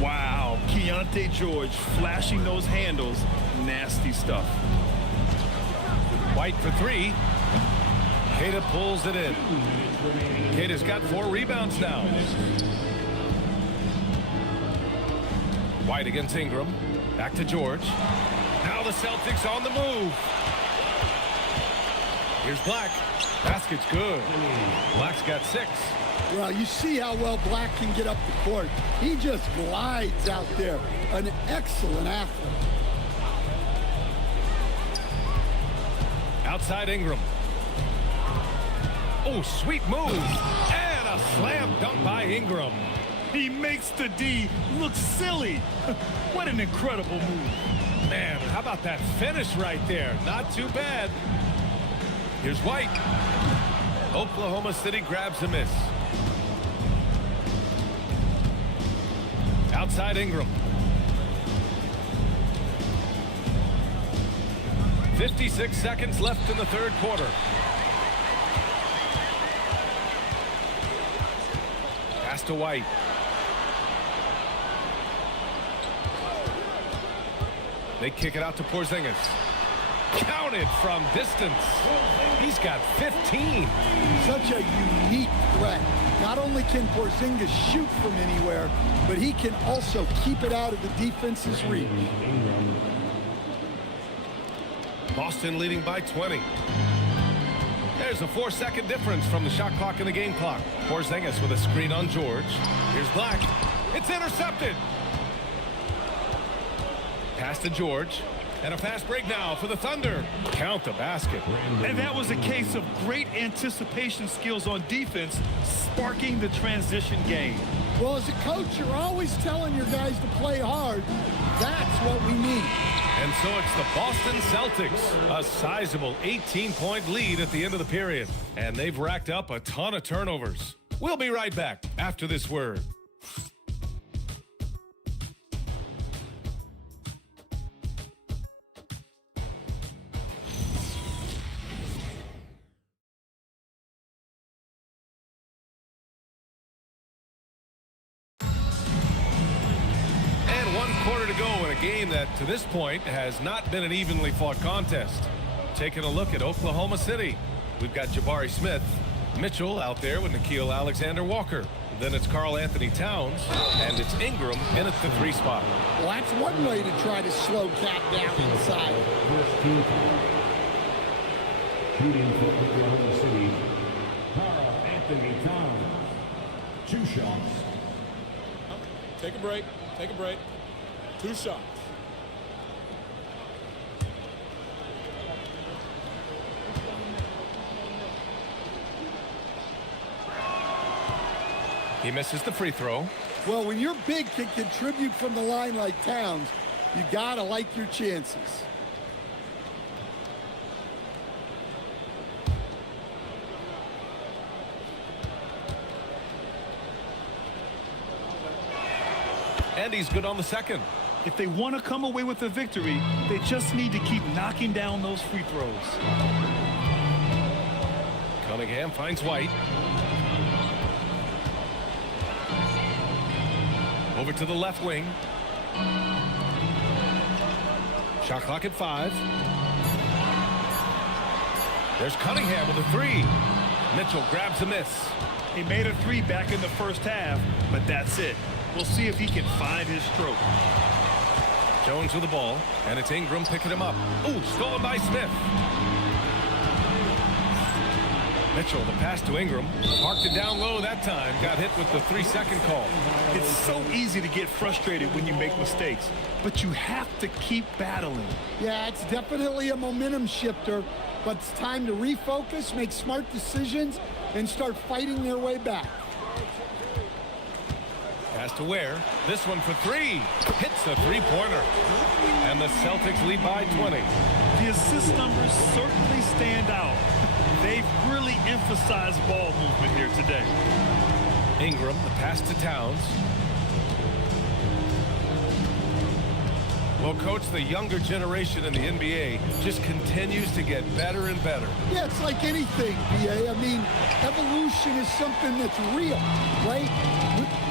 Wow, Keontae George flashing those handles. Nasty stuff. White for 3. Queta pulls it in. Queta's got 4 rebounds now. White against Ingram. Back to George. Now the Celtics on the move. Here's Black. Basket's good. Black's got 6. Well, you see how well Black can get up the court. He just glides out there. An excellent athlete. Outside Ingram. Oh, sweet move. And a slam dunk by Ingram. He makes the D look silly. What an incredible move. Man, how about that finish right there? Not too bad. Here's White. Oklahoma City grabs a miss. Outside Ingram. 56 seconds left in the 3rd quarter. Pass to White. They kick it out to Porzingis. Counted from distance. He's got 15. Such a unique threat. Not only can Porzingis shoot from anywhere, but he can also keep it out of the defense's reach. Boston leading by 20. There's a 4-second difference from the shot clock and the game clock. Porzingis with a screen on George. Here's Black. It's intercepted. Pass to George. And a fast break now for the Thunder. Count the basket. And that was a case of great anticipation skills on defense, sparking the transition game. Well, as a coach, you're always telling your guys to play hard. That's what we need. And so it's the Boston Celtics, a sizable 18-point lead at the end of the period. And they've racked up a ton of turnovers. We'll be right back after this word. Quarter to go in a game that to this point has not been an evenly fought contest. Taking a look at Oklahoma City, we've got Jabari Smith, Mitchell out there with Nickeil Alexander-Walker. Then it's Karl Anthony Towns, and it's Ingram in at the 3 spot. Well, that's one way to try to slow Cat down inside. First team foul. Shooting for Oklahoma City, Karl Anthony Towns. 2 shots. Take a break. Take a break. 2 shots. He misses the free throw. Well, when you're big can contribute from the line like Towns, you gotta like your chances. And he's good on the second. If they want to come away with a victory, they just need to keep knocking down those free throws. Cunningham finds White. Over to the left wing. Shot clock at 5. There's Cunningham with a 3. Mitchell grabs a miss. He made a 3 back in the first half, but that's it. We'll see if he can find his stroke. Jones with the ball, and it's Ingram picking him up. Ooh, stolen by Smith. Mitchell, the pass to Ingram. Parked it down low that time. Got hit with the 3-second call. It's so easy to get frustrated when you make mistakes, but you have to keep battling. Yeah, it's definitely a momentum shifter, but it's time to refocus, make smart decisions, and start fighting their way back. Pass to Ware. This one for 3. Hits the 3-pointer. And the Celtics lead by 20. The assist numbers certainly stand out. They've really emphasized ball movement here today. Ingram, the pass to Towns. Well, Coach, the younger generation in the NBA just continues to get better and better. Yeah, it's like anything, BA. I mean, evolution is something that's real, right?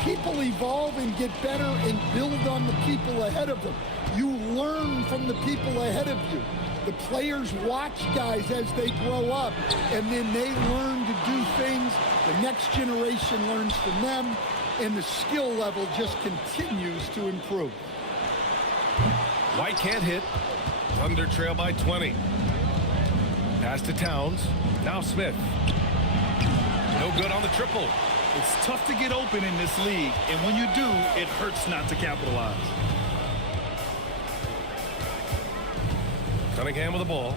People evolve and get better and build on the people ahead of them. You learn from the people ahead of you. The players watch guys as they grow up, and then they learn to do things. The next generation learns from them, and the skill level just continues to improve. White can't hit. Thunder trail by 20. Pass to Towns. Now Smith. No good on the triple. It's tough to get open in this league, and when you do, it hurts not to capitalize. Cunningham with the ball.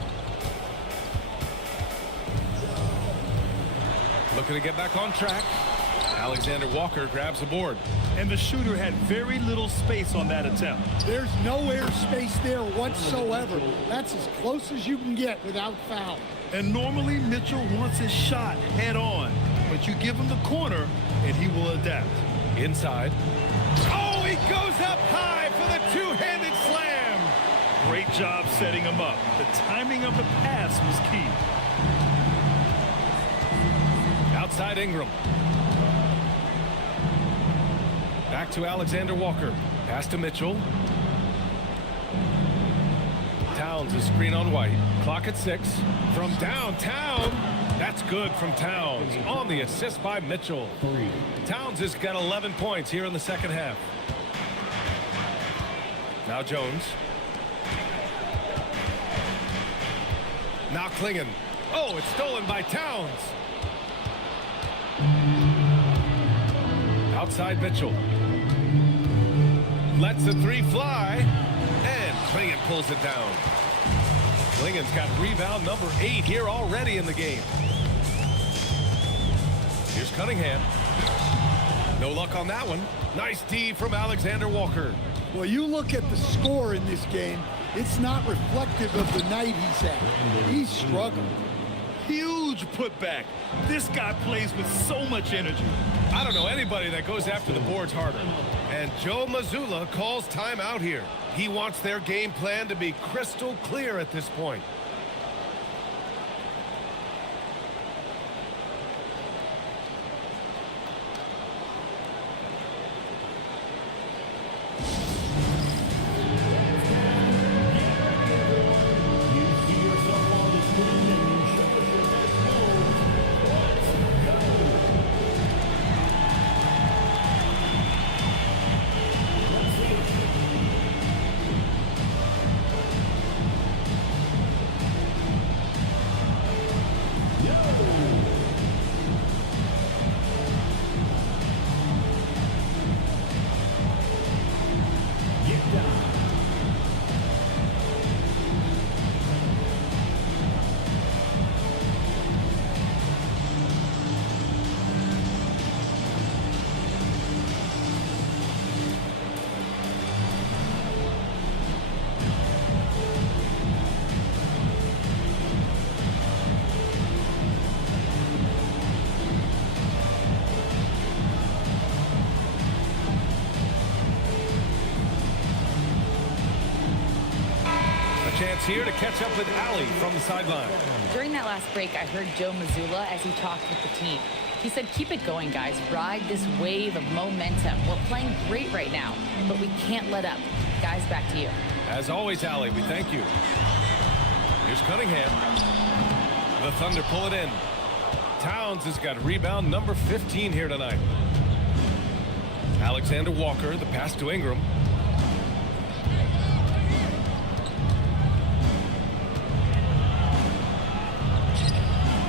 Looking to get back on track. Alexander Walker grabs the board. And the shooter had very little space on that attempt. There's no air space there whatsoever. That's as close as you can get without foul. And normally Mitchell wants his shot head on, but you give him the corner and he will adapt. Inside. Oh, he goes up high for the two-handed slam. Great job setting him up. The timing of the pass was key. Outside Ingram. Back to Alexander Walker. Pass to Mitchell. Towns is screen on White. Clock at 6. From downtown. That's good from Towns. On the assist by Mitchell. Towns has got 11 points here in the second half. Now Jones. Now Klingon. Oh, it's stolen by Towns. Outside Mitchell. Lets the 3 fly. And Klingon pulls it down. Klingon's got rebound number 8 here already in the game. Here's Cunningham. No luck on that one. Nice D from Alexander Walker. Well, you look at the score in this game, it's not reflective of the night he's had. He's struggling. Huge putback. This guy plays with so much energy. I don't know anybody that goes after the boards harder. And Joe Mazzulla calls timeout here. He wants their game plan to be crystal clear at this point. Chance here to catch up with Allie from the sideline. During that last break, I heard Joe Mazzulla as he talked with the team. He said, keep it going, guys. Ride this wave of momentum. We're playing great right now, but we can't let up. Guys, back to you. As always, Allie, we thank you. Here's Cunningham. The Thunder pull it in. Towns has got rebound number 15 here tonight. Alexander Walker, the pass to Ingram.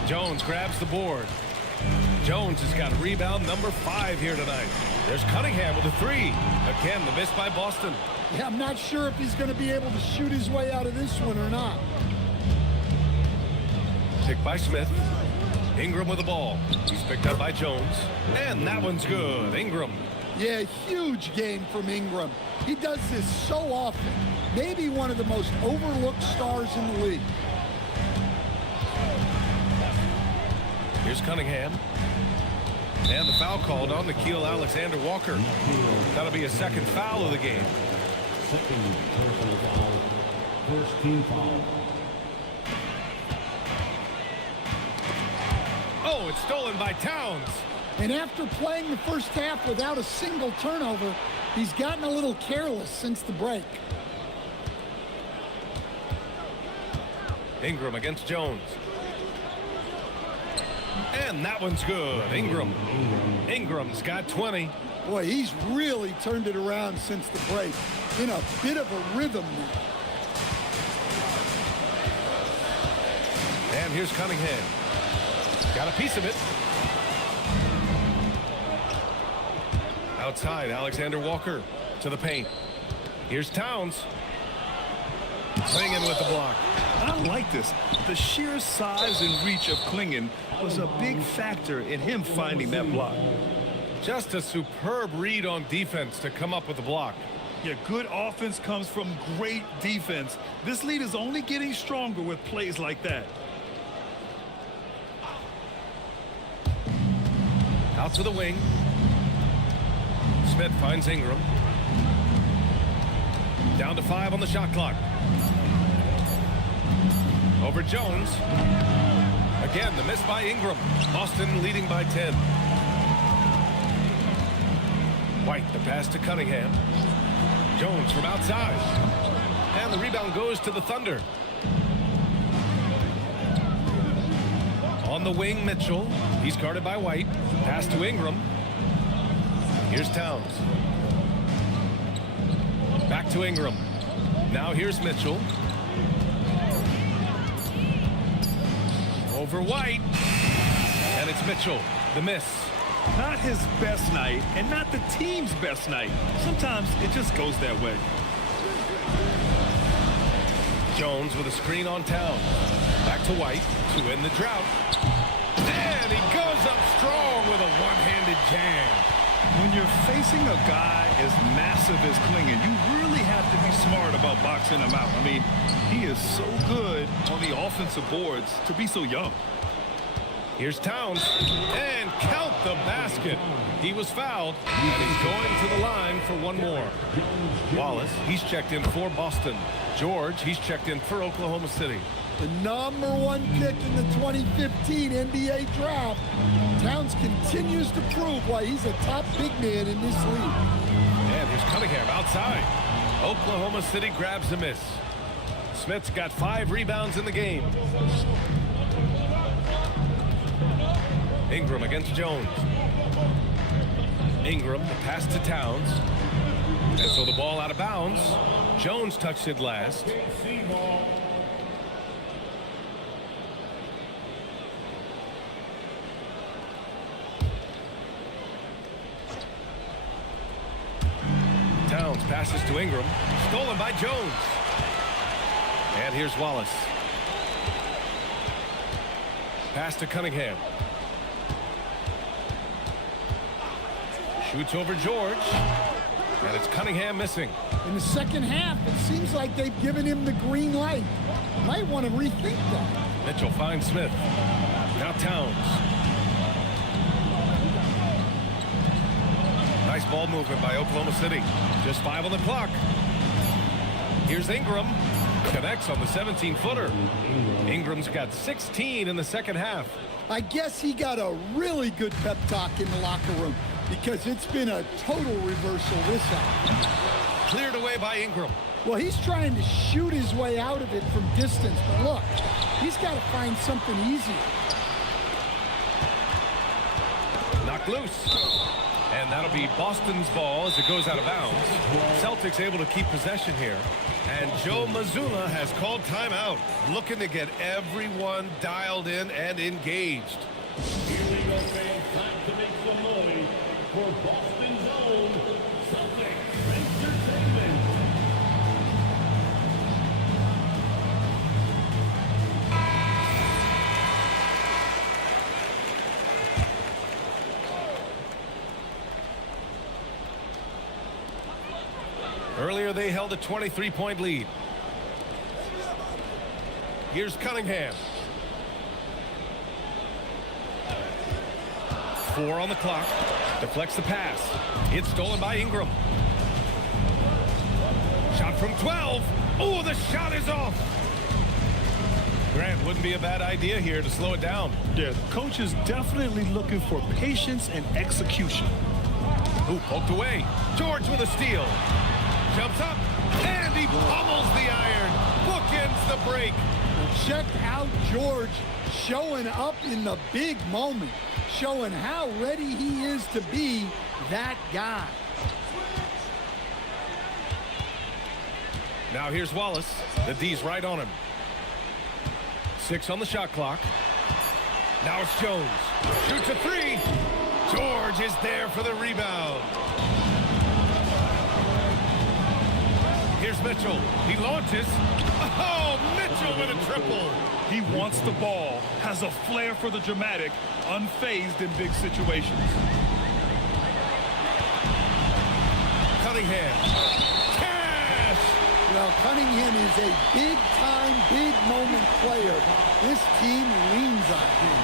Jones grabs the board. Jones has got rebound number 5 here tonight. There's Cunningham with a 3. Again, the miss by Boston. Yeah, I'm not sure if he's going to be able to shoot his way out of this one or not. Picked by Smith. Ingram with the ball. He's picked up by Jones. And that one's good. Ingram. Yeah, huge game from Ingram. He does this so often. Maybe one of the most overlooked stars in the league. Here's Cunningham. And the foul called on Nickeil Alexander Walker. That'll be a second foul of the game. Second personal foul. First team foul. Oh, it's stolen by Towns. And after playing the first half without a single turnover, he's gotten a little careless since the break. Ingram against Jones. And that one's good. Ingram. Ingram's got 20. Boy, he's really turned it around since the break. In a bit of a rhythm now. And here's Cunningham. Got a piece of it. Outside, Alexander Walker to the paint. Here's Towns. Clingan with the block. I like this. The sheer size and reach of Clingan was a big factor in him finding that block. Just a superb read on defense to come up with the block. Yeah, good offense comes from great defense. This lead is only getting stronger with plays like that. Out to the wing. Smith finds Ingram. Down to 5 on the shot clock. Over Jones. Again, the miss by Ingram. Boston leading by 10. White, the pass to Cunningham. Jones from outside. And the rebound goes to the Thunder. On the wing, Mitchell. He's guarded by White. Pass to Ingram. Here's Towns. Back to Ingram. Now here's Mitchell. Over White. And it's Mitchell. The miss. Not his best night and not the team's best night. Sometimes it just goes that way. Jones with a screen on Towns. Back to White to end the drought. And he goes up strong with a one-handed jam. When you're facing a guy as massive as Klingon, you really have to be smart about boxing him out. I mean, he is so good on the offensive boards to be so young. Here's Towns, and count the basket. He was fouled, and he's going to the line for one more. Wallace, he's checked in for Boston. George, he's checked in for Oklahoma City. The #1 pick in the 2015 NBA draft, Towns continues to prove why he's a top big man in this league. And here's Cunningham outside. Oklahoma City grabs a miss. Smith's got 5 rebounds in the game. Ingram against Jones. Ingram, the pass to Towns. And so the ball out of bounds. Jones touched it last. Towns passes to Ingram. Stolen by Jones. And here's Wallace. Pass to Cunningham. Shoots over George. And it's Cunningham missing. In the second half, it seems like they've given him the green light. Might want to rethink that. Mitchell finds Smith. Now Towns. Nice ball movement by Oklahoma City. Just 5 on the clock. Here's Ingram. Connects on the 17-footer. Ingram's got 16 in the second half. I guess he got a really good pep talk in the locker room because it's been a total reversal this half. Cleared away by Ingram. Well, he's trying to shoot his way out of it from distance, but look, he's got to find something easier. Knocked loose. And that'll be Boston's ball as it goes out of bounds. Celtics able to keep possession here. And Joe Mazzulla has called timeout, looking to get everyone dialed in and engaged. Here we go, fans. Time to make some noise for Boston's own Celtics Entertainment. Earlier, they held a 23-point lead. Here's Cunningham. 4 on the clock. Deflects the pass. It's stolen by Ingram. Shot from 12. Oh, the shot is off. Grant, wouldn't be a bad idea here to slow it down. Yeah, the coach is definitely looking for patience and execution. Ooh, poked away. George with a steal. Jumps up, and he pummels the iron. Bookends the break. Well, check out George showing up in the big moment, showing how ready he is to be that guy. Now here's Wallace. The D's right on him. 6 on the shot clock. Now it's Jones. Shoots a 3. George is there for the rebound. Here's Mitchell. He launches. Oh, Mitchell with a triple. He wants the ball, has a flair for the dramatic, unfazed in big situations. Cunningham. Cash! Well, Cunningham is a big-time, big-moment player. This team leans on him.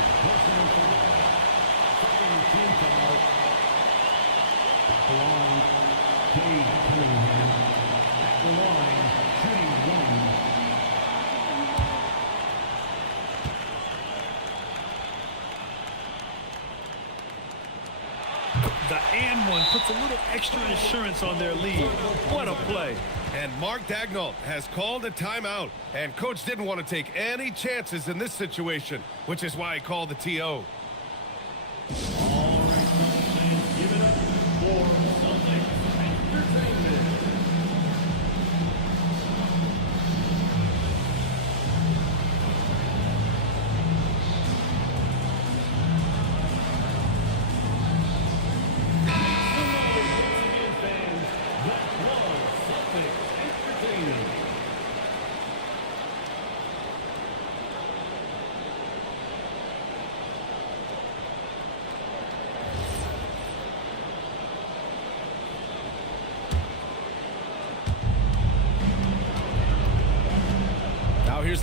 The and one puts a little extra insurance on their lead. What a play. And Mark Daigneault has called a timeout. And coach didn't want to take any chances in this situation, which is why he called the TO. All right, fans, give it up for Celtics Entertainment.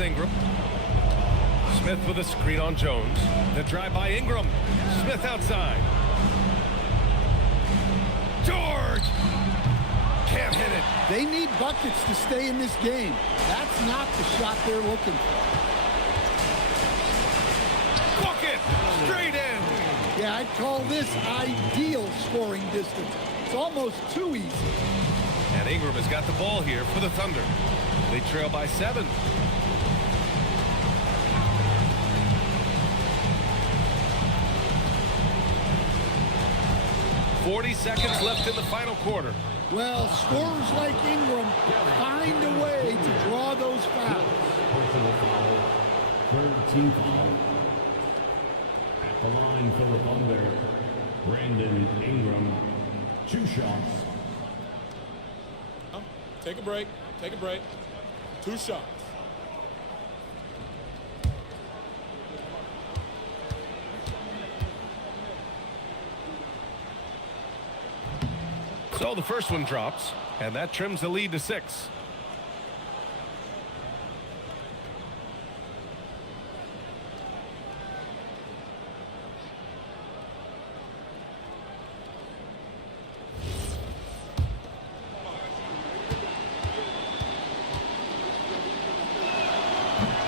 Ingram. Smith with a screen on Jones. The drive by Ingram. Smith outside. George! Can't hit it. They need buckets to stay in this game. That's not the shot they're looking for. Book it! Straight in! Yeah, I'd call this ideal scoring distance. It's almost too easy. And Ingram has got the ball here for the Thunder. They trail by 7. "40 seconds left in the final quarter." Well, scorers like Ingram find a way to draw those fouls. Personal foul. Third team foul. At the line for the Thunder, Brandon Ingram. 2 shots. Take a break. Take a break. 2 shots. So the first one drops, and that trims the lead to 6.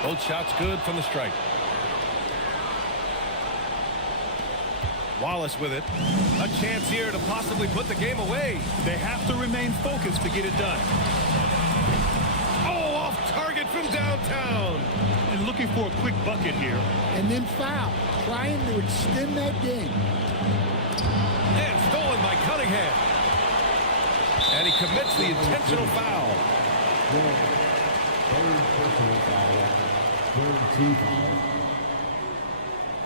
Both shots good from the stripe. Wallace with it. A chance here to possibly put the game away. They have to remain focused to get it done. Oh, off target from downtown. And looking for a quick bucket here. And then foul, trying to extend that game. And stolen by Cunningham. And he commits the intentional foul. Third personal foul. Third team foul.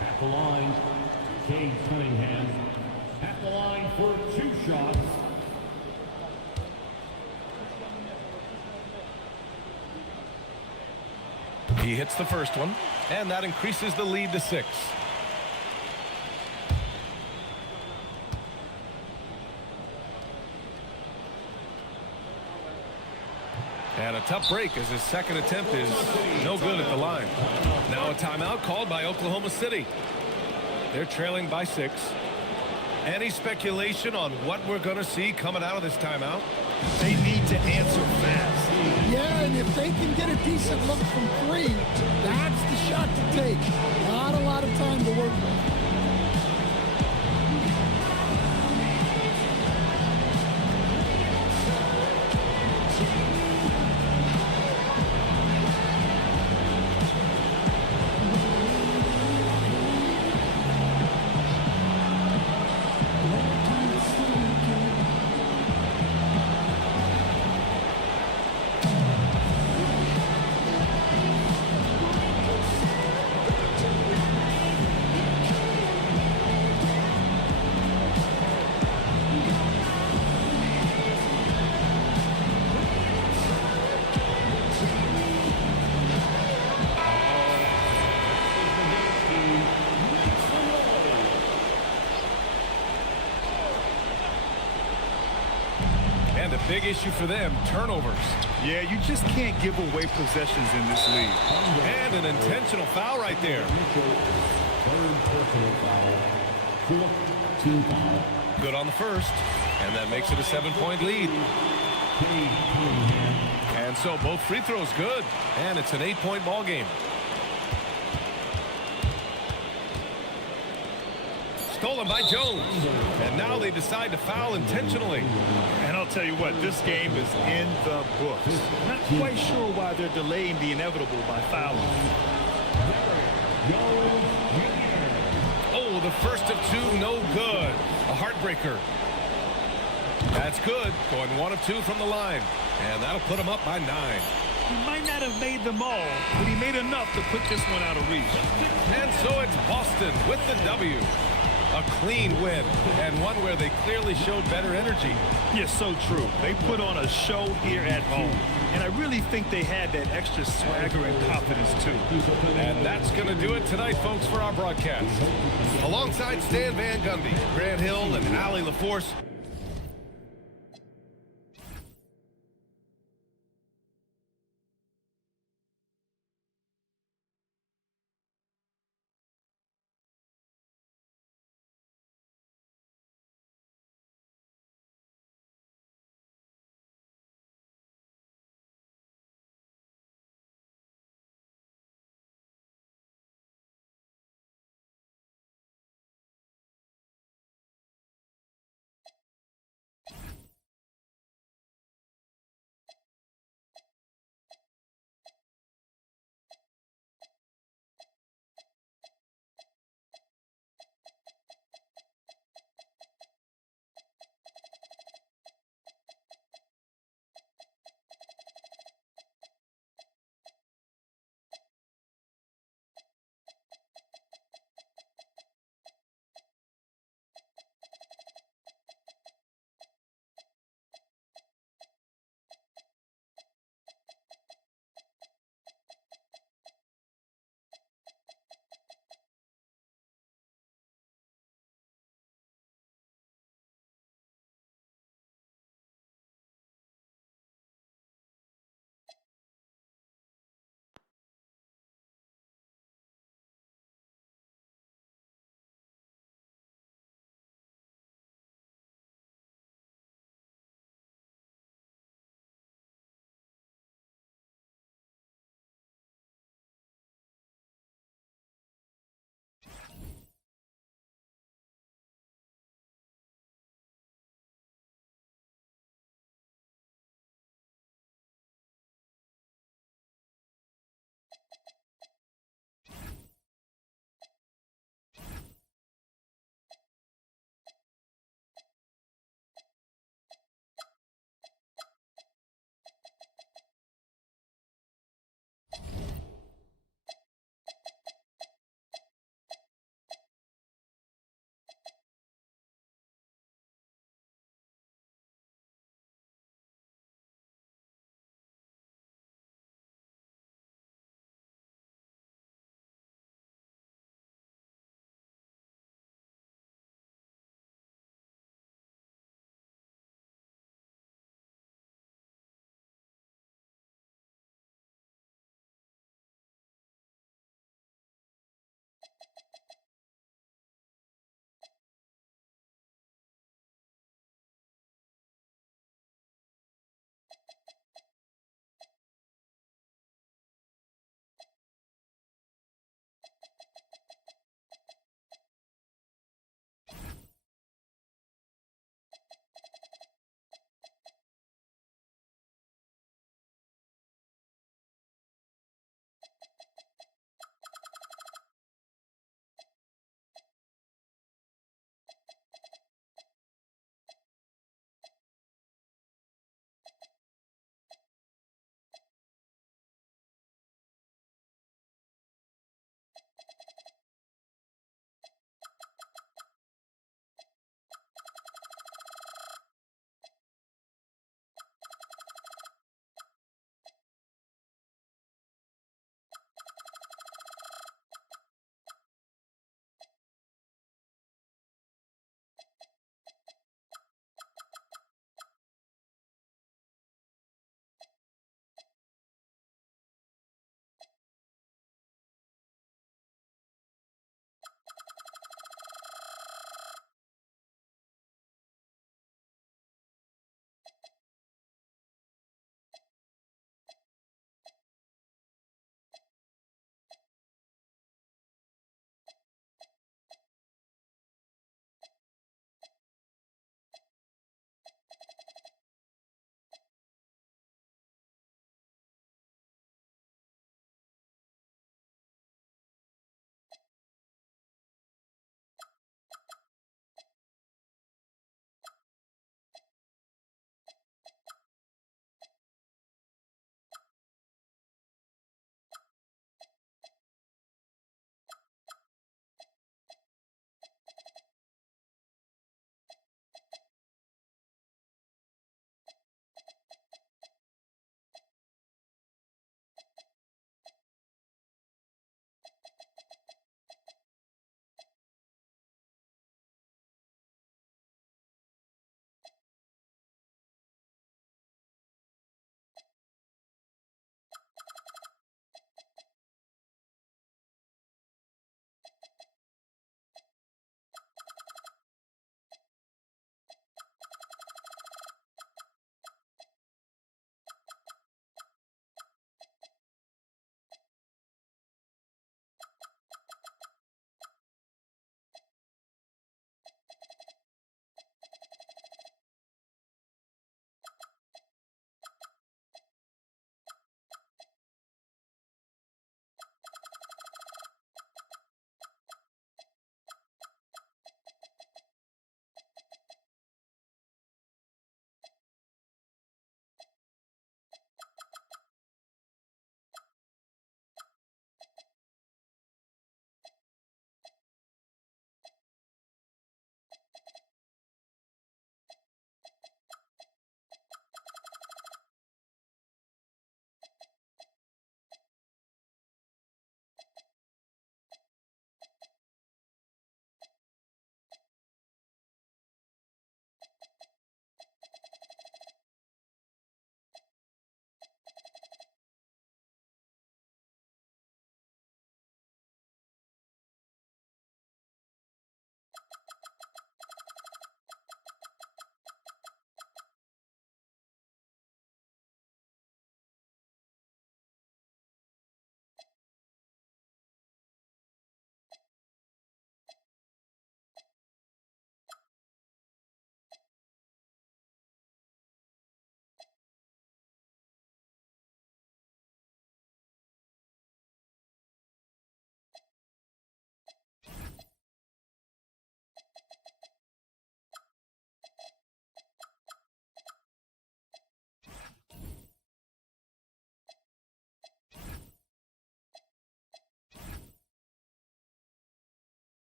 At the line, Cade Cunningham. At the line for 2 shots. He hits the first one, and that increases the lead to 6. And a tough break as his second attempt is no good at the line. Now a timeout called by Oklahoma City. They're trailing by 6. Any speculation on what we're going to see coming out of this timeout? They need to answer fast. Yeah, and if they can get a decent look from 3, that's the shot to take. Not a lot of time to work with. And a big issue for them, turnovers. Yeah, you just can't give away possessions in this league. And an intentional foul right there. Third personal foul. Fourth team foul. Good on the first, and that makes it a 7-point lead. And so both free throws good, and it's an 8-point ball game. Stolen by Jones, and now they decide to foul intentionally. And I'll tell you what, this game is in the books. Not quite sure why they're delaying the inevitable by fouling. Oh, the first of 2, no good. A heartbreaker. That's good, going 1 of 2 from the line, and that'll put him up by 9. He might not have made them all, but he made enough to put this one out of reach. And so it's Boston with the W. A clean win, and one where they clearly showed better energy. Yeah, so true. They put on a show here at home, and I really think they had that extra swagger and confidence, too. And that's going to do it tonight, folks, for our broadcast. Alongside Stan Van Gundy, Grant Hill, and Allie LaForce,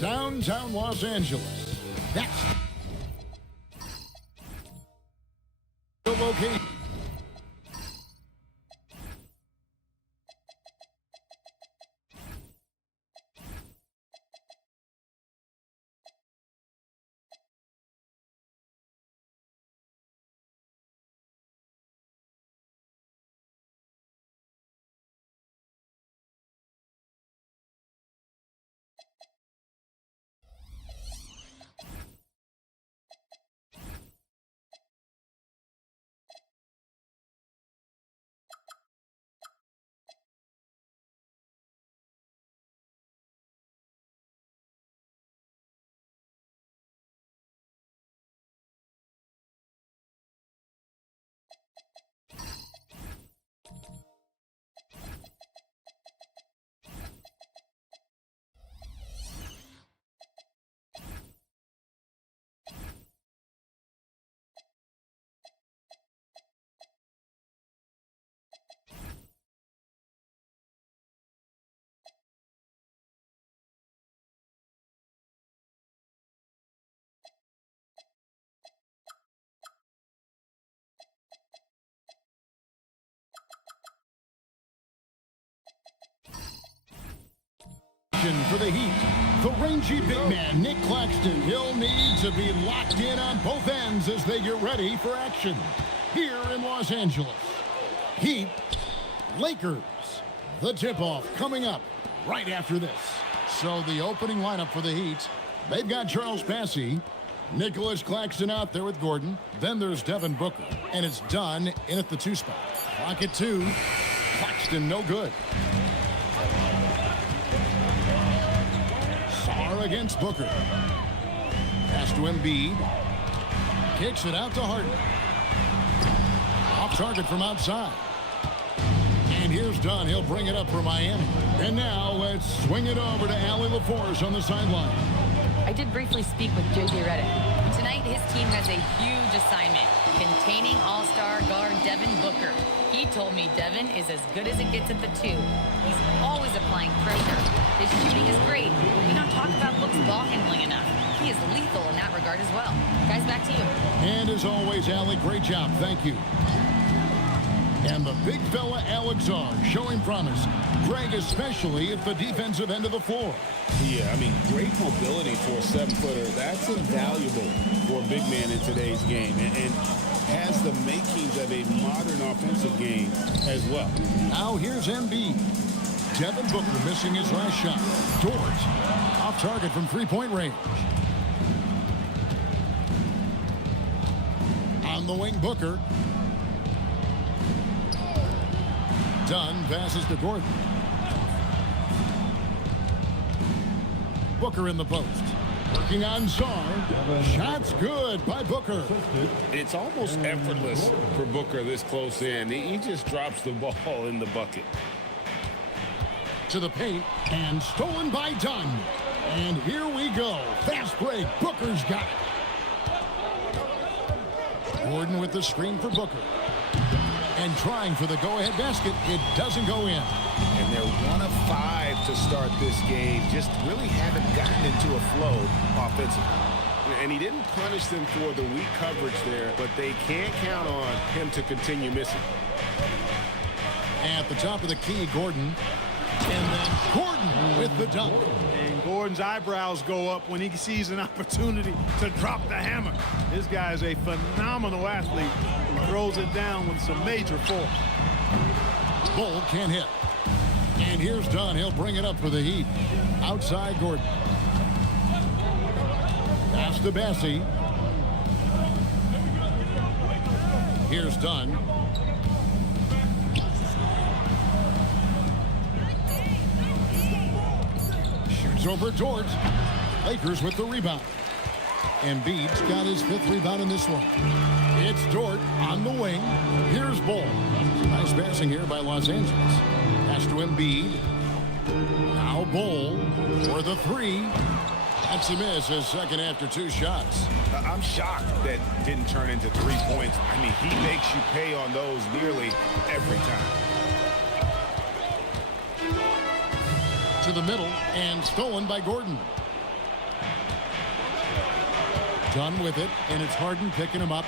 downtown Los Angeles. That's the location. For the Heat, the rangy big man, Nick Claxton. He'll need to be locked in on both ends as they get ready for action here in Los Angeles. Heat, Lakers. The tip-off coming up right after this. So the opening lineup for the Heat, they've got Charles Passy, Nicholas Claxton out there with Gordon. Then there's Devin Booker, and it's done in at the 2 spot. Clock at 2. Claxton no good. Against Booker. Pass to Embiid. Kicks it out to Harden. Off target from outside. And here's Dunn. He'll bring it up for Miami. And now let's swing it over to Allie LaForce on the sideline. I did briefly speak with J.J. Redick. Tonight, his team has a huge assignment, containing all-star guard Devin Booker. He told me Devin is as good as it gets at the 2. He's always applying pressure. His shooting is great. We don't talk about Book's ball handling enough. He is lethal in that regard as well. Guys, back to you. And as always, Allie, great job. Thank you. And the big fella, Alex R, showing promise. Greg especially at the defensive end of the floor. Yeah, I mean, great mobility for a 7-footer. That's invaluable for a big man in today's game. And has the makings of a modern offensive game as well. Now here's Embiid. Devin Booker missing his last shot. Dort off target from 3-point range. On the wing, Booker. Dunn passes to Gordon. Booker in the post. Working on Czar. Shots good by Booker. It's almost effortless for Booker this close in. He just drops the ball in the bucket. To the paint and stolen by Dunn. And here we go. Fast break. Booker's got it. Gordon with the screen for Booker. And trying for the go-ahead basket. It doesn't go in. And they're 1 of 5 to start this game. Just really haven't gotten into a flow offensively. And he didn't punish them for the weak coverage there, but they can't count on him to continue missing. At the top of the key, Gordon. And then Gordon with the dunk. And Gordon's eyebrows go up when he sees an opportunity to drop the hammer. This guy is a phenomenal athlete who throws it down with some major force. Bull can't hit. And here's Dunn. He'll bring it up for the Heat. Outside Gordon. Pass to Bassey. Here's Dunn. Shoots over Dort. Lakers with the rebound. Embiid's got his 5th rebound in this one. It's Dort on the wing. Here's Bull. Nice passing here by Los Angeles. Pass to Embiid. Now Bull for the 3. That's a miss, his second after 2 shots. I'm shocked that didn't turn into 3 points. I mean, he makes you pay on those nearly every time. To the middle and stolen by Gordon. Done with it, and it's Harden picking him up.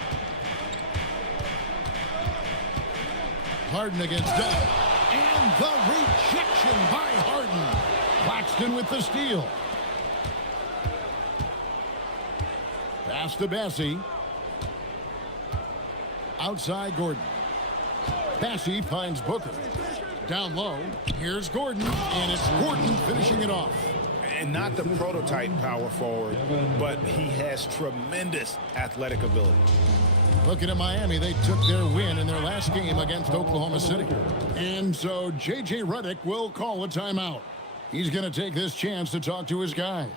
Harden against Dunn. And the rejection by Harden. Claxton with the steal. Pass to Bassey. Outside Gordon. Bassey finds Booker. Down low. Here's Gordon, and it's Gordon finishing it off. And not the prototype power forward, but he has tremendous athletic ability. Looking at Miami, they took their win in their last game against Oklahoma City. And so J.J. Redick will call a timeout. He's going to take this chance to talk to his guys.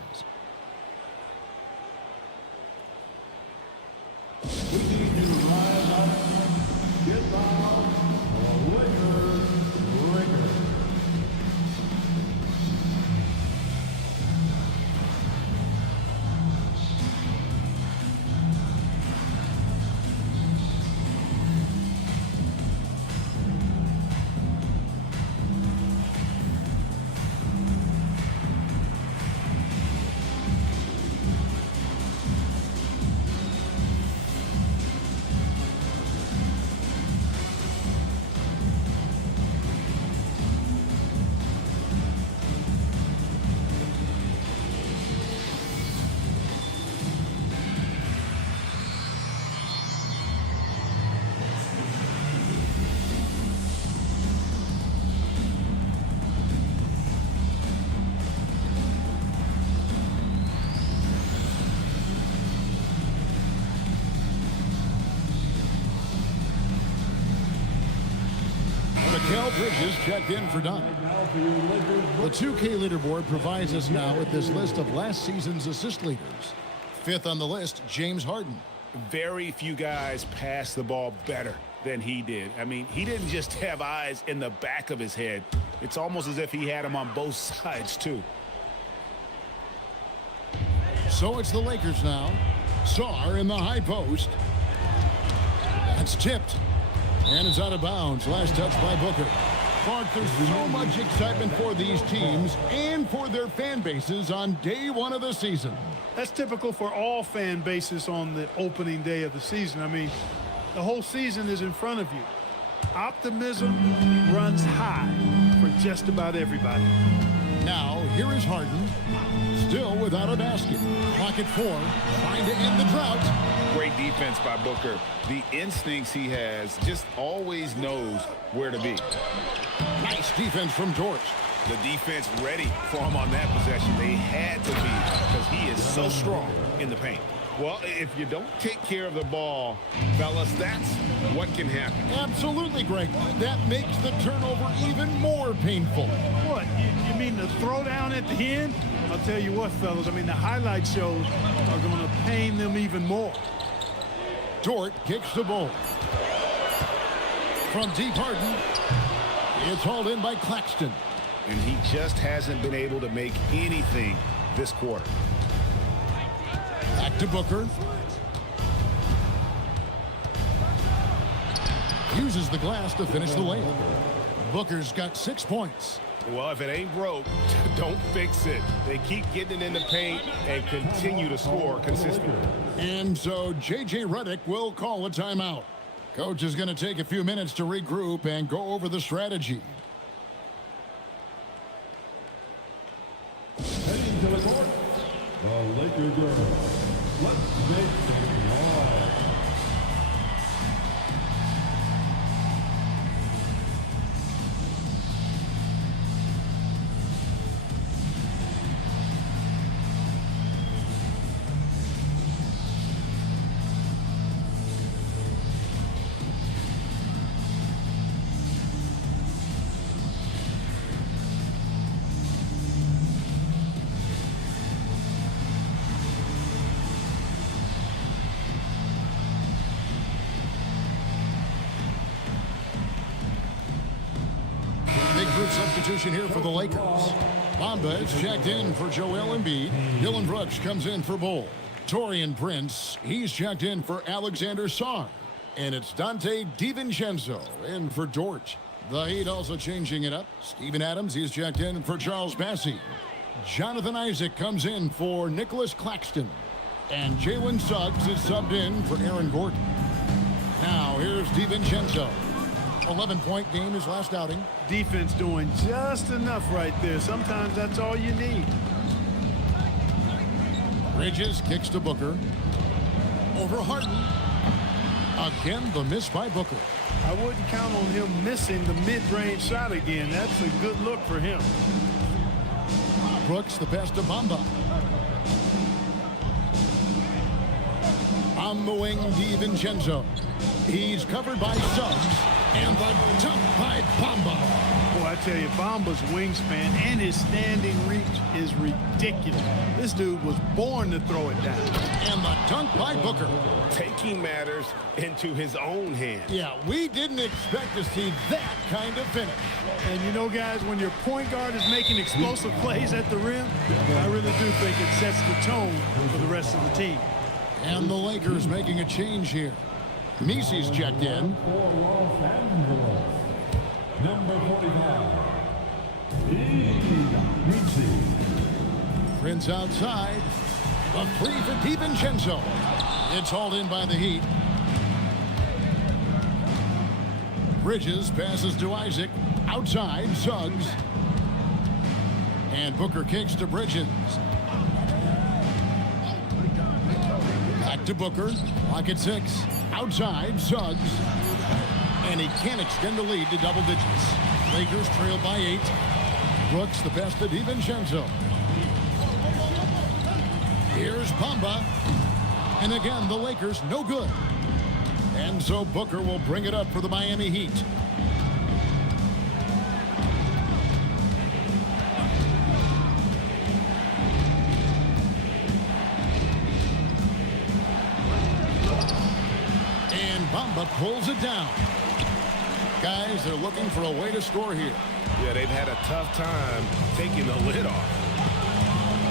Bridges checked in for Dunn. The 2K leaderboard provides us now with this list of last season's assist leaders. Fifth on the list, James Harden. Very few guys pass the ball better than he did. I mean, he didn't just have eyes in the back of his head. It's almost as if he had them on both sides, too. So it's the Lakers now. Sarr in the high post. That's tipped. And it's out of bounds. Last touch by Booker. Clark, there's so much excitement for these teams and for their fan bases on day one of the season. That's typical for all fan bases on the opening day of the season. I mean, the whole season is in front of you. Optimism runs high for just about everybody. Now, here is Harden, still without a basket. Clock at 4, trying to end the drought. Great defense by Booker. The instincts he has, just always knows where to be. Nice defense from George. The defense ready for him on that possession. They had to be because he is so strong in the paint. Well, if you don't take care of the ball, fellas, that's what can happen. Absolutely, Greg. That makes the turnover even more painful. What? You mean the throwdown at the end? I'll tell you what, fellas. I mean, the highlight shows are going to pain them even more. Dort kicks the ball. From deep Harden, it's hauled in by Claxton. And he just hasn't been able to make anything this quarter. Back to Booker. Uses the glass to finish the layup. Booker's got 6 points. Well, if it ain't broke, don't fix it. They keep getting it in the paint and continue to score consistently. And so J.J. Redick will call a timeout. Coach is going to take a few minutes to regroup and go over the strategy. Heading to the court, the Lakers girls. Let's make some noise. Substitution here for the Lakers. Bamba is checked in for Joel Embiid. Dylan Brooks comes in for Bull. Torian Prince, he's checked in for Alexander Sarr. And it's Dante DiVincenzo in for Dort. The Heat also changing it up. Steven Adams, he's checked in for Charles Bassey. Jonathan Isaac comes in for Nicholas Claxton. And Jalen Suggs is subbed in for Aaron Gordon. Now here's DiVincenzo. 11-point game his last outing. Defense doing just enough right there. Sometimes that's all you need. Bridges kicks to Booker. Over Harden. Again, the miss by Booker. I wouldn't count on him missing the mid-range shot again. That's a good look for him. Brooks the pass to Bamba. On the wing, DiVincenzo. He's covered by Suggs. And the dunk by Bamba. Boy, I tell you, Bamba's wingspan and his standing reach is ridiculous. This dude was born to throw it down. And the dunk by Booker. Taking matters into his own hands. Yeah, we didn't expect to see that kind of finish. And you know, guys, when your point guard is making explosive plays at the rim, I really do think it sets the tone for the rest of the team. And the Lakers making a change here. Misi's checked in. Number 45. Prince outside. A three for DiVincenzo. It's hauled in by the Heat. Bridges passes to Isaac. Outside, Suggs. And Booker kicks to Bridges. Back to Booker. Clock at 6. Outside, Suggs. And he can't extend the lead to double digits. Lakers trail by 8. Brooks the pass to DiVincenzo. Here's Bamba. And again, the Lakers no good. And so Booker will bring it up for the Miami Heat. Bamba pulls it down. Guys, they're looking for a way to score here. Yeah, they've had a tough time taking the lid off.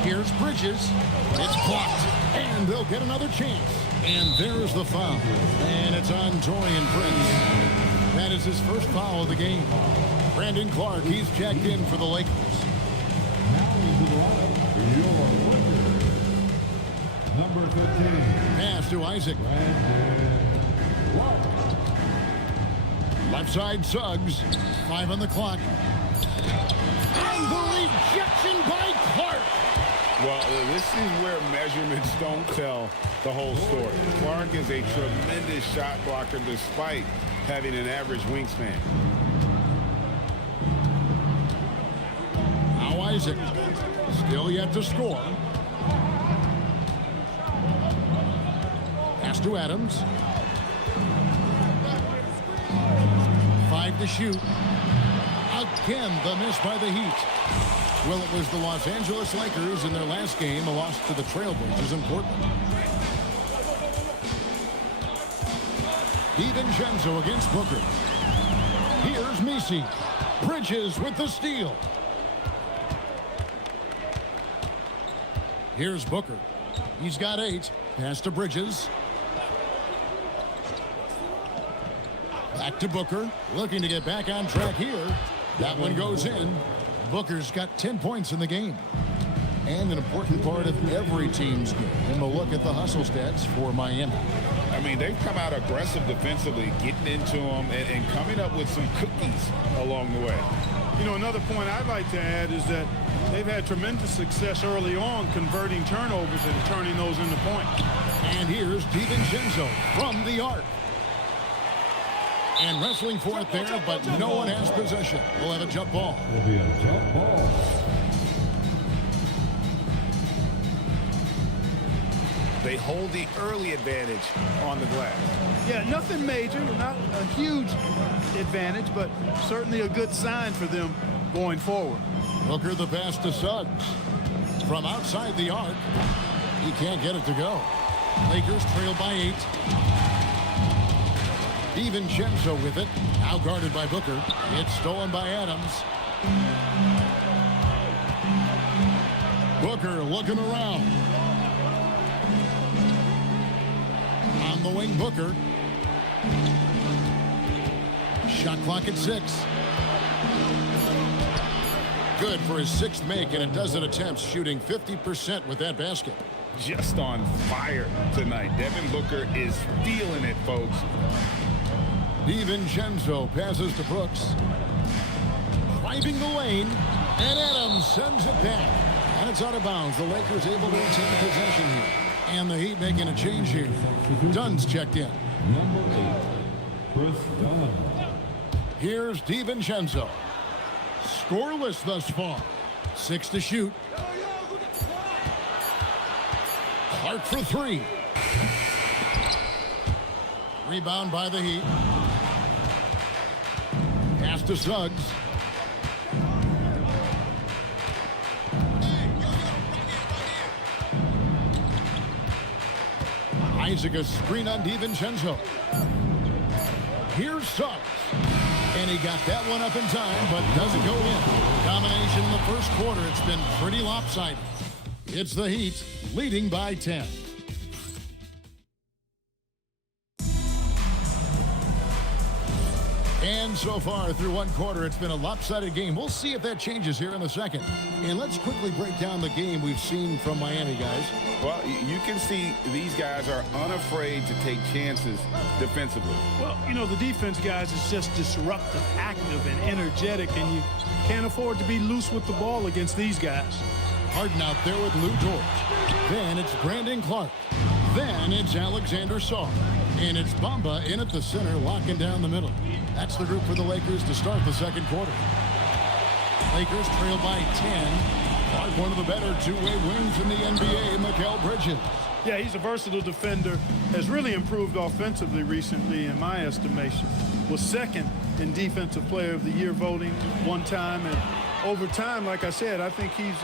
Here's Bridges. It's blocked. And they'll get another chance. And there's the foul. And it's on Taurean Prince. That is his first foul of the game. Brandon Clark, he's checked in for the Lakers. Number 15. Pass to Isaac. Left side, Suggs. 5 on the clock. And the rejection by Clark. Well, this is where measurements don't tell the whole story. Clark is a tremendous shot blocker despite having an average wingspan. Now Isaac. Still yet to score. Pass to Adams. 5 to shoot. Again, the miss by the Heat. Well, it was the Los Angeles Lakers in their last game, a loss to the Trailblazers in Portland. DiVincenzo against Booker. Here's Misi. Bridges with the steal. Here's Booker. He's got 8. Pass to Bridges. Back to Booker, looking to get back on track here. That one goes in. Booker's got 10 points in the game. And an important part of every team's game. And we'll look at the hustle stats for Miami. I mean, they've come out aggressive defensively, getting into them and coming up with some cookies along the way. You know, another point I'd like to add is that they've had tremendous success early on converting turnovers and turning those into points. And here's DiVincenzo from the arc. And wrestling for it there, but no one has possession. We'll have a jump ball. Will be a jump ball. They hold the early advantage on the glass. Yeah, nothing major, not a huge advantage, but certainly a good sign for them going forward. Booker the pass to Suggs. From outside the arc, he can't get it to go. Lakers trail by 8. DiVincenzo with it. Now guarded by Booker. It's stolen by Adams. Booker looking around. On the wing, Booker. Shot clock at 6. Good for his 6th make, and a dozen attempts, shooting 50% with that basket. just on fire tonight. Devin Booker is feeling it, folks. DiVincenzo passes to Brooks. Driving the lane, and Adams sends it back. And it's out of bounds. The Lakers able to retain possession here. And the Heat making a change here. Dunn's checked in. Number 8, Chris Dunn. Here's DiVincenzo. Scoreless thus far. 6 to shoot. Clark for 3. Rebound by the Heat. Pass to Suggs. Isaac a screen on DiVincenzo. Here's Suggs. And he got that one up in time, but doesn't go in. Domination in the first quarter. It's been pretty lopsided. It's the Heat leading by 10. And so far through one quarter, it's been a lopsided game. We'll see if that changes here in the second. And let's quickly break down the game we've seen from Miami, guys. Well, you can see these guys are unafraid to take chances defensively. Well, you know, the defense, guys, is just disruptive, active, and energetic, and you can't afford to be loose with the ball against these guys. Harden out there with Lou George. Then it's Brandon Clark. Then it's Alexander Saw. And it's Bamba in at the center, locking down the middle. That's the group for the Lakers to start the second quarter. Lakers trail by 10. Clark, one of the better two-way wings in the NBA, Mikal Bridges. Yeah, he's a versatile defender, has really improved offensively recently, in my estimation. Was second in Defensive Player of the Year voting one time, and over time, like I said, I think he's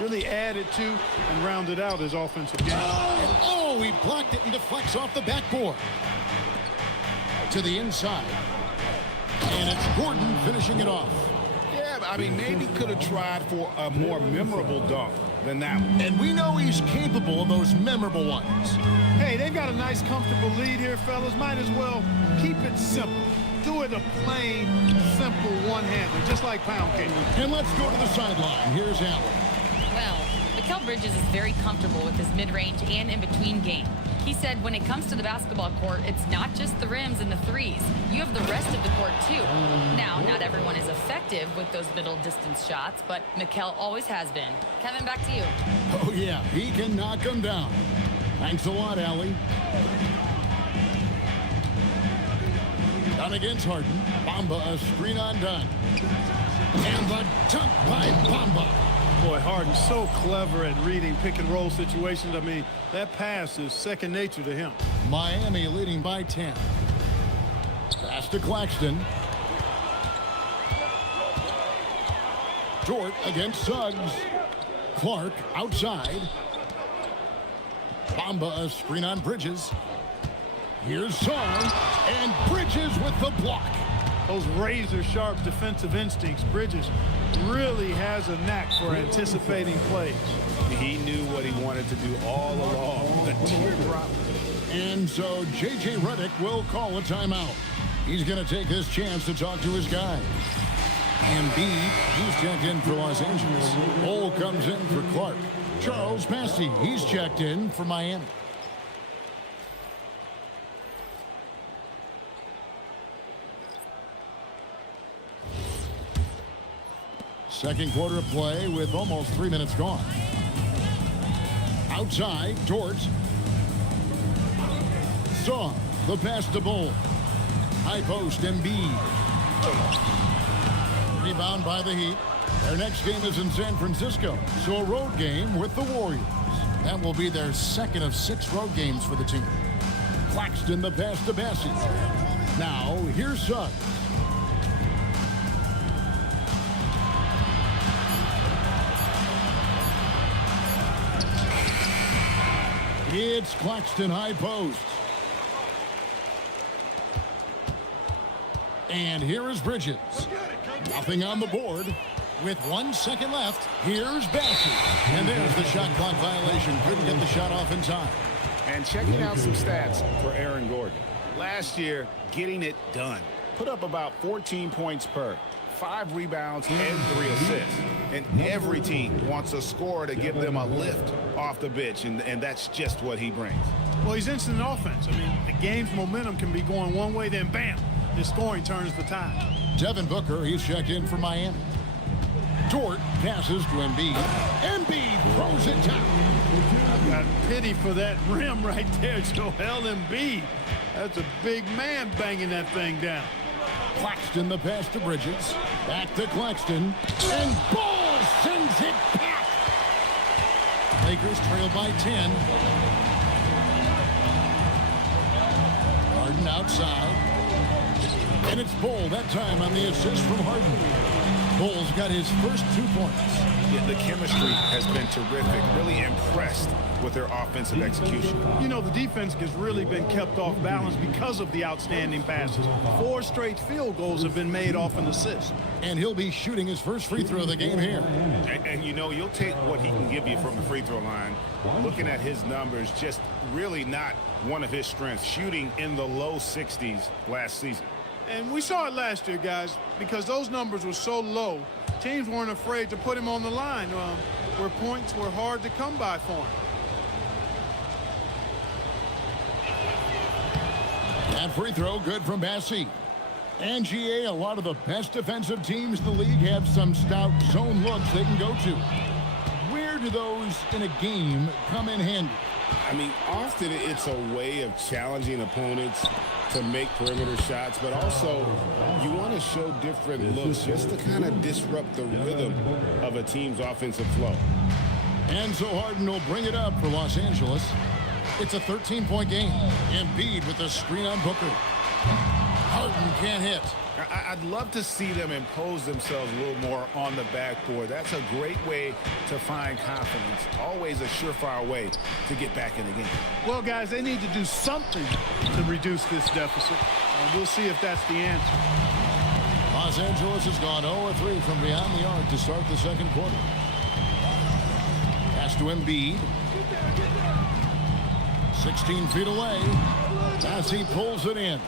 really added to and rounded out his offensive game. Oh, he blocked it and deflects off the backboard. To the inside. And it's Gordon finishing it off. Yeah, I mean, maybe could have tried for a more memorable dunk than that one. And we know he's capable of those memorable ones. Hey, they've got a nice, comfortable lead here, fellas. Might as well keep it simple. Do it a plain, simple one-hander, just like pound cake. And let's go to the sideline. Here's Allen. Well, Mikal Bridges is very comfortable with his mid-range and in-between game. He said when it comes to the basketball court, it's not just the rims and the threes. You have the rest of the court, too. Now, not everyone is effective with those middle-distance shots, but Mikal always has been. Kevin, back to you. Oh, yeah, he can knock them down. Thanks a lot, Allie. Dunn against Harden. Bamba, a screen on Dunn. And the dunk by Bamba. Boy, Harden's so clever at reading pick-and-roll situations. I mean, that pass is second nature to him. Miami leading by 10. Pass to Claxton. Dort against Suggs. Clark outside. Bamba, a screen on Bridges. Here's Song, and Bridges with the block. Those razor-sharp defensive instincts. Bridges really has a knack for anticipating plays. He knew what he wanted to do all along. The teardrop. And so J.J. Redick will call a timeout. He's going to take this chance to talk to his guys. Embiid, he's checked in for Los Angeles. Ole comes in for Clark. Charles Massey, he's checked in for Miami. Second quarter of play with almost 3 minutes gone. Outside, Dort. Saw the pass to Bull. High post, Embiid. Rebound by the Heat. Their next game is in San Francisco, so a road game with the Warriors. That will be their second of 6 road games for the team. Claxton the pass to Bassey. Now, here's Suggs. It's Claxton high post. And here is Bridges. Nothing on the board. With 1 second left, here's Bassey. And there's the shot clock violation. Couldn't get the shot off in time. And checking out some stats for Aaron Gordon. Last year, getting it done. Put up about 14 points per. 5 rebounds and 3 assists. And every team wants a scorer to give them a lift off the bench, and that's just what he brings. Well, he's instant offense. I mean, the game's momentum can be going one way, then bam, his scoring turns the tide. Devin Booker, he's checked in for Miami. Dort passes to Embiid. Embiid throws it down. I've got pity for that rim right there, Joel Embiid. That's a big man banging that thing down. Claxton the pass to Bridges. Back to Claxton. And Ball sends it back. Lakers trail by 10. Harden outside. And it's Ball that time on the assist from Harden. Bull's got his first 2 points. Yeah, the chemistry has been terrific. Really impressed with their offensive execution. You know, the defense has really been kept off balance because of the outstanding passes. 4 straight field goals have been made off an assist. And he'll be shooting his first free throw of the game here. And you know, you'll take what he can give you from the free throw line. Looking at his numbers, just really not one of his strengths. Shooting in the low 60s last season. And we saw it last year, guys, because those numbers were so low, teams weren't afraid to put him on the line where points were hard to come by for him. That free throw good from Bassi. And GA, a lot of the best defensive teams in the league have some stout zone looks they can go to. Where do those in a game come in handy? I mean, often it's a way of challenging opponents to make perimeter shots, but also you want to show different looks just to kind of disrupt the rhythm of a team's offensive flow. And so Harden will bring it up for Los Angeles. It's a 13-point game. Embiid with the screen on Booker. Harden can't hit. I'd love to see them impose themselves a little more on the backboard. That's a great way to find confidence. Always a surefire way to get back in the game. Well, guys, they need to do something to reduce this deficit. And we'll see if that's the answer. Los Angeles has gone 0-3 from beyond the arc to start the second quarter. Pass to Embiid. 16 feet away. Bassi pulls it in.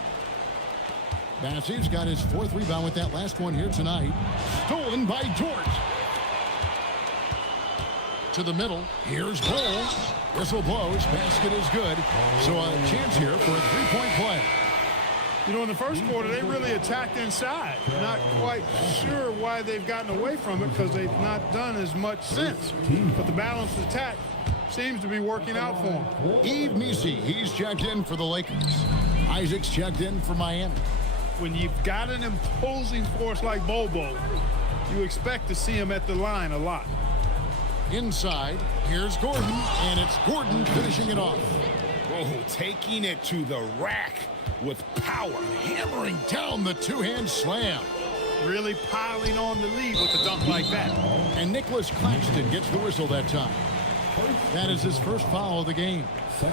Bassi's got his 4th rebound with that last one here tonight. Stolen by George. To the middle. Here's Bull. Whistle blows. Basket is good. So a chance here for a 3-point play. You know, in the first quarter, they really attacked inside. Not quite sure why they've gotten away from it because they've not done as much since. But the balanced attack seems to be working out for them. Yves Missi, he's checked in for the Lakers. Isaac's checked in for Miami. When you've got an imposing force like Bobo, you expect to see him at the line a lot. Inside, here's Gordon, and it's Gordon finishing it off. Oh, taking it to the rack with power. Hammering down the 2-hand slam. Really piling on the lead with a dunk like that. And Nicholas Claxton gets the whistle that time. That is his first foul of the game.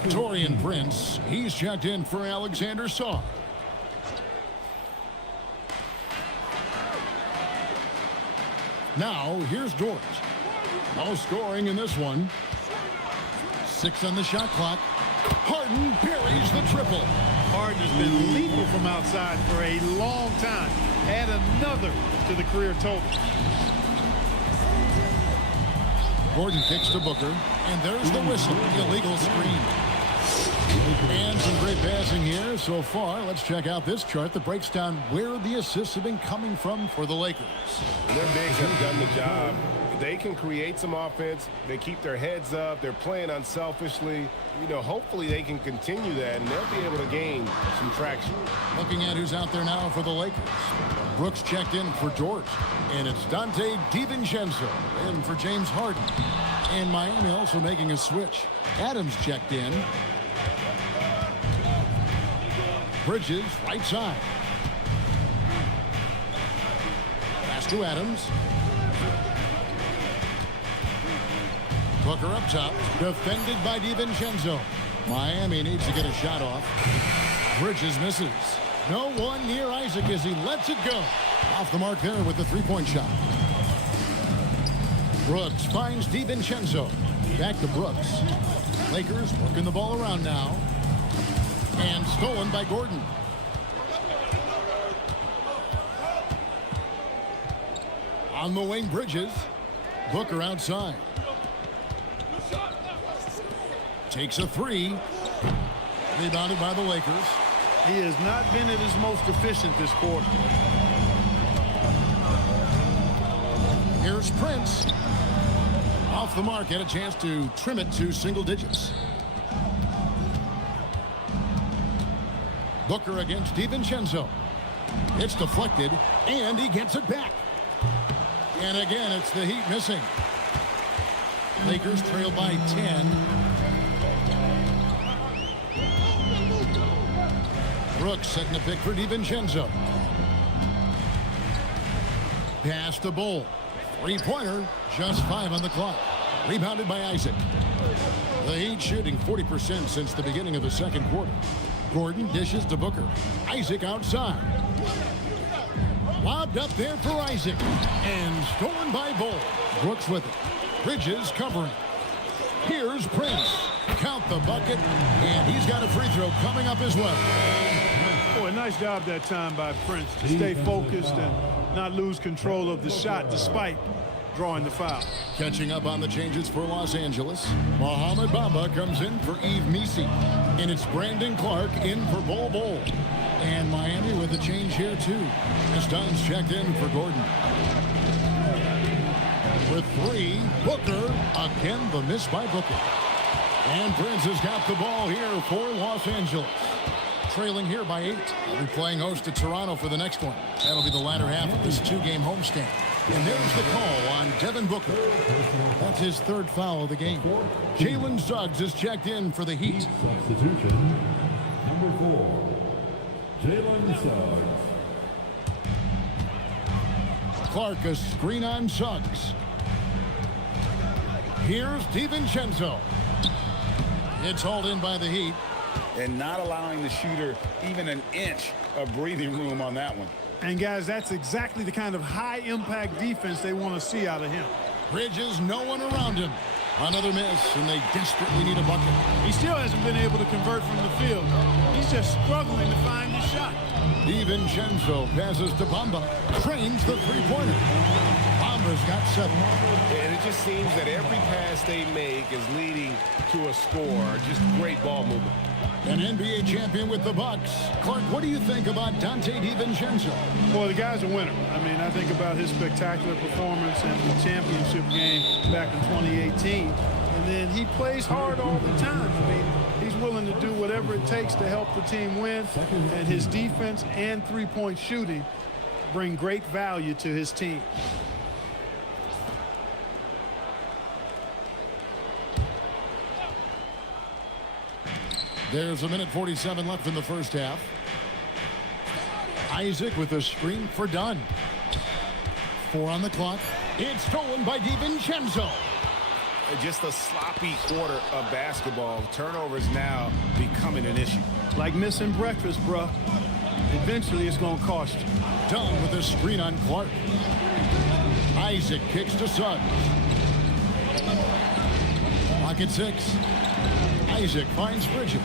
Torian Prince, he's checked in for Alexander Saw. Now, here's Dort. No scoring in this one. 6 on the shot clock. Harden buries the triple. Harden has been lethal from outside for a long time. Add another to the career total. Gordon kicks to Booker, and there's the whistle. Illegal screen. And some great passing here so far. Let's check out this chart that breaks down where the assists have been coming from for the Lakers. Their bigs have done the job. They can create some offense. They keep their heads up. They're playing unselfishly. You know, hopefully they can continue that, and they'll be able to gain some traction. Looking at who's out there now for the Lakers. Brooks checked in for George, and it's Dante DiVincenzo in for James Harden. And Miami also making a switch. Adams checked in. Bridges, right side. Pass to Adams. Booker up top, defended by DiVincenzo. Miami needs to get a shot off. Bridges misses. No one near Isaac as he lets it go. Off the mark there with the 3-point shot. Brooks finds DiVincenzo. Back to Brooks. Lakers working the ball around now. And stolen by Gordon. On the wing, Bridges. Booker outside. Takes a three. Rebounded by the Lakers. He has not been at his most efficient this quarter. Here's Prince. Off the mark, had a chance to trim it to single digits. Booker against DiVincenzo. It's deflected, and he gets it back. And again, it's the Heat missing. Lakers trail by 10. Brooks setting the pick for DiVincenzo. Pass to Bull. Three-pointer, just 5 on the clock. Rebounded by Isaac. The Heat shooting 40% since the beginning of the second quarter. Gordon dishes to Booker. Isaac outside. Lobbed up there for Isaac. And stolen by Bull. Brooks with it. Bridges covering. Here's Prince. Count the bucket. And he's got a free throw coming up as well. Boy, nice job that time by Prince to stay focused and not lose control of the shot despite drawing the foul. Catching up on the changes for Los Angeles. Mohamed Bamba comes in for Yves Missi. And it's Brandon Clark in for Bol Bol. And Miami with a change here too. As Dunn's checked in for Gordon. With three, Booker. Again, the miss by Booker. And Prince has got the ball here for Los Angeles. Trailing here by 8. They'll be playing host to Toronto for the next one. That'll be the latter half of this 2-game homestand. And there's the call on Devin Booker. That's his 3rd foul of the game. Jalen Suggs is checked in for the Heat. Substitution, number 4, Jalen Suggs. Clark, a screen on Suggs. Here's DiVincenzo. It's hauled in by the Heat. And not allowing the shooter even an inch of breathing room on that one. And guys, that's exactly the kind of high-impact defense they want to see out of him. Bridges, no one around him. Another miss, and they desperately need a bucket. He still hasn't been able to convert from the field. He's just struggling to find the shot. DiVincenzo passes to Bamba. Trains the three-pointer. Bamba's got 7. And it just seems that every pass they make is leading to a score. Just great ball movement. An NBA champion with the Bucks. Clark, what do you think about Dante DiVincenzo? Well, the guy's a winner. I mean, I think about his spectacular performance in the championship game back in 2018. And then he plays hard all the time. I mean, he's willing to do whatever it takes to help the team win. And his defense and three-point shooting bring great value to his team. There's 1:47 left in the first half. Isaac with a screen for Dunn. 4 on the clock. It's stolen by DiVincenzo. Just a sloppy quarter of basketball. Turnovers now becoming an issue. Like missing breakfast, bruh. Eventually, it's going to cost you. Dunn with a screen on Clark. Isaac kicks to Suggs. Pocket 6. Isaac finds Bridges.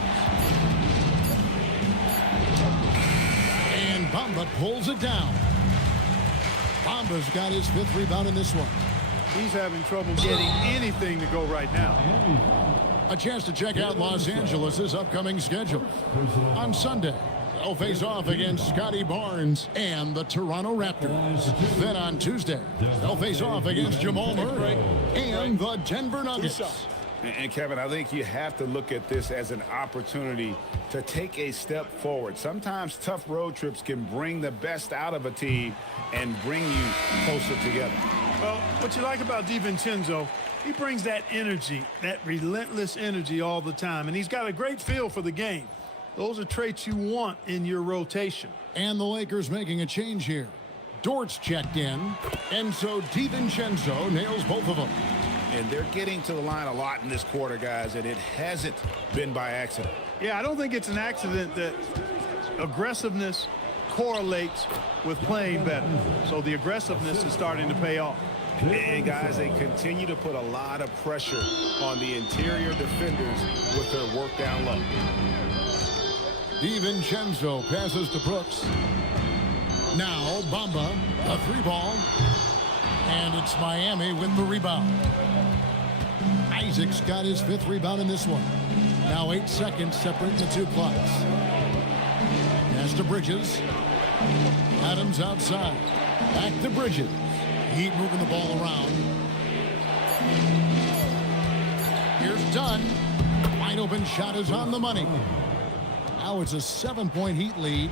And Bamba pulls it down. Bamba's got his 5th rebound in this one. He's having trouble getting anything to go right now. A chance to check out Los Angeles' upcoming schedule. On Sunday, they'll face off against Scotty Barnes and the Toronto Raptors. Then on Tuesday, they'll face off against Jamal Murray and the Denver Nuggets. And Kevin, I think you have to look at this as an opportunity to take a step forward. Sometimes tough road trips can bring the best out of a team and bring you closer together. Well, what you like about DiVincenzo, he brings that energy, that relentless energy all the time, and he's got a great feel for the game. Those are traits you want in your rotation. And the Lakers making a change here. Dort's checked in, and so DiVincenzo nails both of them. And they're getting to the line a lot in this quarter, guys, and it hasn't been by accident. Yeah, I don't think it's an accident that aggressiveness correlates with playing better. So the aggressiveness is starting to pay off. And guys, they continue to put a lot of pressure on the interior defenders with their work down low. DiVincenzo passes to Brooks. Now Bamba, a 3-ball. And it's Miami with the rebound. Isaac's got his 5th rebound in this one. Now 8 seconds separating the two clocks. Pass to Bridges. Adams outside. Back to Bridges. Heat moving the ball around. Here's Dunn. Wide open shot is on the money. Now it's a 7-point Heat lead.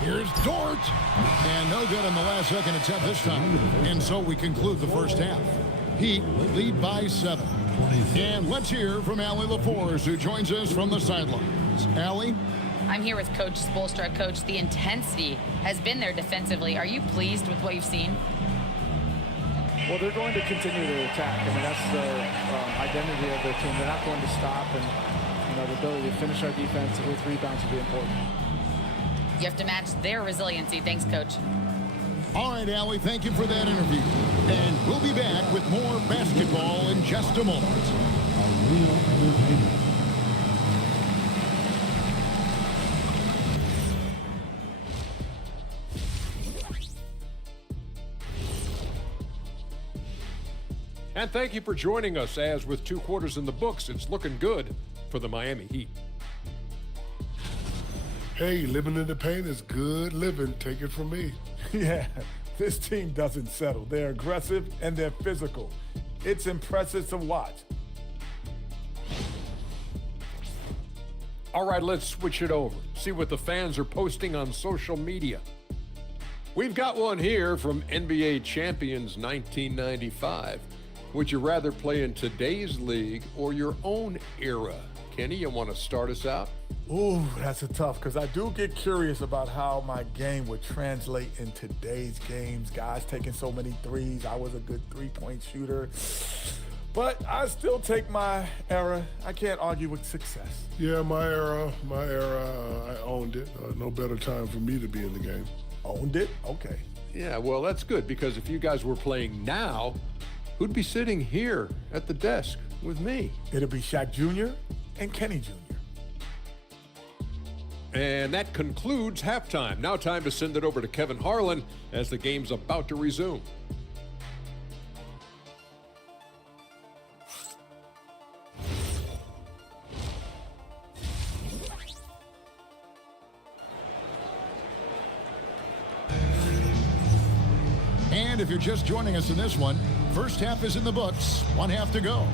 Here's Dort. And no good on the last second attempt this time. And so we conclude the first half. Heat lead by 7. And let's hear from Allie LaForce, who joins us from the sidelines. Allie? I'm here with Coach Spoelstra. Coach, the intensity has been there defensively. Are you pleased with what you've seen? Well, they're going to continue to attack. I mean, that's the identity of their team. They're not going to stop, and the ability to finish our defense with rebounds will be important. You have to match their resiliency. Thanks, Coach. All right, Allie, thank you for that interview. And we'll be back with more basketball in just a moment. And thank you for joining us, as with 2 quarters in the books, it's looking good for the Miami Heat. Hey, living in the paint is good living. Take it from me. Yeah, this team doesn't settle. They're aggressive and they're physical. It's impressive to watch. All right, let's switch it over. See what the fans are posting on social media. We've got one here from NBA Champions 1995. Would you rather play in today's league or your own era? Kenny, you want to start us out? Ooh, that's a tough, because I do get curious about how my game would translate in today's games. Guys taking so many threes. I was a good three-point shooter. But I still take my era. I can't argue with success. Yeah, my era, I owned it. No better time for me to be in the game. Owned it? Okay. Yeah, well, that's good, because if you guys were playing now, who'd be sitting here at the desk with me? It'll be Shaq Jr. and Kenny Jr. And that concludes halftime. Now time to send it over to Kevin Harlan as the game's about to resume. And if you're just joining us in this one, first half is in the books. 1 half to go.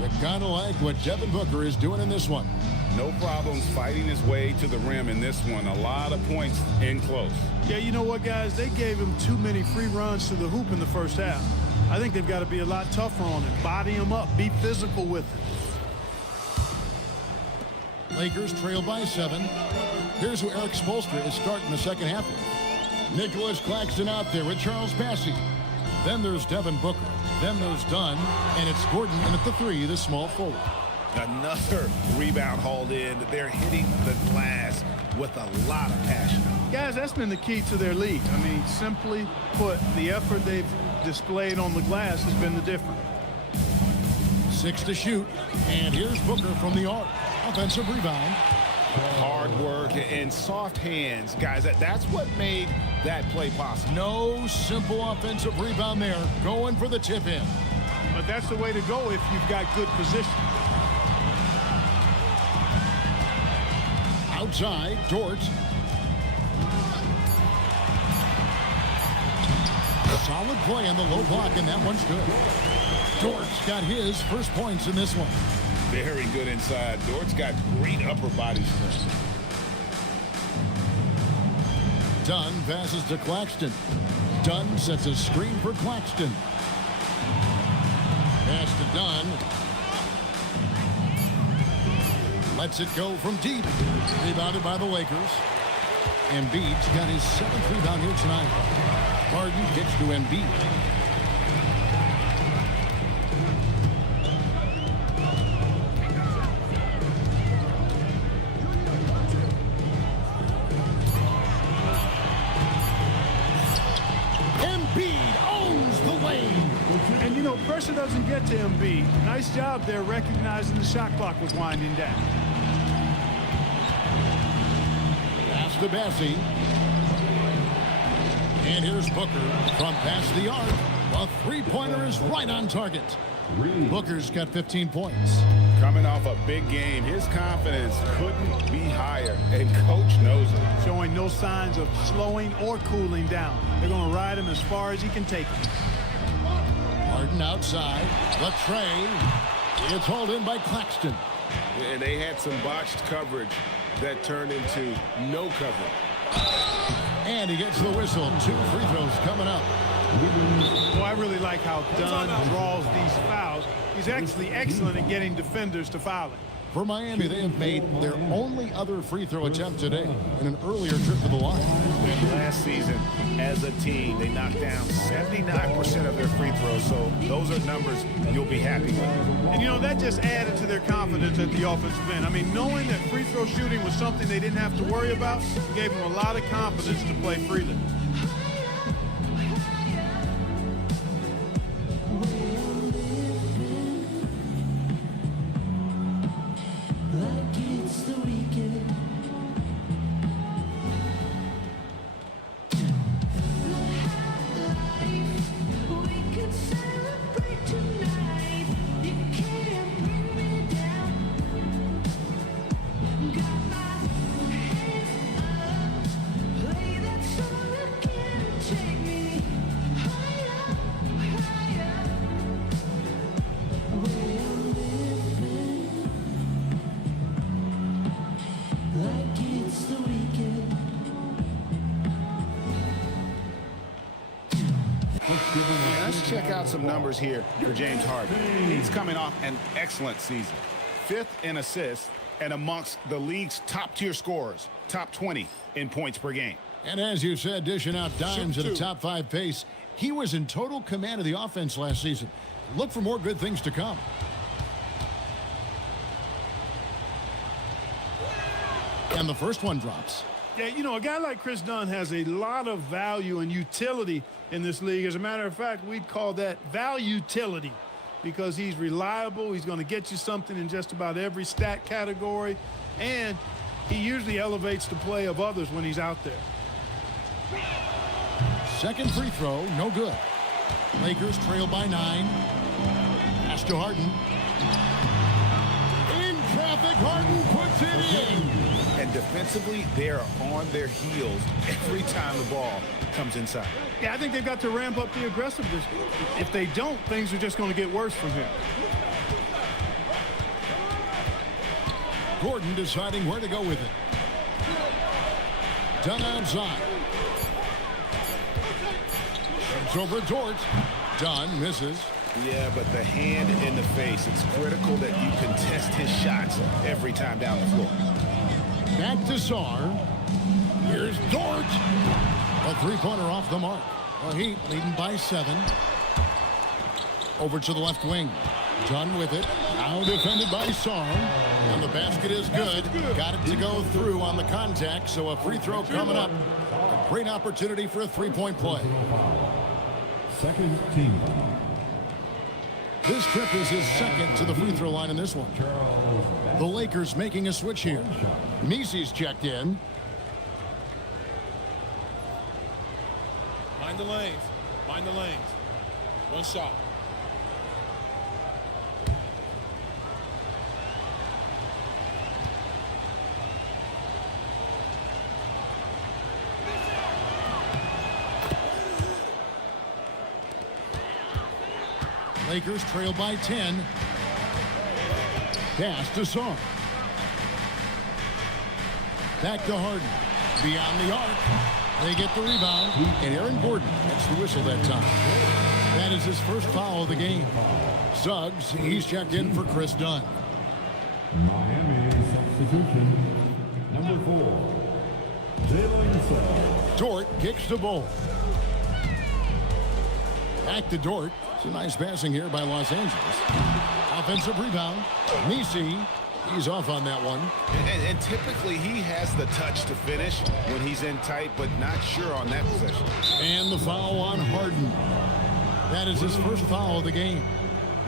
You kind of like what Devin Booker is doing in this one. No problems fighting his way to the rim in this one. A lot of points in close. Yeah, you know what, guys? They gave him too many free runs to the hoop in the first half. I think they've got to be a lot tougher on him. Body him up. Be physical with him. Lakers trail by 7. Here's who Eric Spoelstra is starting the second half with. Nicholas Claxton out there with Charles Bassey. Then there's Devin Booker. Then there's Dunn. And it's Gordon in at the 3, the small forward. Another rebound hauled in. They're hitting the glass with a lot of passion. Guys, that's been the key to their lead. I mean, simply put, the effort they've displayed on the glass has been the difference. 6 to shoot. And here's Booker from the arc. Offensive rebound. Hard work and soft hands. Guys, that's what made that play possible. No simple offensive rebound there. Going for the tip in. But that's the way to go if you've got good position. Outside, Dort. Solid play on the low block, and that one's good. Dort's got his first points in this one. Very good inside. Dort's got great upper body strength. Dunn passes to Claxton. Dunn sets a screen for Claxton. Pass to Dunn. Lets it go from deep. Rebounded by the Lakers. Embiid's got his 7th rebound here tonight. Harden gets to Embiid. Embiid owns the lane. And, you know, pressure doesn't get to Embiid. Nice job there recognizing the shot clock was winding down. Pass to Bassey. And here's Booker from past the arc. A three-pointer is right on target. Booker's got 15 points. Coming off a big game, his confidence couldn't be higher, and coach knows it. Showing no signs of slowing or cooling down. They're going to ride him as far as he can take him. Harden outside. The tray. It's hauled in by Claxton. And they had some botched coverage that turned into no coverage. And he gets the whistle. 2 free throws coming up. Well, I really like how Dunn draws these fouls. He's actually excellent at getting defenders to foul him. For Miami, they have made their only other free throw attempt today in an earlier trip to the line. And last season, as a team, they knocked down 79% of their free throws, so those are numbers you'll be happy with. And, you know, that just added to their confidence at the offensive end. I mean, knowing that free throw shooting was something they didn't have to worry about gave them a lot of confidence to play freely. Let's check out some numbers here for James Harden. He's coming off an excellent season. 5th in assists and amongst the league's top-tier scorers, top 20 in points per game. And as you said, dishing out dimes at a top 5 pace. He was in total command of the offense last season. Look for more good things to come. And the first one drops. Yeah, you know, a guy like Chris Dunn has a lot of value and utility in this league. As a matter of fact, we'd call that value-utility because he's reliable. He's going to get you something in just about every stat category, and he usually elevates the play of others when he's out there. Second free throw, no good. Lakers trail by 9. Pass to Harden. In traffic, Harden puts it in. And defensively, they're on their heels every time the ball comes inside. Yeah, I think they've got to ramp up the aggressiveness. If they don't, things are just going to get worse from here. Gordon deciding where to go with it. Dunn outside. Shoots over Dort. Dunn misses. Yeah, but the hand in the face, it's critical that you contest his shots every time down the floor. Back to Sarr. Here's Dort. A three-pointer off the mark. The Heat leading by 7. Over to the left wing. Dunn with it. Now defended by Sarr. And the basket is good. Got it to go through on the contact, so a free throw coming up. A great opportunity for a three-point play. Second team. This trip is his second to the free throw line in this one. The Lakers making a switch here. Misi's checked in. Mind the lanes. Mind the lanes. One shot. Lakers trail by 10. Pass to Sarr. Back to Harden. Beyond the arc. They get the rebound. And Aaron Gordon gets the whistle that time. That is his first foul of the game. Suggs, he's checked in for Chris Dunn. Miami substitution. Number 4. Jalen Suggs. Dort kicks the ball. Back to Dort. It's a nice passing here by Los Angeles. Offensive rebound. Misi, he's off on that one. And typically he has the touch to finish when he's in tight, but not sure on that possession. And the foul on Harden. That is his first foul of the game.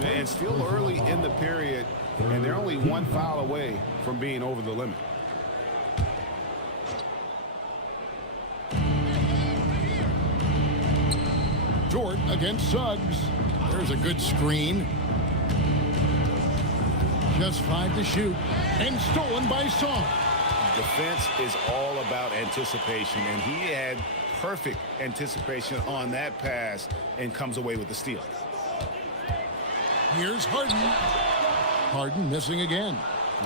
And still early in the period, and they're only one foul away from being over the limit. Dort against Suggs. There's a good screen. Just 5 to shoot. And stolen by Song. Defense is all about anticipation, and he had perfect anticipation on that pass and comes away with the steal. Here's Harden. Harden missing again.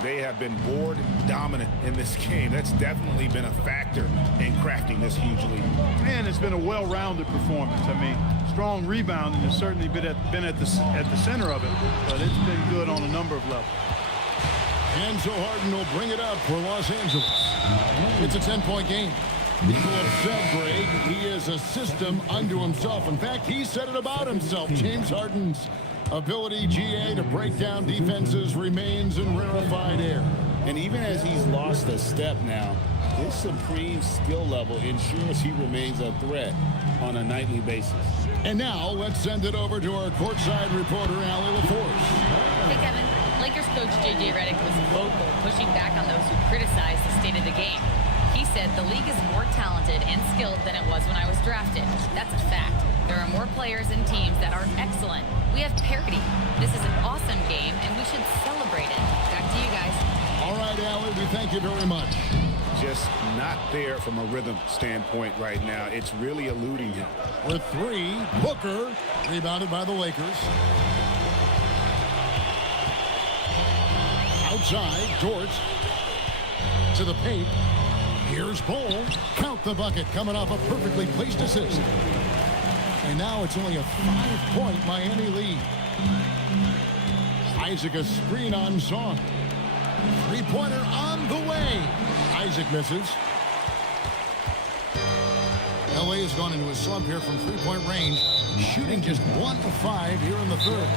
They have been board dominant in this game. That's definitely been a factor in crafting this huge lead. And it's been a well-rounded performance. I mean, strong rebounding has certainly been at the center of it, but it's been good on a number of levels. And so Harden will bring it up for Los Angeles. It's a 10-point game. People have said, Greg, he is a system unto himself. In fact, he said it about himself. James Harden's ability, GA, to break down defenses remains in rarefied air. And even as he's lost a step now, his supreme skill level ensures he remains a threat on a nightly basis. And now let's send it over to our courtside reporter, Allie LaForce. Hey, Kevin. Lakers coach J.J. Redick was vocal, pushing back on those who criticized the state of the game. He said the league is more talented and skilled than it was when I was drafted. That's a fact. There are more players and teams that are excellent. We have parity. This is an awesome game, and we should celebrate it. Back to you guys. All right, Allie, we thank you very much. Just not there from a rhythm standpoint right now. It's really eluding him. With 3, Booker, rebounded by the Lakers. Outside, Dort to the paint. Here's Bol. Count the bucket, coming off a perfectly placed assist. And now it's only a 5-point Miami lead. Isaac, a screen on Song. 3-pointer on the way. Isaac misses. LA has gone into a slump here from 3-point range, shooting just 1 of 5 here in the third.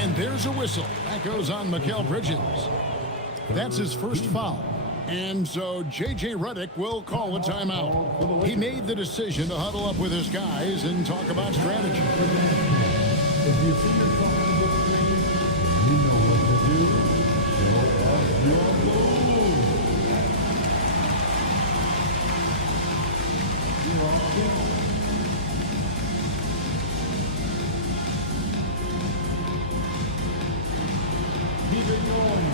And there's a whistle. That goes on Mikal Bridges. That's his first foul. And so J.J. Redick will call a timeout. He made the decision to huddle up with his guys and talk about strategy. If you see yourself on the screen, you know what to do. Show us your move. You're on kill. Keep it going.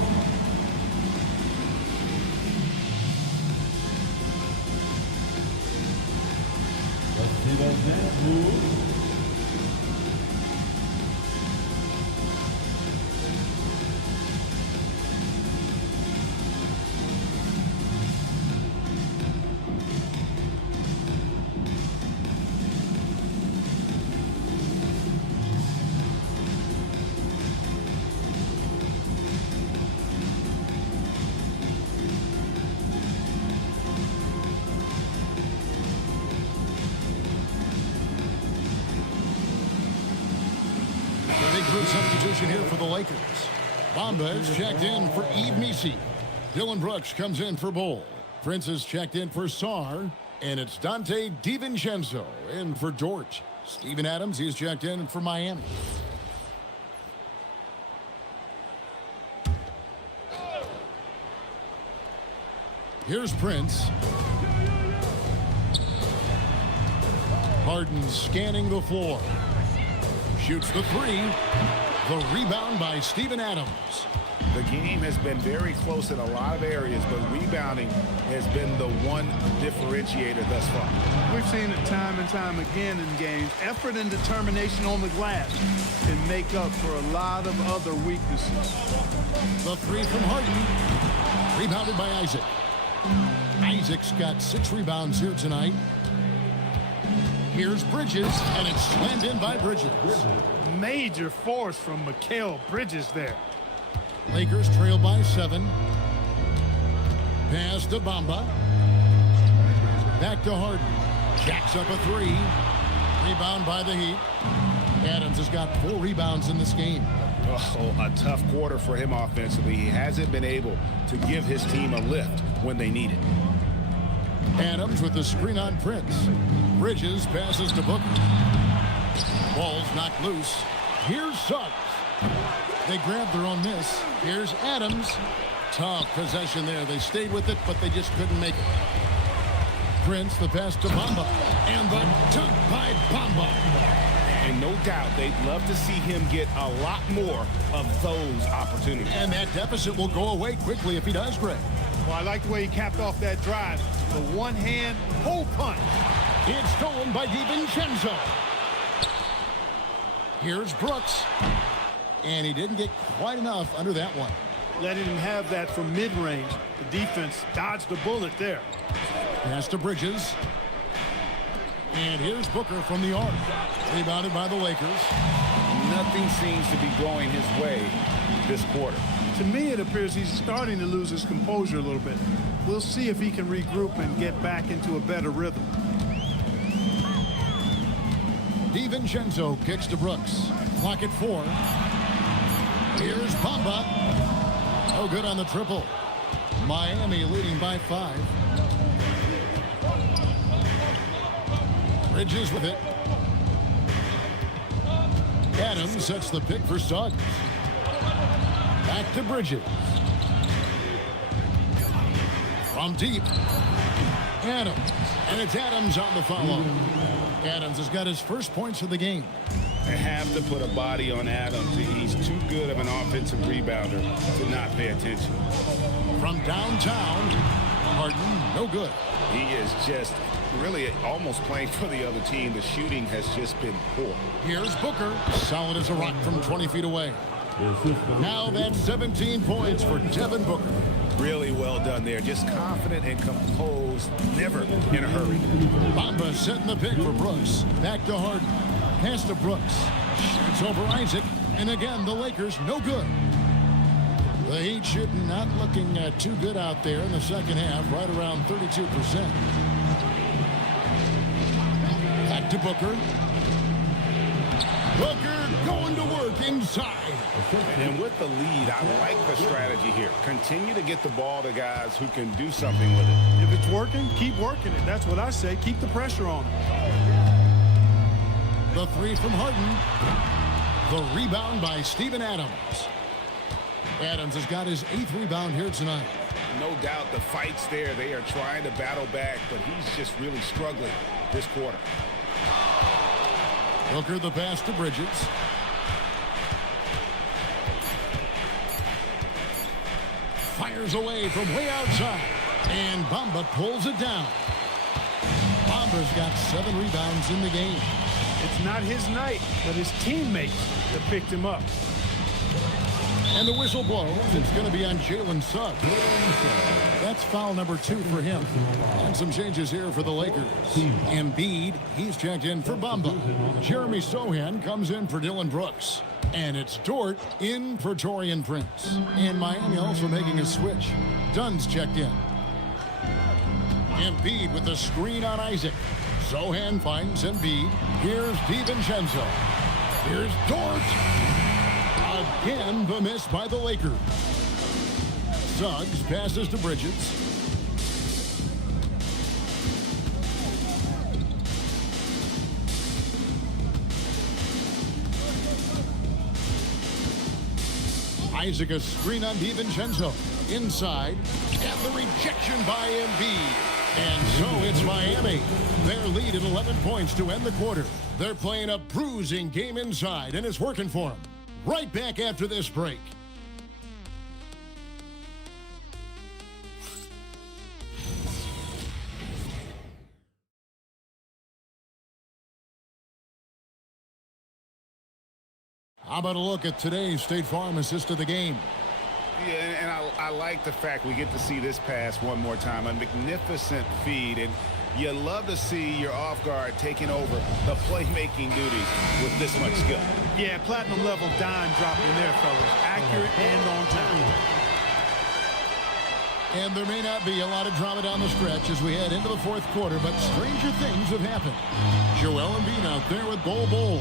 Let's see those next moves. Substitution here for the Lakers. Bamba is checked in for Yves Missi. Dylan Brooks comes in for Bol. Prince is checked in for Sarr. And it's Dante DiVincenzo in for Dort. Steven Adams, he's checked in for Miami. Here's Prince. Harden scanning the floor. Shoots the 3. The rebound by Steven Adams. The game has been very close in a lot of areas, but rebounding has been the one differentiator thus far. We've seen it time and time again in games. Effort and determination on the glass can make up for a lot of other weaknesses. The 3 from Harden. Rebounded by Isaac. Isaac's got 6 rebounds here tonight. Here's Bridges, and it's slammed in by Bridges. Major force from Mikal Bridges there. Lakers trail by 7. Pass to Bamba. Back to Harden. Jacks up a 3. Rebound by the Heat. Adams has got 4 rebounds in this game. Oh, a tough quarter for him offensively. He hasn't been able to give his team a lift when they need it. Adams with the screen on Prince. Bridges passes to Booker. Ball's knocked loose. Here's Suggs. They grabbed their own miss. Here's Adams. Tough possession there. They stayed with it, but they just couldn't make it. Prince, the pass to Bamba. And the dunk by Bamba. And no doubt they'd love to see him get a lot more of those opportunities. And that deficit will go away quickly if he does, Greg. Well, I like the way he capped off that drive. The one-hand pull punch. It's stolen by DiVincenzo. Here's Brooks. And he didn't get quite enough under that one. Letting him have that from mid-range. The defense dodged the bullet there. Pass to Bridges. And here's Booker from the arc. Rebounded by the Lakers. Nothing seems to be going his way this quarter. To me, it appears he's starting to lose his composure a little bit. We'll see if he can regroup and get back into a better rhythm. DiVincenzo kicks to Brooks. Clock at 4. Here's Bamba. No good on the triple. Miami leading by 5. Bridges with it. Adams sets the pick for Suggs. Back to Bridges. From deep. Adams. And it's Adams on the follow. Adams has got his first points of the game. They have to put a body on Adams. He's too good of an offensive rebounder to not pay attention. From downtown, Harden, no good. He is just really almost playing for the other team. The shooting has just been poor. Here's Booker, solid as a rock from 20 feet away. Now that's 17 points for Devin Booker. Really well done there. Just confident and composed, never in a hurry. Bamba setting the pick for Brooks. Back to Harden. Pass to Brooks. Shoots over Isaac. And again, the Lakers, no good. The Heat shooting not looking too good out there in the second half, right around 32%. Back to Booker. Booker going to work inside. And with the lead, I like the strategy here. Continue to get the ball to guys who can do something with it. If it's working, keep working it. That's what I say. Keep the pressure on him. The three from Harden. The rebound by Steven Adams. Adams has got his 8th rebound here tonight. No doubt the fight's there. They are trying to battle back, but he's just really struggling this quarter. Booker the pass to Bridges. Fires away from way outside. And Bamba pulls it down. Bamba's got 7 rebounds in the game. It's not his night, but his teammates that picked him up. And the whistle blows. It's going to be on Jalen Suggs. That's foul number 2 for him. And some changes here for the Lakers. Embiid, he's checked in for Bamba. Jeremy Sohan comes in for Dylan Brooks. And it's Dort in for Taurean Prince. And Miami also making a switch. Dunn's checked in. Embiid with the screen on Isaac. Sohan finds Embiid. Here's DiVincenzo. Here's Dort. Again, the miss by the Lakers. Suggs passes to Bridges. Isaac a screen on DiVincenzo. Inside. And the rejection by Embiid. And so it's Miami. Their lead at 11 points to end the quarter. They're playing a bruising game inside, and it's working for them. Right back after this break. How about a look at today's State Farm assist of the game? Yeah, and I like the fact we get to see this pass one more time. A magnificent feed, and you love to see your off guard taking over the playmaking duties with this much skill. Yeah, platinum level dime dropping there, fellas. Accurate and on time. And there may not be a lot of drama down the stretch as we head into the fourth quarter, but stranger things have happened. Joel Embiid out there with Bol.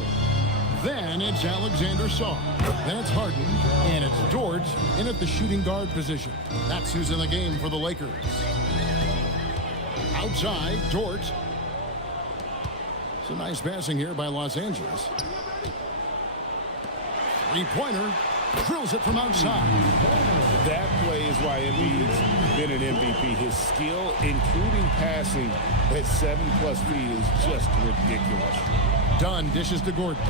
Then it's Alexander Saw. Then it's Harden. And it's George in at the shooting guard position. That's who's in the game for the Lakers. Outside, George. Some nice passing here by Los Angeles. Three-pointer. Drills it from outside. That play is why Embiid's been an MVP. His skill, including passing at 7+ feet, is just ridiculous. Dunn dishes to Gordon.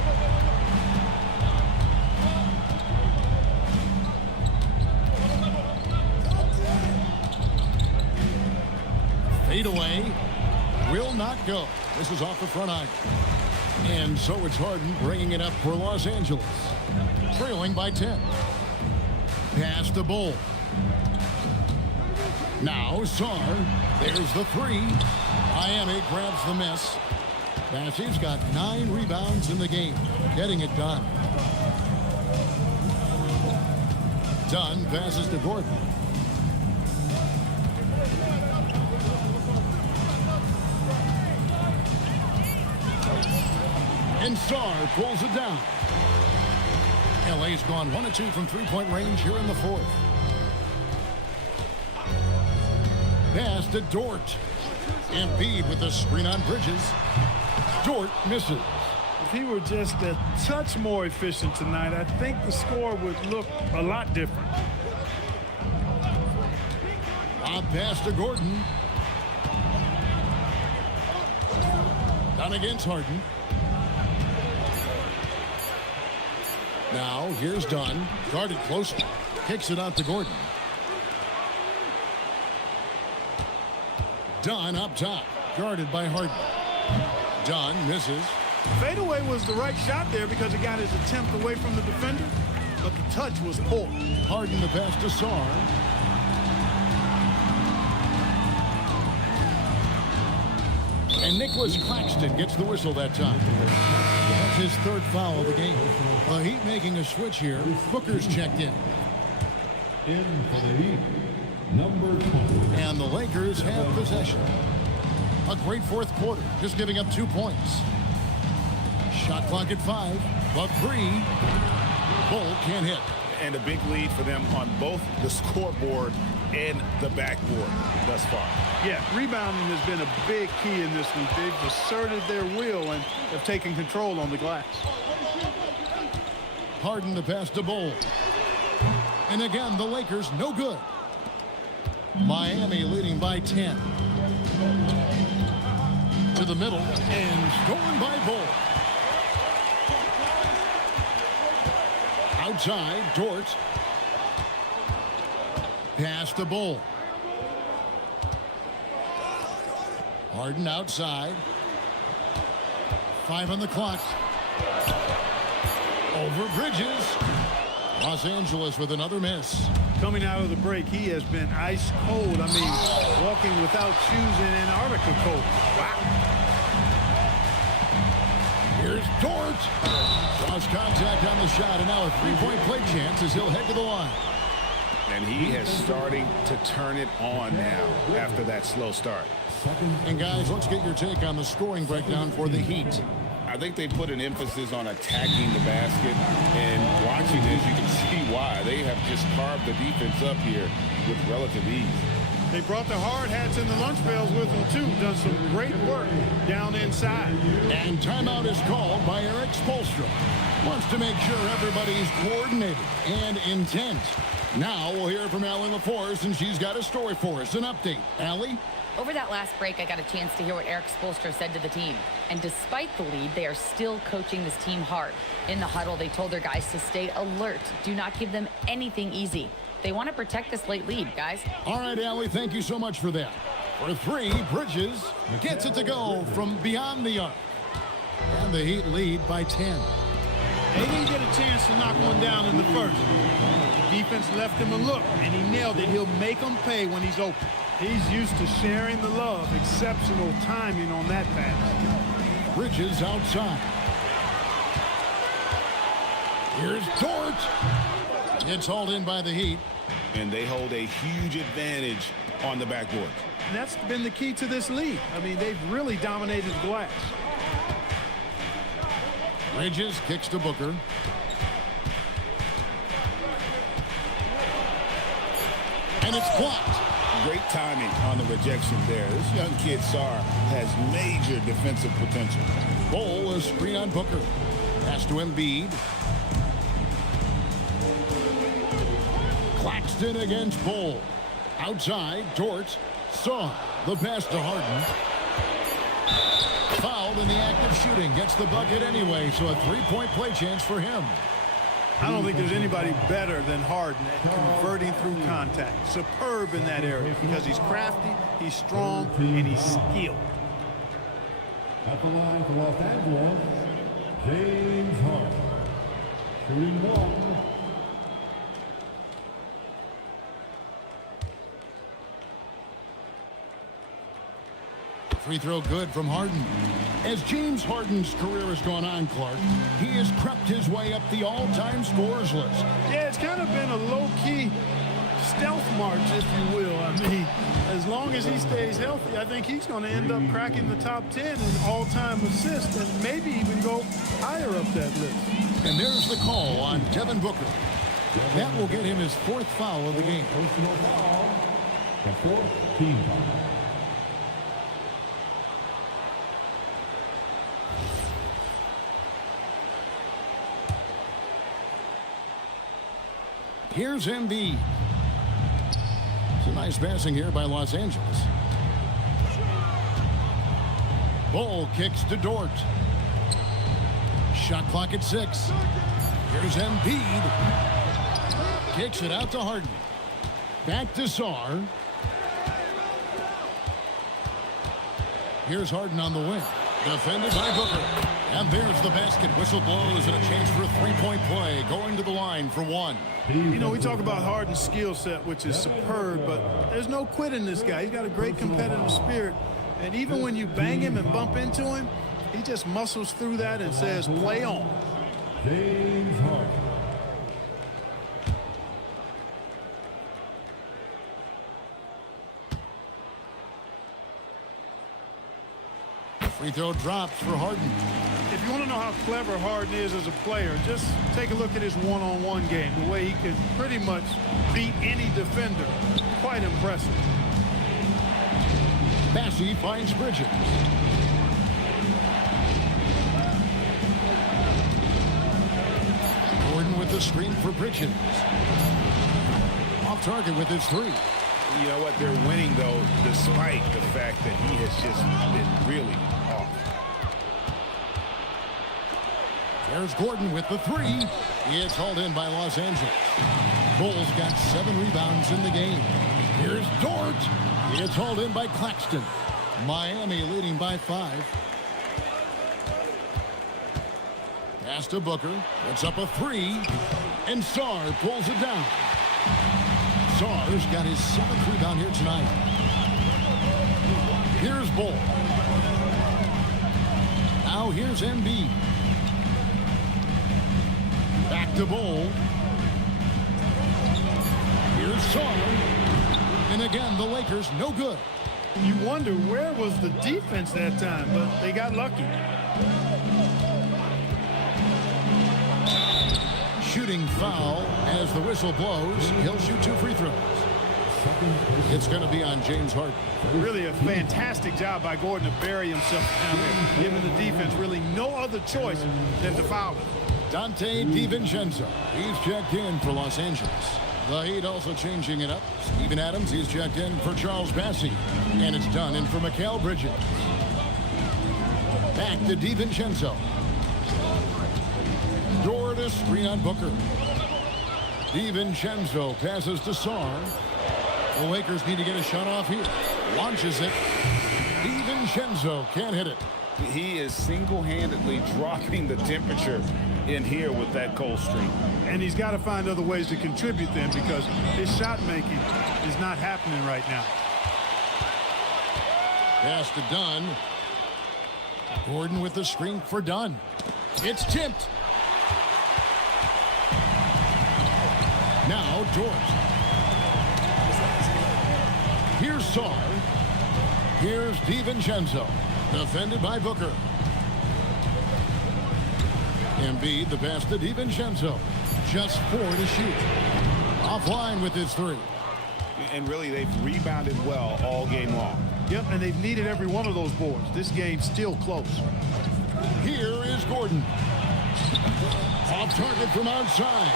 Fade away. Will not go. This is off the front iron. And so it's Harden bringing it up for Los Angeles. Trailing by 10. Pass to Bull. Now Sarr. There's the three. Miami grabs the miss. Bassey's got 9 rebounds in the game. Getting it done. Dunn passes to Gordon. And Sarr pulls it down. LA's gone 1 of 2 from three-point range here in the fourth. Pass to Dort. Embiid with the screen on Bridges. Dort misses. If he were just a touch more efficient tonight, I think the score would look a lot different. Lob pass to Gordon. Down against Harden. Now, here's Dunn. Guarded closely. Kicks it out to Gordon. Dunn up top. Guarded by Harden. Dunn misses. Fadeaway was the right shot there because it got his attempt away from the defender, but the touch was poor. Harden the pass to Sarr. And Nicholas Claxton gets the whistle that time. That's his 3rd foul of the game. The Heat making a switch here. Booker's checked in. In for the Heat, number 20. And the Lakers have possession. A great fourth quarter, just giving up 2 points. Shot clock at 5, but 3. Bull can't hit. And a big lead for them on both the scoreboard and the backboard thus far. Yeah, rebounding has been a big key in this one. They've asserted their will and have taken control on the glass. Harden the pass to Bull. And again, the Lakers no good. Miami leading by 10. To the middle and stolen by Bull. Outside, Dort. Pass to Bull. Harden outside. 5 on the clock. Over Bridges. Los Angeles with another miss. Coming out of the break, he has been ice cold. I mean, walking without shoes in Antarctica cold. Wow. Here's Dort. Lost contact on the shot, and now a 3-point play chance as he'll head to the line. And he is starting to turn it on now after that slow start. And guys, let's get your take on the scoring breakdown for the Heat. I think they put an emphasis on attacking the basket, and watching this, you can see why. They have just carved the defense up here with relative ease. They brought the hard hats and the lunch pails with them, too. Done some great work down inside. And timeout is called by Eric Spoelstra. Wants to make sure everybody's coordinated and intent. Now we'll hear from Allie LaForce, and she's got a story for us. An update. Allie? Over that last break, I got a chance to hear what Eric Spoelstra said to the team. And despite the lead, they are still coaching this team hard. In the huddle, they told their guys to stay alert. Do not give them anything easy. They want to protect this late lead, guys. All right, Allie, thank you so much for that. For 3, Bridges gets it to go from beyond the arc. And the Heat lead by 10. They didn't get a chance to knock one down in the first. The defense left him a look, and he nailed it. He'll make them pay when he's open. He's used to sharing the love. Exceptional timing on that pass. Bridges outside. Here's Dort. It's hauled in by the Heat. And they hold a huge advantage on the backboard. And that's been the key to this lead. I mean, they've really dominated the glass. Bridges kicks to Booker. And it's blocked. Great timing on the rejection there. This young kid, Sarr, has major defensive potential. Bull, a screen on Booker. Pass to Embiid. Claxton against Bull. Outside, Dort. Saw the pass to Harden. Fouled in the act of shooting. Gets the bucket anyway, so a three-point play chance for him. I don't think there's anybody better than Harden at converting through contact. Superb in that area because he's crafty, he's strong, and he's skilled. At the line for Los Angeles, James Harden. Shooting one. Free throw good from Harden. As James Harden's career has gone on, Clark, he has crept his way up the all-time scorers list. Yeah, it's kind of been a low-key stealth march, if you will. I mean, as long as he stays healthy, I think he's going to end up cracking the top 10 in all-time assists and maybe even go higher up that list. And there's the call on Devin Booker. That will get him his fourth foul of the game. The fourth team foul. Here's Embiid. It's a nice passing here by Los Angeles. Ball kicks to Dort. Shot clock at 6. Here's Embiid. Kicks it out to Harden. Back to Sarr. Here's Harden on the wing. Defended by Booker. And there's the basket. Whistle blows and a chance for a three-point play. Going to the line for one. You know, we talk about Harden's skill set, which is superb, but there's no quitting this guy. He's got a great competitive spirit. And even when you bang him and bump into him, he just muscles through that and says, play on. James Harden. Free throw drops for Harden. If you want to know how clever Harden is as a player, just take a look at his one-on-one game, the way he can pretty much beat any defender. Quite impressive. Bassey finds Bridges. Gordon with the screen for Bridges. Off target with his three. You know what? They're winning, though, despite the fact that he has just been really off. There's Gordon with the three. It's hauled in by Los Angeles. Bulls got 7 rebounds in the game. Here's Dort. It's hauled in by Claxton. Miami leading by 5. Pass to Booker. Puts up a 3. And Sarr pulls it down. Sarr's got his 7th rebound here tonight. Here's Bull. Now here's Embiid. Back to Bull. Here's Sarr. And again, the Lakers no good. You wonder where was the defense that time, but they got lucky. Shooting foul as the whistle blows. He'll shoot 2 free throws. It's going to be on James Harden. Really a fantastic job by Gordon to bury himself down there, giving the defense really no other choice than to foul him. Dante DiVincenzo. He's checked in for Los Angeles. The Heat also changing it up. Steven Adams, he's checked in for Charles Bassey. And it's done in for Mikal Bridges. Back to DiVincenzo. Dort to screen on Booker. DiVincenzo passes to Sarr. The Lakers need to get a shot off here. Launches it. DiVincenzo can't hit it. He is single-handedly dropping the temperature in here with that cold streak. And he's got to find other ways to contribute then because his shot making is not happening right now. Pass to Dunn. Gordon with the screen for Dunn. It's tipped. Now Dort. Here's Sarr. Here's DiVincenzo. Defended by Booker. Embiid, the pass to DiVincenzo. Just 4 to shoot. Offline with his 3. And really, they've rebounded well all game long. Yep, and they've needed every one of those boards. This game's still close. Here is Gordon. Off target from outside.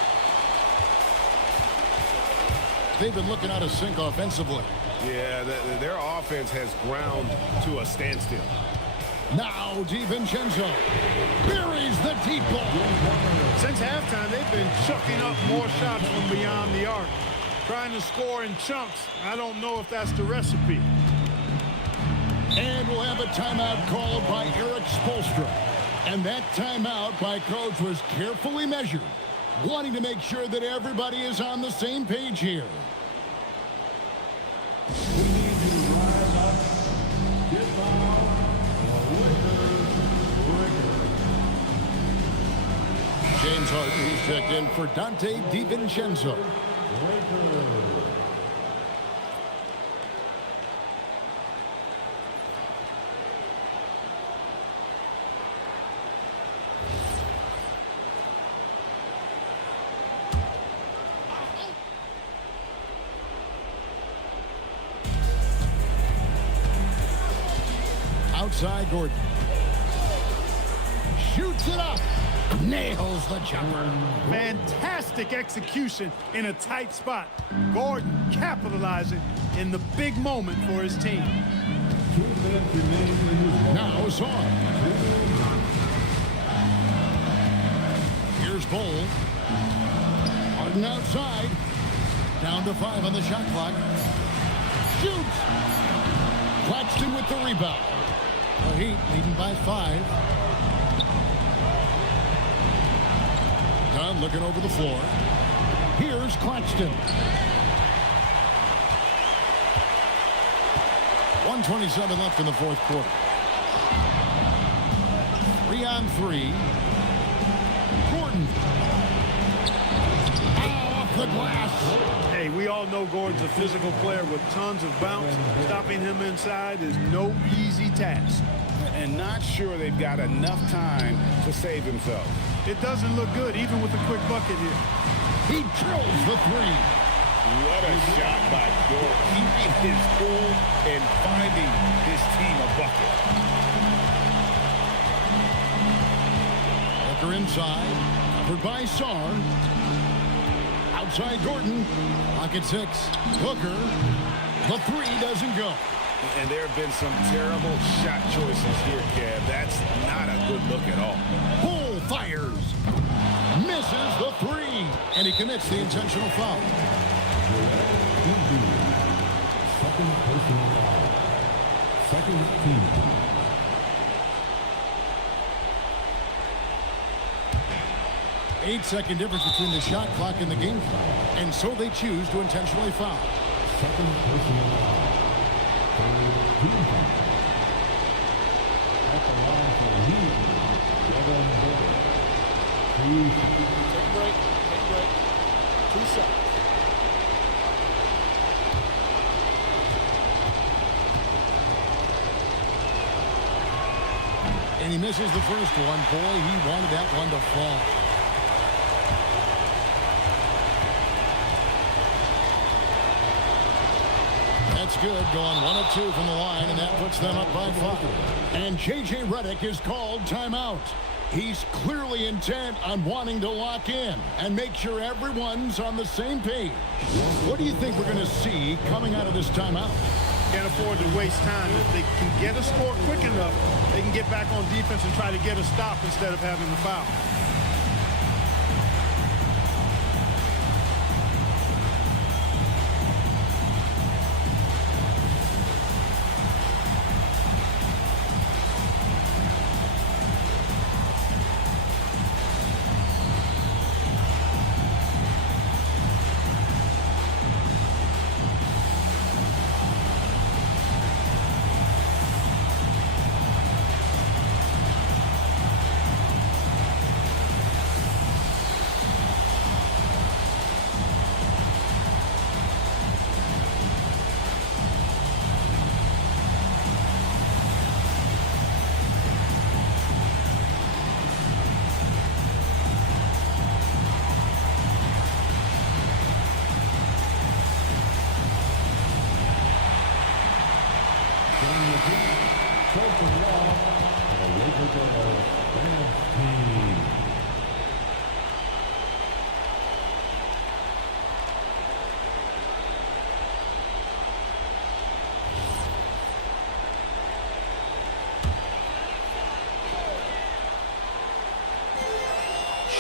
they've been looking out of sync offensively. Yeah, their offense has ground to a standstill. Now DiVincenzo buries the deep ball. Since halftime, they've been chucking up more shots from beyond the arc, trying to score in chunks. I don't know if that's the recipe. And we'll have a timeout called by Eric Spoelstra. And that timeout by Coach was carefully measured, wanting to make sure that everybody is on the same page here. James Harden, who's checked in for Dante DiVincenzo. Outside Gordon. Shoots it up. Nails the jumper. Fantastic execution in a tight spot. Gordon capitalizing in the big moment for his team. Now Saw. Here's Bull. Harden outside. Down to 5 on the shot clock. Shoots. Claxton with the rebound. The Heat leading by 5. Dunn looking over the floor. Here's Claxton. 1:27 left in the fourth quarter. 3-on-3. Gordon. Off the glass. Hey, we all know Gordon's a physical player with tons of bounce. Stopping him inside is no easy task. And not sure they've got enough time to save himself. It doesn't look good, even with a quick bucket here. He drills the 3. What a shot by Dort, keeping his cool and finding his team a bucket. Booker inside, covered by Sarr. Outside Gordon, pocket 6. Booker, the 3 doesn't go. And there have been some terrible shot choices here, Kev. That's not a good look at all. Bull fires. Misses the 3. And he commits the intentional foul. Second personal foul. Second team. Eight-second difference between the shot clock and the game clock. And so they choose to intentionally foul. Second personal foul. Team foul. At the line for the Heat, Devin Booker. Take a break. Take a break. 2 shots. And he misses the first one. Boy, he wanted that one to fall. That's good, going 1 of 2 from the line, and that puts them up by 5. And J.J. Redick is called timeout. He's clearly intent on wanting to lock in and make sure everyone's on the same page. What do you think we're going to see coming out of this timeout? Can't afford to waste time. If they can get a score quick enough, they can get back on defense and try to get a stop instead of having the foul.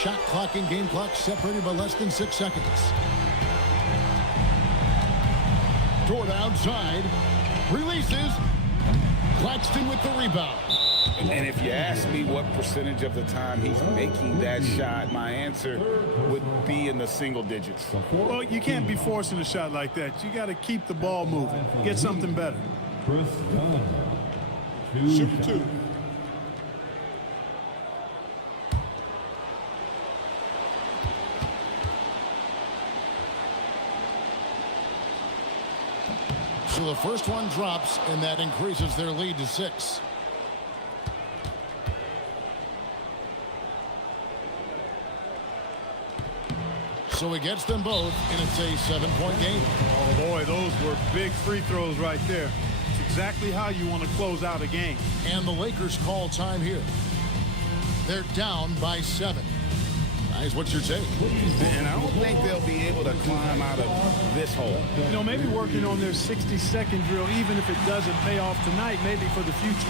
shot clock and game clock separated by less than 6 seconds. Toward outside. Releases. Claxton with the rebound. And if you ask me what percentage of the time he's making that shot, my answer would be in the single digits. Well, you can't be forcing a shot like that. You got to keep the ball moving. Get something better. Shoot 2. So the first one drops, and that increases their lead to 6. So he gets them both, and it's a 7-point game. Oh, boy, those were big free throws right there. It's exactly how you want to close out a game. And the Lakers call time here. They're down by 7. Guys, what's your take? And I don't think they'll be able to climb out of this hole. You know, maybe working on their 60-second drill, even if it doesn't pay off tonight, maybe for the future.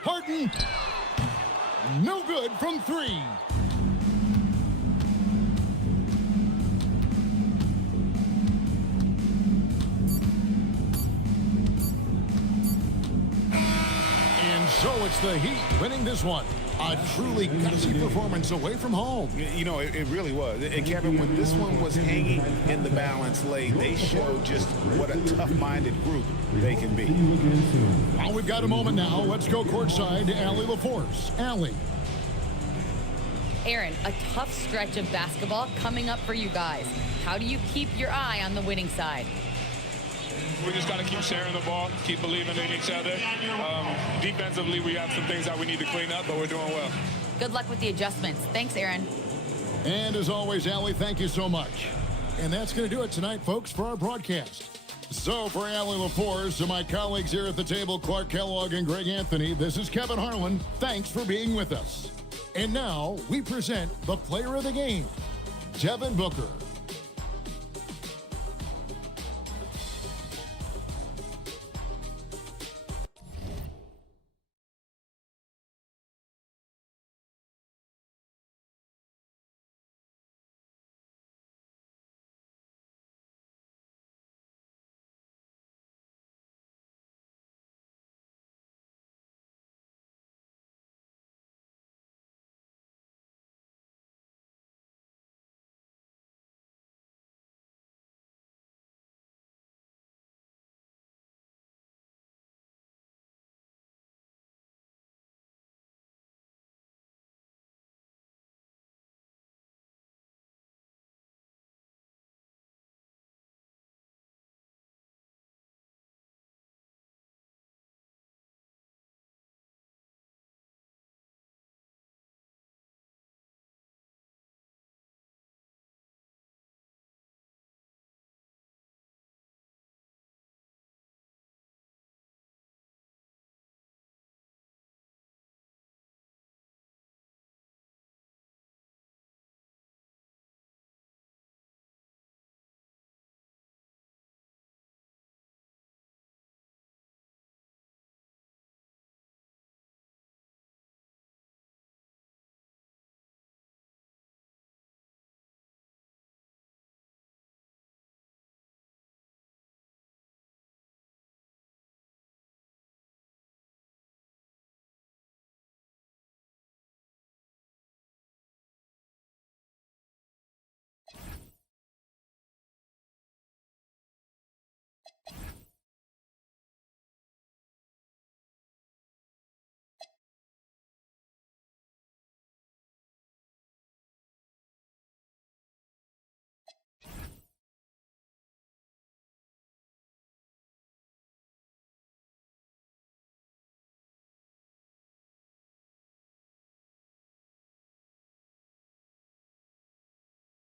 Harden, no good from 3. And so it's the Heat winning this one. A truly gutsy performance away from home. You know, it really was. And Kevin, when this one was hanging in the balance late, they showed just what a tough-minded group they can be. Well, we've got a moment now. Let's go courtside to Allie LaForce. Allie. Aaron, a tough stretch of basketball coming up for you guys. How do you keep your eye on the winning side? We just got to keep sharing the ball, keep believing in each other. Defensively, we have some things that we need to clean up, but we're doing well. Good luck with the adjustments. Thanks, Aaron. And as always, Allie, thank you so much. And that's going to do it tonight, folks, for our broadcast. So for Allie LaForce and my colleagues here at the table, Clark Kellogg and Greg Anthony, this is Kevin Harlan. Thanks for being with us. And now we present the player of the game, Devin Booker.